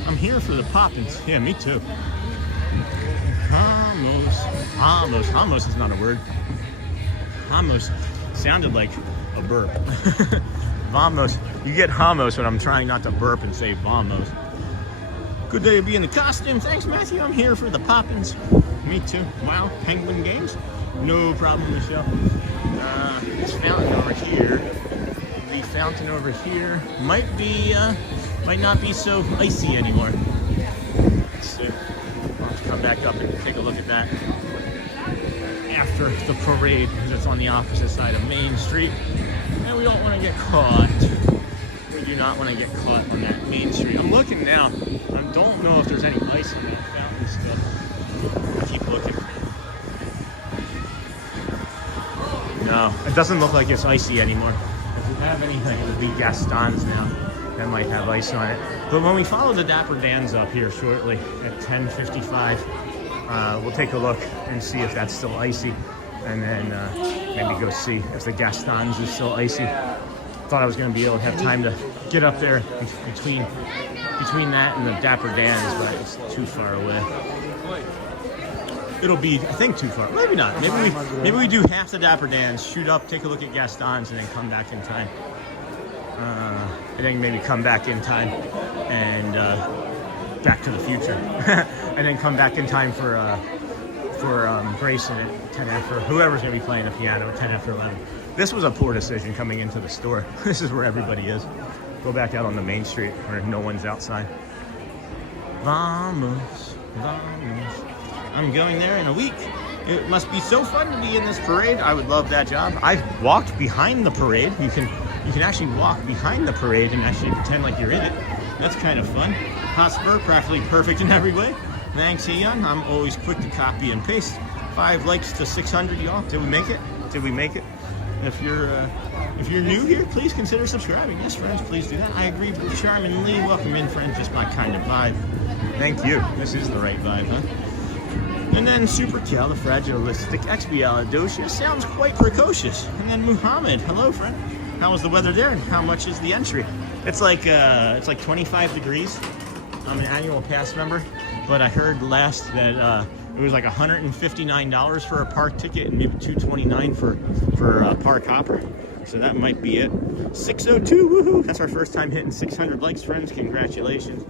I'm here for the poppins. Yeah, me too. Hamos is not a word. Hamos sounded like a burp. Vamos. You get hamos when I'm trying not to burp and say vamos. Good day to be in the costume. Thanks, Matthew. I'm here for the poppins. Me too. Wow. Penguin games? No problem, Michelle. This fountain over here. The fountain over here might not be so icy anymore. Let's see. I'll have to come back up and take a look at that after the parade because it's on the opposite side of Main Street. And we don't want to get caught. We do not want to get caught on that Main Street. I'm looking now. I don't know if there's any ice in that fountain still. I keep looking. No, it doesn't look like it's icy anymore. If we have anything, it would be Gaston's now. That might have ice on it. But when we follow the Dapper Dans up here shortly at 10:55, we'll take a look and see if that's still icy. And then maybe go see if the Gaston's is still icy. Thought I was going to be able to have time to get up there between that and the Dapper Dans, but it's too far away. It'll be, I think, too far. Maybe not. Maybe we do half the Dapper Dans, shoot up, take a look at Gaston's, and then come back in time. And then maybe come back in time and Back to the Future, and then come back in time for Grayson at 10 after, whoever's going to be playing the piano at 10 after 11. This was a poor decision coming into the store. This is where everybody is. Go back out on the Main Street where no one's outside. Vamos, vamos. I'm going there in a week. It must be so fun to be in this parade. I would love that job. I've walked behind the parade. You can actually walk behind the parade and actually pretend like you're in it. That's kind of fun. Hotspur, practically perfect in every way. Thanks, Ian. I'm always quick to copy and paste. 5 likes to 600, y'all. Did we make it? Did we make it? If you're new here, please consider subscribing. Yes, friends, please do that. I agree with Charmingly. Welcome in, friends. Just my kind of vibe. Thank you. This is the right vibe, huh? And then supercalifragilisticexpialidocious sounds quite precocious. And then Muhammad, hello, friend. How was the weather there, and how much is the entry? It's like 25 degrees. I'm an annual pass member, but I heard last that it was like $159 for a park ticket and maybe $229 for park hopper. So that might be it. 602, woohoo! That's our first time hitting 600 likes, friends. Congratulations.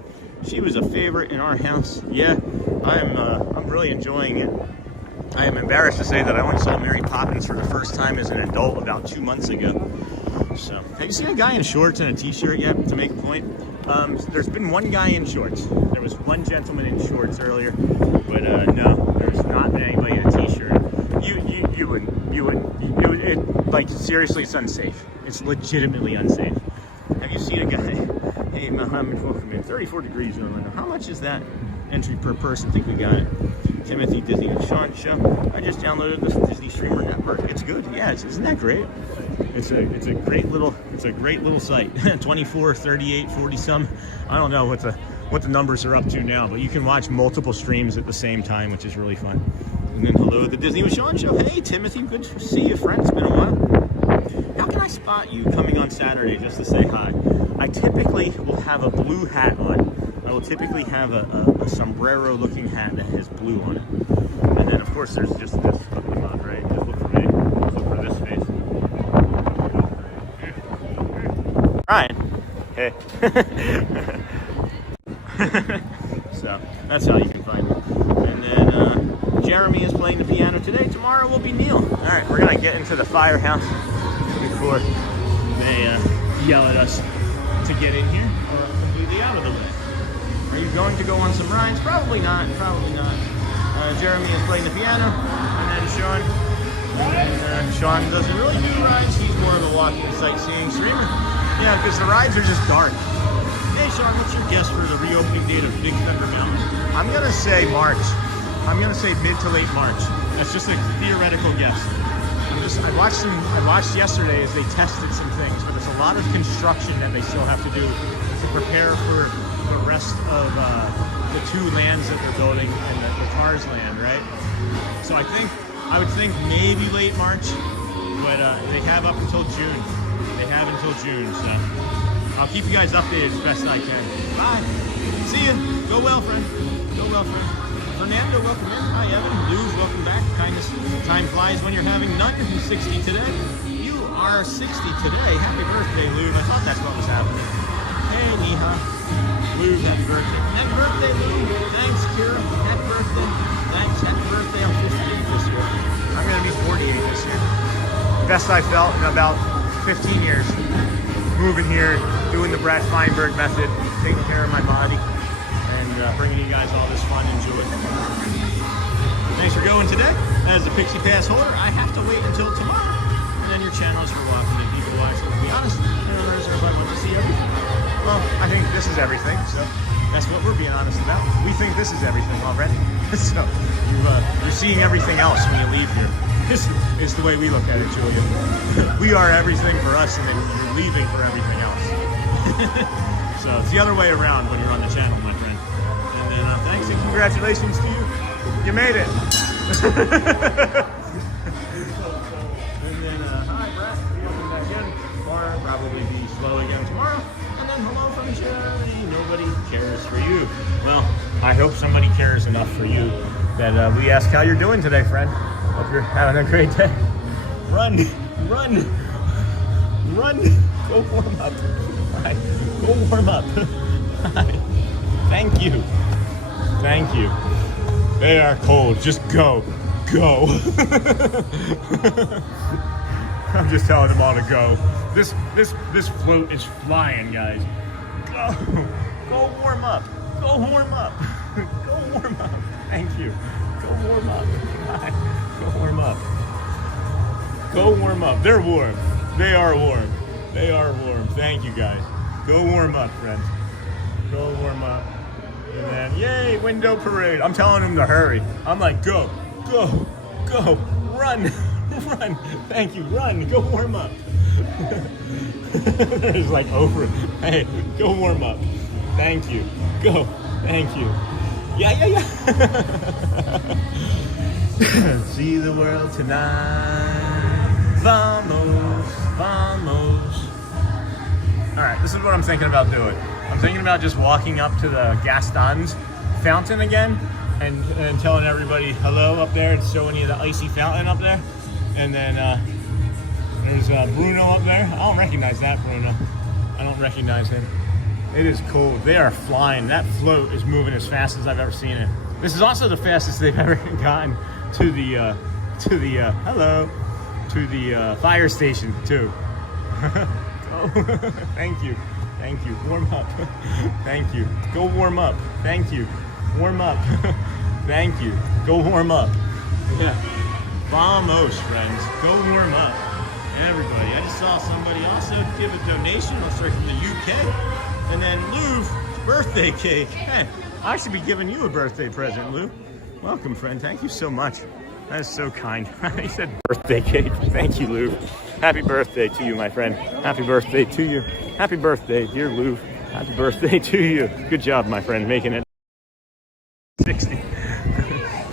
She was a favorite in our house. Yeah, I'm really enjoying it. I am embarrassed to say that I only saw Mary Poppins for the first time as an adult about 2 months ago. So, have you seen a guy in shorts and a t-shirt yet, to make a point? There's been one guy in shorts. There was one gentleman in shorts earlier, but no, there's not been anybody in a t-shirt. You wouldn't. Like, seriously, it's unsafe. It's legitimately unsafe. Have you seen a guy? Hey, Mohammed, welcome in. 34 degrees in Orlando. How much is that entry per person? I think we got it. Timothy, Disney and Sean show. I just downloaded this Disney streamer network. It's good. Yeah, isn't that great? It's a great little site. 24, 38, 40 some. I don't know what the numbers are up to now, but you can watch multiple streams at the same time, which is really fun. And then hello, the Disney with Sean show. Hey, Timothy, good to see you, friend. It's been a while. How can I spot you coming on Saturday just to say hi? I typically will have a blue hat on. I will typically have a sombrero-looking hat that has blue on it. And then, of course, there's just this fucking mod, right? Just look for me. Look for this face. Ryan. Hey. So, that's how you can find me. And then, Jeremy is playing the piano today. Tomorrow will be Neil. All right, we're going to get into the firehouse before they yell at us to get in here or completely out of the way. Are you going to go on some rides? Probably not. Probably not. Jeremy is playing the piano, and then Sean. And Sean doesn't really do rides. He's more of a walking, sightseeing streamer. Yeah, because the rides are just dark. Hey, Sean, what's your guess for the reopening date of Big Thunder Mountain? I'm gonna say March. I'm gonna say mid to late March. That's just a theoretical guess. I watched yesterday as they tested some things, but there's a lot of construction that they still have to do to prepare for the rest of the 2 lands that they're building and the Cars land, right? So I would think maybe late March, but they have up until June. They have until June, so I'll keep you guys updated as best I can. Bye. See you. Go well, friend. Go well, friend. Fernando, welcome in. Hi, Evan. Luz, welcome back. Kindness. Time flies when you're having none. Who's 60 today? You are 60 today. Happy birthday, Lou. I thought that's what was happening. Hey, Neha. Lou, happy birthday. Happy birthday, Lou. Thanks, Kira. Happy birthday. Thanks. Happy birthday. I'm 58 this year. I'm going to be 48 this year. Best I felt in about 15 years. Moving here, doing the Brad Feinberg method, taking care of my body, and bringing you guys all this fun and joy. Thanks for going today. As a Pixie Pass holder, I have to wait until tomorrow. And then your channel is for walking and people watching. To be honest, others are about to see everything. Well, I think this is everything, so that's what we're being honest about. We think this is everything already. So you're seeing everything else when you leave here. This is the way we look at it, Julia. We are everything for us, and then you're leaving for everything else. So it's the other way around when you're on the channel, my friend. And then thanks and congratulations to you. You made it. And then hi, Brett. Welcome back in. Tomorrow probably be slow again tomorrow. And then hello from Jeremy. Nobody cares for you. Well, I hope somebody cares enough for you that we ask how you're doing today, friend. Hope you're having a great day. Run, run, run. Go warm up. Hi. Go warm up. Hi. Thank you. Thank you. They are cold. Just go. Go. I'm just telling them all to go. This float is flying, guys. Go. Go warm up. Go warm up. Go warm up. Thank you. Go warm up. Hi. Go warm up. Go warm up. They're warm. They are warm. They are warm. Thank you, guys. Go warm up, friends. Go warm up. And then, yay, window parade. I'm telling them to hurry. I'm like, go, go, go, run, run. Thank you, run. Go warm up. It's like over. Hey, go warm up. Thank you. Go. Thank you. Yeah. See the world tonight. Vamos, vamos. All right, this is what I'm thinking about doing. I'm thinking about just walking up to the Gaston's fountain again and telling everybody hello up there and showing you the icy fountain up there. And then there's Bruno up there. I don't recognize that Bruno. I don't recognize him. It is cold. They are flying. That float is moving as fast as I've ever seen it. This is also the fastest they've ever gotten to the fire station too. Oh, thank you. Thank you. Warm up. Thank you. Go warm up. Thank you. Warm up. Thank you. Go warm up. Yeah. Vamos, friends. Go warm up. Everybody. I just saw somebody also give a donation. Looks like from the UK. And then Lou's birthday cake. Hey, I should be giving you a birthday present, Lou. Welcome, friend. Thank you so much. That is so kind. He said birthday cake. Thank you, Lou. Happy birthday to you, my friend. Happy birthday to you. Happy birthday, dear Lou. Happy birthday to you. Good job, my friend, making it 60. Okay,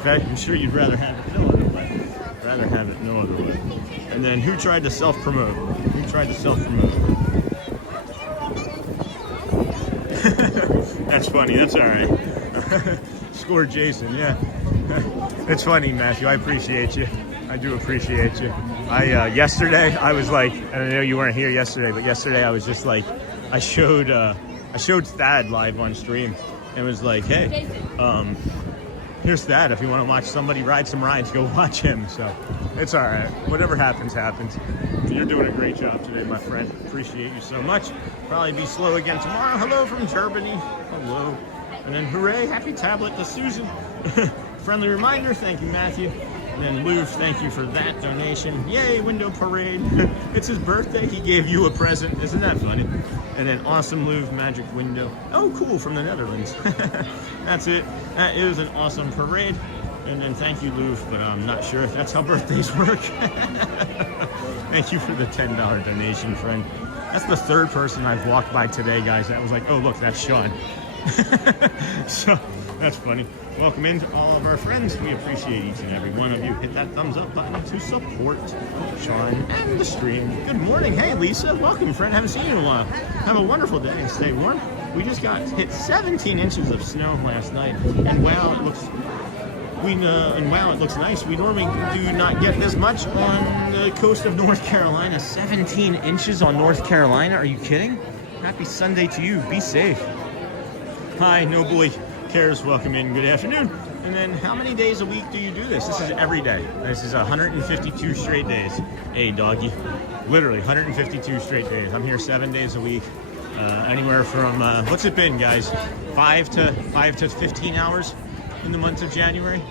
I'm sure you'd rather have it no other way. Rather have it no other way. And then who tried to self-promote? Who tried to self-promote? That's funny. That's all right. Score Jason, yeah. It's funny, Matthew. I appreciate you. I do appreciate you. Yesterday I was like, and I know you weren't here yesterday, but yesterday I was just like, I showed Thad live on stream and was like, hey, here's Thad. If you want to watch somebody ride some rides, go watch him. So it's all right. Whatever happens, happens. You're doing a great job today, my friend. Appreciate you so much. Probably be slow again tomorrow. Hello from Germany. Hello. And then hooray, happy tablet to Susan. Friendly reminder, thank you, Matthew. And then Lou, thank you for that donation. Yay, window parade. It's his birthday. He gave you a present. Isn't that funny? And then awesome Lou, magic window. Oh, cool, from the Netherlands. That's it. That is an awesome parade. And then thank you, Lou, but I'm not sure if that's how birthdays work. Thank you for the $10 donation, friend. That's the third person I've walked by today, guys, that was like, oh, look, that's Sean. So that's funny. Welcome in to all of our friends. We appreciate each and every one of you. Hit that thumbs up button to support Sean and the stream. Good morning. Hey, Lisa. Welcome, friend. Haven't seen you in a while. Have a wonderful day and stay warm. We just got hit 17 inches of snow last night, and wow, it looks nice. We normally do not get this much on the coast of North Carolina. 17 inches on North Carolina. Are you kidding? Happy Sunday to you. Be safe. Hi, no boy cares. Welcome in. Good afternoon. And then how many days a week do you do this? This is every day. This is 152 straight days. Hey, doggy. Literally 152 straight days. I'm here 7 days a week. Anywhere from, what's it been, guys? 5 to 15 hours in the month of January.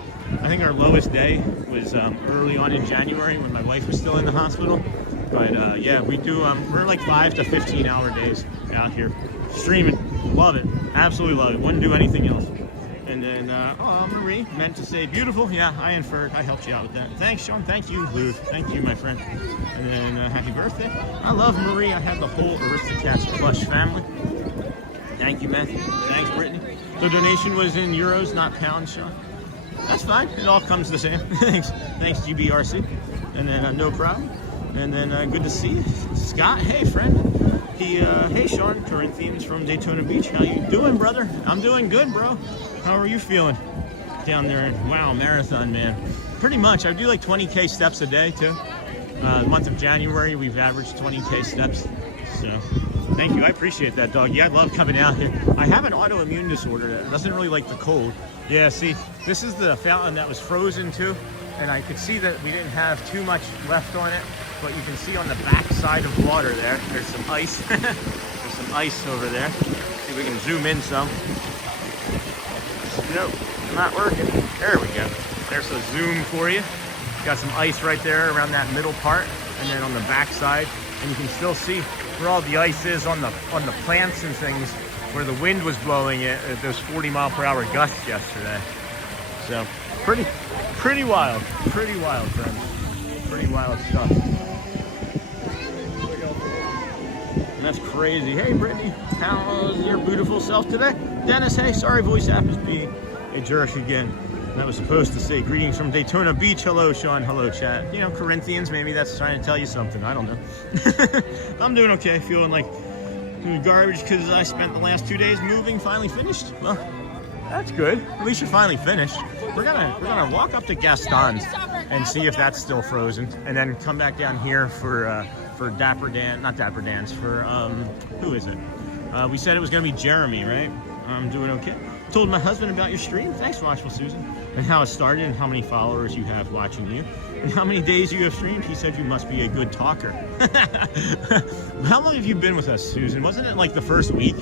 I think our lowest day was early on in January when my wife was still in the hospital. But yeah, we do, we're like 5 to 15 hour days out here streaming. Love it. Absolutely love it. Wouldn't do anything else. And then, oh, Marie meant to say beautiful. Yeah, I inferred. I helped you out with that. Thanks, Sean. Thank you, Lou. Thank you, my friend. And then, happy birthday. I love Marie. I have the whole Aristocats plush family. Thank you, Matthew. Thanks, Brittany. The donation was in euros, not pounds, Sean. That's fine. It all comes the same. Thanks. Thanks, GBRC. And then, no problem. And then, good to see you. Scott, hey, friend. Hey, Sean, Corinthians from Daytona Beach. How you doing, brother? I'm doing good, bro. How are you feeling down there? Wow, marathon, man. Pretty much. I do like 20K steps a day, too. The month of January, we've averaged 20K steps. So, thank you. I appreciate that, dog. Yeah, I love coming out here. I have an autoimmune disorder that doesn't really like the cold. Yeah, see, this is the fountain that was frozen, too. And I could see that we didn't have too much left on it. But you can see on the back side of the water there's some ice. There's some ice over there. See if we can zoom in some. Nope, not working. There we go. There's a zoom for you. Got some ice right there around that middle part, and then on the back side, and you can still see where all the ice is on the plants and things, where the wind was blowing it at those 40-mile-per-hour gusts yesterday. So pretty wild, friends. Pretty wild stuff. That's crazy. Hey, Brittany, how's your beautiful self today? Dennis, hey, sorry, voice app is being a jerk again. That was supposed to say greetings from Daytona Beach. Hello, Sean. Hello, chat. You know, Corinthians, maybe that's trying to tell you something. I don't know. I'm doing okay. Feeling like The garbage because I spent the last 2 days moving. Finally finished. Well, that's good. At least you're finally finished. We're gonna walk up to Gaston's and see if that's still frozen, and then come back down here for Dapper Dan, not Dapper Dans, for who is it? We said it was gonna be Jeremy, right? I'm doing okay. Told my husband about your stream. Thanks, Watchful Susan, and how it started, and how many followers you have watching you, and how many days you have streamed. He said you must be a good talker. How long have you been with us, Susan? Wasn't it like the first week?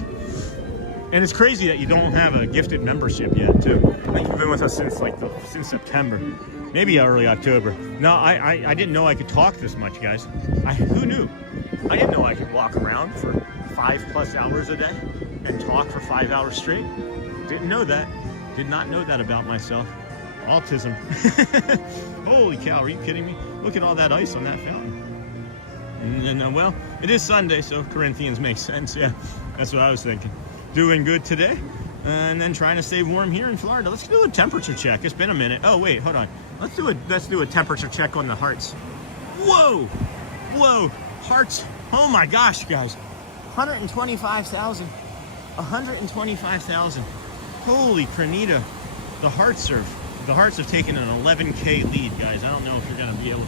And it's crazy that you don't have a gifted membership yet, too. I think you've been with us since since September, maybe early October. No, I didn't know I could talk this much, guys. Who knew? I didn't know I could walk around for 5+ hours a day and talk for 5 hours straight. Didn't know that. Did not know that about myself. Autism. Holy cow, are you kidding me? Look at all that ice on that fountain. And then, well, it is Sunday, so Corinthians makes sense. Yeah, that's what I was thinking. Doing good today, and then trying to stay warm here in Florida. Let's do a temperature check. It's been a minute. Oh wait, hold on. Let's do a temperature check on the hearts. Whoa, whoa, hearts. Oh my gosh, guys, 125,000, 125,000. Holy Crenita, the hearts have taken an 11K lead, guys. I don't know if you're gonna be able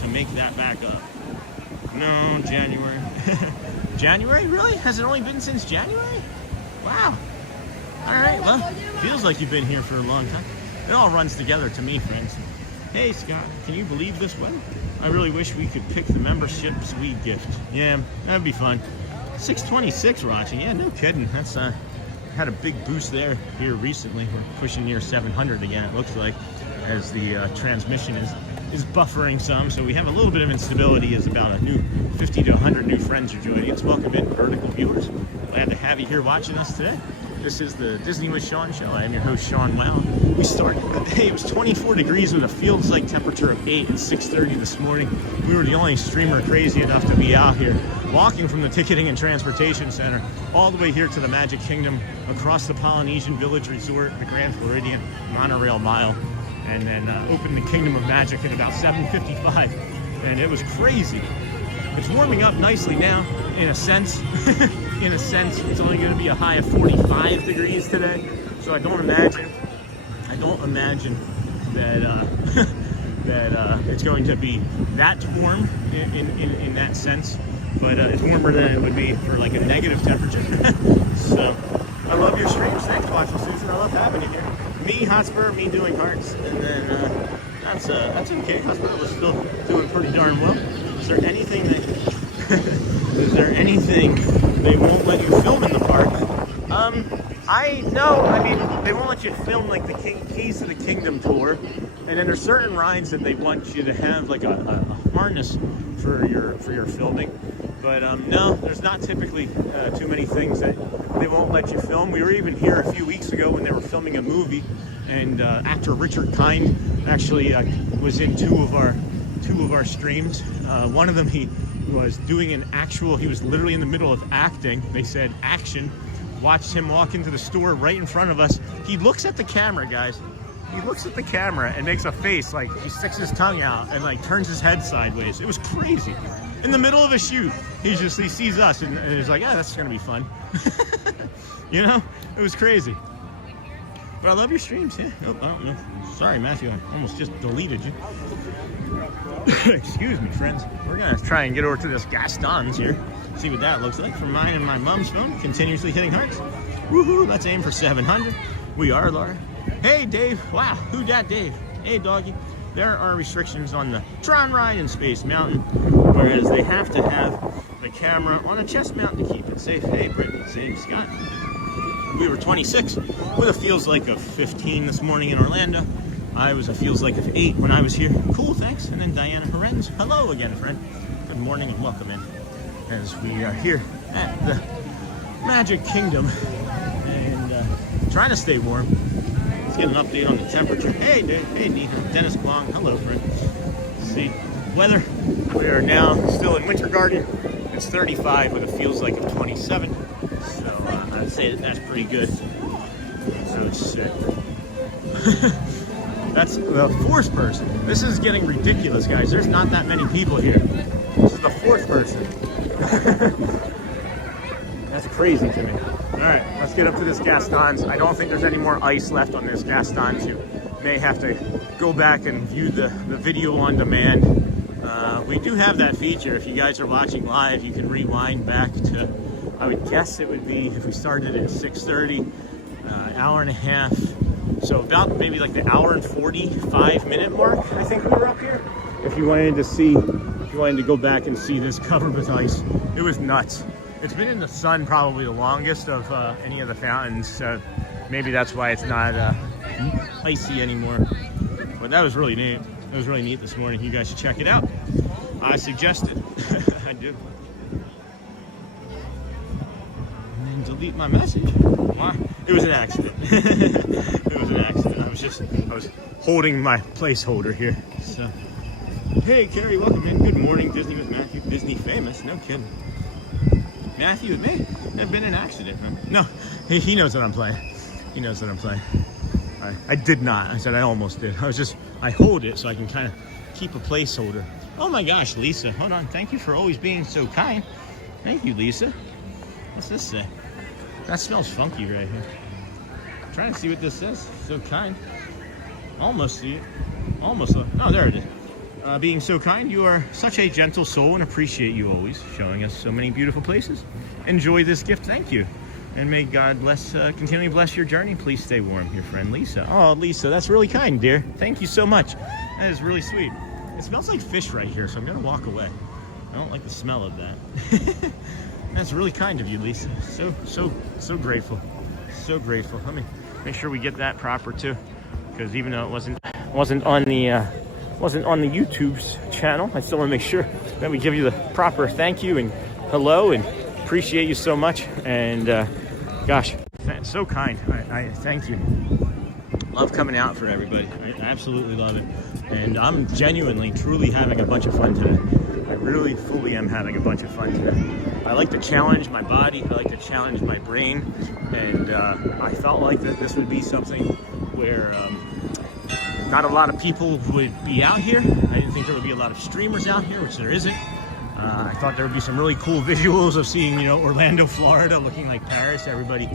to make that back up. No, January. January, really? Has it only been since January? Wow. All right, well, feels like you've been here for a long time. It all runs together to me, friends. Hey, Scott, can you believe this weather? I really wish we could pick the memberships we gift. Yeah, that'd be fun. 626 watching. Yeah, no kidding. That's had a big boost here recently. We're pushing near 700 again, it looks like, as the transmission is buffering some, so we have a little bit of instability as about a new 50 to 100 new friends are joining us. Welcome in, vertical viewers. Glad to have you here watching us today. This is the Disney with Sean show. I am your host, Sean Wow. We started the day, it was 24 degrees with a feels like temperature of 8 at 6:30 this morning. We were the only streamer crazy enough to be out here, walking from the Ticketing and Transportation Center all the way here to the Magic Kingdom, across the Polynesian Village Resort, the Grand Floridian monorail mile, and then opened the Kingdom of Magic at about 7:55, and it was crazy. It's warming up nicely now, in a sense. In a sense, it's only going to be a high of 45 degrees today, so I don't imagine that that it's going to be that warm in that sense, but it's warmer than it would be for like a negative temperature. So I love your streams. Thanks, Watchful Susan. I love having you here. Me, Hotspur, me doing hearts, and then that's okay. Hotspur was still doing pretty darn well. Is there anything they won't let you film in the park? I mean, they won't let you film like the Keys to the Kingdom tour, and then there's certain rides that they want you to have like a harness for your filming. But no, there's not typically too many things that they won't let you film. We were even here a few weeks ago when they were filming a movie, and actor Richard Kind actually was in two of our streams. One of them, he was doing he was literally in the middle of acting. They said action. Watched him walk into the store right in front of us. He looks at the camera, guys. He looks at the camera and makes a face like he sticks his tongue out and like turns his head sideways. It was crazy. In the middle of a shoot, he sees us and he's like, yeah, that's gonna be fun. You know, it was crazy. But I love your streams. Yeah. Oh, I don't know. Sorry, Matthew. I almost just deleted you. Excuse me, friends. We're gonna try and get over to this Gaston's here. See what that looks like from mine and my mom's phone. Continuously hitting hearts. Woohoo! Let's aim for 700. We are, Laura. Hey, Dave. Wow, who dat Dave? Hey, doggy. There are restrictions on the Tron ride in Space Mountain, whereas they have to have the camera on a chest mount to keep it safe. Hey, Brittany. Hey, Scott. We were 26 with a feels like of 15 this morning in Orlando. I was a feels like of 8 when I was here. Cool, thanks. And then Diana Horrens. Hello again, friend. Good morning and welcome in, as we are here at the Magic Kingdom and trying to stay warm. Let's get an update on the temperature. Hey, Dave. Hey, Nita. Dennis Blong. Hello, friend. Let's see. Weather. We are now still in Winter Garden. It's 35 with a feels like of 27. So I'd say that's pretty good. So it's sick. That's the 4th person. This is getting ridiculous, guys. There's not that many people here. This is the 4th person. That's crazy to me. All right, let's get up to this Gaston's. I don't think there's any more ice left on this Gaston's. You may have to go back and view the video on demand. We do have that feature. If you guys are watching live, you can rewind back to, I would guess it would be, if we started at 6:30, hour and a half. So about maybe like the hour and 45 minute mark, I think we were up here. If you wanted to go back and see this covered with ice, it was nuts. It's been in the sun probably the longest of any of the fountains, so maybe that's why it's not icy anymore. But that was really neat. It was really neat this morning. You guys should check it out. I suggest it. I do. And then delete my message. Why? It was an accident. It was an accident. I was holding my placeholder here. So, hey, Carrie, welcome in. Good morning, Disney with Matthew. Disney famous. No kidding. Matthew with me? That'd been an accident. Huh? No, he knows what I'm playing. He knows what I'm playing. I did not. I said I almost did. I hold it so I can kind of keep a placeholder. Oh my gosh, Lisa. Hold on. Thank you for always being so kind. Thank you, Lisa. What's this say? That smells funky right here. I'm trying to see what this says. So kind. Almost see it. Almost. Oh, there it is. Being so kind, you are such a gentle soul and appreciate you always showing us so many beautiful places. Enjoy this gift. Thank you. And may God continually bless your journey. Please stay warm. Your friend, Lisa. Oh, Lisa, that's really kind, dear. Thank you so much. That is really sweet. It smells like fish right here, so I'm going to walk away. I don't like the smell of that. That's really kind of you, Lisa. So grateful. So grateful. Let me make sure we get that proper, too. Because even though it wasn't on the YouTube's channel, I still want to make sure that we give you the proper thank you and hello and appreciate you so much. And gosh, so kind. I thank you. Love coming out for everybody. I absolutely love it. And I'm genuinely, truly having a bunch of fun today. I really fully am having a bunch of fun today. I like to challenge my body. I like to challenge my brain. And I felt like that this would be something where not a lot of people would be out here. I didn't think there would be a lot of streamers out here, which there isn't. I thought there would be some really cool visuals of seeing, Orlando, Florida, looking like Paris. Everybody,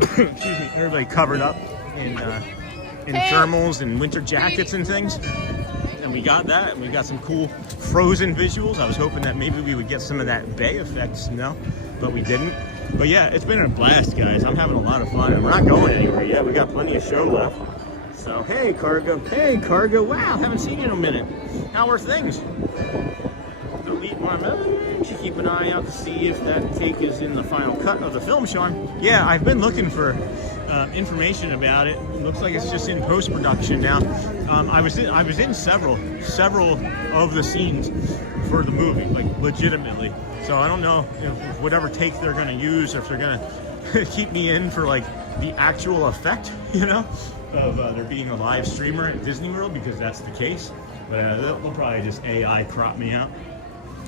excuse me, everybody covered up in thermals and winter jackets and things. And we got that, and we got some cool frozen visuals. I was hoping that maybe we would get some of that bay effect snow, but we didn't. But yeah, it's been a blast, guys. I'm having a lot of fun, and we're not going anywhere yet. We got plenty of show left. So, hey, Cargo. Hey, Cargo. Wow, haven't seen you in a minute. How are things? Delete my message. Keep an eye out to see if that take is in the final cut of the film, Sean. Yeah, I've been looking for information about it. It looks like it's just in post-production now. I was in several of the scenes for the movie, like legitimately. So I don't know if whatever take they're going to use, or if they're going to keep me in for like the actual effect, of there being a live streamer at Disney World, because that's the case. But they'll probably just AI crop me out.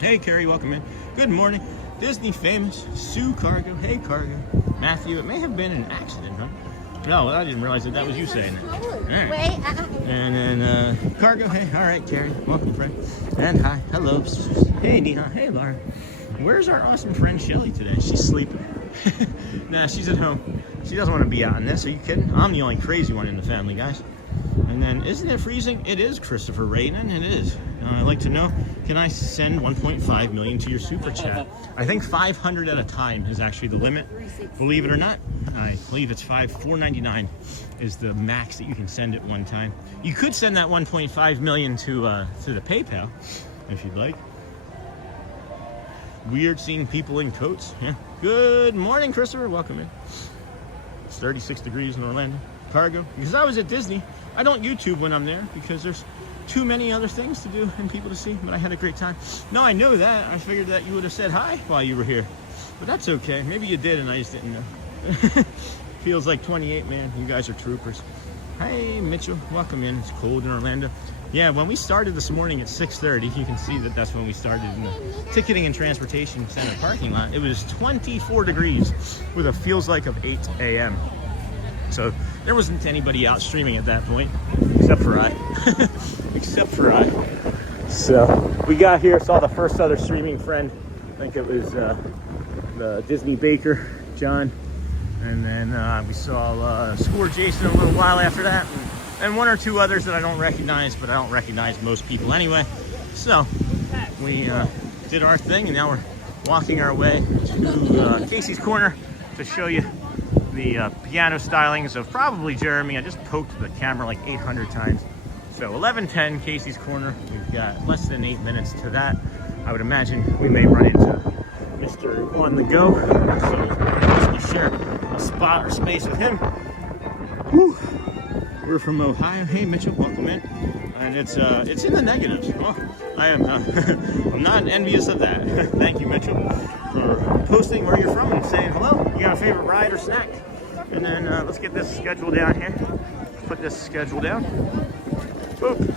Hey, Carrie, welcome in. Good morning. Disney famous. Sue Cargo. Hey, Cargo. Matthew, it may have been an accident, huh? No, I didn't realize that was you saying it. All right. Wait. And then Cargo. Hey, all right, Carrie. Welcome, friend. And hi. Hello. Hey, Neha. Hey, Laura. Where's our awesome friend Shelly today? She's sleeping. Nah, she's at home. She doesn't want to be out in this. Are you kidding? I'm the only crazy one in the family, guys. And then, isn't it freezing? It is, Christopher Raiden. It is. I'd like to know, can I send 1.5 million to your super chat? I think 500 at a time is actually the limit. Believe it or not, I believe it's $4.99 is the max that you can send at one time. You could send that 1.5 million to the PayPal if you'd like. Weird seeing people in coats. Yeah. Good morning, Christopher. Welcome in. It's 36 degrees in Orlando. Cargo. Because I was at Disney. I don't YouTube when I'm there because there's too many other things to do and people to see, but I had a great time. No, I know that. I figured that you would have said hi while you were here, but that's okay. Maybe you did and I just didn't know. Feels like 28, man. You guys are troopers. Hey, Mitchell. Welcome in. It's cold in Orlando. Yeah, when we started this morning at 6:30, you can see that that's when we started in the Ticketing and Transportation Center parking lot. It was 24 degrees with a feels like of 8 a.m. So there wasn't anybody out streaming at that point, except for I. Except for I. So we got here, saw the first other streaming friend. I think it was the the Disney baker, John. And then we saw Score Jason a little while after that. And one or two others that I don't recognize, but I don't recognize most people anyway. So we did our thing, and now we're walking our way to Casey's Corner to show you the piano stylings of probably Jeremy. I just poked the camera like 800 times. So 11:10 Casey's Corner. We've got less than 8 minutes to that. I would imagine we may run into Mr. On the Go. So we share a spot or space with him. Whew. We're from Ohio. Hey Mitchell, welcome in. And it's in the negatives. Well, I am I'm not envious of that. Thank you, Mitchell, for posting where you're from and saying hello. You got a favorite ride or snack? And then let's get this schedule down here. Put this schedule down. Boop.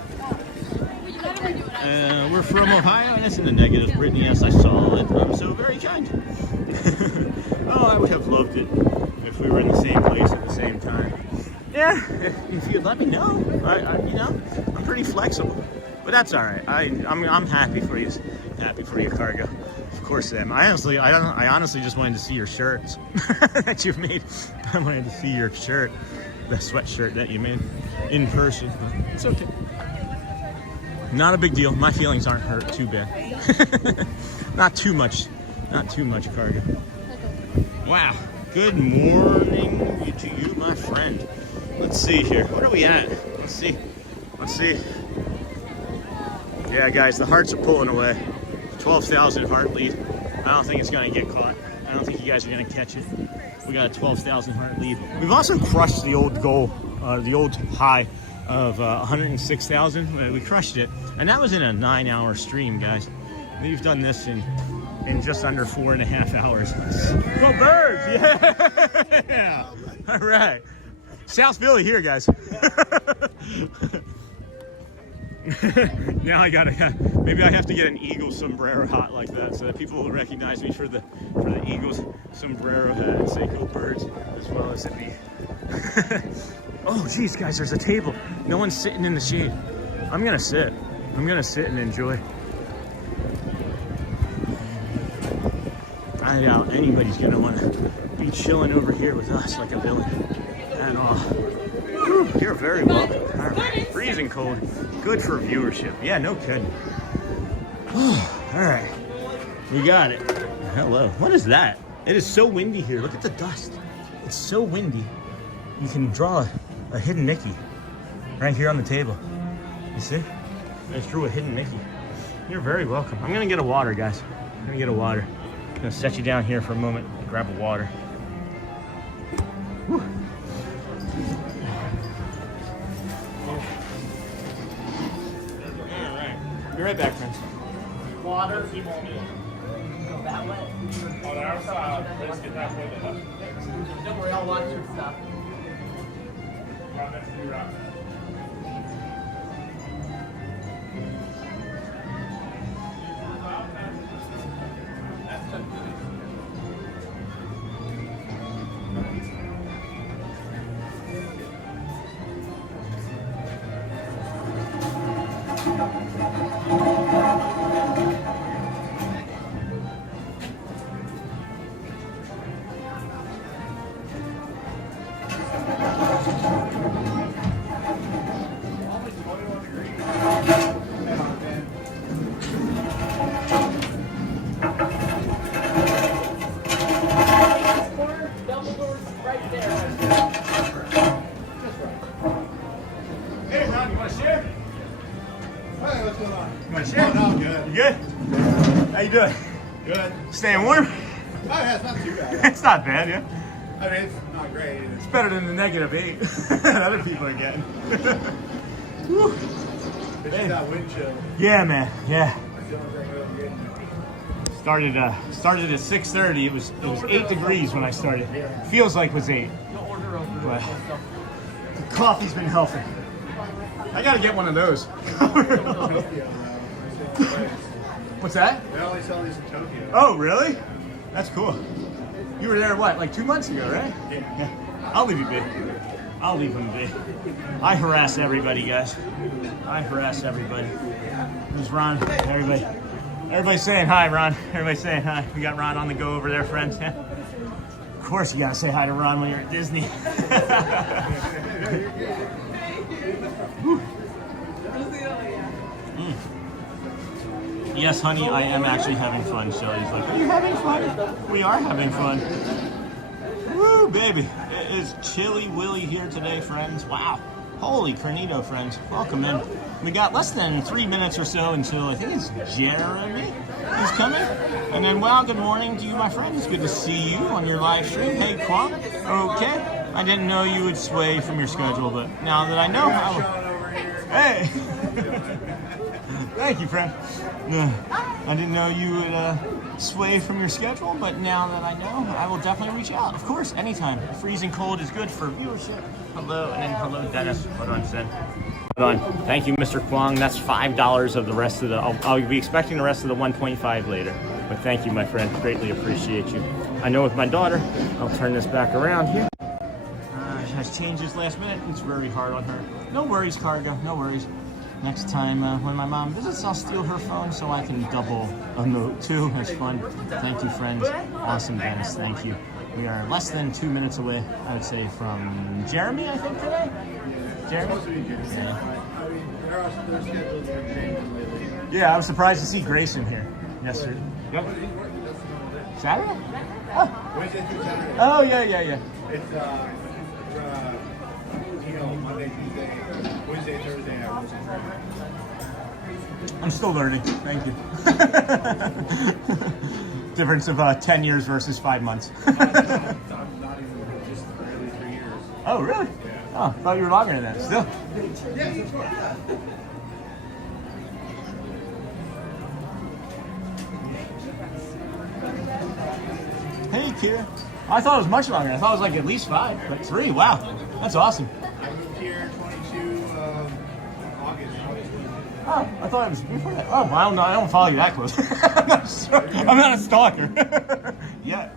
We're from Ohio, and it's in the negatives. Brittany, yes, I saw it. I'm so very kind. Oh, I would have loved it if we were in the same place at the same time. Yeah, if you'd let me know. You know, I'm pretty flexible, but that's all right. I'm happy for you. Happy for you, Cargo. Of course, Sam. I honestly just wanted to see your shirts that you've made. I wanted to see your shirt, the sweatshirt that you made in person. But it's okay. Not a big deal. My feelings aren't hurt too bad. Not too much. Not too much, Cargo. Wow. Good morning to you, my friend. Let's see here. What are we at? Let's see. Let's see. Yeah, guys, the hearts are pulling away. 12,000 heart lead. I don't think it's going to get caught. I don't think you guys are going to catch it. We got a 12,000 heart lead. We've also crushed the old goal, the old high of 106,000. We crushed it. And that was in a 9-hour stream, guys. We've done this in just under 4.5 hours. Go Birds! Yeah! All right. South Philly here, guys. Now maybe I have to get an Eagle sombrero hat like that so that people will recognize me for the Eagles sombrero hat and say Go Birds as well as it be. Oh, geez, guys, there's a table. No one's sitting in the shade. I'm gonna sit. I'm gonna sit and enjoy. I doubt anybody's gonna want to be chilling over here with us like a villain at all. Whew, you're very welcome. All right, freezing cold. Good for viewership. Yeah, no kidding. All right, we got it. Hello. What is that? It is so windy here. Look at the dust. It's so windy. You can draw a hidden Mickey right here on the table. You see? I just drew a hidden Mickey. You're very welcome. I'm gonna get a water, guys. I'm gonna get a water. I'm gonna set you down here for a moment and grab a water. Whew. All right. Be right back, friends. Water. Go that way. On our side, let's get halfway there. Don't worry, I'll watch your stuff. Right next to you, right. Staying warm? Oh, yeah, it's not too bad. It's not bad, yeah. I mean, it's not great. It's better than the -8 that other people are getting. Whew. It's just that wind chill. Yeah, man. Yeah. That's the only thing really getting. Started at 6:30. It was 8 degrees when I started. Feels like it was 8. But the coffee's been helping. I gotta get one of those. What's that? They only sell these in Tokyo. Oh, really? That's cool. You were there, what, like 2 months ago, right? Yeah. I'll leave you be. I'll leave him be. I harass everybody, guys. I harass everybody. There's Ron, everybody. Everybody's saying hi, Ron. Everybody's saying hi. We got Ron on the go over there, friends. Yeah. Of course you gotta say hi to Ron when you're at Disney. Yes, honey, I am actually having fun. Shelly's like, are you having fun? We are having fun. Woo, baby. It is Chilly Willy here today, friends. Wow. Holy Cornito, friends. Welcome in. We got less than 3 minutes or so until I think it's Jeremy is coming. And then, wow, good morning to you, my friend. It's good to see you on your live stream. Hey, Kwong. Okay. I didn't know you would sway from your schedule, but now that I know, hey. Thank you, friend. I didn't know you would sway from your schedule, but now that I know, I will definitely reach out. Of course, anytime. Freezing cold is good for viewership. Hello, and then hello, Dennis. Hold on, Sid. Hold on. Thank you, Mr. Kwong. That's $5 of the rest of the. I'll be expecting the rest of the 1.5 later. But thank you, my friend. Greatly appreciate you. I know with my daughter, I'll turn this back around here. She has changes last minute. It's very hard on her. No worries, Cargo. No worries. Next time when my mom visits, I'll steal her phone so I can double emote too. That's fun. Thank you, friends. Awesome, Dennis. Thank you. We are less than 2 minutes away, I would say, from Jeremy, I think, today? Jeremy? Yeah, I was surprised to see Grayson here yesterday. Yep. Saturday? Oh, yeah. It's Monday, Tuesday, Wednesday, Thursday. I'm still learning. Thank you. Difference of 10 years versus 5 months. Not even just barely 3 years. Oh, really? Yeah. Oh, I thought you were longer than that. Still. Yes, of course. Hey, Kira. I thought it was much longer. I thought it was like at least 5, but 3. Wow, that's awesome. I moved here 22 August. Oh, I thought it was before that. Oh, I don't know. I don't follow you that close. I'm not a stalker. Yeah.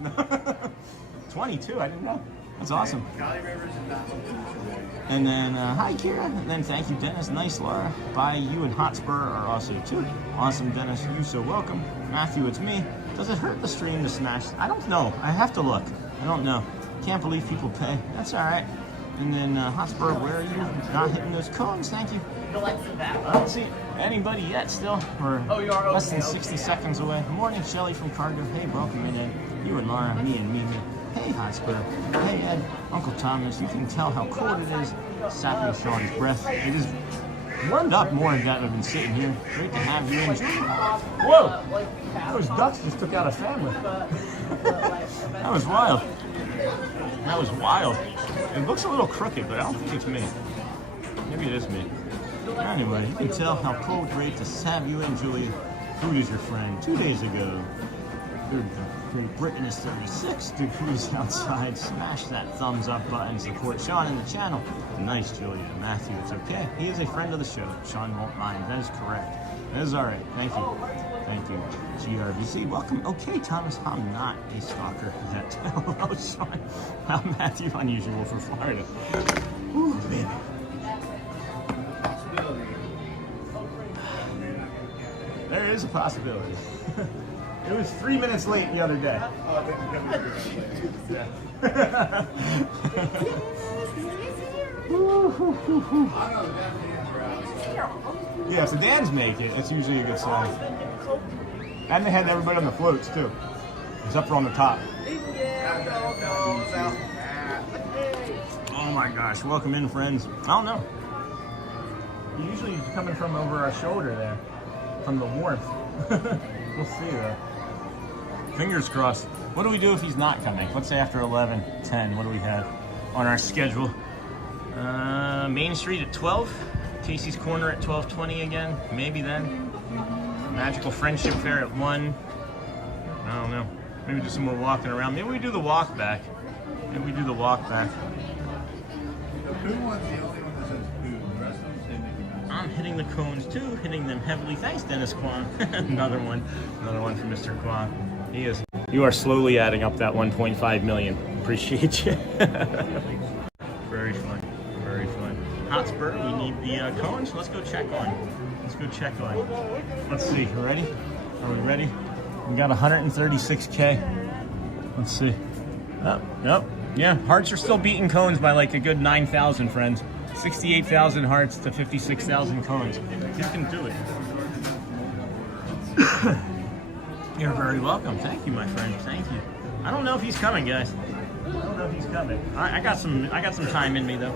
22. I didn't know. That's awesome. And then, hi, Kira. And then thank you, Dennis. Nice, Laura. Bye. You and Hotspur are also too. Awesome, Dennis. You so welcome. Matthew, it's me. Does it hurt the stream to smash? I don't know. I have to look. I don't know. Can't believe people pay. That's all right. And then Hotspur, where are you? Not hitting those cones. Thank you. I don't see anybody yet still. We're less than 60 seconds away. Morning, Shelly from Cargo. Hey, welcome in. You and Laura, me and Mimi. Hey, Hotspur. Hey, Ed. Uncle Thomas. You can tell how cold it is. Sapping Sean's breath. It is warmed up more than that. I've been sitting here. Great to have you in. Whoa! Those ducks just took out a family. That was wild. That was wild. It looks a little crooked, but I don't think it's me. Maybe it is me. Anyway, you can tell how cold. Great to have you in, Julia. Food is your friend. 2 days ago. Great Britain is 36 degrees outside. Smash that thumbs up button. Support Sean in the channel. Nice, Julia. Matthew, it's okay. He is a friend of the show. Sean won't mind. That is correct. That is all right. Thank you. Thank you. GRBC, welcome. Okay, Thomas, I'm not a stalker. Hello, Sean. I'm Matthew, unusual for Florida. Ooh, baby. There is a possibility. It was 3 minutes late the other day. Yeah, if the Dans make it, it's usually a good sign. And they had everybody on the floats too. Except for on the top. Oh my gosh, welcome in, friends. I don't know. You're usually coming from over our shoulder there. From the warmth. We'll see though. Fingers crossed. What do we do if he's not coming? Let's say after 11:10. What do we have on our schedule? Main Street at 12. Casey's Corner at 12:20 again. Maybe then. Magical Friendship Fair at 1. I don't know. Maybe do some more walking around. Maybe we do the walk back. Maybe we do the walk back. The poo one's the only one that says poo. The rest of them say Mickey Mouse. I'm hitting the cones too, hitting them heavily. Thanks, Dennis Kwan. Another one from Mr. Kwan. He is. You are slowly adding up that 1.5 million. Appreciate you. Very fun. Very fun. Hotspur, we need the cones. Let's go check on. Let's see. You ready? Are we ready? We got 136K. Let's see. Oh, nope. Yeah, hearts are still beating cones by like a good 9,000, friends. 68,000 hearts to 56,000 cones. You can do it. You're very welcome. Thank you, my friend. Thank you. I don't know if he's coming, guys. I don't know if he's coming. I got some time in me though.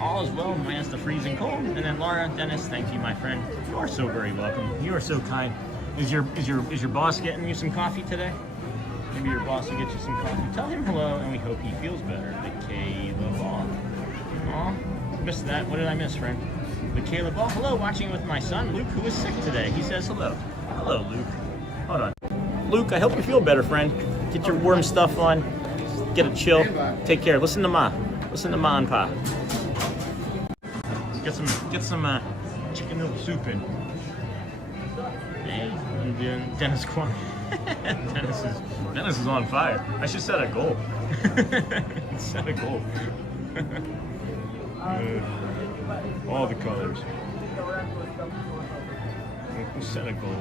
All is well minus the freezing cold. And then Laura, Dennis, thank you, my friend. You are so very welcome. You are so kind. Is your boss getting you some coffee today? Maybe your boss will get you some coffee. Tell him hello, and we hope he feels better. The Caleb Ball. Aw, missed that. What did I miss, friend? The Caleb Ball. Hello, watching with my son, Luke, who is sick today. He says hello. Hello, Luke. Hold on. Luke, I hope you feel better, friend. Get your warm stuff on. Get a chill. Take care. Listen to Ma. Listen to Ma and Pa. Get some chicken noodle soup in. Hey, and then Dennis Kwon. Dennis is on fire. I should set a goal. Set a goal. All the colors. We'll set a goal.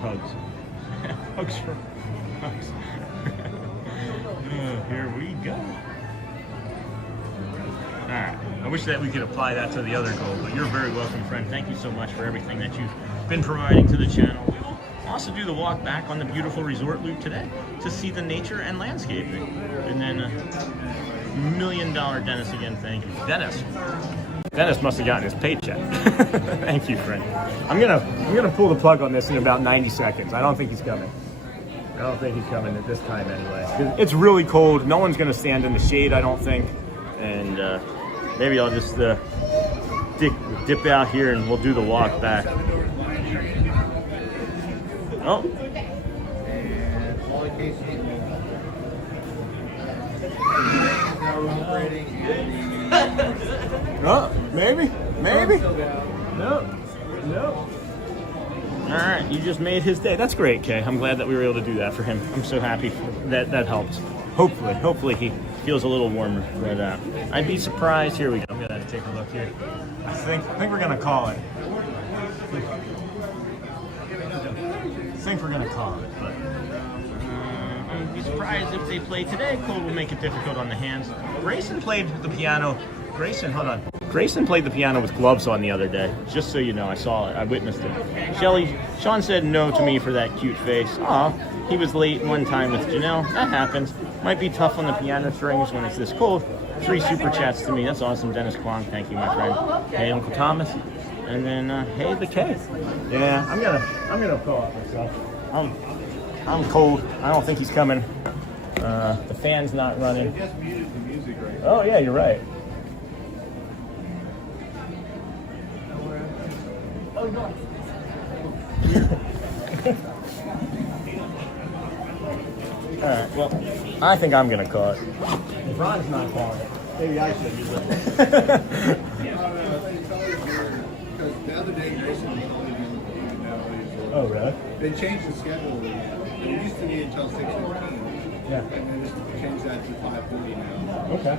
Hugs. Hugs for hugs. Here we go. Alright. I wish that we could apply that to the other goal, but you're very welcome, friend. Thank you so much for everything that you've been providing to the channel. We will also do the walk back on the beautiful resort loop today to see the nature and landscaping. And then $1 million Dennis again, thank you. Dennis must have gotten his paycheck. Thank you, friend. I'm gonna pull the plug on this in about 90 seconds. I don't think he's coming. I don't think he's coming at this time anyway. It's really cold. No one's gonna stand in the shade, I don't think. And maybe I'll just dip out here and we'll do the walk back. Oh. Oh, maybe. No. All right, you just made his day. That's great, Kay. I'm glad that we were able to do that for him. I'm so happy that helped. Hopefully he feels a little warmer. But I'd be surprised. Here we go. I'm gonna take a look here. I think we're gonna call it. I think we're gonna call it, but I'd be surprised if they play today. Cold will make it difficult on the hands. Grayson played the piano. Hold on. Grayson played the piano with gloves on the other day. Just so you know, I saw it. I witnessed it. Sean said no to me for that cute face. Aw, he was late one time with Janelle. That happens. Might be tough on the piano strings when it's this cold. 3 super chats to me. That's awesome. Dennis Kwong, thank you, my friend. Hey, Uncle Thomas. And then, hey, the K. Yeah, I'm gonna call it myself. I'm cold. I don't think he's coming. The fan's not running. Oh yeah, you're right. Oh no. All right. Well, I think I'm gonna call it. If Ron's not calling it, maybe I should use it. The other day, Grayson was only doing nowadays. Oh, really? They changed the schedule. It used to be until 6:15. Yeah. And they just changed that to 5:30 now. Okay.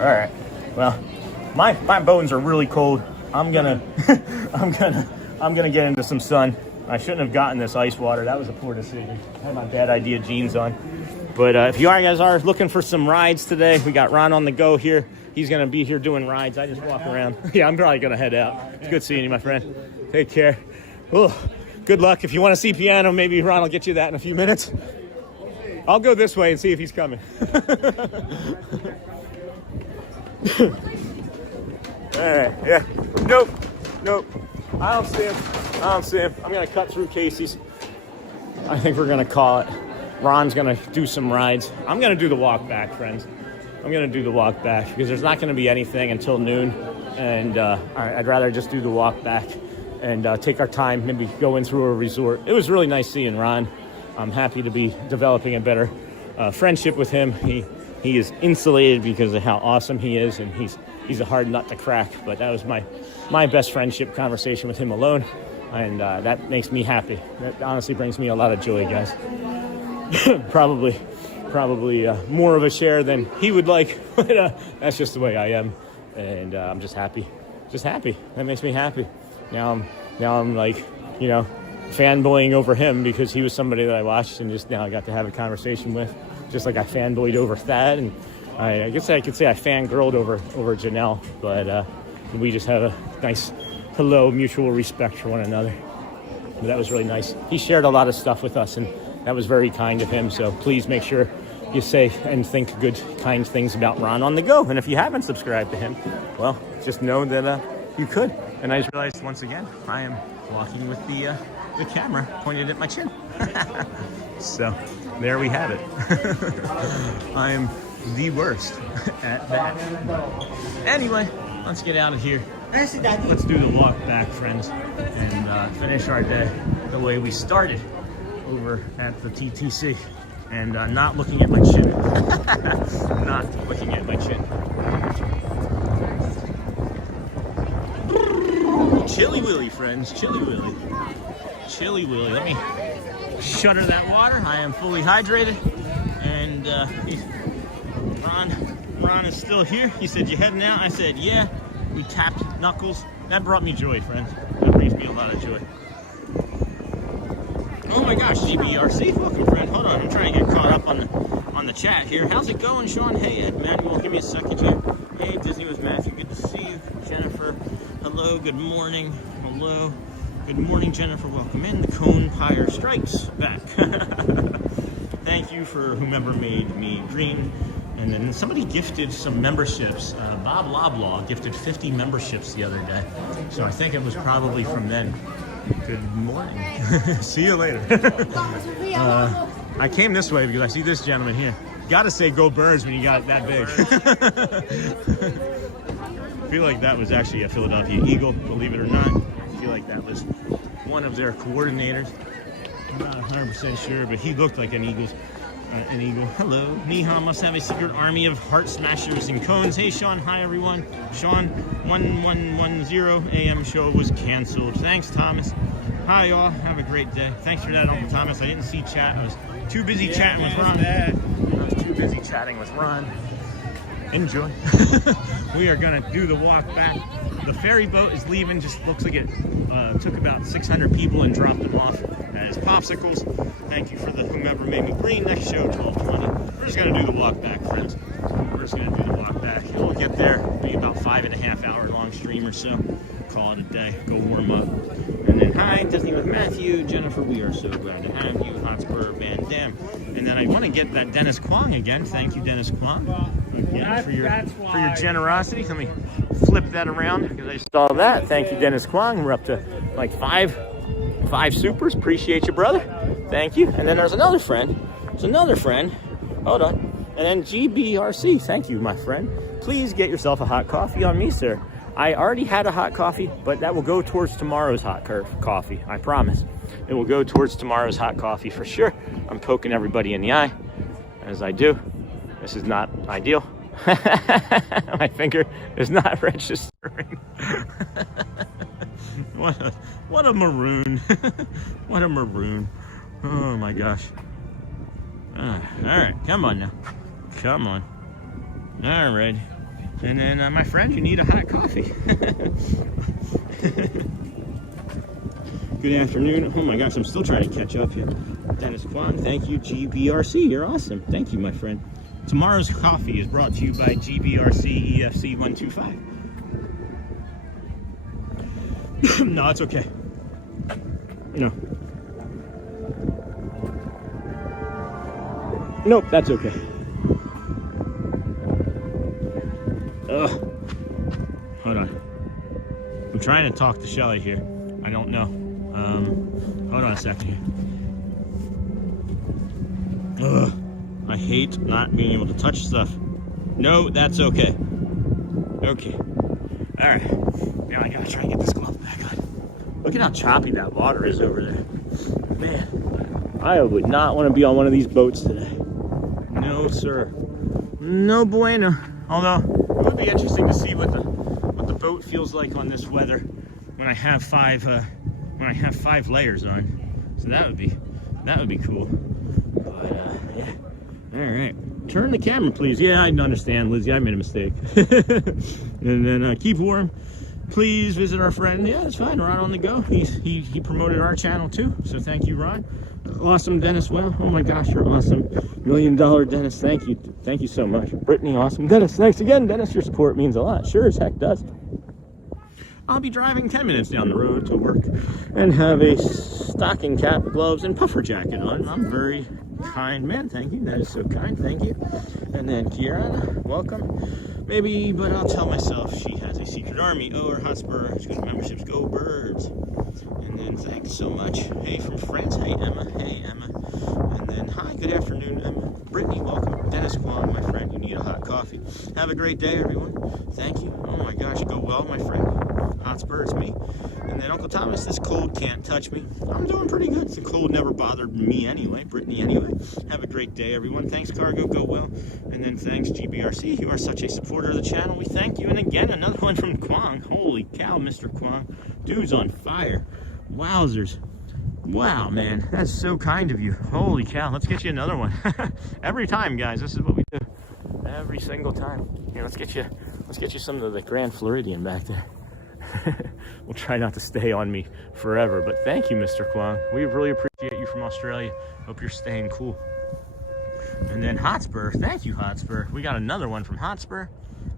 All right. Well, my bones are really cold. I'm gonna get into some sun. I shouldn't have gotten this ice water. That was a poor decision. I had my bad idea jeans on. But if you guys are looking for some rides today, we got Ron on the go here. He's going to be here doing rides. I just walk around. Yeah, I'm probably going to head out. It's good seeing you, my friend. Take care. Ooh, good luck. If you want to see piano, maybe Ron will get you that in a few minutes. I'll go this way and see if he's coming. All right, yeah. Nope. I don't see him. I'm going to cut through Casey's. I think we're going to call it. Ron's going to do some rides. I'm going to do the walk back, friends. I'm going to do the walk back because there's not going to be anything until noon. And I'd rather just do the walk back and take our time, maybe go in through a resort. It was really nice seeing Ron. I'm happy to be developing a better friendship with him. He is insulated because of how awesome he is, and he's a hard nut to crack. But that was my best friendship conversation with him alone, and that makes me happy. That honestly brings me a lot of joy, guys. probably more of a share than he would like, but that's just the way I am, and I'm just happy just happy. That makes me happy. Now I'm like, you know, fanboying over him because he was somebody that I watched and just now I got to have a conversation with, just like I fanboyed over Thad, and I guess I could say I fangirled over Janelle, but we just had a nice hello, mutual respect for one another. But that was really nice. He shared a lot of stuff with us, and that was very kind of him. So please make sure you say and think good, kind things about Ron on the Go. And if you haven't subscribed to him, well, just know that you could. And I just realized once again, I am walking with the camera pointed at my chin. So there we have it. I am the worst at that. Anyway, let's get out of here. Let's do the walk back, friends, and finish our day the way we started over at the TTC. And not looking at my chin. Not looking at my chin. Chilly Willy, friends. Chilly Willy. Chilly Willy. Let me shutter that water. I am fully hydrated. And Ron is still here. He said, "You heading out?" I said, "Yeah." We tapped knuckles. That brought me joy, friends. That brings me a lot of joy. Oh my gosh, GBRC, welcome, friend. Hold on, I'm trying to get caught up on the chat here. How's it going, Sean? Hey, Ed Manuel, give me a second here. Hey, Disney with Matthew, good to see you. Jennifer, hello, good morning. Hello, good morning, Jennifer. Welcome in. The Cone Pyre strikes back. Thank you for whomever made me green. And then somebody gifted some memberships. Bob Loblaw gifted 50 memberships the other day. So I think it was probably from then. Good morning. See you later. I came this way because I see this gentleman here. Gotta say go Birds when you got it that big. I feel like that was actually a Philadelphia Eagle, believe it or not. I feel like that was one of their coordinators. I'm not 100% sure, but he looked like an eagle. Hello. Neha must have a secret army of heart smashers and cones. Hey, Sean. Hi, everyone. Sean, 1110 a.m. show was canceled. Thanks, Thomas. Hi, y'all. Have a great day. Thanks for that, Uncle Thomas. I didn't see chat. I was too busy chatting with Ron. I was too busy chatting with Ron. Enjoy. We are going to do the walk back. The ferry boat is leaving. Just looks like it took about 600 people and dropped them off as popsicles. Thank you for the whomever made me green. Next show, 12:20. We're just going to do the walk back, friends. We're just going to do the walk back. We'll get there. Be about 5.5 hour long stream or so. Call it a day. Go warm up. And then, hi, Disney with Matthew. Jennifer, we are so glad to have you. Hotspur Van Dam. And then I want to get that Dennis Kwong again. Thank you, Dennis Kwong, again, for your generosity. Let me flip that around because I saw that. Thank you, Dennis Kwong. We're up to like five supers. Appreciate you, brother. Thank you. And then there's another friend. Hold on. And then GBRC. Thank you, my friend. Please get yourself a hot coffee on me, sir. I already had a hot coffee, but that will go towards tomorrow's hot coffee. I promise. It will go towards tomorrow's hot coffee for sure. I'm poking everybody in the eye, as I do. This is not ideal. My finger is not registering. What a maroon. What a maroon. Oh my gosh. All right, come on now. Come on. All right. And then, my friend, you need a hot coffee. Good afternoon. Oh my gosh, I'm still trying to catch up here. Dennis Kwan, thank you. GBRC, you're awesome. Thank you, my friend. Tomorrow's coffee is brought to you by GBRC EFC 125. No, it's okay. No. Nope, that's okay. Ugh. Hold on. I'm trying to talk to Shelly here. I don't know. Hold on a second here. Ugh. I hate not being able to touch stuff. No, that's okay. Okay. Alright. Now I gotta try and get this glove back on. Look at how choppy that water is over there. Man, I would not want to be on one of these boats today. No, sir. No bueno. Although, it would be interesting to see what the boat feels like on this weather when I have five layers on. So that would be cool. But yeah. All right. Turn the camera, please. Yeah, I understand, Lizzie. I made a mistake. And then keep warm. please visit our friend. Yeah, that's fine. Ron on the go. He promoted our channel too. So thank you, Ron. Awesome, Dennis. Well, oh my gosh, you're awesome. $1 million Dennis. Thank you. Thank you so much. Brittany, awesome. Dennis, thanks again. Dennis, your support means a lot. Sure as heck does. I'll be driving 10 minutes down the road to work and have a stocking cap, gloves, and puffer jacket on. I'm very kind man. Thank you. That is so kind. Thank you. And then Kiara, welcome. Maybe, but I'll tell myself she has a secret army. Oh, her Hotspur. She's got memberships. Go Birds. And then thanks so much. Hey, from France. Hey, Emma. Hey, Emma. And then hi, good afternoon, Emma. Brittany, welcome. Dennis Kwong, my friend. You need a hot coffee. Have a great day, everyone. Thank you. Oh my gosh, go well, my friend. Hotspur, it's me. And then Uncle Thomas, this cold can't touch me. I'm doing pretty good. The cold never bothered me anyway. Brittany, anyway. Have a great day, everyone. Thanks, Cargo. Go well. And then thanks, GBRC. You are such a supporter of the channel. We thank you. And again, another one from Kwong. Holy cow, Mr. Kwong. Dude's on fire. Wowzers. Wow, man. That's so kind of you. Holy cow. Let's get you another one. Every time, guys. This is what we do. Every single time. Here, let's get you some of the Grand Floridian back there. We'll try not to stay on me forever, but thank you, Mr. Kwong. We really appreciate you from Australia. Hope you're staying cool. And then Hotspur, thank you, Hotspur. We got another one from Hotspur.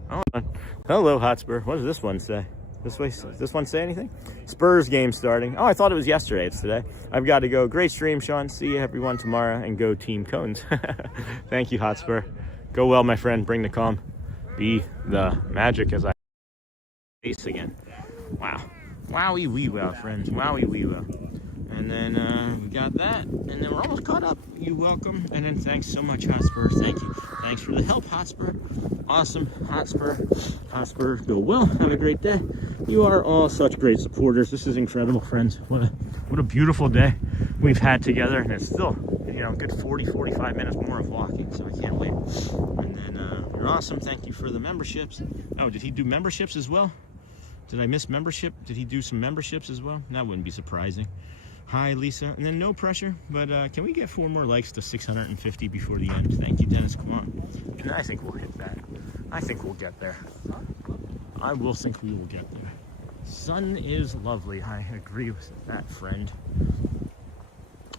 Hold on. Hello, Hotspur. What does this one say? Does this one say anything? Spurs game starting. Oh, I thought it was yesterday. It's today. I've got to go. Great stream, Sean. See you everyone tomorrow, and go Team Cones. Thank you, Hotspur. Go well, my friend. Bring the calm. Be the magic as I face again. Wow. Wowie wee wow, friends. Wowie wee wow. And then we got that. And then we're almost caught up. You welcome. And then thanks so much, Hotspur. Thank you. Thanks for the help, Hotspur. Awesome, Hotspur. Hotspur, go well. Have a great day. You are all such great supporters. This is incredible, friends. What a beautiful day we've had together. And it's still, you know, a good 40-45 minutes more of walking. So I can't wait. And then you're awesome. Thank you for the memberships. Oh, did he do memberships as well? Did I miss membership? Did he do some memberships as well? That wouldn't be surprising. Hi, Lisa. And then no pressure, but can we get 4 more likes to 650 before the end? Thank you, Dennis. Come on. And I think we'll hit that. I think we'll get there. I will think we will get there. Sun is lovely. I agree with that, friend.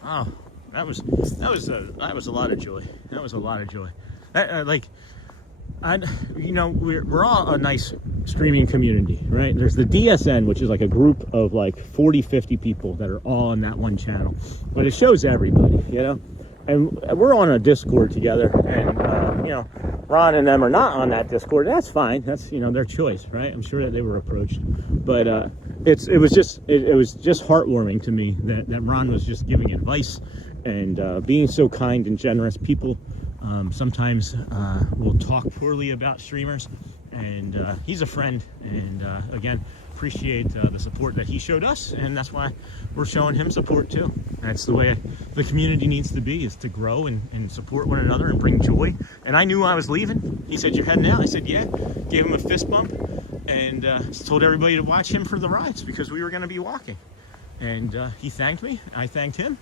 Oh, that was a lot of joy. That was a lot of joy. You know, we're all a nice streaming community, right? There's the DSN, which is like a group of like 40-50 people that are all on that one channel, but it shows everybody, you know. And we're on a Discord together, and you know, Ron and them are not on that Discord. That's fine. That's, you know, their choice, right? I'm sure that they were approached, but it was just heartwarming to me that Ron was just giving advice and being so kind and generous. People sometimes will talk poorly about streamers, and he's a friend, and again, appreciate the support that he showed us, and that's why we're showing him support too. That's the way the community needs to be, is to grow and support one another and bring joy. And I knew I was leaving. He said, "You're heading out?" I said, "Yeah." Gave him a fist bump, and told everybody to watch him for the rides because we were going to be walking. And he thanked me. I thanked him.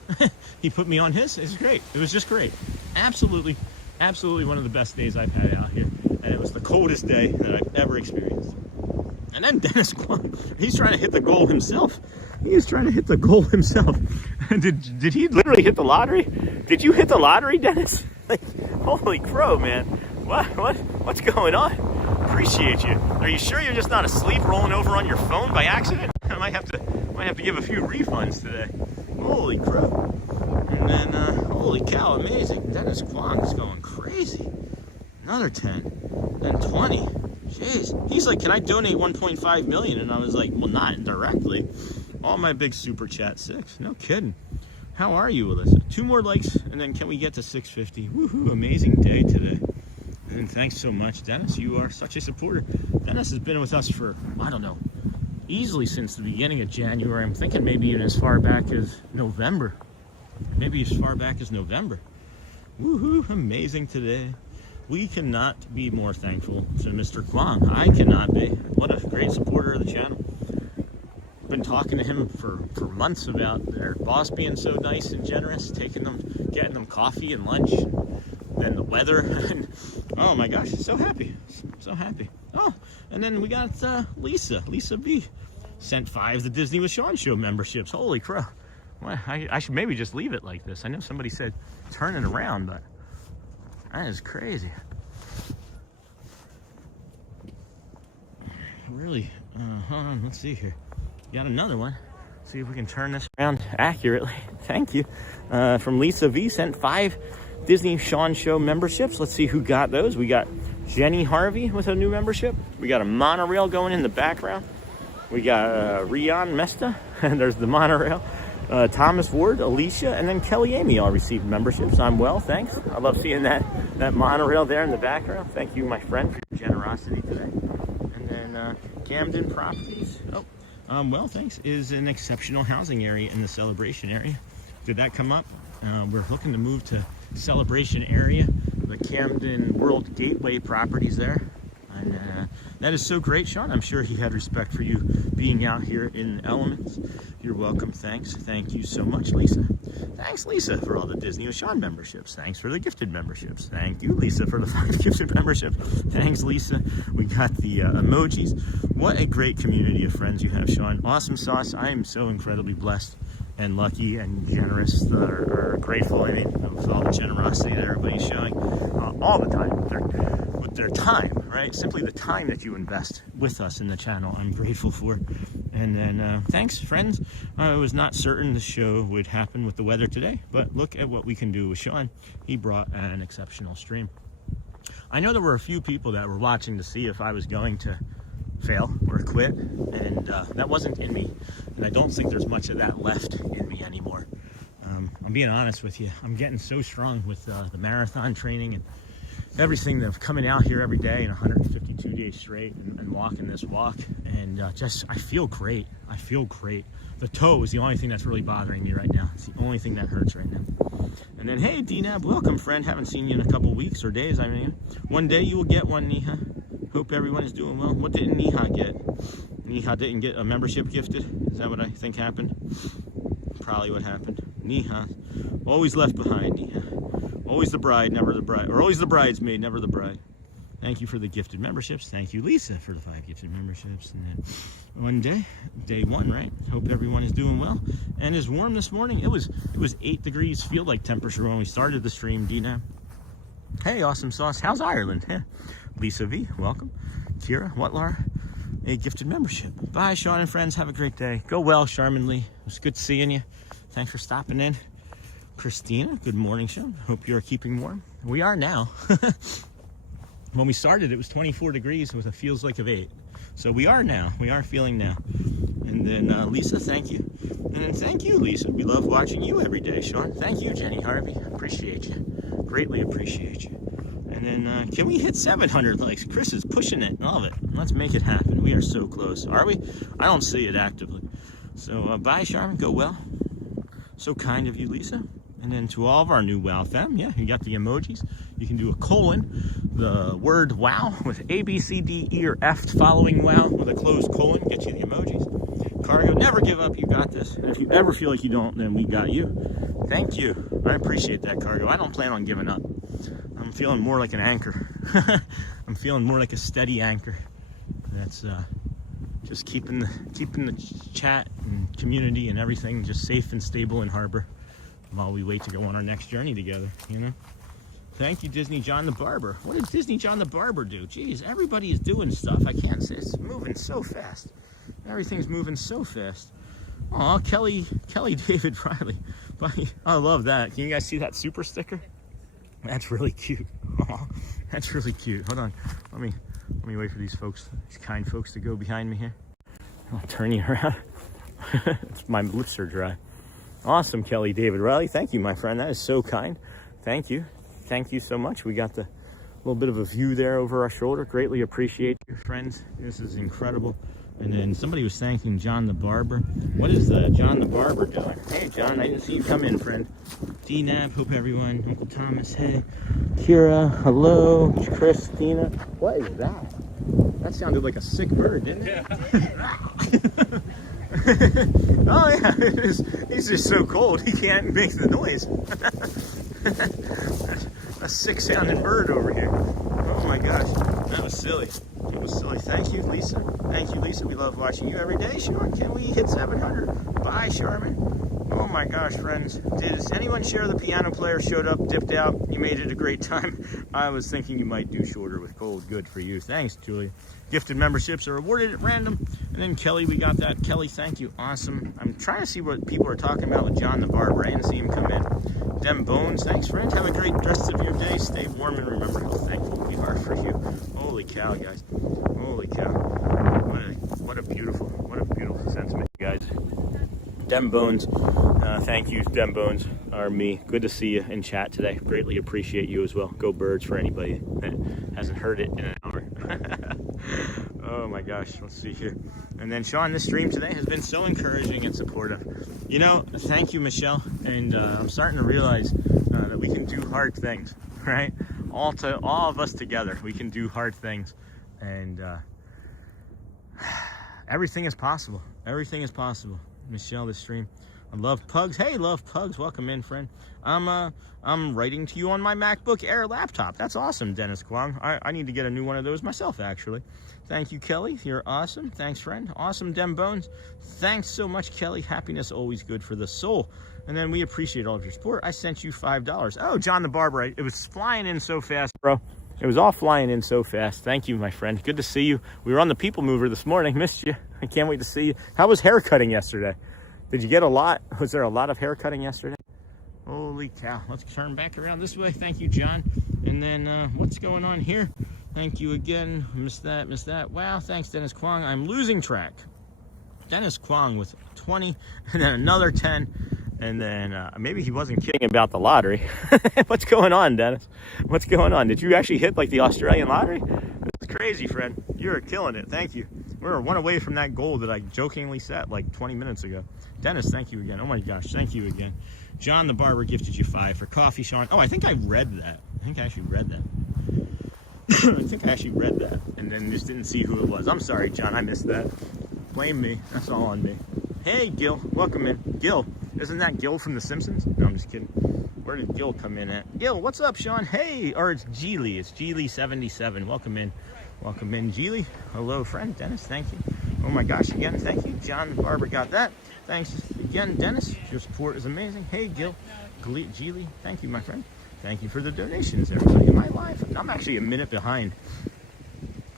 He put me on his. It's great. It was just great. Absolutely one of the best days I've had out here. And it was the coldest day that I've ever experienced. And then Dennis Kwong, he's trying to hit the goal himself. He is trying to hit the goal himself. Did he literally hit the lottery? Did you hit the lottery, Dennis? Like, holy crow, man. What's going on? Appreciate you. Are you sure you're just not asleep rolling over on your phone by accident? I might have to give a few refunds today. Holy crow. And then, holy cow, amazing. Dennis Kwong is going crazy. Another 10, then 20. Jeez. He's like, "Can I donate 1.5 million?" And I was like, well, not directly. All my big super chat 6. No kidding. How are you, Alyssa? 2 more likes, and then can we get to 650? Woohoo, amazing day today. And thanks so much, Dennis. You are such a supporter. Dennis has been with us for, I don't know, easily since the beginning of January. I'm thinking maybe even as far back as November. Maybe as far back as November. Woohoo, amazing today. We cannot be more thankful to Mr. Kwong. I cannot be. What a great supporter of the channel. Been talking to him for months about their boss being so nice and generous, getting them coffee and lunch, then the weather. Oh my gosh, so happy. So happy. Oh, and then we got Lisa B. Sent 5 the Disney with Sean Show memberships. Holy crow. Well, I should maybe just leave it like this. I know somebody said turn it around, but that is crazy. Really, hold on, let's see here. Got another one. See if we can turn this around accurately. Thank you. From Lisa V, sent 5 Disney Sean Show memberships. Let's see who got those. We got Jenny Harvey with a new membership. We got a monorail going in the background. We got Rian Mesta, and there's the monorail. Thomas Ward, Alicia, and then Kelly Amy all received memberships. I'm well, thanks. I love seeing that monorail there in the background. Thank you, my friend, for your generosity today. And then Camden Properties. Well, thanks, is an exceptional housing area in the Celebration area. Did that come up? We're looking to move to Celebration area, the Camden World Gateway properties there. And that is so great, Sean. I'm sure he had respect for you being out here in the elements. You're welcome. Thanks. Thank you so much, Lisa. Thanks, Lisa, for all the Disney with Sean memberships. Thanks for the gifted memberships. Thank you, Lisa, for the 5 gifted memberships. Thanks, Lisa. We got the emojis. What a great community of friends you have, Sean. Awesome sauce. I am so incredibly blessed and lucky and generous, or grateful, I mean, with all the generosity that everybody's showing all the time with their time, right? Simply the time that you invest with us in the channel, I'm grateful for. And then thanks, friends. I was not certain the show would happen with the weather today, but look at what we can do with Sean. He brought an exceptional stream. I know there were a few people that were watching to see if I was going to fail or quit, and that wasn't in me, and I don't think there's much of that left in me anymore. I'm being honest with you. I'm getting so strong with the marathon training and everything that's coming out here every day in 152 days straight and walking this walk, and just I feel great. I feel great. The toe is the only thing that's really bothering me right now. It's the only thing that hurts right now. And then, hey, DNAB, welcome, friend. Haven't seen you in a couple weeks or days. I mean, one day you will get one, Neha. Hope everyone is doing well. What didn't Neha get? Neha didn't get a membership gifted? Is that what I think happened? Probably what happened. Neha, always left behind, Neha. Always the bride, never the bride. Or always the bridesmaid, never the bride. Thank you for the gifted memberships. Thank you, Lisa, for the 5 gifted memberships. And then one day, day 1, right? Hope everyone is doing well and is warm this morning. It was 8 degrees field like temperature when we started the stream, Dina. Hey, awesome sauce. How's Ireland? Yeah. Lisa V, welcome. Kira, what, Laura? A gifted membership. Bye, Sean and friends. Have a great day. Go well, Charmin Lee. It was good seeing you. Thanks for stopping in. Christina, good morning, Sean. Hope you're keeping warm. We are now. When we started, it was 24 degrees with a feels like of 8. So we are now. We are feeling now. And then Lisa, thank you. And then thank you, Lisa. We love watching you every day, Sean. Thank you, Jenny Harvey. Appreciate you. Greatly appreciate you. And then can we hit 700 likes? Chris is pushing it. Love it. Let's make it happen. We are so close. Are we? I don't see it actively. So bye, Charmin. Go well. So kind of you, Lisa. And then to all of our new WOW fam, yeah, you got the emojis. You can do a colon, the word WOW with A, B, C, D, E, or F following WOW with a closed colon, get you the emojis. Cargo, never give up, you got this. And if you ever feel like you don't, then we got you. Thank you. I appreciate that, Cargo. I don't plan on giving up. I'm feeling more like an anchor. I'm feeling more like a steady anchor. That's just keeping the chat and community and everything just safe and stable in harbor while we wait to go on our next journey together, you know? Thank you, Disney John the Barber. What did Disney John the Barber do? Jeez, everybody is doing stuff. I can't say, it's moving so fast. Everything's moving so fast. Aw, Kelly David Riley. I love that. Can you guys see that super sticker? That's really cute. Aw, that's really cute. Hold on. Let me wait for these folks, these kind folks to go behind me here. I'll turn you around. My lips are dry. Awesome, Kelly David Riley. Thank you, my friend. That is so kind. Thank you. Thank you so much. We got the little bit of a view there over our shoulder. Greatly appreciate you, friends. This is incredible. And then somebody was thanking John the Barber. What is John the Barber doing? Hey, John, I didn't see you come in, friend. D-Nab, hope everyone. Uncle Thomas, hey. Kira, hello. Christina. What is that? That sounded like a sick bird, didn't it? Yeah. Oh yeah, he's just so cold he can't make the noise. A sick sounding bird over here. Oh my gosh, that was silly. It was silly. Thank you, Lisa. Thank you, Lisa. We love watching you every day, Sean. Can we hit 700? Bye, Charmin. Oh my gosh, friends. Did anyone share the piano player showed up, dipped out? You made it a great time. I was thinking you might do shorter with gold. Good for you. Thanks, Julia. Gifted memberships are awarded at random. And then Kelly, we got that. Kelly, thank you. Awesome. I'm trying to see what people are talking about with John the Barber. I didn't see him come in. Dem Bones, thanks, friend. Have a great rest of your day. Stay warm and remember how thankful we are for you. Holy cow, guys. Holy cow. What a beautiful sentiment, guys. Dem Bones, thank you, Dem Bones, are me. Good to see you in chat today. Greatly appreciate you as well. Go Birds for anybody that hasn't heard it in an hour. Oh my gosh, let's see here. And then Sean, this stream today has been so encouraging and supportive. You know, thank you, Michelle. And I'm starting to realize that we can do hard things, right? All of us together, we can do hard things. And everything is possible. Everything is possible. Michelle, this stream. I love pugs. Hey, love pugs. Welcome in, friend. I'm writing to you on my MacBook Air laptop. That's awesome, Dennis Kwong. I need to get a new one of those myself, actually. Thank you, Kelly. You're awesome. Thanks, friend. Awesome, Dem Bones. Thanks so much, Kelly. Happiness always good for the soul. And then we appreciate all of your support. I sent you $5. Oh, John the Barber. It was flying in so fast, bro. It was all flying in so fast. Thank you, my friend. Good to see you. We were on the PeopleMover this morning. Missed you. I can't wait to see you. How was haircutting yesterday? Did you get a lot? Was there a lot of haircutting yesterday? Holy cow. Let's turn back around this way. Thank you, John. And then what's going on here? Thank you again. Missed that. Wow, thanks, Dennis Kwong. I'm losing track. Dennis Kwong with 20 and then another 10. And then maybe he wasn't kidding about the lottery. What's going on, Dennis? What's going on? Did you actually hit like the Australian lottery? That's crazy, friend. You're killing it. Thank you. We're one away from that goal that I jokingly set like 20 minutes ago. Dennis, thank you again. Oh my gosh, thank you again. John the Barber gifted you 5 for coffee, Sean. Oh, I think I read that. I think I actually read that. And then just didn't see who it was. I'm sorry, John. I missed that. Blame me. That's all on me. Hey, Gil. Welcome in. Gil. Isn't that Gil from The Simpsons? No, I'm just kidding. Where did Gil come in at? Gil, what's up, Sean? Hey, or it's Geely. It's Geely77. Welcome in. Welcome in, Geely. Hello, friend. Dennis, thank you. Oh my gosh, again, thank you. John the Barber got that. Thanks again, Dennis. Your support is amazing. Hey, Gil. Geely, thank you, my friend. Thank you for the donations, everybody. Am I live? I'm actually a minute behind.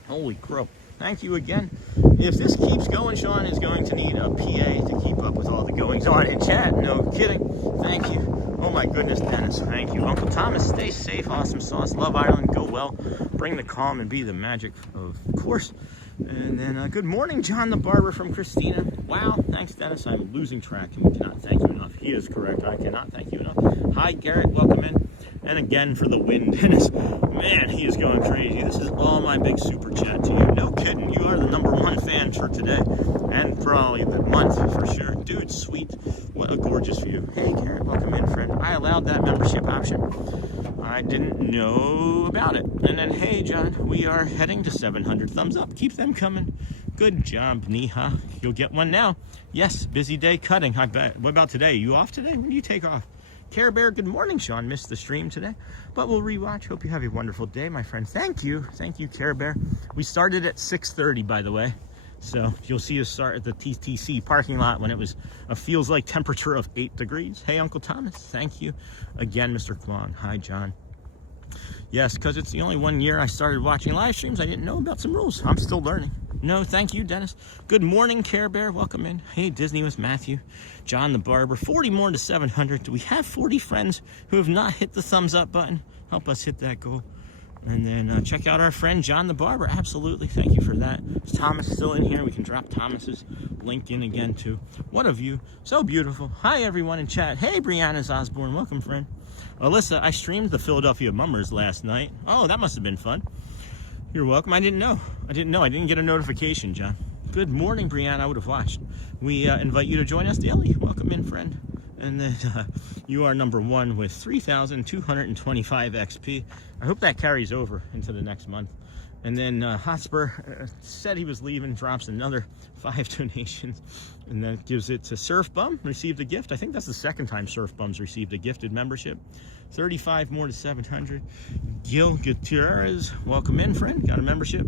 Holy crow. Thank you again. If this keeps going, Sean is going to need a PA to keep up with all the goings on in chat. No kidding. Thank you. Oh my goodness, Dennis. Thank you. Uncle Thomas, stay safe. Awesome sauce. Love Ireland. Go well. Bring the calm and be the magic, of course. And then good morning, John the Barber from Christina. Wow. Thanks, Dennis. I'm losing track and we cannot thank you enough. He is correct. I cannot thank you enough. Hi, Garrett. Welcome in. And again for the win, Dennis. Man, he is going crazy. This is all my big super chat to you. No kidding. You are the #1 fan for today. And probably the month for sure. Dude, sweet. What a gorgeous view. Hey, Garrett. Welcome in, friend. I allowed that membership option. I didn't know about it. And then, hey, John, we are heading to 700 thumbs up. Keep them coming. Good job, Neha. You'll get one now. Yes, busy day cutting, I bet. What about today? You off today? When do you take off? Care Bear, good morning, Sean. Missed the stream today, but we'll rewatch. Hope you have a wonderful day, my friend. Thank you. Thank you, Care Bear. We started at 6:30, by the way. So you'll see us start at the TTC parking lot when it was a feels like temperature of 8 degrees. Hey, Uncle Thomas. Thank you again, Mr. Kwan. Hi, John. Yes, because it's the only 1 year I started watching live streams. I didn't know about some rules. I'm still learning. No, thank you, Dennis. Good morning, Care Bear. Welcome in. Hey, Disney with Matthew. John the Barber. 40 more to 700. Do we have 40 friends who have not hit the thumbs up button? Help us hit that goal. And then check out our friend, John the Barber. Absolutely. Thank you for that. Is Thomas still in here? We can drop Thomas's link in again, too. What a view. So beautiful. Hi, everyone in chat. Hey, Brianna's Osborne. Welcome, friend. Alyssa, I streamed the Philadelphia Mummers last night. Oh, that must have been fun. You're welcome. I didn't know. I didn't get a notification, John. Good morning, Brianna. I would have watched. We invite you to join us daily. Welcome in, friend. And then you are #1 with 3,225 XP. I hope that carries over into the next month. And then Hotspur said he was leaving, drops another 5 donations. And then gives it to Surf Bum, received a gift. I think that's the second time Surf Bum's received a gifted membership. 35 more to 700. Gil Gutierrez, welcome in, friend. Got a membership.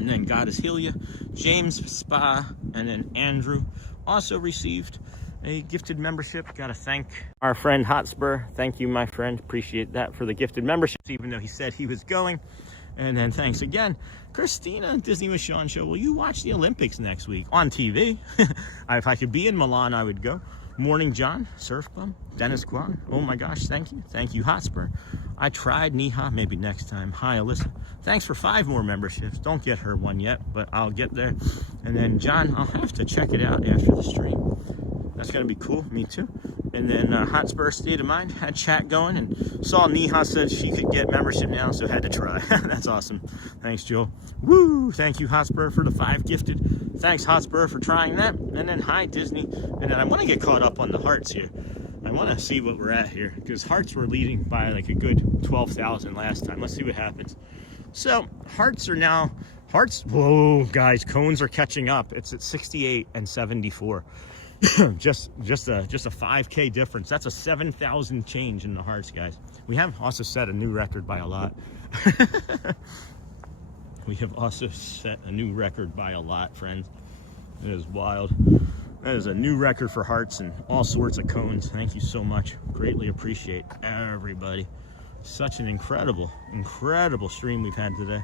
And then God is Helia, James Spa, and then Andrew also received a gifted membership. Gotta thank our friend Hotspur. Thank you, my friend. Appreciate that for the gifted membership, even though he said he was going. And then thanks again, Christina, Disney with Sean Show. Will you watch the Olympics next week on TV? If I could be in Milan, I would go. Morning John, Surf Bum, Dennis Kwong. Oh my gosh, thank you. Thank you, Hotspur. I tried Niha, maybe next time. Hi, Alyssa. Thanks for 5 more memberships. Don't get her one yet, but I'll get there. And then John, I'll have to check it out after the stream. That's gonna be cool, me too. And then Hotspur State of Mind had chat going and saw Niha said she could get membership now, so had to try. That's awesome. Thanks, Joe. Woo! Thank you, Hotspur, for the 5 gifted. Thanks, Hotspur, for trying that. And then hi, Disney. And then I want to get caught up on the hearts here. I want to see what we're at here because hearts were leading by like a good 12,000 last time. Let's see what happens. So hearts are now whoa, guys, cones are catching up. It's at 68 and 74. just a 5K difference. That's a 7,000 change in the hearts, guys. We have also set a new record by a lot. We have also set a new record by a lot, friends. It is wild. That is a new record for hearts and all sorts of cones. Thank you so much. Greatly appreciate everybody. Such an incredible stream we've had today.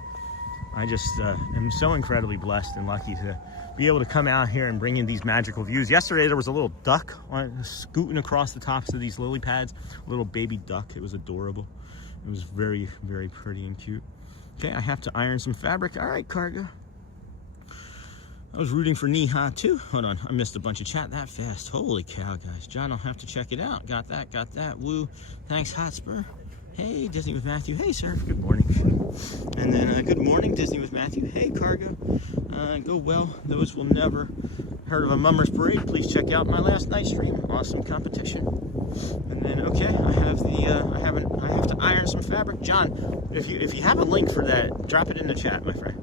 I just am so incredibly blessed and lucky to be able to come out here and bring in these magical views. Yesterday there was a little duck scooting across the tops of these lily pads, a little baby duck. It was adorable. It was very, very pretty and cute. Okay, I have to iron some fabric. All right, Cargo. I was rooting for Niha too. Hold on, I missed a bunch of chat that fast. Holy cow, guys. John, I'll have to check it out. Got that. Woo. Thanks, Hotspur. Hey, Disney with Matthew. Hey, sir. Good morning. And then good morning, Disney with Matthew. Hey, Cargo. Go well. Those will never heard of a Mummers Parade. Please check out my last night stream. Awesome competition. And then okay, I have to iron some fabric. John, if you have a link for that, drop it in the chat, my friend.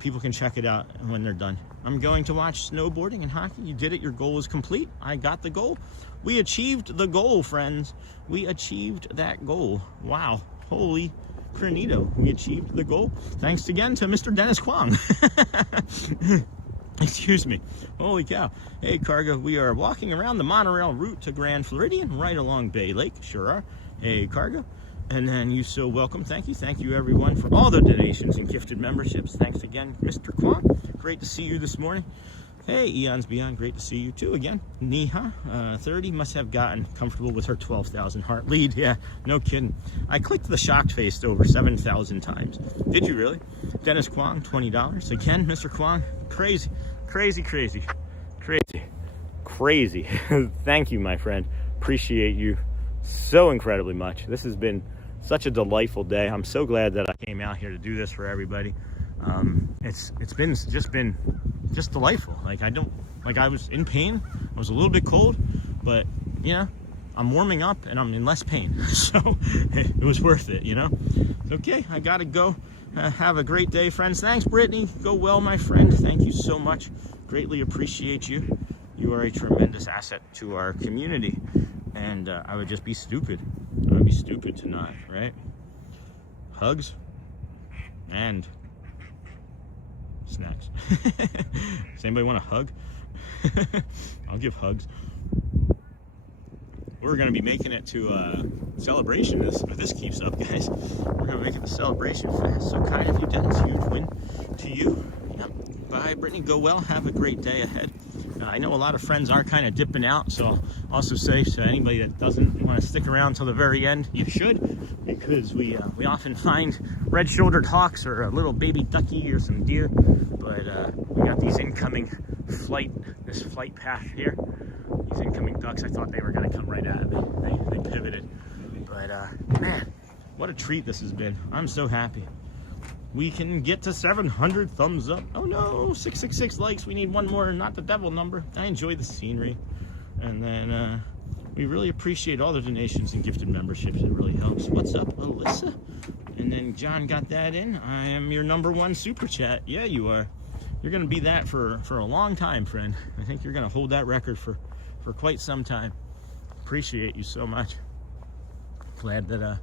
People can check it out when they're done. I'm going to watch snowboarding and hockey. You did it. Your goal is complete. I got the goal. We achieved the goal, friends. We achieved that goal. Wow. Holy Crenito. We achieved the goal. Thanks again to Mr. Dennis Kwong. Excuse me. Holy cow. Hey, Cargo. We are walking around the monorail route to Grand Floridian, right along Bay Lake. Sure are. Hey, Cargo. And then you so welcome. Thank you everyone for all the donations and gifted memberships. Thanks again, Mr. Kwong. Great to see you this morning. Hey, Eons Beyond, great to see you too again. Niha, 30, must have gotten comfortable with her 12,000 heart lead. Yeah, no kidding. I clicked the shocked face over 7,000 times. Did you really? Dennis Kwong, $20. Again, Mr. Kwong, crazy. Thank you, my friend. Appreciate you so incredibly much. This has been such a delightful day. I'm so glad that I came out here to do this for everybody. It's been just delightful. I was in pain. I was a little bit cold, but you know, I'm warming up and I'm in less pain. So it was worth it, you know? Okay, I gotta go. Have a great day, friends. Thanks, Brittany. Go well, my friend. Thank you so much. Greatly appreciate you. You are a tremendous asset to our community. And I would just be stupid. I would be stupid to not, right? Hugs and snacks. Does anybody want a hug? I'll give hugs. We're going to be making it to Celebration if this keeps up, guys. We're going to make it to Celebration fast. So kind of you, Dennis. Huge win to you. Yep. Bye, Brittany. Go well. Have a great day ahead. I know a lot of friends are kind of dipping out, so I'll also say to anybody that doesn't want to stick around till the very end, you should, because we often find red-shouldered hawks or a little baby ducky or some deer, but we got these incoming this flight path here. These incoming ducks, I thought they were going to come right at me. They pivoted, but man, what a treat this has been. I'm so happy. We can get to 700 thumbs up. Oh no, 666 likes. We need one more, not the devil number. I enjoy the scenery. And then we really appreciate all the donations and gifted memberships. It really helps. What's up, Alyssa? And then John got that in. I am your #1 super chat. Yeah, you are. You're going to be that for a long time, friend. I think you're going to hold that record for quite some time. Appreciate you so much. Glad that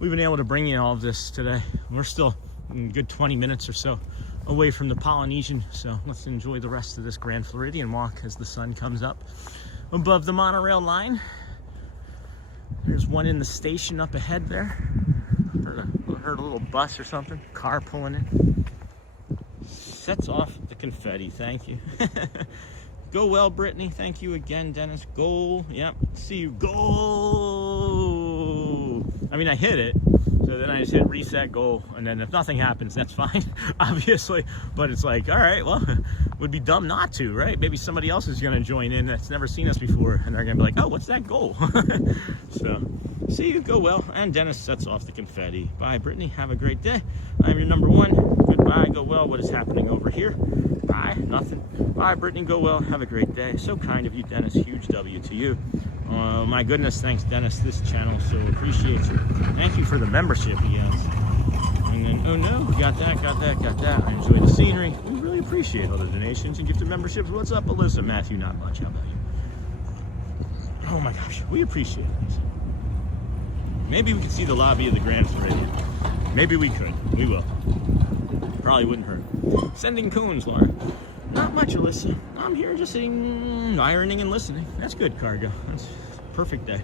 we've been able to bring you all of this today. We're still a good 20 minutes or so away from the Polynesian. So let's enjoy the rest of this Grand Floridian walk as the sun comes up above the monorail line. There's one in the station up ahead there. Heard a little bus or something, car pulling in. Sets off the confetti, thank you. Go well, Brittany, thank you again, Dennis. Goal, yep, see you, goal. I mean, I hit it, so then I just hit reset, goal, and then if nothing happens, that's fine, obviously. But it's like, all right, well, it would be dumb not to, right? Maybe somebody else is gonna join in that's never seen us before, and they're gonna be like, oh, what's that goal? So, see you, go well, and Dennis sets off the confetti. Bye, Brittany, have a great day. I'm your number one. Goodbye, go well. What is happening over here? Bye, nothing. Bye, Brittany, go well. Have a great day. So kind of you, Dennis. Huge W to you. My goodness, thanks, Dennis. This channel so appreciates you. Thank you for the membership, yes. And then, oh no, got that. I enjoy the scenery. We really appreciate all the donations and gifted memberships. What's up, Alyssa? Matthew, not much. How about you? Oh my gosh, we appreciate it. Maybe we could see the lobby of the Grand Floridian. Maybe we could. We will. Probably wouldn't hurt. Sending cones, Laura. Not much, Alyssa. I'm here just sitting, ironing and listening. That's good, cargo. That's a perfect day.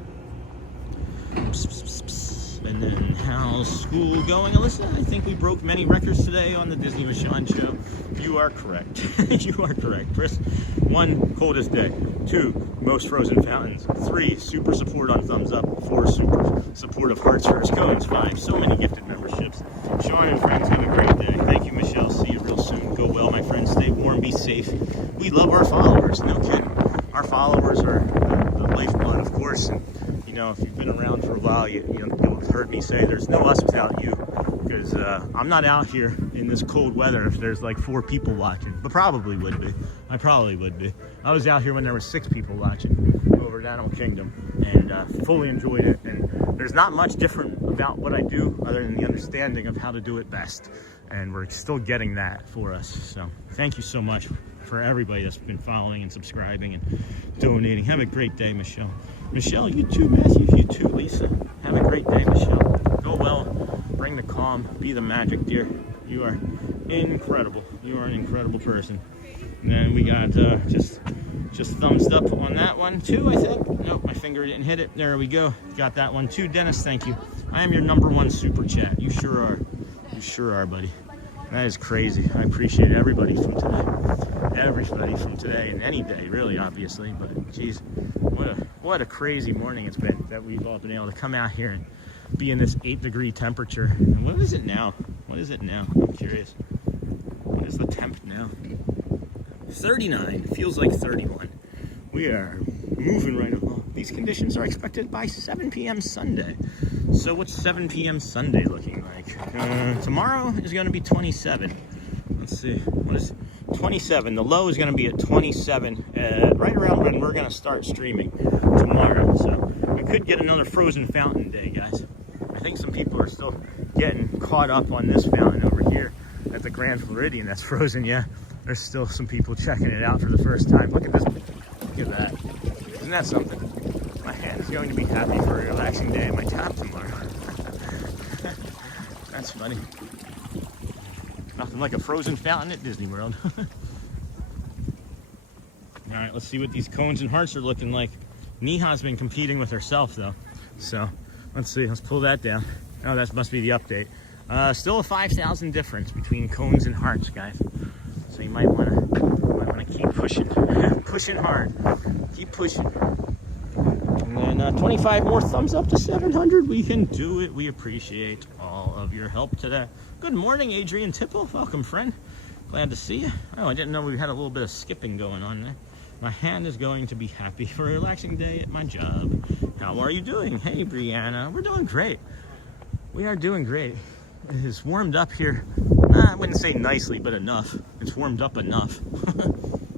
And then how's school going, Alyssa? I think we broke many records today on the Disney Michonne show. You are correct. You are correct, Chris. 1, coldest day. 2, most frozen fountains. 3, super support on thumbs up. 4, super supportive hearts for his cones. 5, so many gifted memberships. Sean and friends, have a great day. Thank you, Michelle. See you real soon. Go well, my friends. Stay warm, be safe. We love our followers. No kidding. Our followers are the lifeblood, of course. And, you know, if you've been around for a while, you'll have heard me say there's no us without you. Because I'm not out here in this cold weather if there's like 4 people watching, but probably would be. I probably would be. I was out here when there were 6 people watching over at Animal Kingdom, and fully enjoyed it. And there's not much different about what I do other than the understanding of how to do it best. And we're still getting that for us. So thank you so much for everybody that's been following and subscribing and donating. Have a great day, Michelle. Michelle, you too, Matthew. You too, Lisa. Have a great day, Michelle. Go well. Bring the calm. Be the magic, dear. You are incredible. You are an incredible person. And then we got just thumbs up on that one too, I think. Nope, my finger didn't hit it. There we go. Got that one too. Dennis, thank you. I am your number 1 super chat. You sure are. You sure are, buddy. That is crazy. I appreciate everybody from today. Everybody from today and any day, really, obviously. But geez, what a crazy morning it's been that we've all been able to come out here and be in this 8-degree temperature. And what is it now? What is it now? I'm curious. What is the temp now? 39. Feels like 31. We are moving right along. These conditions are expected by 7 p.m. Sunday. So what's 7 p.m. Sunday looking like? Tomorrow is going to be 27. Let's see. What is 27? The low is going to be at 27 right around when we're going to start streaming tomorrow. So we could get another frozen fountain day, guys. I think some people are still getting caught up on this fountain over here at the Grand Floridian that's frozen. Yeah, there's still some people checking it out for the first time. Look at this. Look at that. Isn't that something? My hand is going to be happy for a relaxing day at my top tomorrow. That's funny. Nothing like a frozen fountain at Disney World. All right, let's see what these cones and hearts are looking like. Neha's been competing with herself though. So let's see, let's pull that down. Oh, that must be the update. Still a 5,000 difference between cones and hearts, guys. So you might want to keep pushing, pushing hard, keep pushing. And then 25 more thumbs up to 700. We can do it. We appreciate all of your help today. Good morning, Adrian Tipple. Welcome, friend. Glad to see you. Oh, I didn't know we had a little bit of skipping going on there. My hand is going to be happy for a relaxing day at my job. How are you doing? Hey, Brianna. We're doing great. We are doing great. It is warmed up here. I wouldn't say nicely, but enough. It's warmed up enough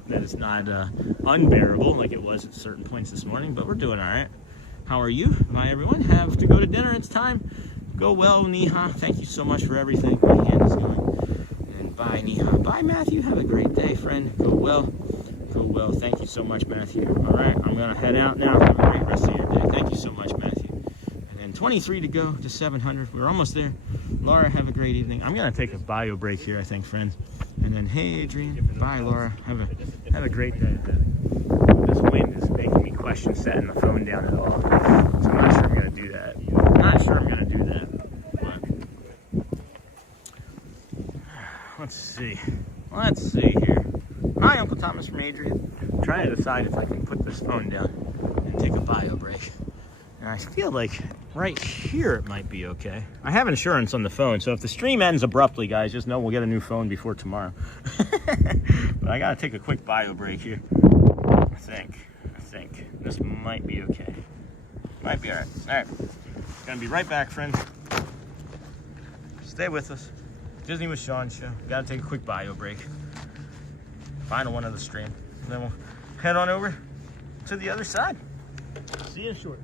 that it's not unbearable like it was at certain points this morning, but we're doing all right. How are you? Bye, everyone. Have to go to dinner. It's time. Go well, Neha. Thank you so much for everything. My hand is going. And bye, Neha. Bye, Matthew. Have a great day, friend. Go well. Go well. Thank you so much, Matthew. All right, I'm going to head out now. Have a great rest of your day. Thank you so much, Matthew. And then 23 to go to 700. We're almost there. Laura, have a great evening. I'm going to take a bio break here, I think, friends. And then, hey, Adrian. Bye, Laura. Have a great day. This wind is making me question setting the phone down at all. So I'm not sure I'm going to do that. Let's see here. Hi, Uncle Thomas from Adrian. I'm trying to decide if I can put this phone down and take a bio break. And I feel like right here it might be okay. I have insurance on the phone, so if the stream ends abruptly, guys, just know we'll get a new phone before tomorrow. But I gotta take a quick bio break here. I think this might be okay. Might be all right. Gonna be right back, friends. Stay with us. Disney with Sean show. Gotta take a quick bio break. Final one of the stream. And then we'll head on over to the other side. See you short.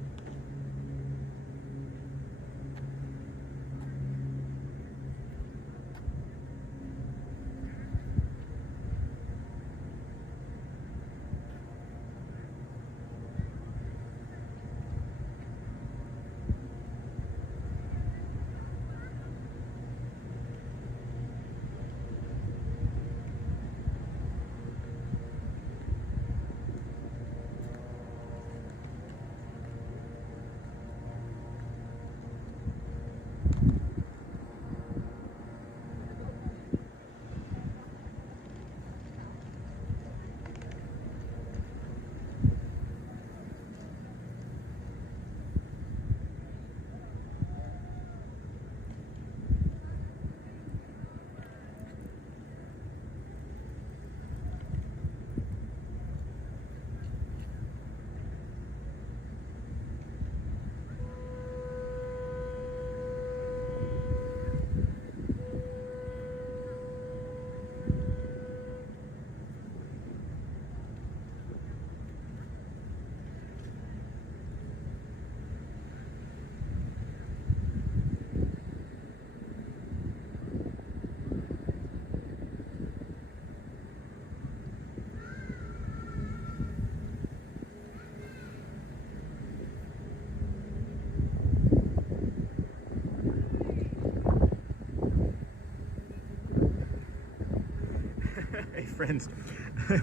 Hey friends,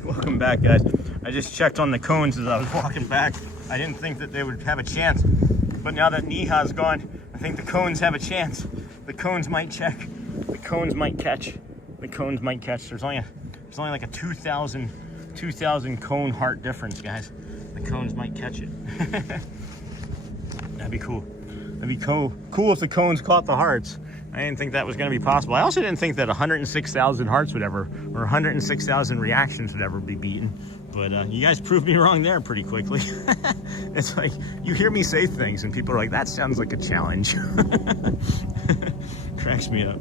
welcome back, guys. I just checked on the cones as I was walking back. I didn't think that they would have a chance, but now that Niha's gone, I think the cones have a chance. The cones might check. The cones might catch. The cones might catch. There's only like a 2,000 cone heart difference, guys. The cones might catch it. That'd be cool. That'd be cool if the cones caught the hearts. I didn't think that was going to be possible. I also didn't think that 106,000 hearts would ever, or 106,000 reactions would ever be beaten. But you guys proved me wrong there pretty quickly. It's like, you hear me say things and people are like, that sounds like a challenge. Cracks me up.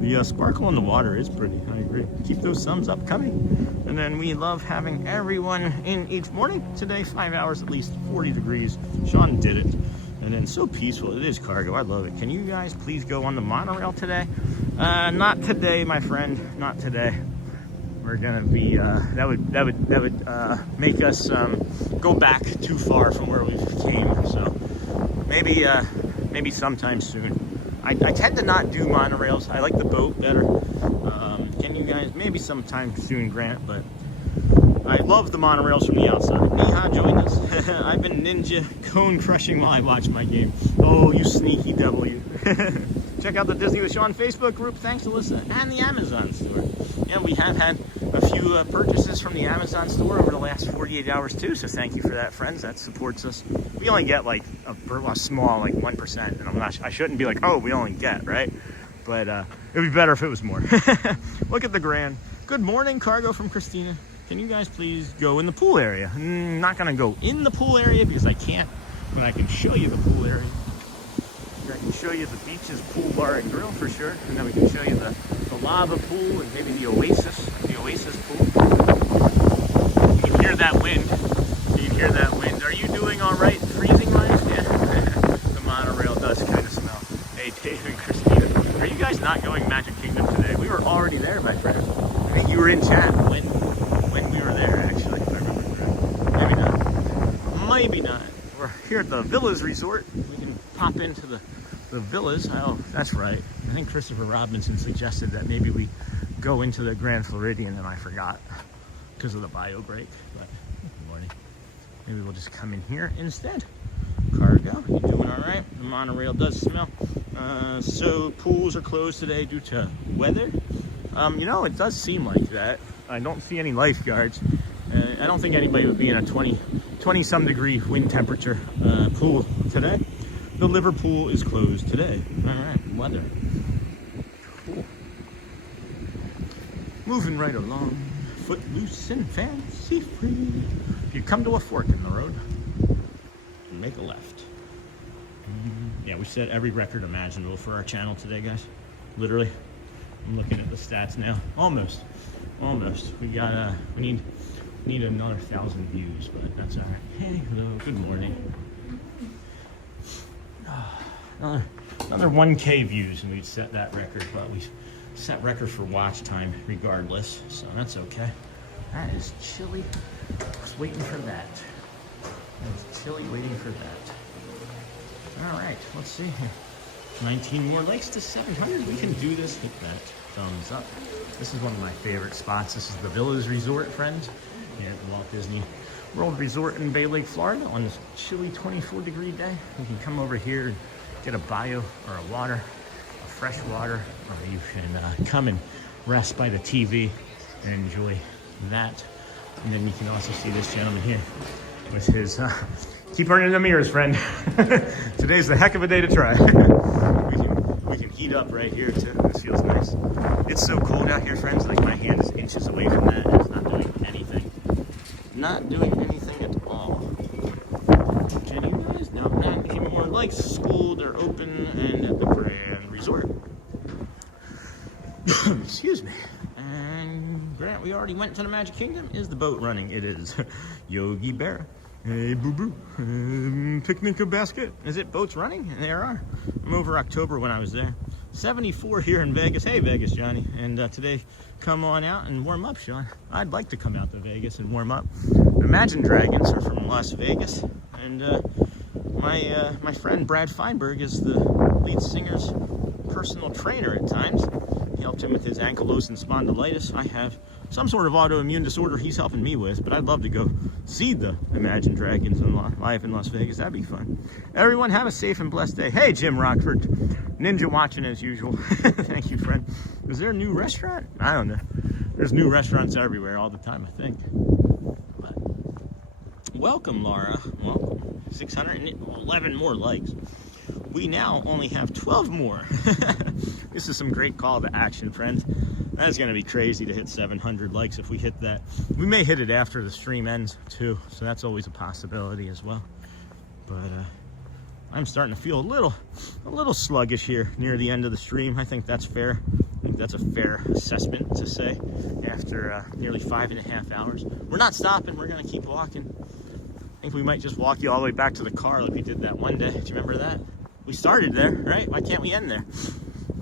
The sparkle in the water is pretty, I agree. Keep those thumbs up coming. And then we love having everyone in each morning. Today, 5 hours at least, 40 degrees. Sean did it. And then so peaceful. It is cargo. I love it. Can you guys please go on the monorail today? Not today, my friend. Not today. We're gonna be. That would make us go back too far from where we came. So maybe sometime soon. I tend to not do monorails. I like the boat better. Can you guys maybe sometime soon, Grant? But I love the monorails from the outside. Niha joined us. I've been ninja cone crushing while I watch my game. Oh, you sneaky W. Check out the Disney with Sean Facebook group. Thanks, Alyssa. And the Amazon store. Yeah, we have had a few purchases from the Amazon store over the last 48 hours too. So thank you for that, friends. That supports us. We only get like a small, like 1%. And I shouldn't be like, oh, we only get, right? But it would be better if it was more. Look at the Grand. Good morning, cargo from Christina. Can you guys please go in the pool area? I'm not gonna go in the pool area because I can't, but I can show you the pool area. I can show you the beaches, pool, bar, and grill for sure. And then we can show you the lava pool and maybe the oasis pool. You can hear that wind. You can hear that wind. Are you doing all right freezing-wise? Yeah. The monorail does kind of smell. Hey, Dave and Christina. Are you guys not going Magic Kingdom today? We were already there, my friend. I think you were in chat when we were there, actually, if I remember correctly. Maybe not. Maybe not. We're here at the Villas Resort. We can pop into the Villas. Oh, that's right. I think Christopher Robinson suggested that maybe we go into the Grand Floridian and I forgot because of the bio break. But good morning. Maybe we'll just come in here instead. Cargo, you doing all right? The monorail does smell. So pools are closed today due to weather. You know, it does seem like that. I don't see any lifeguards. I don't think anybody would be in a 20 some degree wind temperature pool today. The Liverpool is closed today. All right, weather. Cool. Moving right along, footloose and fancy free. If you come to a fork in the road, make a left. Yeah, we set every record imaginable for our channel today, guys. Literally. I'm looking at the stats now. Almost. We got we need another 1,000 views, but that's all right. Hey, hello, good morning. Another 1K views, and we'd set that record, but we set record for watch time regardless, so that's okay. That is chilly. I was waiting for that. It's chilly waiting for that. All right, let's see here. 19 more likes to 700. We can do this. Hit that thumbs up. This is one of my favorite spots. This is the Villas Resort, friends, here at the Walt Disney World Resort in Bay Lake, Florida on this chilly 24-degree day. You can come over here and get a bio or a water, a fresh water, or you can come and rest by the TV and enjoy that. And then you can also see this gentleman here with his, keep earning the mirrors, friend. Today's the heck of a day to try. we can heat up right here too. This feels nice. It's so cold out here, friends. Like my hand is inches away from that, and it's not doing anything. Not doing anything at all. Can you guys? No, 19 more likes. School, they're open, and at the Grand Resort. Excuse me. And Grant, we already went to the Magic Kingdom. Is the boat running? It is. Yogi Bear. Hey, boo-boo. Picnic a basket. Is it boats running? There are. I'm over October when I was there. 74 here in Vegas. Hey, Vegas, Johnny. And today, come on out and warm up, Sean. I'd like to come out to Vegas and warm up. Imagine Dragons are from Las Vegas. And my friend Brad Feinberg is the lead singer's personal trainer at times. He helped him with his ankylosing spondylitis. I have some sort of autoimmune disorder he's helping me with, but I'd love to go see the Imagine Dragons live in Las Vegas. That'd be fun. Everyone have a safe and blessed day. Hey, Jim Rockford. Ninja watching as usual. Thank you, friend. Is there a new restaurant? I don't know. There's new restaurants everywhere all the time, I think. But welcome, Laura. Welcome. 611 more likes. We now only have 12 more. This is some great call to action, friends. That's going to be crazy to hit 700 likes if we hit that. We may hit it after the stream ends, too. So that's always a possibility as well. But I'm starting to feel a little sluggish here near the end of the stream. I think that's fair. I think that's a fair assessment to say after nearly 5.5 hours. We're not stopping. We're going to keep walking. I think we might just walk you all the way back to the car like we did that one day. Do you remember that? We started there, right? Why can't we end there?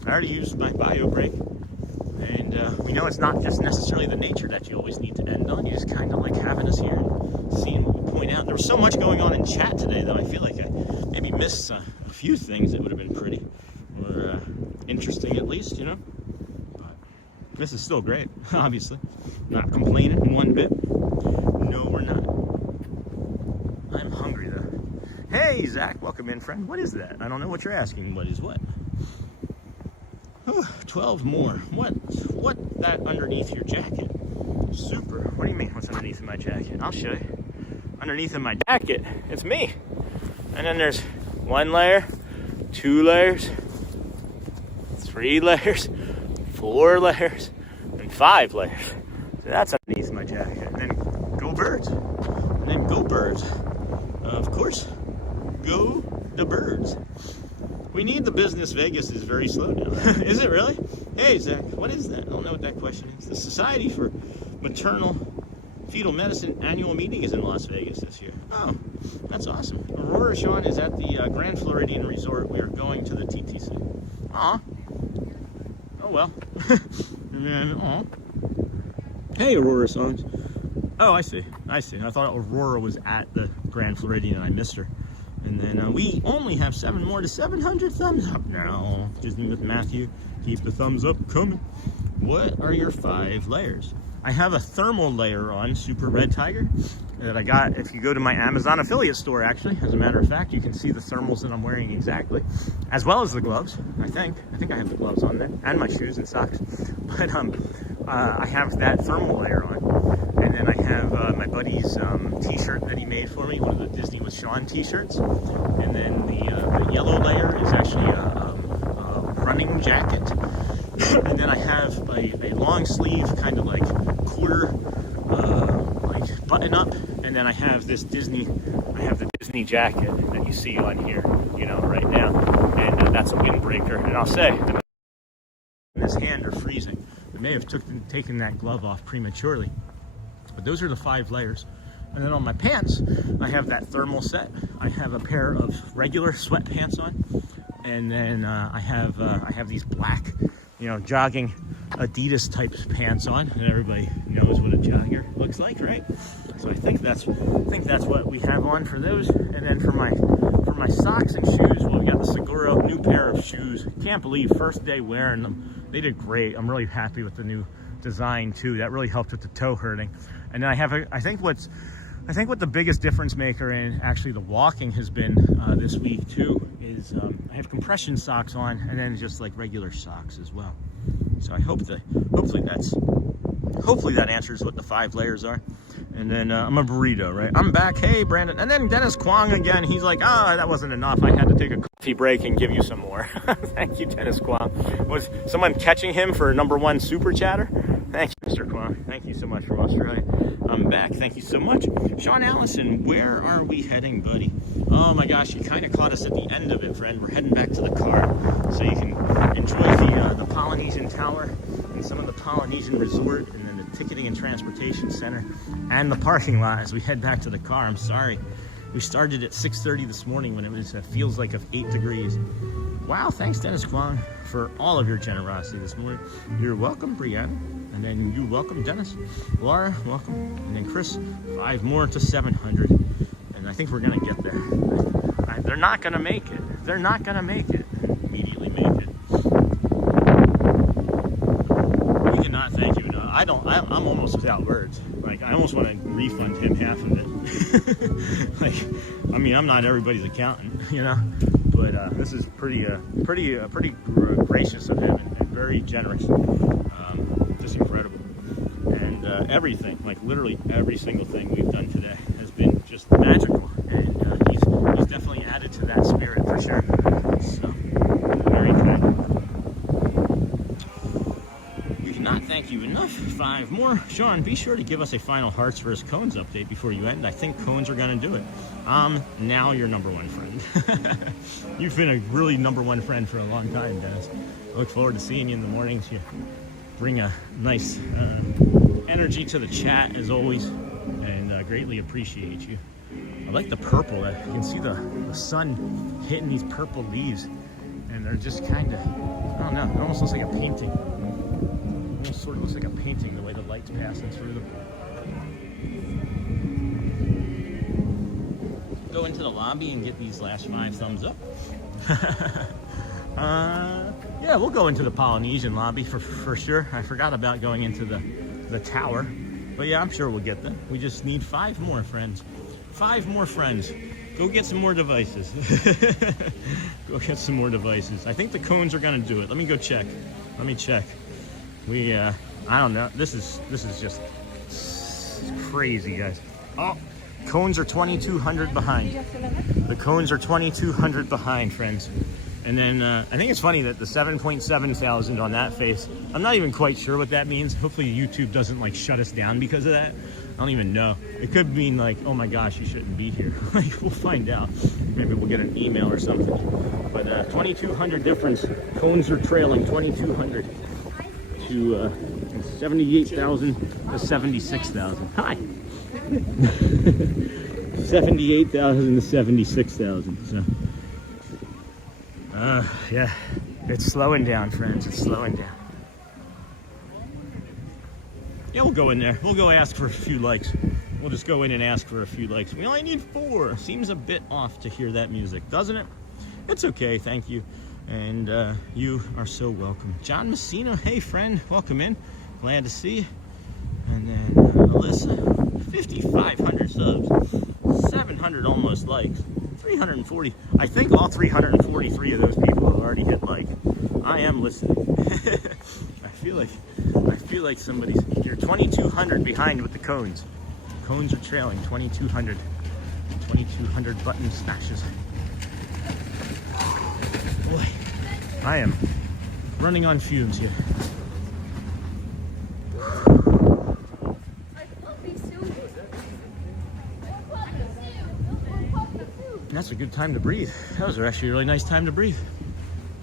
I already used my bio break. And we know it's not just necessarily the nature that you always need to end on. You just kind of like having us here and seeing what we point out. There was so much going on in chat today, though. I feel like I maybe missed a few things that would have been pretty or interesting, at least, you know. But this is still great, obviously. Not complaining one bit. No, we're not. I'm hungry, though. Hey, Zach, welcome in, friend. What is that? I don't know what you're asking. What is what? 12 more. What that underneath your jacket? Super. What do you mean, what's underneath my jacket? I'll show you. Underneath of my jacket, it's me. And then there's 1 layer, 2 layers, 3 layers, 4 layers, and 5 layers. So that's underneath my jacket. And then go birds. And then go birds. Of course, go the birds. We need the business. Vegas is very slow now. Is it really? Hey, Zach, what is that? I don't know what that question is. The Society for Maternal Fetal Medicine annual meeting is in Las Vegas this year. Oh, that's awesome. Aurora Sean is at the Grand Floridian Resort. We are going to the TTC. Aw. Oh, well. And then, aw. Hey, Aurora Songs. Oh, I see. I thought Aurora was at the Grand Floridian and I missed her. And then we only have 7 more to 700 thumbs up now. Disney with Matthew, keep the thumbs up coming. what are your 5 layers? I have a thermal layer on, Super Red Tiger, that I got. If you go to my Amazon affiliate store, actually, as a matter of fact, you can see the thermals that I'm wearing exactly, as well as the gloves. I think I have the gloves on there, and my shoes and socks. But I have that thermal layer on, and then I have my buddy's t-shirt that he made for me, one of the Disney with Sean t-shirts, and then the yellow layer is actually a running jacket. And then I have a long sleeve, kind of like quarter, like button up. And then I have this the Disney jacket that you see on here, you know, right now. And that's a windbreaker. And I'll say, in his hand are freezing. I may have taken that glove off prematurely. But those are the 5 layers. And then on my pants, I have that thermal set. I have a pair of regular sweatpants on. And then I have these black, you know, jogging Adidas type pants on, and everybody knows what a jogger looks like, right? So I think that's what we have on for those. And then for my socks and shoes, well, we got the Seguro new pair of shoes. Can't believe first day wearing them. They did great. I'm really happy with the new design too. That really helped with the toe hurting. And then I have I think what the biggest difference maker in actually the walking has been this week too is I have compression socks on, and then just like regular socks as well. So I hope hopefully that answers what the 5 layers are. And then I'm a burrito, right? I'm back. Hey, Brandon. And then Dennis Kwong again. He's like, that wasn't enough. I had to take a coffee break and give you some more. Thank you, Dennis Kwong. Was someone catching him for #1 super chatter? Thank you, Mr. Kwong. Thank you so much from Australia. I'm back. Thank you so much. Sean Allison, where are we heading, buddy? Oh my gosh, you kind of caught us at the end of it, friend. We're heading back to the car so you can enjoy the Polynesian Tower and some of the Polynesian Resort, and then the Ticketing and Transportation Center and the parking lot as we head back to the car. I'm sorry. We started at 6:30 this morning when it feels like of 8 degrees. Wow, thanks, Dennis Kwong, for all of your generosity this morning. You're welcome, Brianna. And then you welcome, Dennis. Laura, welcome. And then Chris, 5 more to 700. And I think we're going to get there. They're not going to make it. They're not going to make it. Immediately make it. We cannot thank you enough. I'm almost without words. Like, I almost want to refund him half of it. Like, I mean, I'm not everybody's accountant, you know? But this is pretty gracious of him and very generous. Just incredible. And everything, like literally every single thing we've done today has been just magical. And he's definitely added to that spirit for sure. So, very good. We cannot thank you enough. 5 more. Sean, be sure to give us a final Hearts vs. Cones update before you end. I think Cones are going to do it. Now your #1 friend. You've been a really #1 friend for a long time, Dennis. I look forward to seeing you in the mornings. You bring a nice energy to the chat as always, and greatly appreciate you. I like the purple. You can see the sun hitting these purple leaves, and they're just kind of, I don't know, it almost looks like a painting. It almost sort of looks like a painting the way the light's passing through them. Go into the lobby and get these last 5 thumbs up. Yeah, we'll go into the Polynesian lobby for sure. I forgot about going into the tower, but yeah, I'm sure we'll get them. We just need 5 more friends. 5 more friends. Go get some more devices. Go get some more devices. I think the cones are gonna do it. Let me go check. Let me check. I don't know. This is just crazy, guys. Oh, cones are 2,200 behind. The cones are 2,200 behind, friends. And then I think it's funny that the 7.7 thousand on that face, I'm not even quite sure what that means. Hopefully YouTube doesn't like shut us down because of that. I don't even know. It could mean like, oh my gosh, you shouldn't be here. Like, we'll find out. Maybe we'll get an email or something. But 2,200 difference. Cones are trailing 2,200 to 78,000 to 76,000. Hi. 78,000 to 76,000. So. Yeah, it's slowing down, friends. It's slowing down. Yeah, we'll go in there. We'll go ask for a few likes. We'll just go in and ask for a few likes. We only need 4. Seems a bit off to hear that music, doesn't it? It's okay, thank you. And you are so welcome. John Messina, hey friend, welcome in. Glad to see you. And then Alyssa, 5,500 subs, 700 almost likes, 340. I think all 343 of those people have already hit like. I am listening. I feel like somebody's. You're 2,200 behind with the cones. Cones are trailing 2,200. 2,200 button smashes. Boy, I am running on fumes here. That's a good time to breathe. That was actually a really nice time to breathe.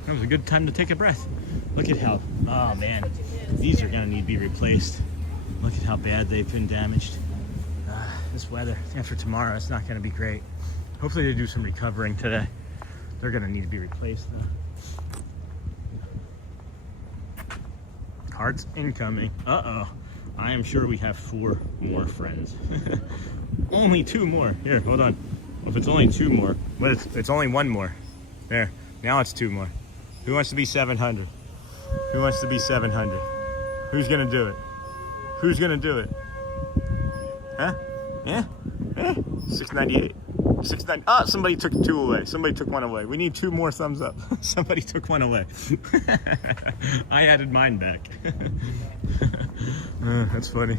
That was a good time to take a breath. Look at how, oh man, these are gonna need to be replaced. Look at how bad they've been damaged. This weather, after tomorrow, it's not gonna be great. Hopefully they do some recovering today. They're gonna need to be replaced though. Cards incoming. Uh-oh. I am sure we have 4 more friends. Only 2 more. Here, hold on. If it's only 2 more, but it's only 1 more. There, now it's 2 more. Who wants to be 700? Who wants to be 700? Who's gonna do it? Who's gonna do it? Huh? Yeah? 698. 690. Ah, somebody took 2 away. Somebody took 1 away. We need 2 more thumbs up. Somebody took 1 away. I added mine back. That's funny.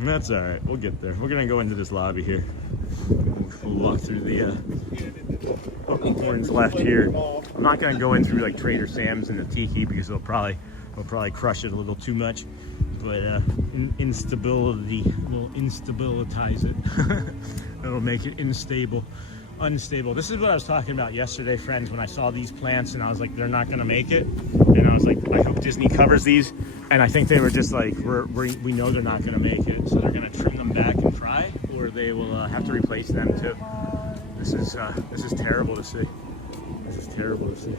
That's all right. We'll get there. We're gonna go into this lobby here. We'll walk through the horns left here. I'm not gonna go in through like Trader Sam's and the Tiki because they'll probably crush it a little too much. But instability will instabilitize it. It'll make it unstable. This is what I was talking about yesterday, friends, when I saw these plants and I was like, they're not gonna make it. And I was like, I hope Disney covers these. And I think they were just like, we know they're not gonna make it. So they're gonna trim them back and try, or they will have to replace them too. This is terrible to see. This is terrible to see.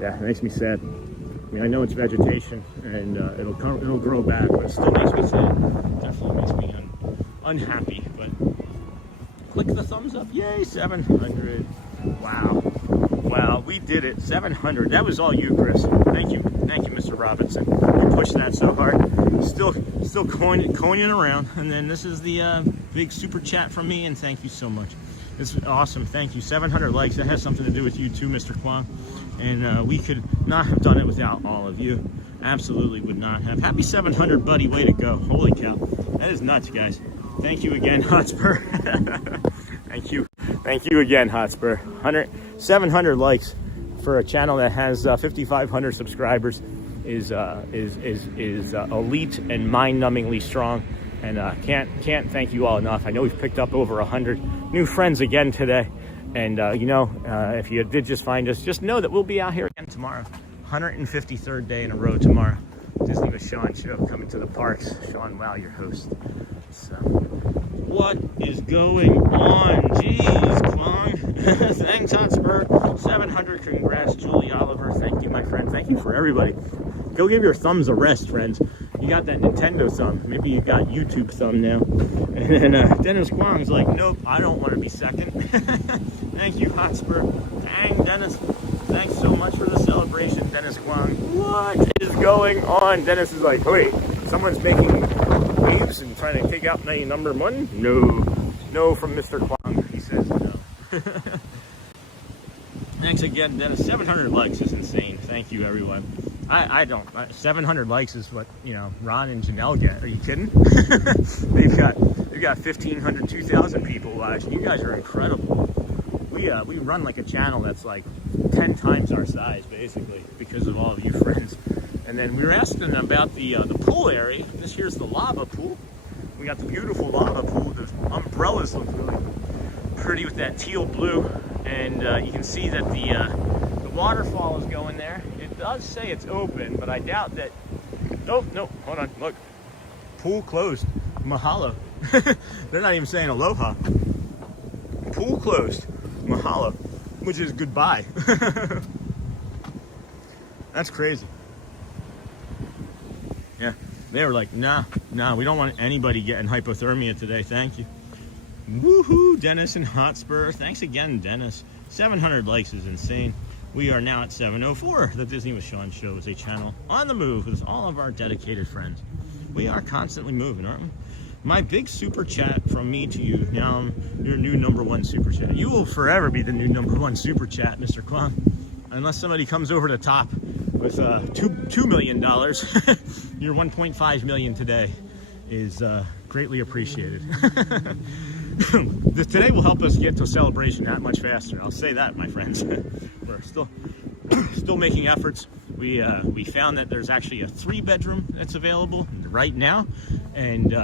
Yeah, it makes me sad. I mean, I know it's vegetation and it'll grow back, but it still makes me sad. Definitely makes me unhappy. But click the thumbs up. Yay, 700. Wow, we did it. 700. That was all you, Chris. Thank you, Mr. Robinson. You pushed that so hard. Still coining around. And then this is the big super chat from me, and thank you so much. It's awesome. Thank you. 700 likes. That has something to do with you too, Mr. Kwong. And we could not have done it without all of you. Absolutely would not have. Happy 700, buddy. Way to go. Holy cow. That is nuts, guys. Thank you again, Hotspur. Thank you. Thank you again, Hotspur. 700 likes for a channel that has 5,500 subscribers is elite and mind-numbingly strong. And can't thank you all enough. I know we've picked up over 100 new friends again today. And if you did just find us, just know that we'll be out here again tomorrow. 153rd day in a row tomorrow. Disney with Sean show coming to the parks. Sean, wow, your host. So, what is going on? Jeez, Kwong. Thanks, Hotspur. 700, congrats, Julie Oliver. Thank you, my friend. Thank you for everybody. Go give your thumbs a rest, friends. You got that Nintendo thumb. Maybe you got YouTube thumb now. And then Dennis Kwong's like, nope, I don't want to be second. Thank you, Hotspur. Dang, Dennis. Thanks so much for the celebration, Dennis Kwong. What is going on? Dennis is like, wait, someone's making waves and trying to take out my number 1? No, from Mr. Kwong. He says no. Thanks again, Dennis. 700 likes is insane. Thank you, everyone. I don't. 700 likes is what, Ron and Janelle get. Are you kidding? They've got 1,500, 2,000 people watching. You guys are incredible. We run like a channel that's like 10 times our size, basically, because of all of you friends. And then we were asking about the pool area. This here's the lava pool. We got the beautiful lava pool. The umbrellas look really pretty with that teal blue. And you can see that the waterfall is going there. It does say it's open, but I doubt that. Oh, no, hold on, look. Pool closed. Mahalo. They're not even saying aloha. Pool closed. Mahalo, which is goodbye. That's crazy. Yeah, they were like, nah, we don't want anybody getting hypothermia today. Thank you. Woohoo, Dennis and Hotspur. Thanks again, Dennis. 700 likes is insane. We are now at 704. The Disney with Sean Show is a channel on the move with all of our dedicated friends. We are constantly moving, aren't we? My big super chat from me to you. Now I'm your new number 1 super chat. You will forever be the new number 1 super chat, Mr. Kwong. Unless somebody comes over the top with $2 million. Your 1.5 million today is greatly appreciated. Today will help us get to celebration that much faster. I'll say that, my friends. We're still making efforts. We found that there's actually a 3-bedroom that's available right now, and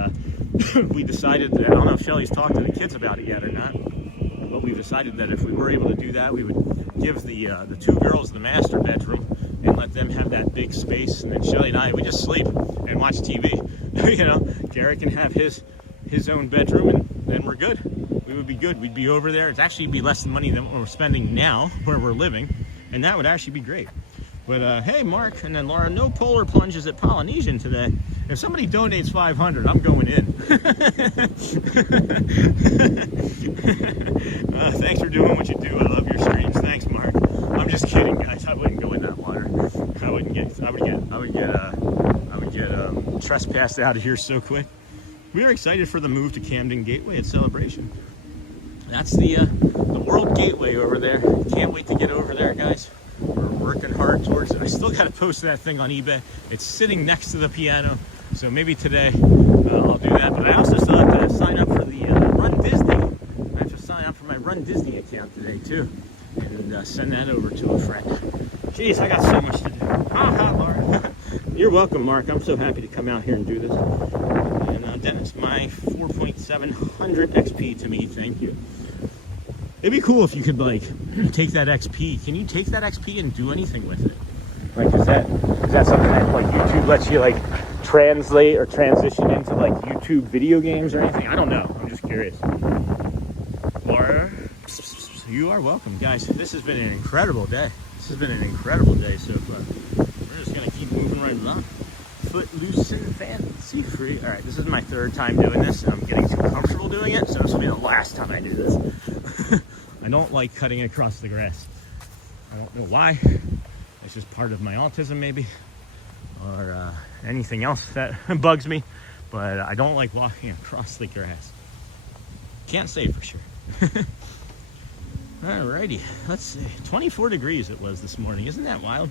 we decided that, I don't know if Shelly's talked to the kids about it yet or not, but we decided that if we were able to do that, we would give the 2 girls the master bedroom and let them have that big space, and then Shelly and I, we just sleep and watch TV. You know, Garrett can have his own bedroom, and then we're good. We would be good. We'd be over there. It's actually be less money than what we're spending now where we're living, and that would actually be great. But hey, Mark, and then Laura, no polar plunges at Polynesian today. If somebody donates 500, I'm going in. Thanks for doing what you do. I love your streams. Thanks, Mark. I'm just kidding, guys. I wouldn't go in that water. I would get trespassed out of here so quick. We are excited for the move to Camden Gateway at Celebration. That's the World Gateway over there. Can't wait to get over there, guys. We're working hard towards it. I still got to post that thing on eBay. It's sitting next to the piano, so maybe today I'll do that. But I also still have to sign up for the Run Disney. I have to sign up for my Run Disney account today too, and send that over to a friend. Jeez, I got so much to do. Ha, Laura. You're welcome, Mark. I'm so happy to come out here and do this. And Dennis, my 4.700 XP to me, thank you. It'd be cool if you could, like, take that XP. Can you take that XP and do anything with it? Like, is that something that, like, YouTube lets you, like, translate or transition into, like, YouTube video games or anything? I don't know. I'm just curious. Laura, you are welcome. Guys, this has been an incredible day. This has been an incredible day so far. We're just going to keep moving right along. Footloose and fancy free. All right, this is my 3rd time doing this, and I'm getting too comfortable doing it, so this will be the last time I do this. I don't like cutting across the grass. I don't know why. It's just part of my autism, maybe, or anything else that bugs me, but I don't like walking across the grass. Can't say for sure. Alrighty, let's see. 24 degrees it was this morning. Isn't that wild?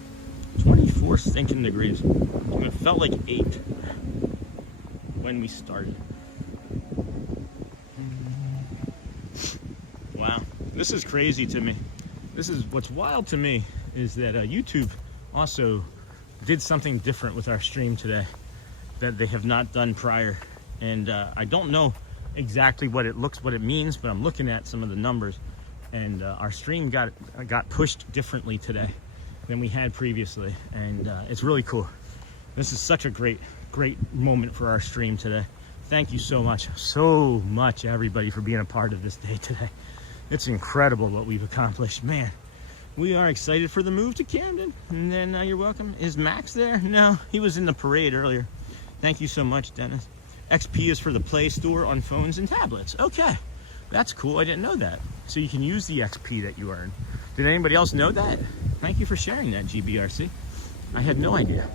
24 stinking degrees. It felt like 8 when we started. Wow, this is crazy to me. This is what's wild to me is that YouTube also did something different with our stream today that they have not done prior. And I don't know exactly what it means, but I'm looking at some of the numbers, and our stream got pushed differently today than we had previously, and it's really cool. This is such a great moment for our stream today. Thank you so much everybody for being a part of this day today. It's incredible what we've accomplished, man. We are excited for the move to Camden. And then you're welcome. Is Max there? No, he was in the parade earlier. Thank you so much, Dennis. XP is for the Play Store on phones and tablets. Okay, that's cool. I didn't know that. So you can use the XP that you earn. Did anybody else know that? Thank you for sharing that, GBRC. I had no idea.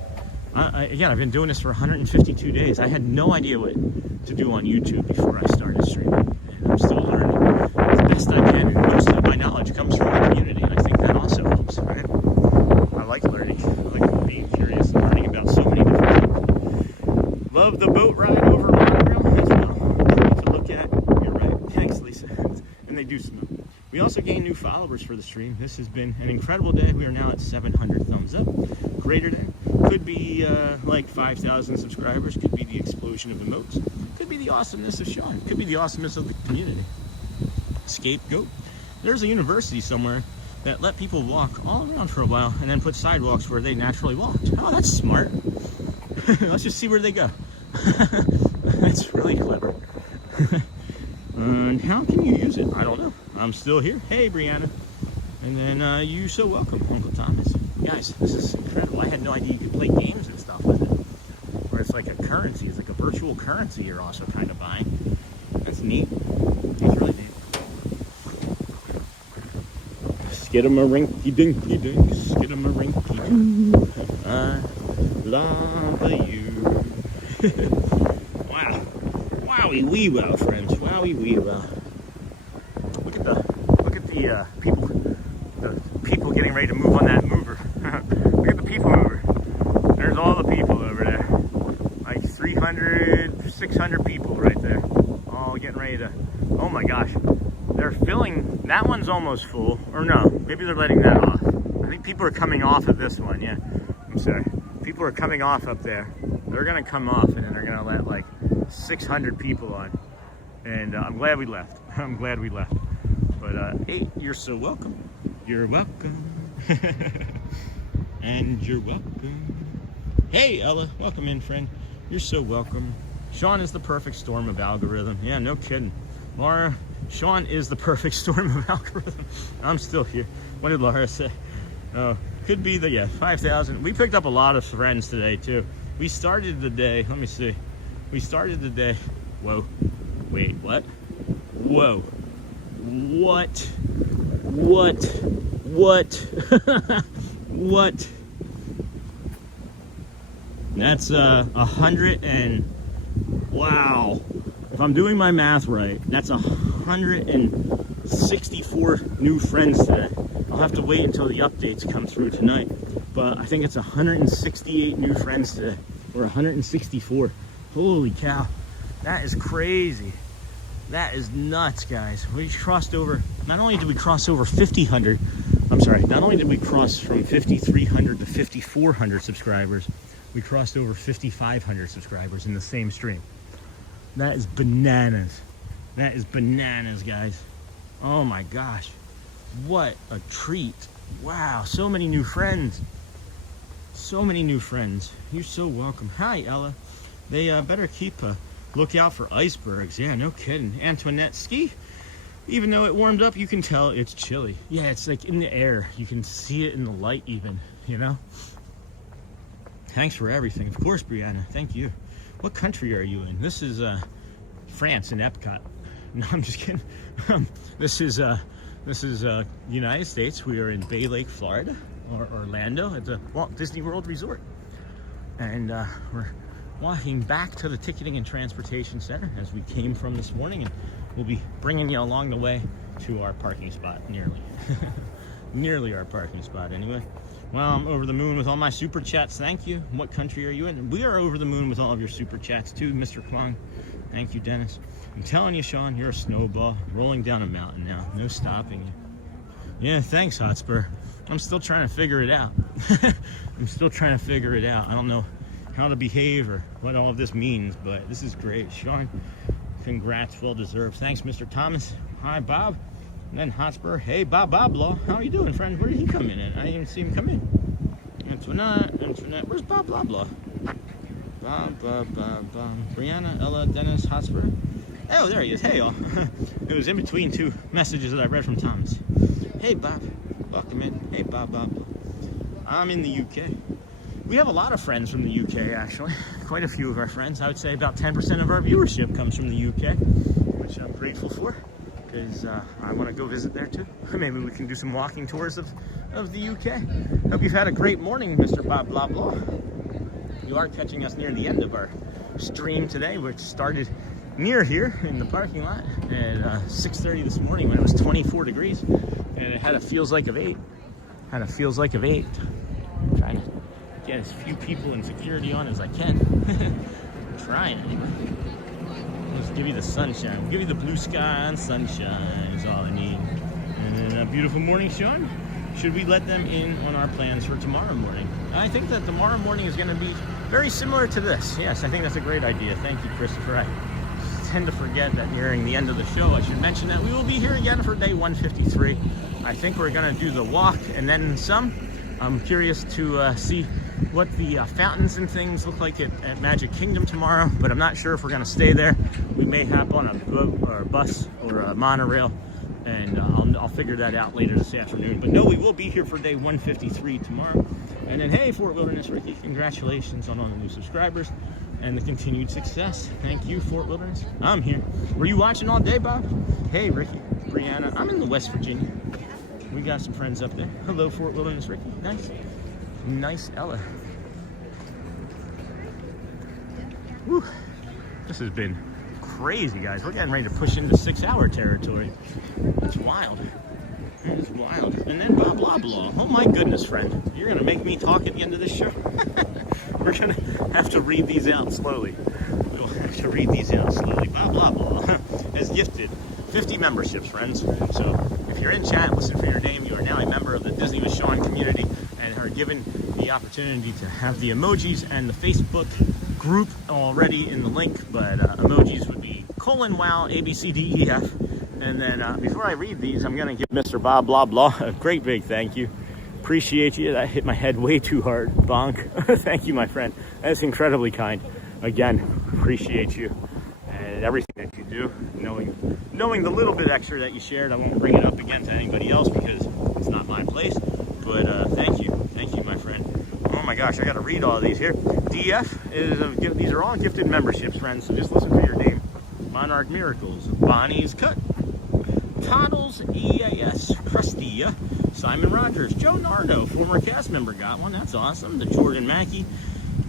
Again, I've been doing this for 152 days. I had no idea what to do on YouTube before I started streaming. And I'm still learning as best I can. And most of my knowledge comes from the community, and I think that also helps, right? I like learning. I like being curious and learning about so many different things. Love the boat ride over Monorail as well. Great to look at. You're right. Thanks, Lisa. And they do snow. We also gained new followers for the stream. This has been an incredible day. We are now at 700 thumbs up. Greater day. Could be like 5,000 subscribers. Could be the explosion of emotes. Could be the awesomeness of Sean. Could be the awesomeness of the community. Scapegoat. There's a university somewhere that let people walk all around for a while and then put sidewalks where they naturally walked. Oh, that's smart. Let's just see where they go. That's really clever. And how can you use it? I don't know. I'm still here. Hey, Brianna. And then you so welcome, Uncle Thomas. Guys, this is incredible. I had no idea you could play games and stuff with it. Where it's like a currency. It's like a virtual currency you're also kind of buying. That's neat. That's really neat. Skidamarinky dinky dink, skidamarinky doo. I love you. Wow. Wowie wee wow, friends. Wowie wee wow. Look at the people getting ready to move on that mover. Look at the people mover. There's all the people over there. Like 300, 600 people right there. All getting ready to, oh my gosh. They're filling, that one's almost full. Or no, maybe they're letting that off. I think people are coming off of this one, yeah. I'm sorry. People are coming off up there. They're gonna come off and then they're gonna let like 600 people on. And I'm glad we left. I'm glad we left. But hey, you're so welcome. You're welcome. And you're welcome. Hey, Ella, welcome in, friend. You're so welcome. Sean is the perfect storm of algorithm. Yeah, no kidding. Laura, Sean is the perfect storm of algorithm. I'm still here. What did Laura say? Oh, could be the, yeah, 5,000. We picked up a lot of friends today, too. We started the day, let me see. We started the day, whoa, wait, what? Whoa, what? What? What? That's 100 and, wow. If I'm doing my math right, that's 164 new friends today. I'll have to wait until the updates come through tonight. But I think it's 168 new friends today, or 164. Holy cow, that is crazy. That is nuts, guys. We crossed over, not only did we cross over 5,000, I'm sorry, not only did we cross from 5,300 to 5,400 subscribers, we crossed over 5,500 subscribers in the same stream. That is bananas. That is bananas, guys. Oh my gosh. What a treat. Wow, so many new friends. So many new friends. You're so welcome. Hi, Ella. They better keep a lookout for icebergs. Yeah, no kidding. Antoinette, ski. Even though it warmed up, you can tell it's chilly. Yeah, it's like in the air. You can see it in the light even, you know? Thanks for everything. Of course, Brianna. Thank you. What country are you in? This is France in Epcot. No, I'm just kidding. This is United States. We are in Bay Lake, Florida, or Orlando at the Walt Disney World Resort. And we're walking back to the Ticketing and Transportation Center as we came from this morning, and we'll be bringing you along the way to our parking spot, nearly. Nearly our parking spot, anyway. Well, I'm over the moon with all my super chats. Thank you. What country are you in? We are over the moon with all of your super chats too, Mr. Kwong. Thank you, Dennis. I'm telling you, Sean, you're a snowball rolling down a mountain now. No stopping you. Yeah, thanks, Hotspur. I'm still trying to figure it out. I'm still trying to figure it out. I don't know how to behave or what all of this means, but this is great. Sean, congrats, well deserved. Thanks, Mr. Thomas. Hi, Bob. And then Hotspur, hey, Bob Law, how are you doing, friend? Where did he come in at? I didn't even see him come in. Antoinette, where's Bob Law? Bob. Brianna, Ella, Dennis, Hotspur. Oh, there he is. Hey, y'all. It was in between two messages that I read from Thomas. Hey, Bob, welcome in. Hey, Bob. I'm in the UK. We have a lot of friends from the UK, actually. Quite a few of our friends. I would say about 10% of our viewership comes from the UK, which I'm grateful for. Because I want to go visit there too. Maybe we can do some walking tours of the UK. Hope you've had a great morning, Mr. Bob Blah Blah. You are catching us near the end of our stream today, which started near here in the parking lot at 6:30 this morning when it was 24 degrees, and it had a feels like of 8. I'm trying to get as few people in security on as I can. I'm trying anyway. Let's give you the sunshine. Give you the blue sky and sunshine is all I need. And then a beautiful morning, Sean. Should we let them in on our plans for tomorrow morning? I think that tomorrow morning is going to be very similar to this. Yes, I think that's a great idea. Thank you, Christopher. I tend to forget that nearing the end of the show, I should mention that we will be here again for day 153. I think we're going to do the walk and then some. I'm curious to see what the fountains and things look like at Magic Kingdom tomorrow, but I'm not sure if we're going to stay there. We may hop on a boat or a bus or a monorail, and I'll figure that out later this afternoon. But no, we will be here for day 153 tomorrow. And then, hey, Fort Wilderness Ricky, congratulations on all the new subscribers and the continued success. Thank you, Fort Wilderness. I'm here. Were you watching all day, Bob? Hey, Ricky, Brianna, I'm in the West Virginia. We got some friends up there. Hello, Fort Wilderness Ricky. Nice. Nice Ella. Whew. This has been crazy, guys. We're getting ready to push into 6-hour territory. It's wild. It's wild. And then blah, blah, blah. Oh my goodness, friend. You're going to make me talk at the end of this show? We're going to have to read these out slowly. We'll have to read these out slowly. Blah, blah, blah. Has gifted 50 memberships, friends. So if you're in chat, listen for your name. You are now a member of the Disney with Sean community and are given the opportunity to have the emojis and the Facebook group already in the link. But emojis would be : wow, ABCDEF. And then before I read these, I'm going to give Mr. Bob Blah Blah a great big thank you. Appreciate you. That hit my head way too hard. Bonk. Thank you, my friend. That's incredibly kind. Again, appreciate you and everything that you do. Knowing the little bit extra that you shared, I won't bring it up again to anybody else because it's not my place. But thank you. Thank you, my friend. Oh my gosh, I got to read all of these here. DF is these are all gifted memberships, friends. So just listen for your name. Monarch Miracles, Bonnie's Cut, Toddles EAS, Crustia, Simon Rogers, Joe Nardo, former cast member, got one. That's awesome. The Jordan Mackey,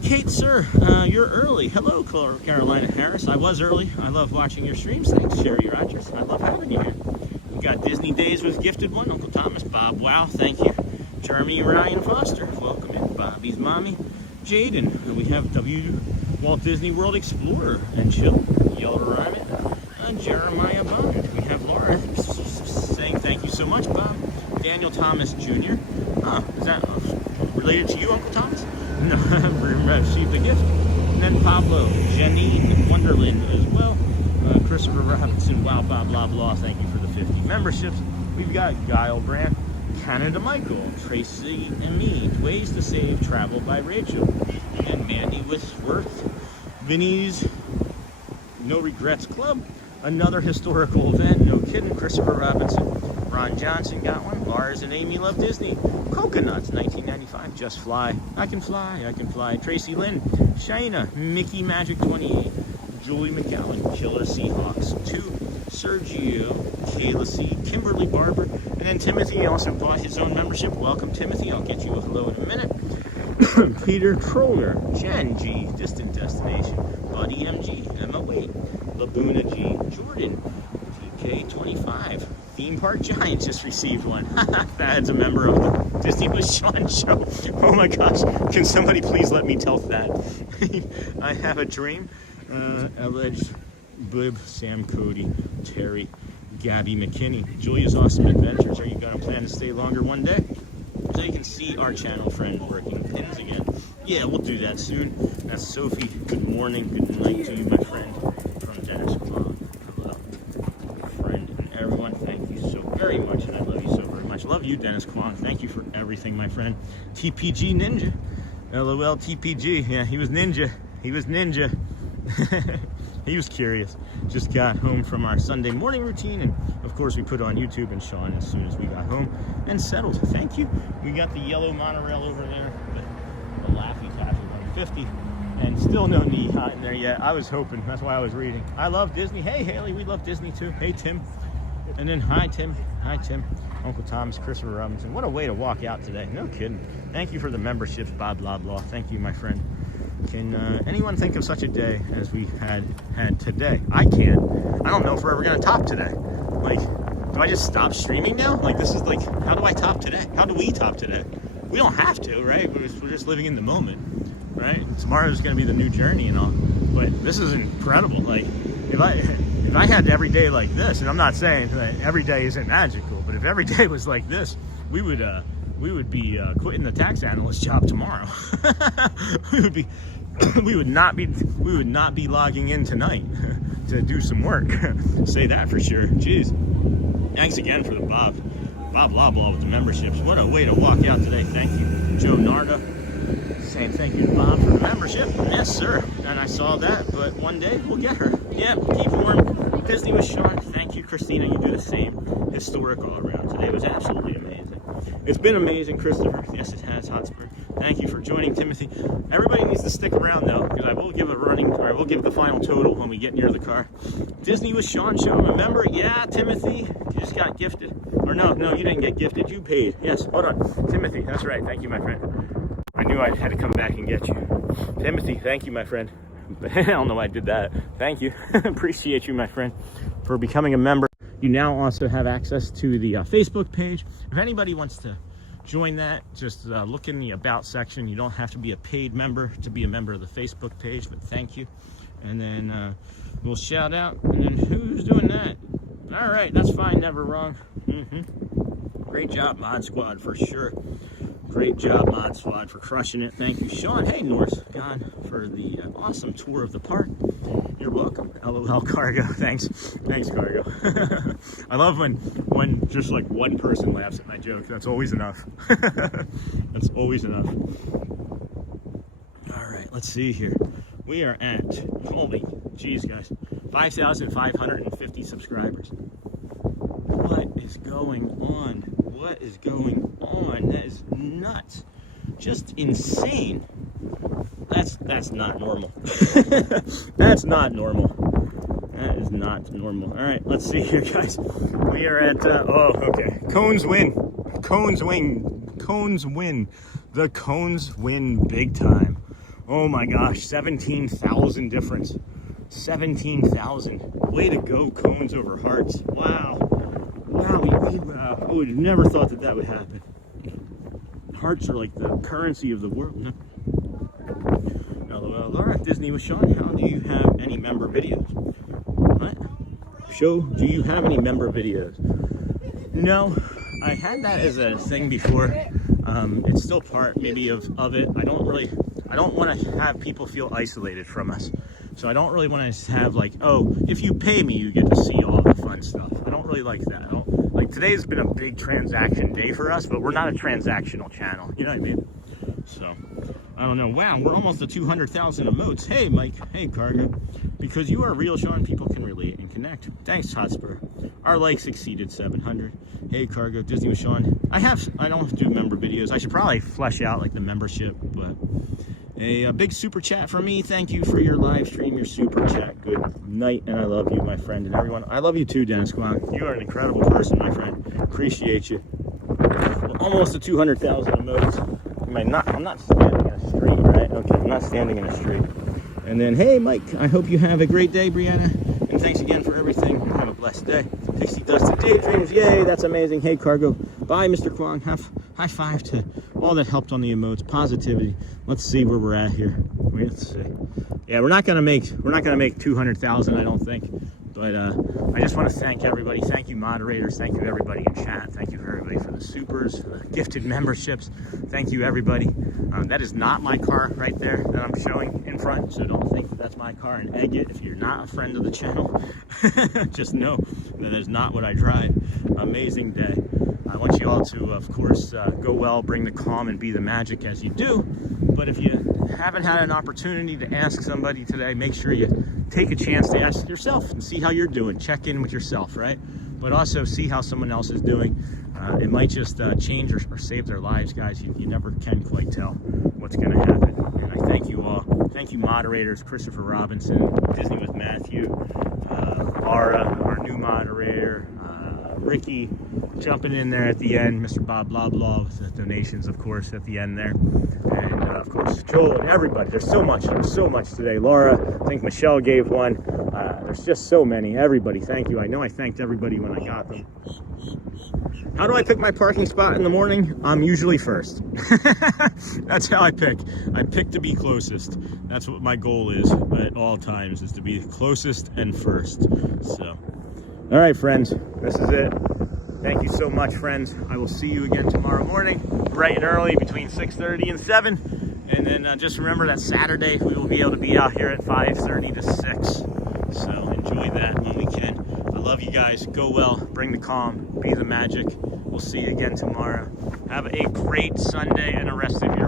Kate Sir, you're early. Hello, Carolina Harris. I was early. I love watching your streams. Thanks, Sherry Rogers. I love having you here. We got Disney Days with gifted one. Uncle Thomas, Bob. Wow, thank you. Jeremy Ryan Foster, welcome in. Bobby's mommy, Jaden. We have Walt Disney World Explorer and Chill, Yellow Rabbit, Jeremiah Bond. We have Laura saying thank you so much, Bob. Daniel Thomas Jr. Is that related to you, Uncle Thomas? No, received a gift. And then Pablo, Janine Wonderland as well. Christopher Robinson, wow, blah, blah, blah. Thank you for the 50 memberships. We've got Guile Brandt, Canada Michael, Tracy and me, Ways to Save, Travel by Rachel, and Mandy Withworth, Vinny's No Regrets Club, another historical event, no kidding, Christopher Robinson, Ron Johnson got one, Lars and Amy Love Disney, Coconuts, 1995, Just Fly, I Can Fly, Tracy Lynn, Shayna, Mickey Magic 28, Julie McGowan, Killer Seahawks 2, Sergio, Kayla C, Kimberly Barber, and then Timothy also bought his own membership. Welcome, Timothy. I'll get you a hello in a minute. Peter Troller, Jen G, Distant Destination, Buddy MG, Emma Wade, Laguna G, Jordan, TK25, Theme Park Giant just received one. Thad's a member of the Disney with Sean show. Oh my gosh, can somebody please let me tell Thad? I have a dream. Alleged Bib, Sam Cody, Terry, Gabby McKinney, Julia's Awesome Adventures. Are you going to plan to stay longer one day? So you can see our channel friend working pins again. Yeah, we'll do that soon. That's Sophie. Good morning, good night to you, my friend. From Dennis Kwan. Hello, friend and everyone. Thank you so very much, and I love you so very much. Love you, Dennis Kwan. Thank you for everything, my friend. TPG Ninja. LOL TPG. Yeah, he was ninja. He was ninja. He was curious. Just got home from our Sunday morning routine, and of course we put on YouTube and Sean as soon as we got home and settled. Thank you. We got the yellow monorail over there, the Laffy Taffy 150, and still no knee high in there yet. I was hoping. That's why I was reading. I love Disney. Hey Haley, we love Disney too. Hey Tim. And then hi Tim. Hi Tim. Uncle Thomas, Christopher Robinson. What a way to walk out today. No kidding. Thank you for the memberships, Bob blah blah. Thank you, my friend. Can anyone think of such a day as we had today? I can't. I don't know if we're ever going to top today. Like, do I just stop streaming now? Like, this is like, how do I top today? How do we top today? We don't have to, right? We're just living in the moment, right? Tomorrow's going to be the new journey and all. But this is incredible. Like, if I had every day like this, and I'm not saying that every day isn't magical, but if every day was like this, we would be quitting the tax analyst job tomorrow. we would not be logging in tonight to do some work. Say that for sure. Jeez. Thanks again for the Bob blah blah with the memberships. What a way to walk out today. Thank you, Joe Narda. Saying thank you to Bob for the membership. Yes, sir. And I saw that, but one day we'll get her. Yeah, keep warm. Disney with Sean. Thank you, Christina. You do the same. Historic all around. Today was absolutely amazing. It's been amazing, Christopher. Yes, it has, Hotspur. Thank you for joining, Timothy. Everybody needs to stick around though, because I will give I will give the final total when we get near the car. Disney with Sean Show, remember? Yeah, Timothy, you just got gifted. Or no, you didn't get gifted, you paid. Yes, hold on. Timothy, that's right. Thank you, my friend. I knew I had to come back and get you. Timothy, thank you, my friend. I don't know why I did that. Thank you. Appreciate you, my friend, for becoming a member. You now also have access to the Facebook page. If anybody wants to join that, just look in the About section. You don't have to be a paid member to be a member of the Facebook page, but thank you. And then we'll shout out. And then who's doing that? All right, that's fine, never wrong. Great job, Mod Squad, for sure. Great job, Mod Squad, for crushing it. Thank you, Sean. Hey, North God, for the awesome tour of the park. You're welcome. LOL, Cargo. Thanks, Cargo. I love when just like one person laughs at my joke. That's always enough. That's always enough. All right, let's see here. We are at, holy geez, guys, 5,550 subscribers. What is going on? What is going on? That is nuts. Just insane. That's not normal. That's not normal. That is not normal. All right, let's see here, guys. We are at, oh, okay. Cones win. Cones win. Cones win. The cones win big time. Oh my gosh, 17,000 difference. 17,000. Way to go, cones over hearts. Wow. Wow, wow. I would have never thought that would happen. Hearts are like the currency of the world. LOL, Laura, Disney with Sean, how do you have any member videos? What? Do you have any member videos? No, I had that as a thing before. It's still part maybe of it. I don't want to have people feel isolated from us. So I don't really want to have like, oh, if you pay me, you get to see all the fun stuff. I don't really like that. Today's been a big transaction day for us, but we're not a transactional channel. You know what I mean? So, I don't know. Wow, we're almost at 200,000 emotes. Hey, Mike. Hey, Cargo. Because you are real, Sean, people can relate and connect. Thanks, Hotspur. Our likes exceeded 700. Hey, Cargo. Disney with Sean. I don't do member videos. I should probably flesh out like the membership, but a big super chat from me. Thank you for your live stream, your super chat. Good night, and I love you, my friend, and everyone. I love you too, Dennis Kwong. You are an incredible person, my friend. Appreciate you. Almost to 200,000 emotes. I'm not standing in a street, right? Okay, I'm not standing in a street. And then, hey, Mike, I hope you have a great day, Brianna. And thanks again for everything. Have a blessed day. Pixie Dusty Daydreams, yay, that's amazing. Hey, Cargo. Bye, Mr. Kwong. High five to all that helped on the emotes. Positivity. Let's see where we're at here. Let's see. Yeah, we're not gonna make 200,000, I don't think. But I just want to thank everybody. Thank you, moderators. Thank you, everybody in chat. Thank you, everybody, for the supers, for the gifted memberships. Thank you, everybody. That is not my car right there that I'm showing in front, so don't think that that's my car and egg it if you're not a friend of the channel. Just know that is not what I drive. Amazing day. I want you all to, of course, go well, bring the calm, and be the magic as you do. But if you haven't had an opportunity to ask somebody today, make sure you take a chance to ask yourself and see how you're doing. Check in with yourself, right? But also see how someone else is doing. It might just change or save their lives, guys. You never can quite tell what's going to happen. And I thank you all. Thank you, moderators, Christopher Robinson, Disney with Matthew, Laura, our new moderator, Ricky, jumping in there at the end, Mr. Bob Blah Blah with the donations, of course, at the end there. And of course, Joel and everybody. There's so much today. Laura, I think Michelle gave one. There's just so many. Everybody, thank you. I know I thanked everybody when I got them. How do I pick my parking spot in the morning? I'm usually first. That's how I pick. I pick to be closest. That's what my goal is at all times, is to be closest and first. So, all right, friends, this is it. Thank you so much, friends. I will see you again tomorrow morning, bright and early, between 6:30 and 7. And then just remember that Saturday we will be able to be out here at 5:30 to 6. So enjoy that when we can. I love you guys. Go well. Bring the calm. Be the magic. We'll see you again tomorrow. Have a great Sunday and the rest of your